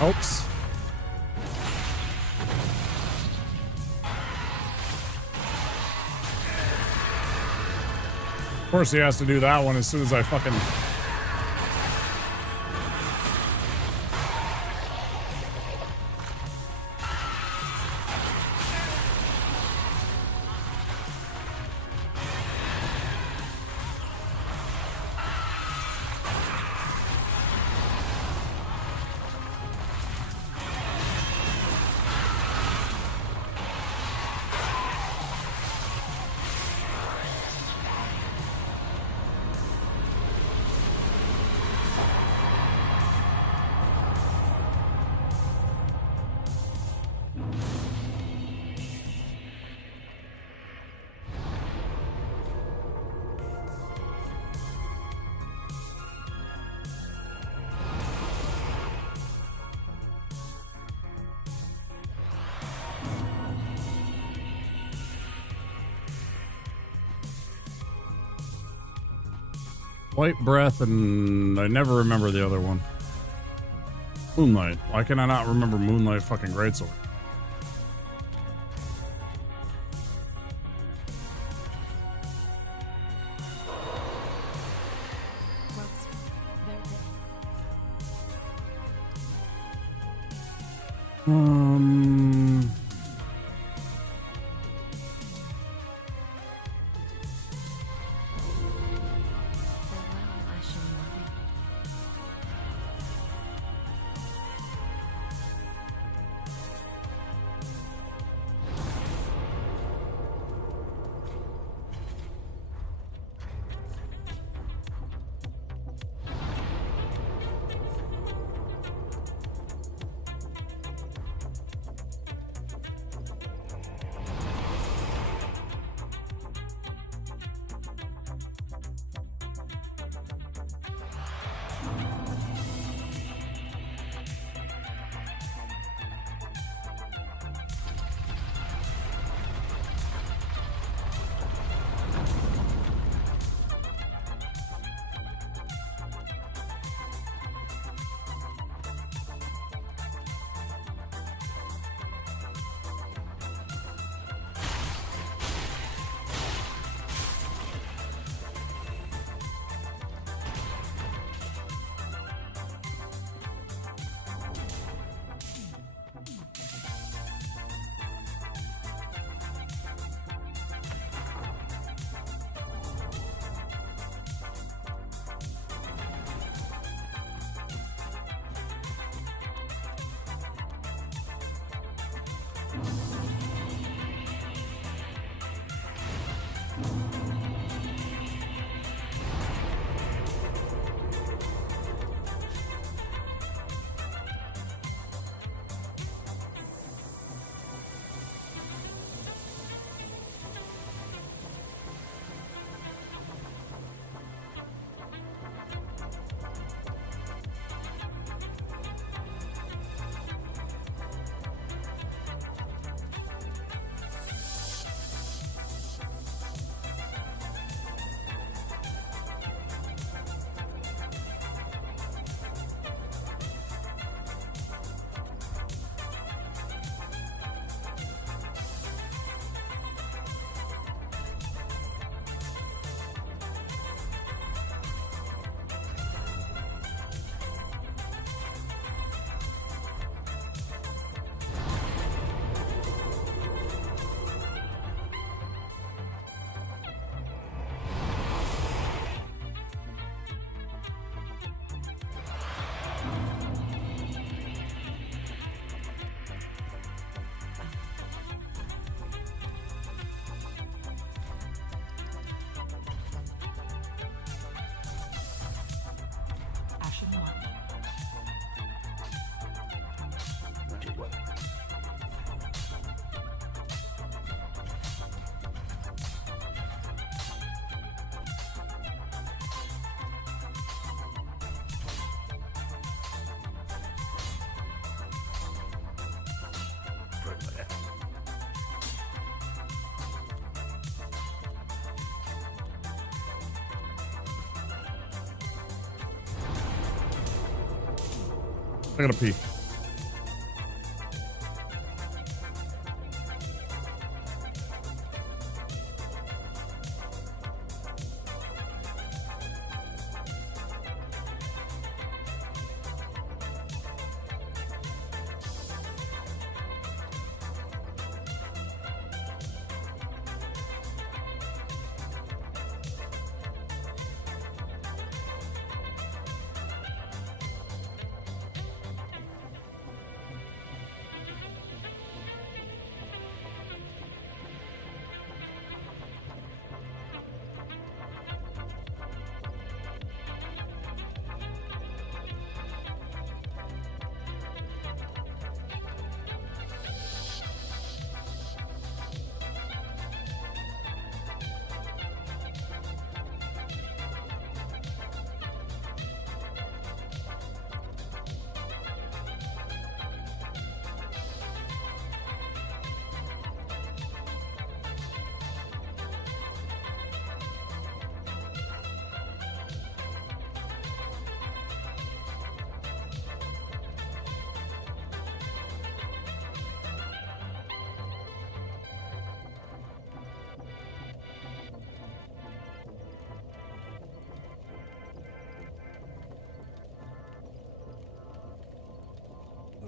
Oops. Of course he has to do that one as soon as I fucking... White Breath, and I never remember the other one. Moonlight. Why can I not remember Moonlight fucking Greatsword? Option 1. I gotta pee.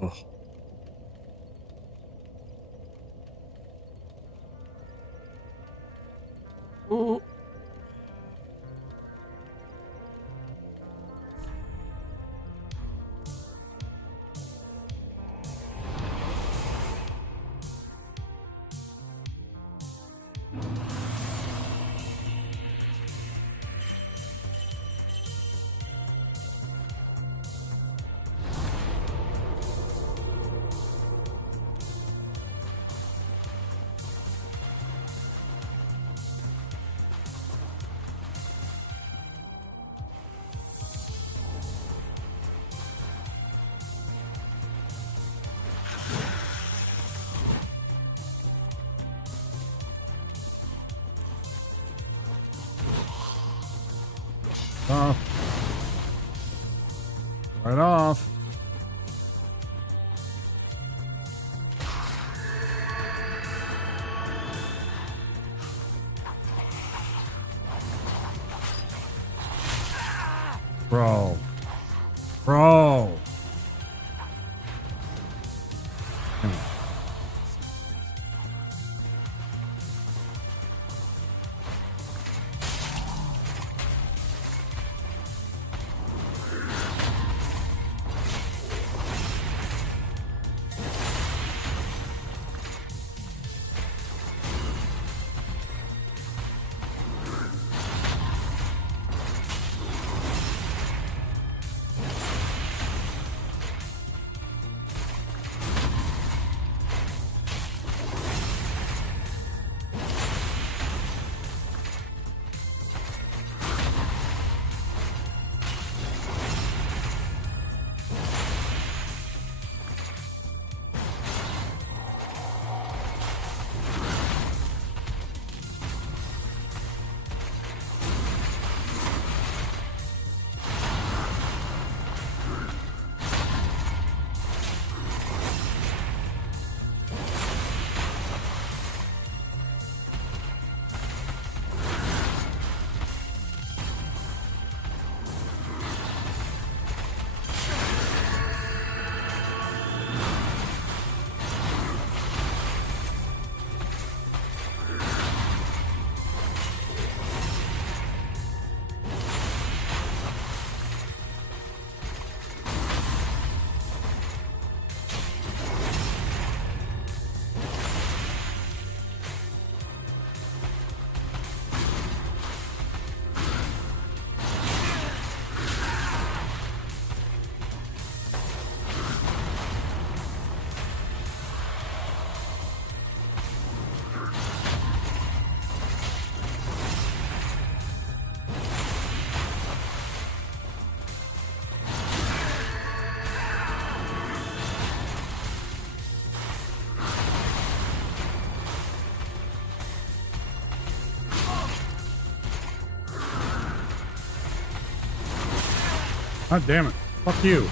Ugh. Ooh. Right off. Bro. Bro. God damn it. Fuck you.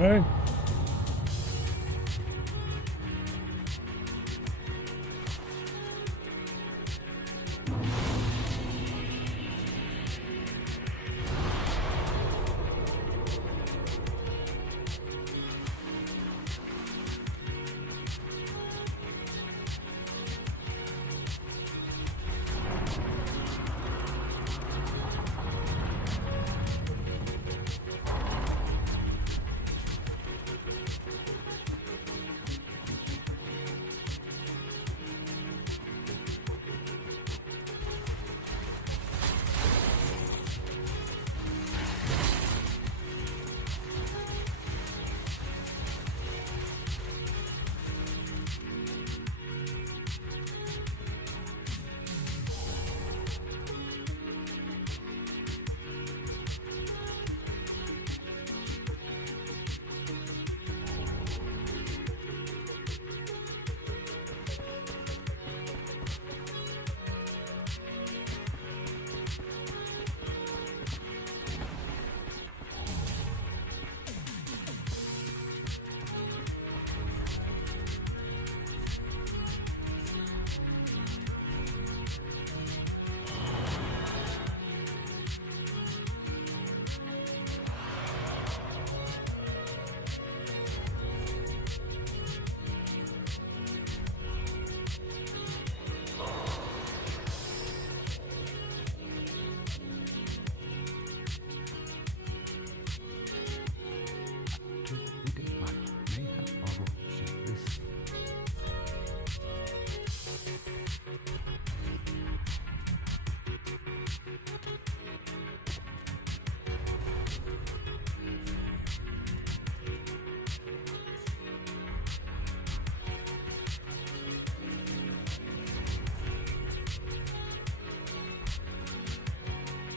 Hey.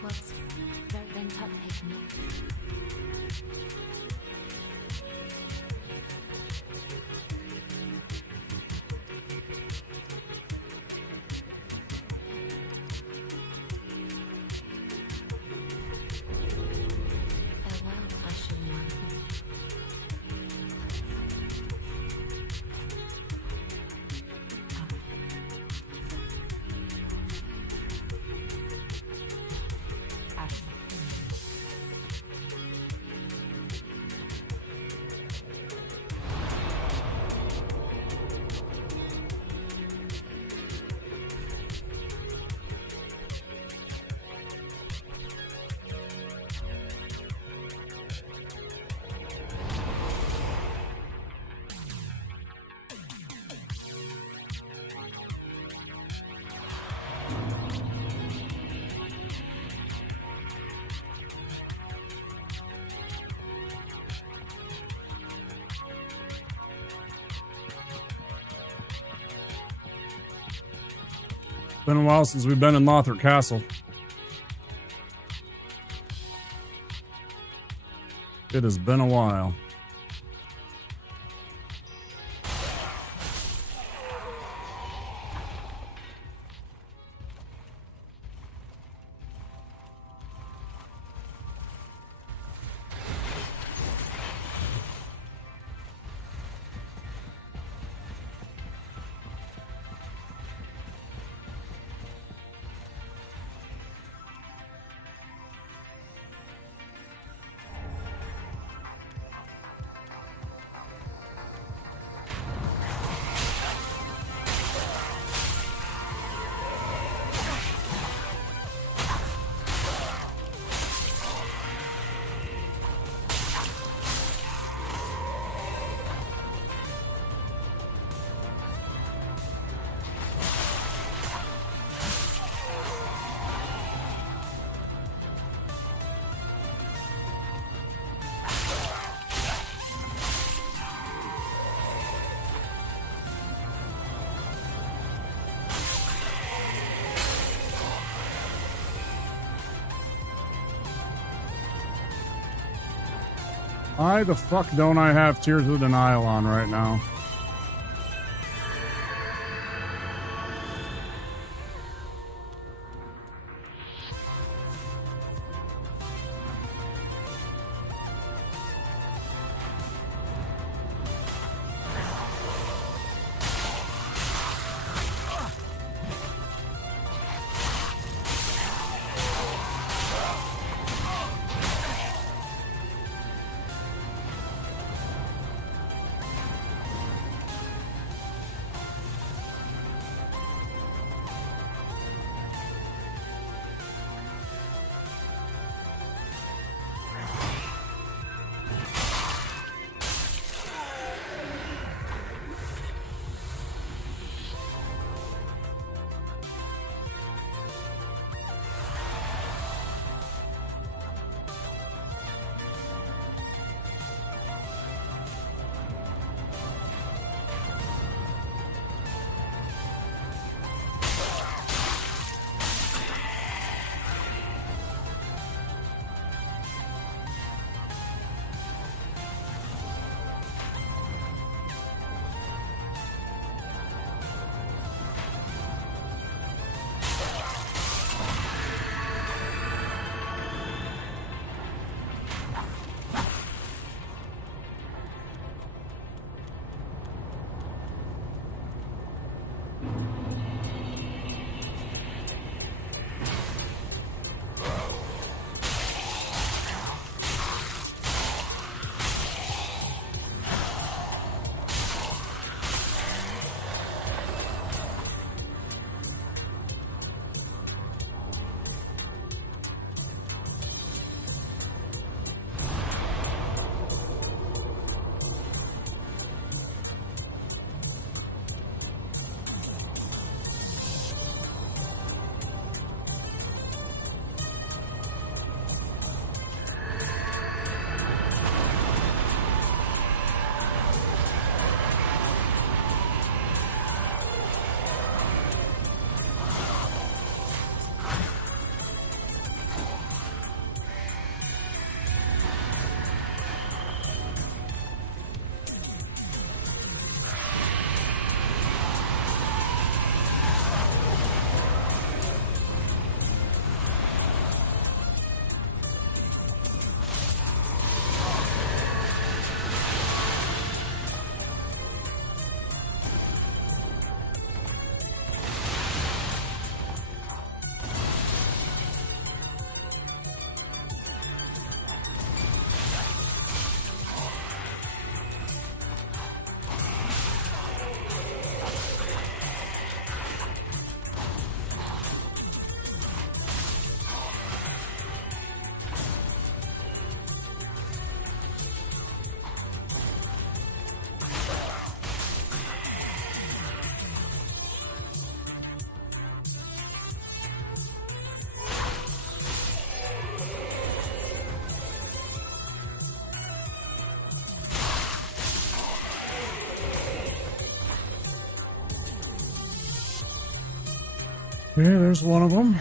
What's then taken up? Farewell, Ashen One. Been a while since we've been in Lothar Castle. It has been a while. Why the fuck don't I have Tears of Denial on right now? Yeah, there's one of them.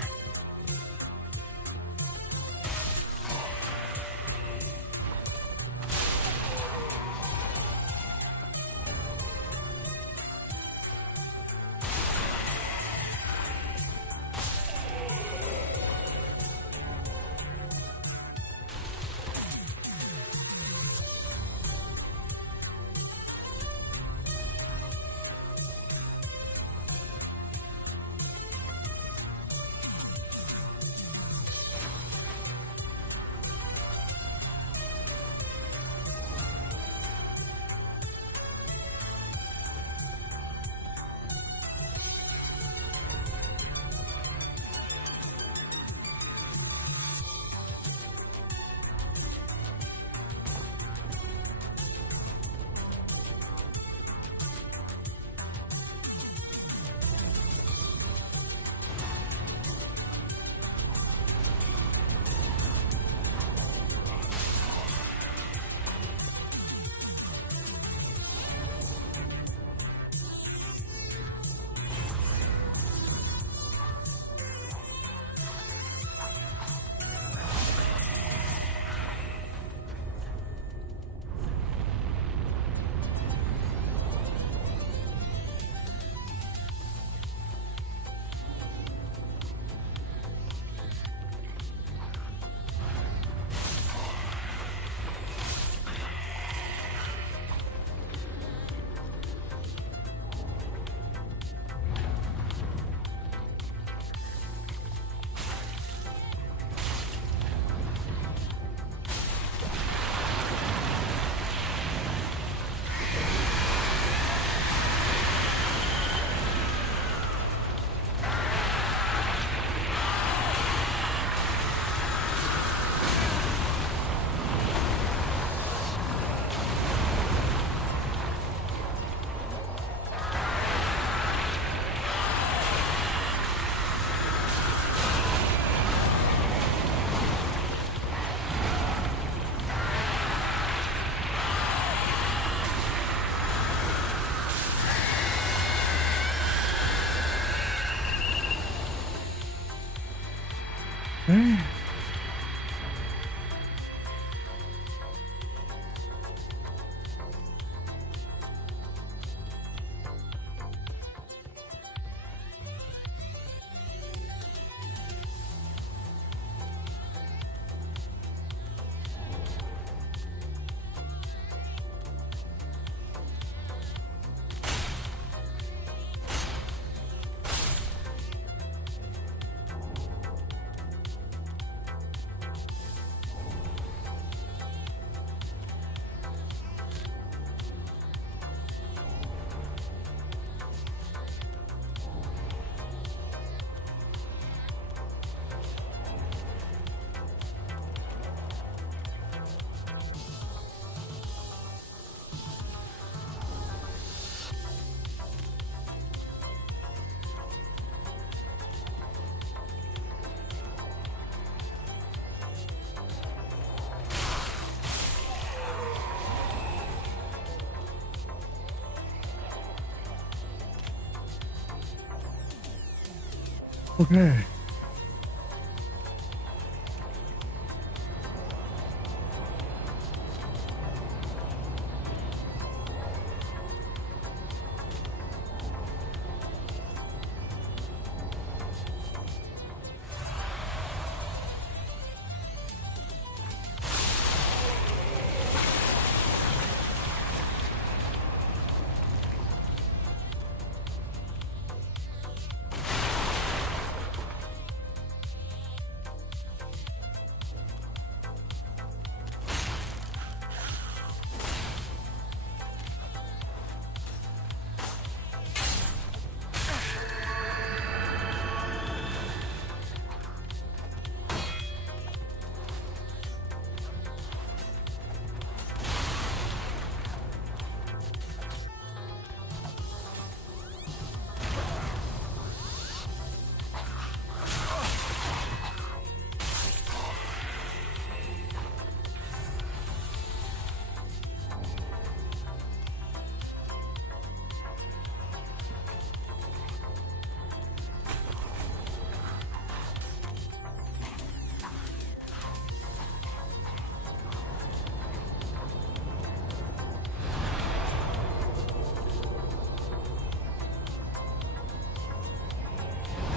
Okay.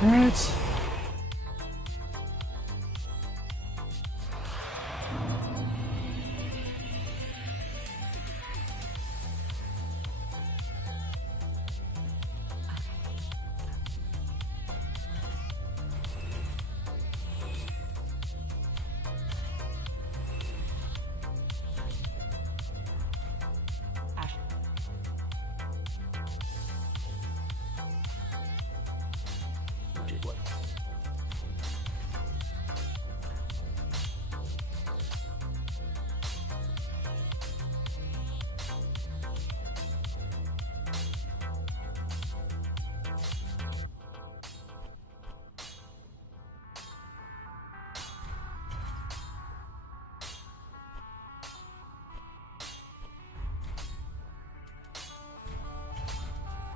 All right.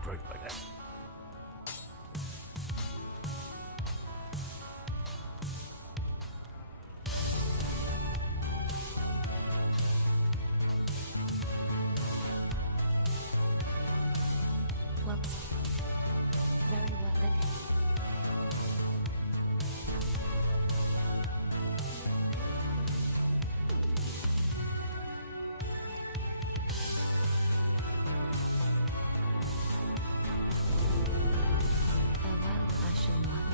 Right like that. Well, very well then. Farewell, Ashen One.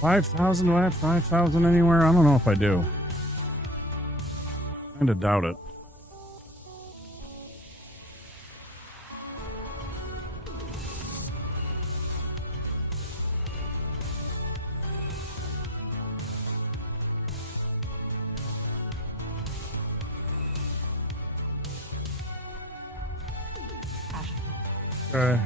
5,000? Do I have 5,000 anywhere? I don't know if I do. Kinda doubt it. Okay.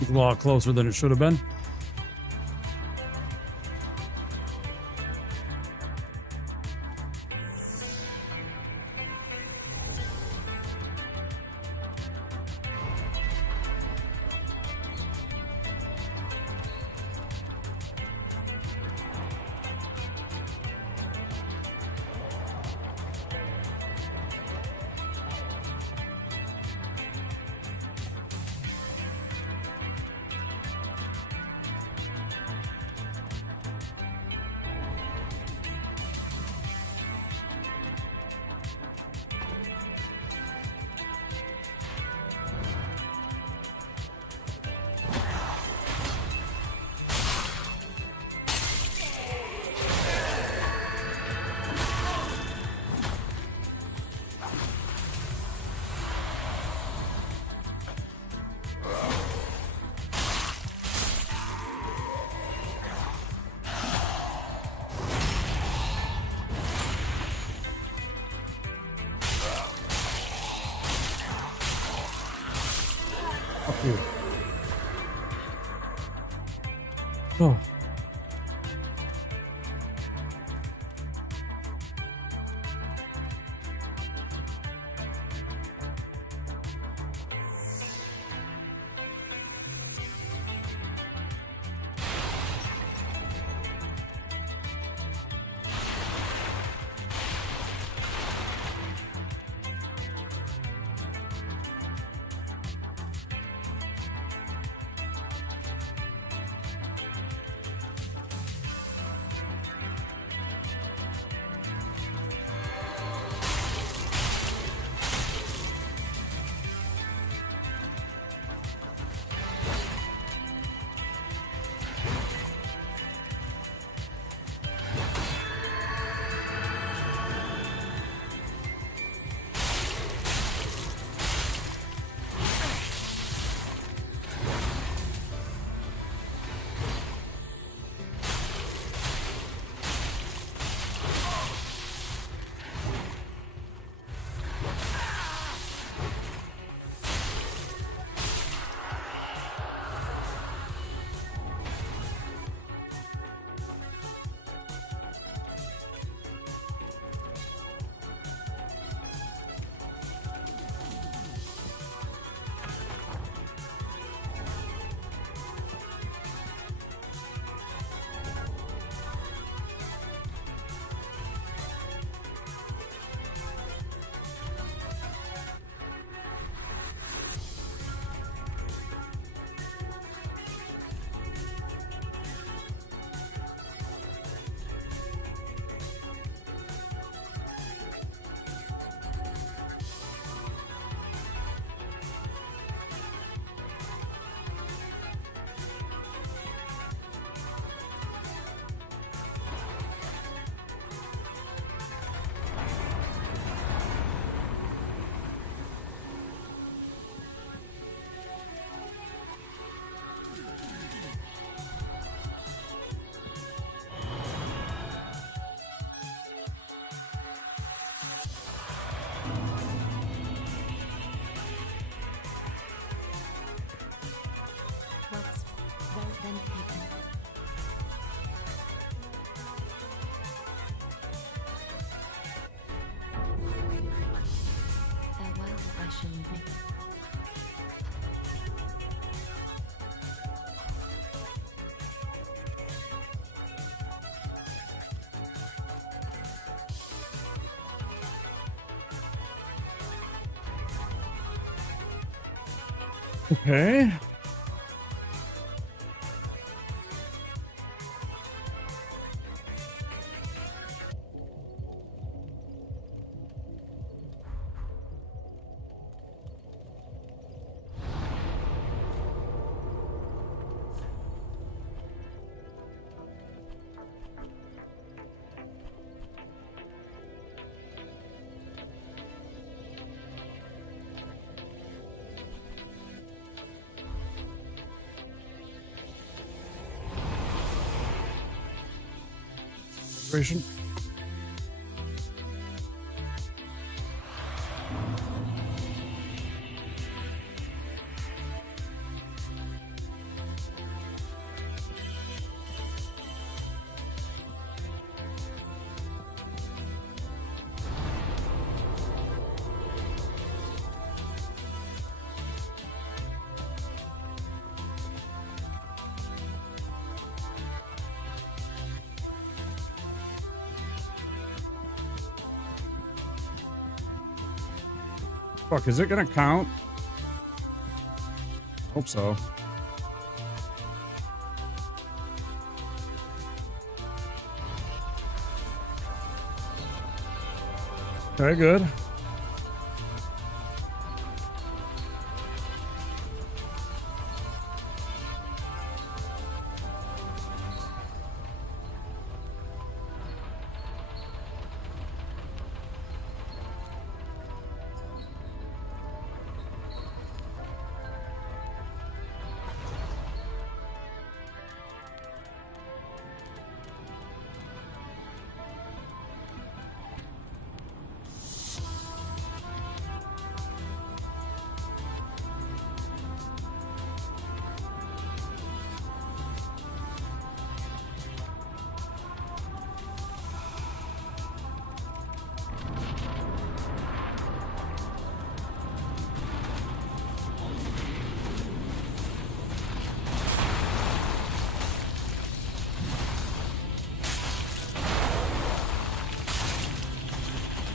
It's a lot closer than it should have been. Fuck you. Oh. Okay. Operation. Fuck, is it gonna count? Hope so. Okay, good.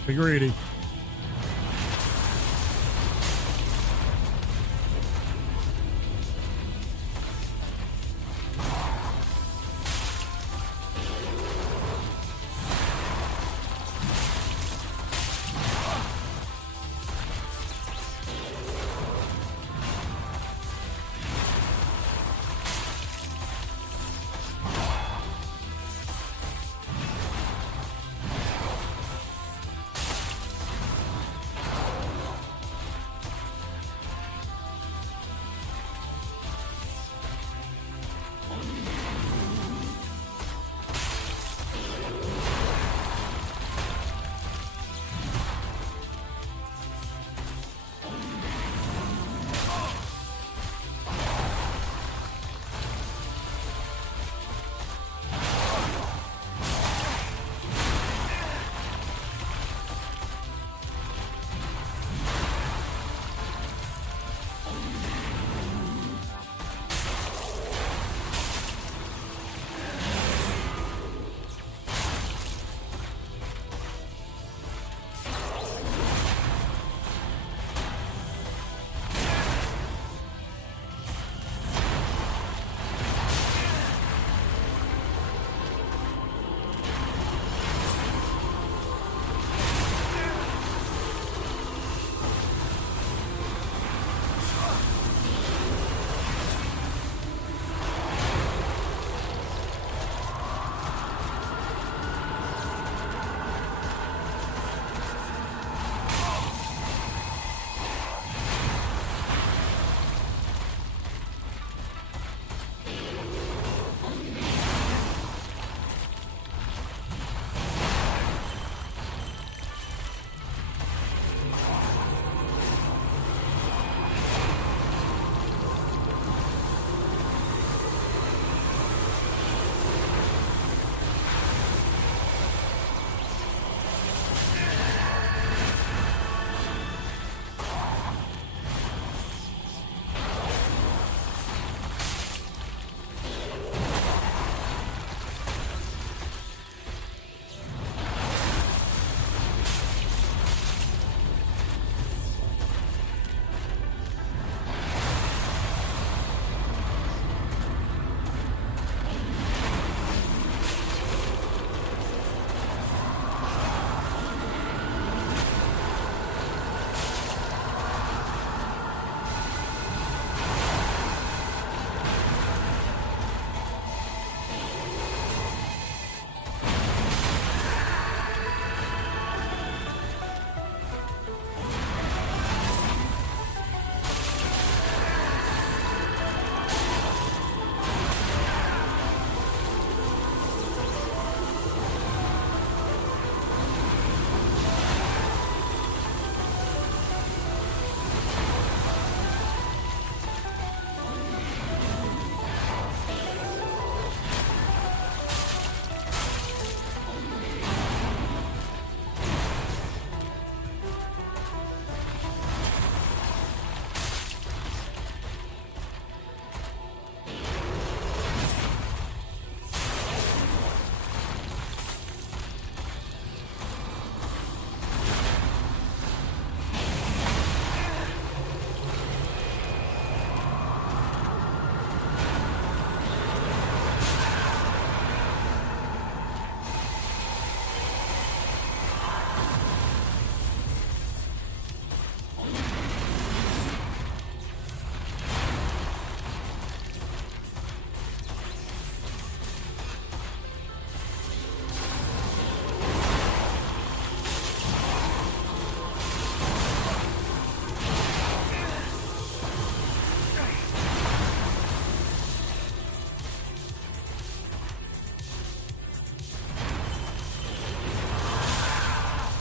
Be greedy.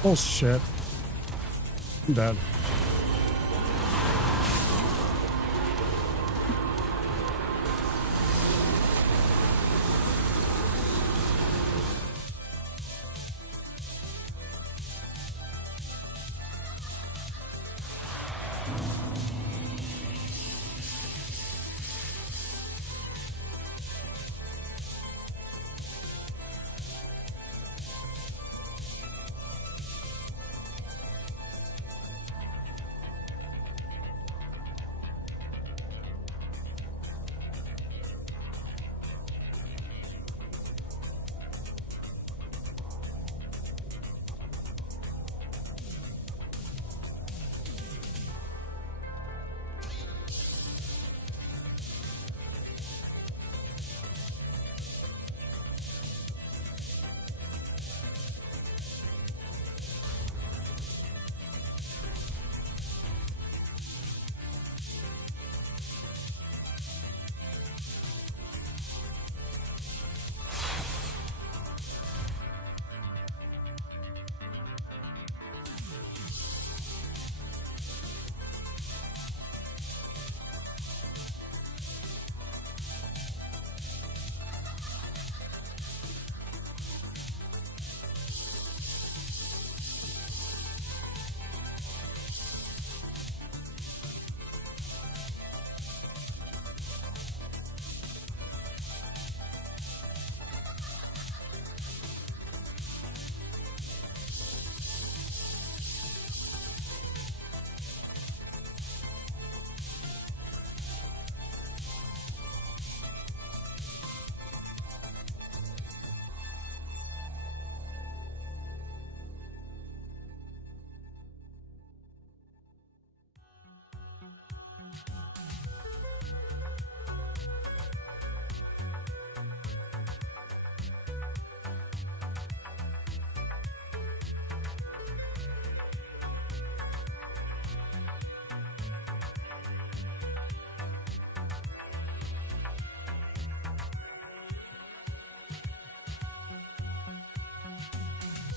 Oh shit. I'm dead.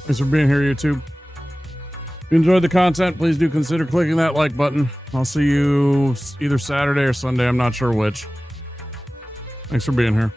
Thanks for being here, YouTube. If you enjoyed the content, please do consider clicking that like button. I'll see you either Saturday or Sunday. I'm not sure which. Thanks for being here.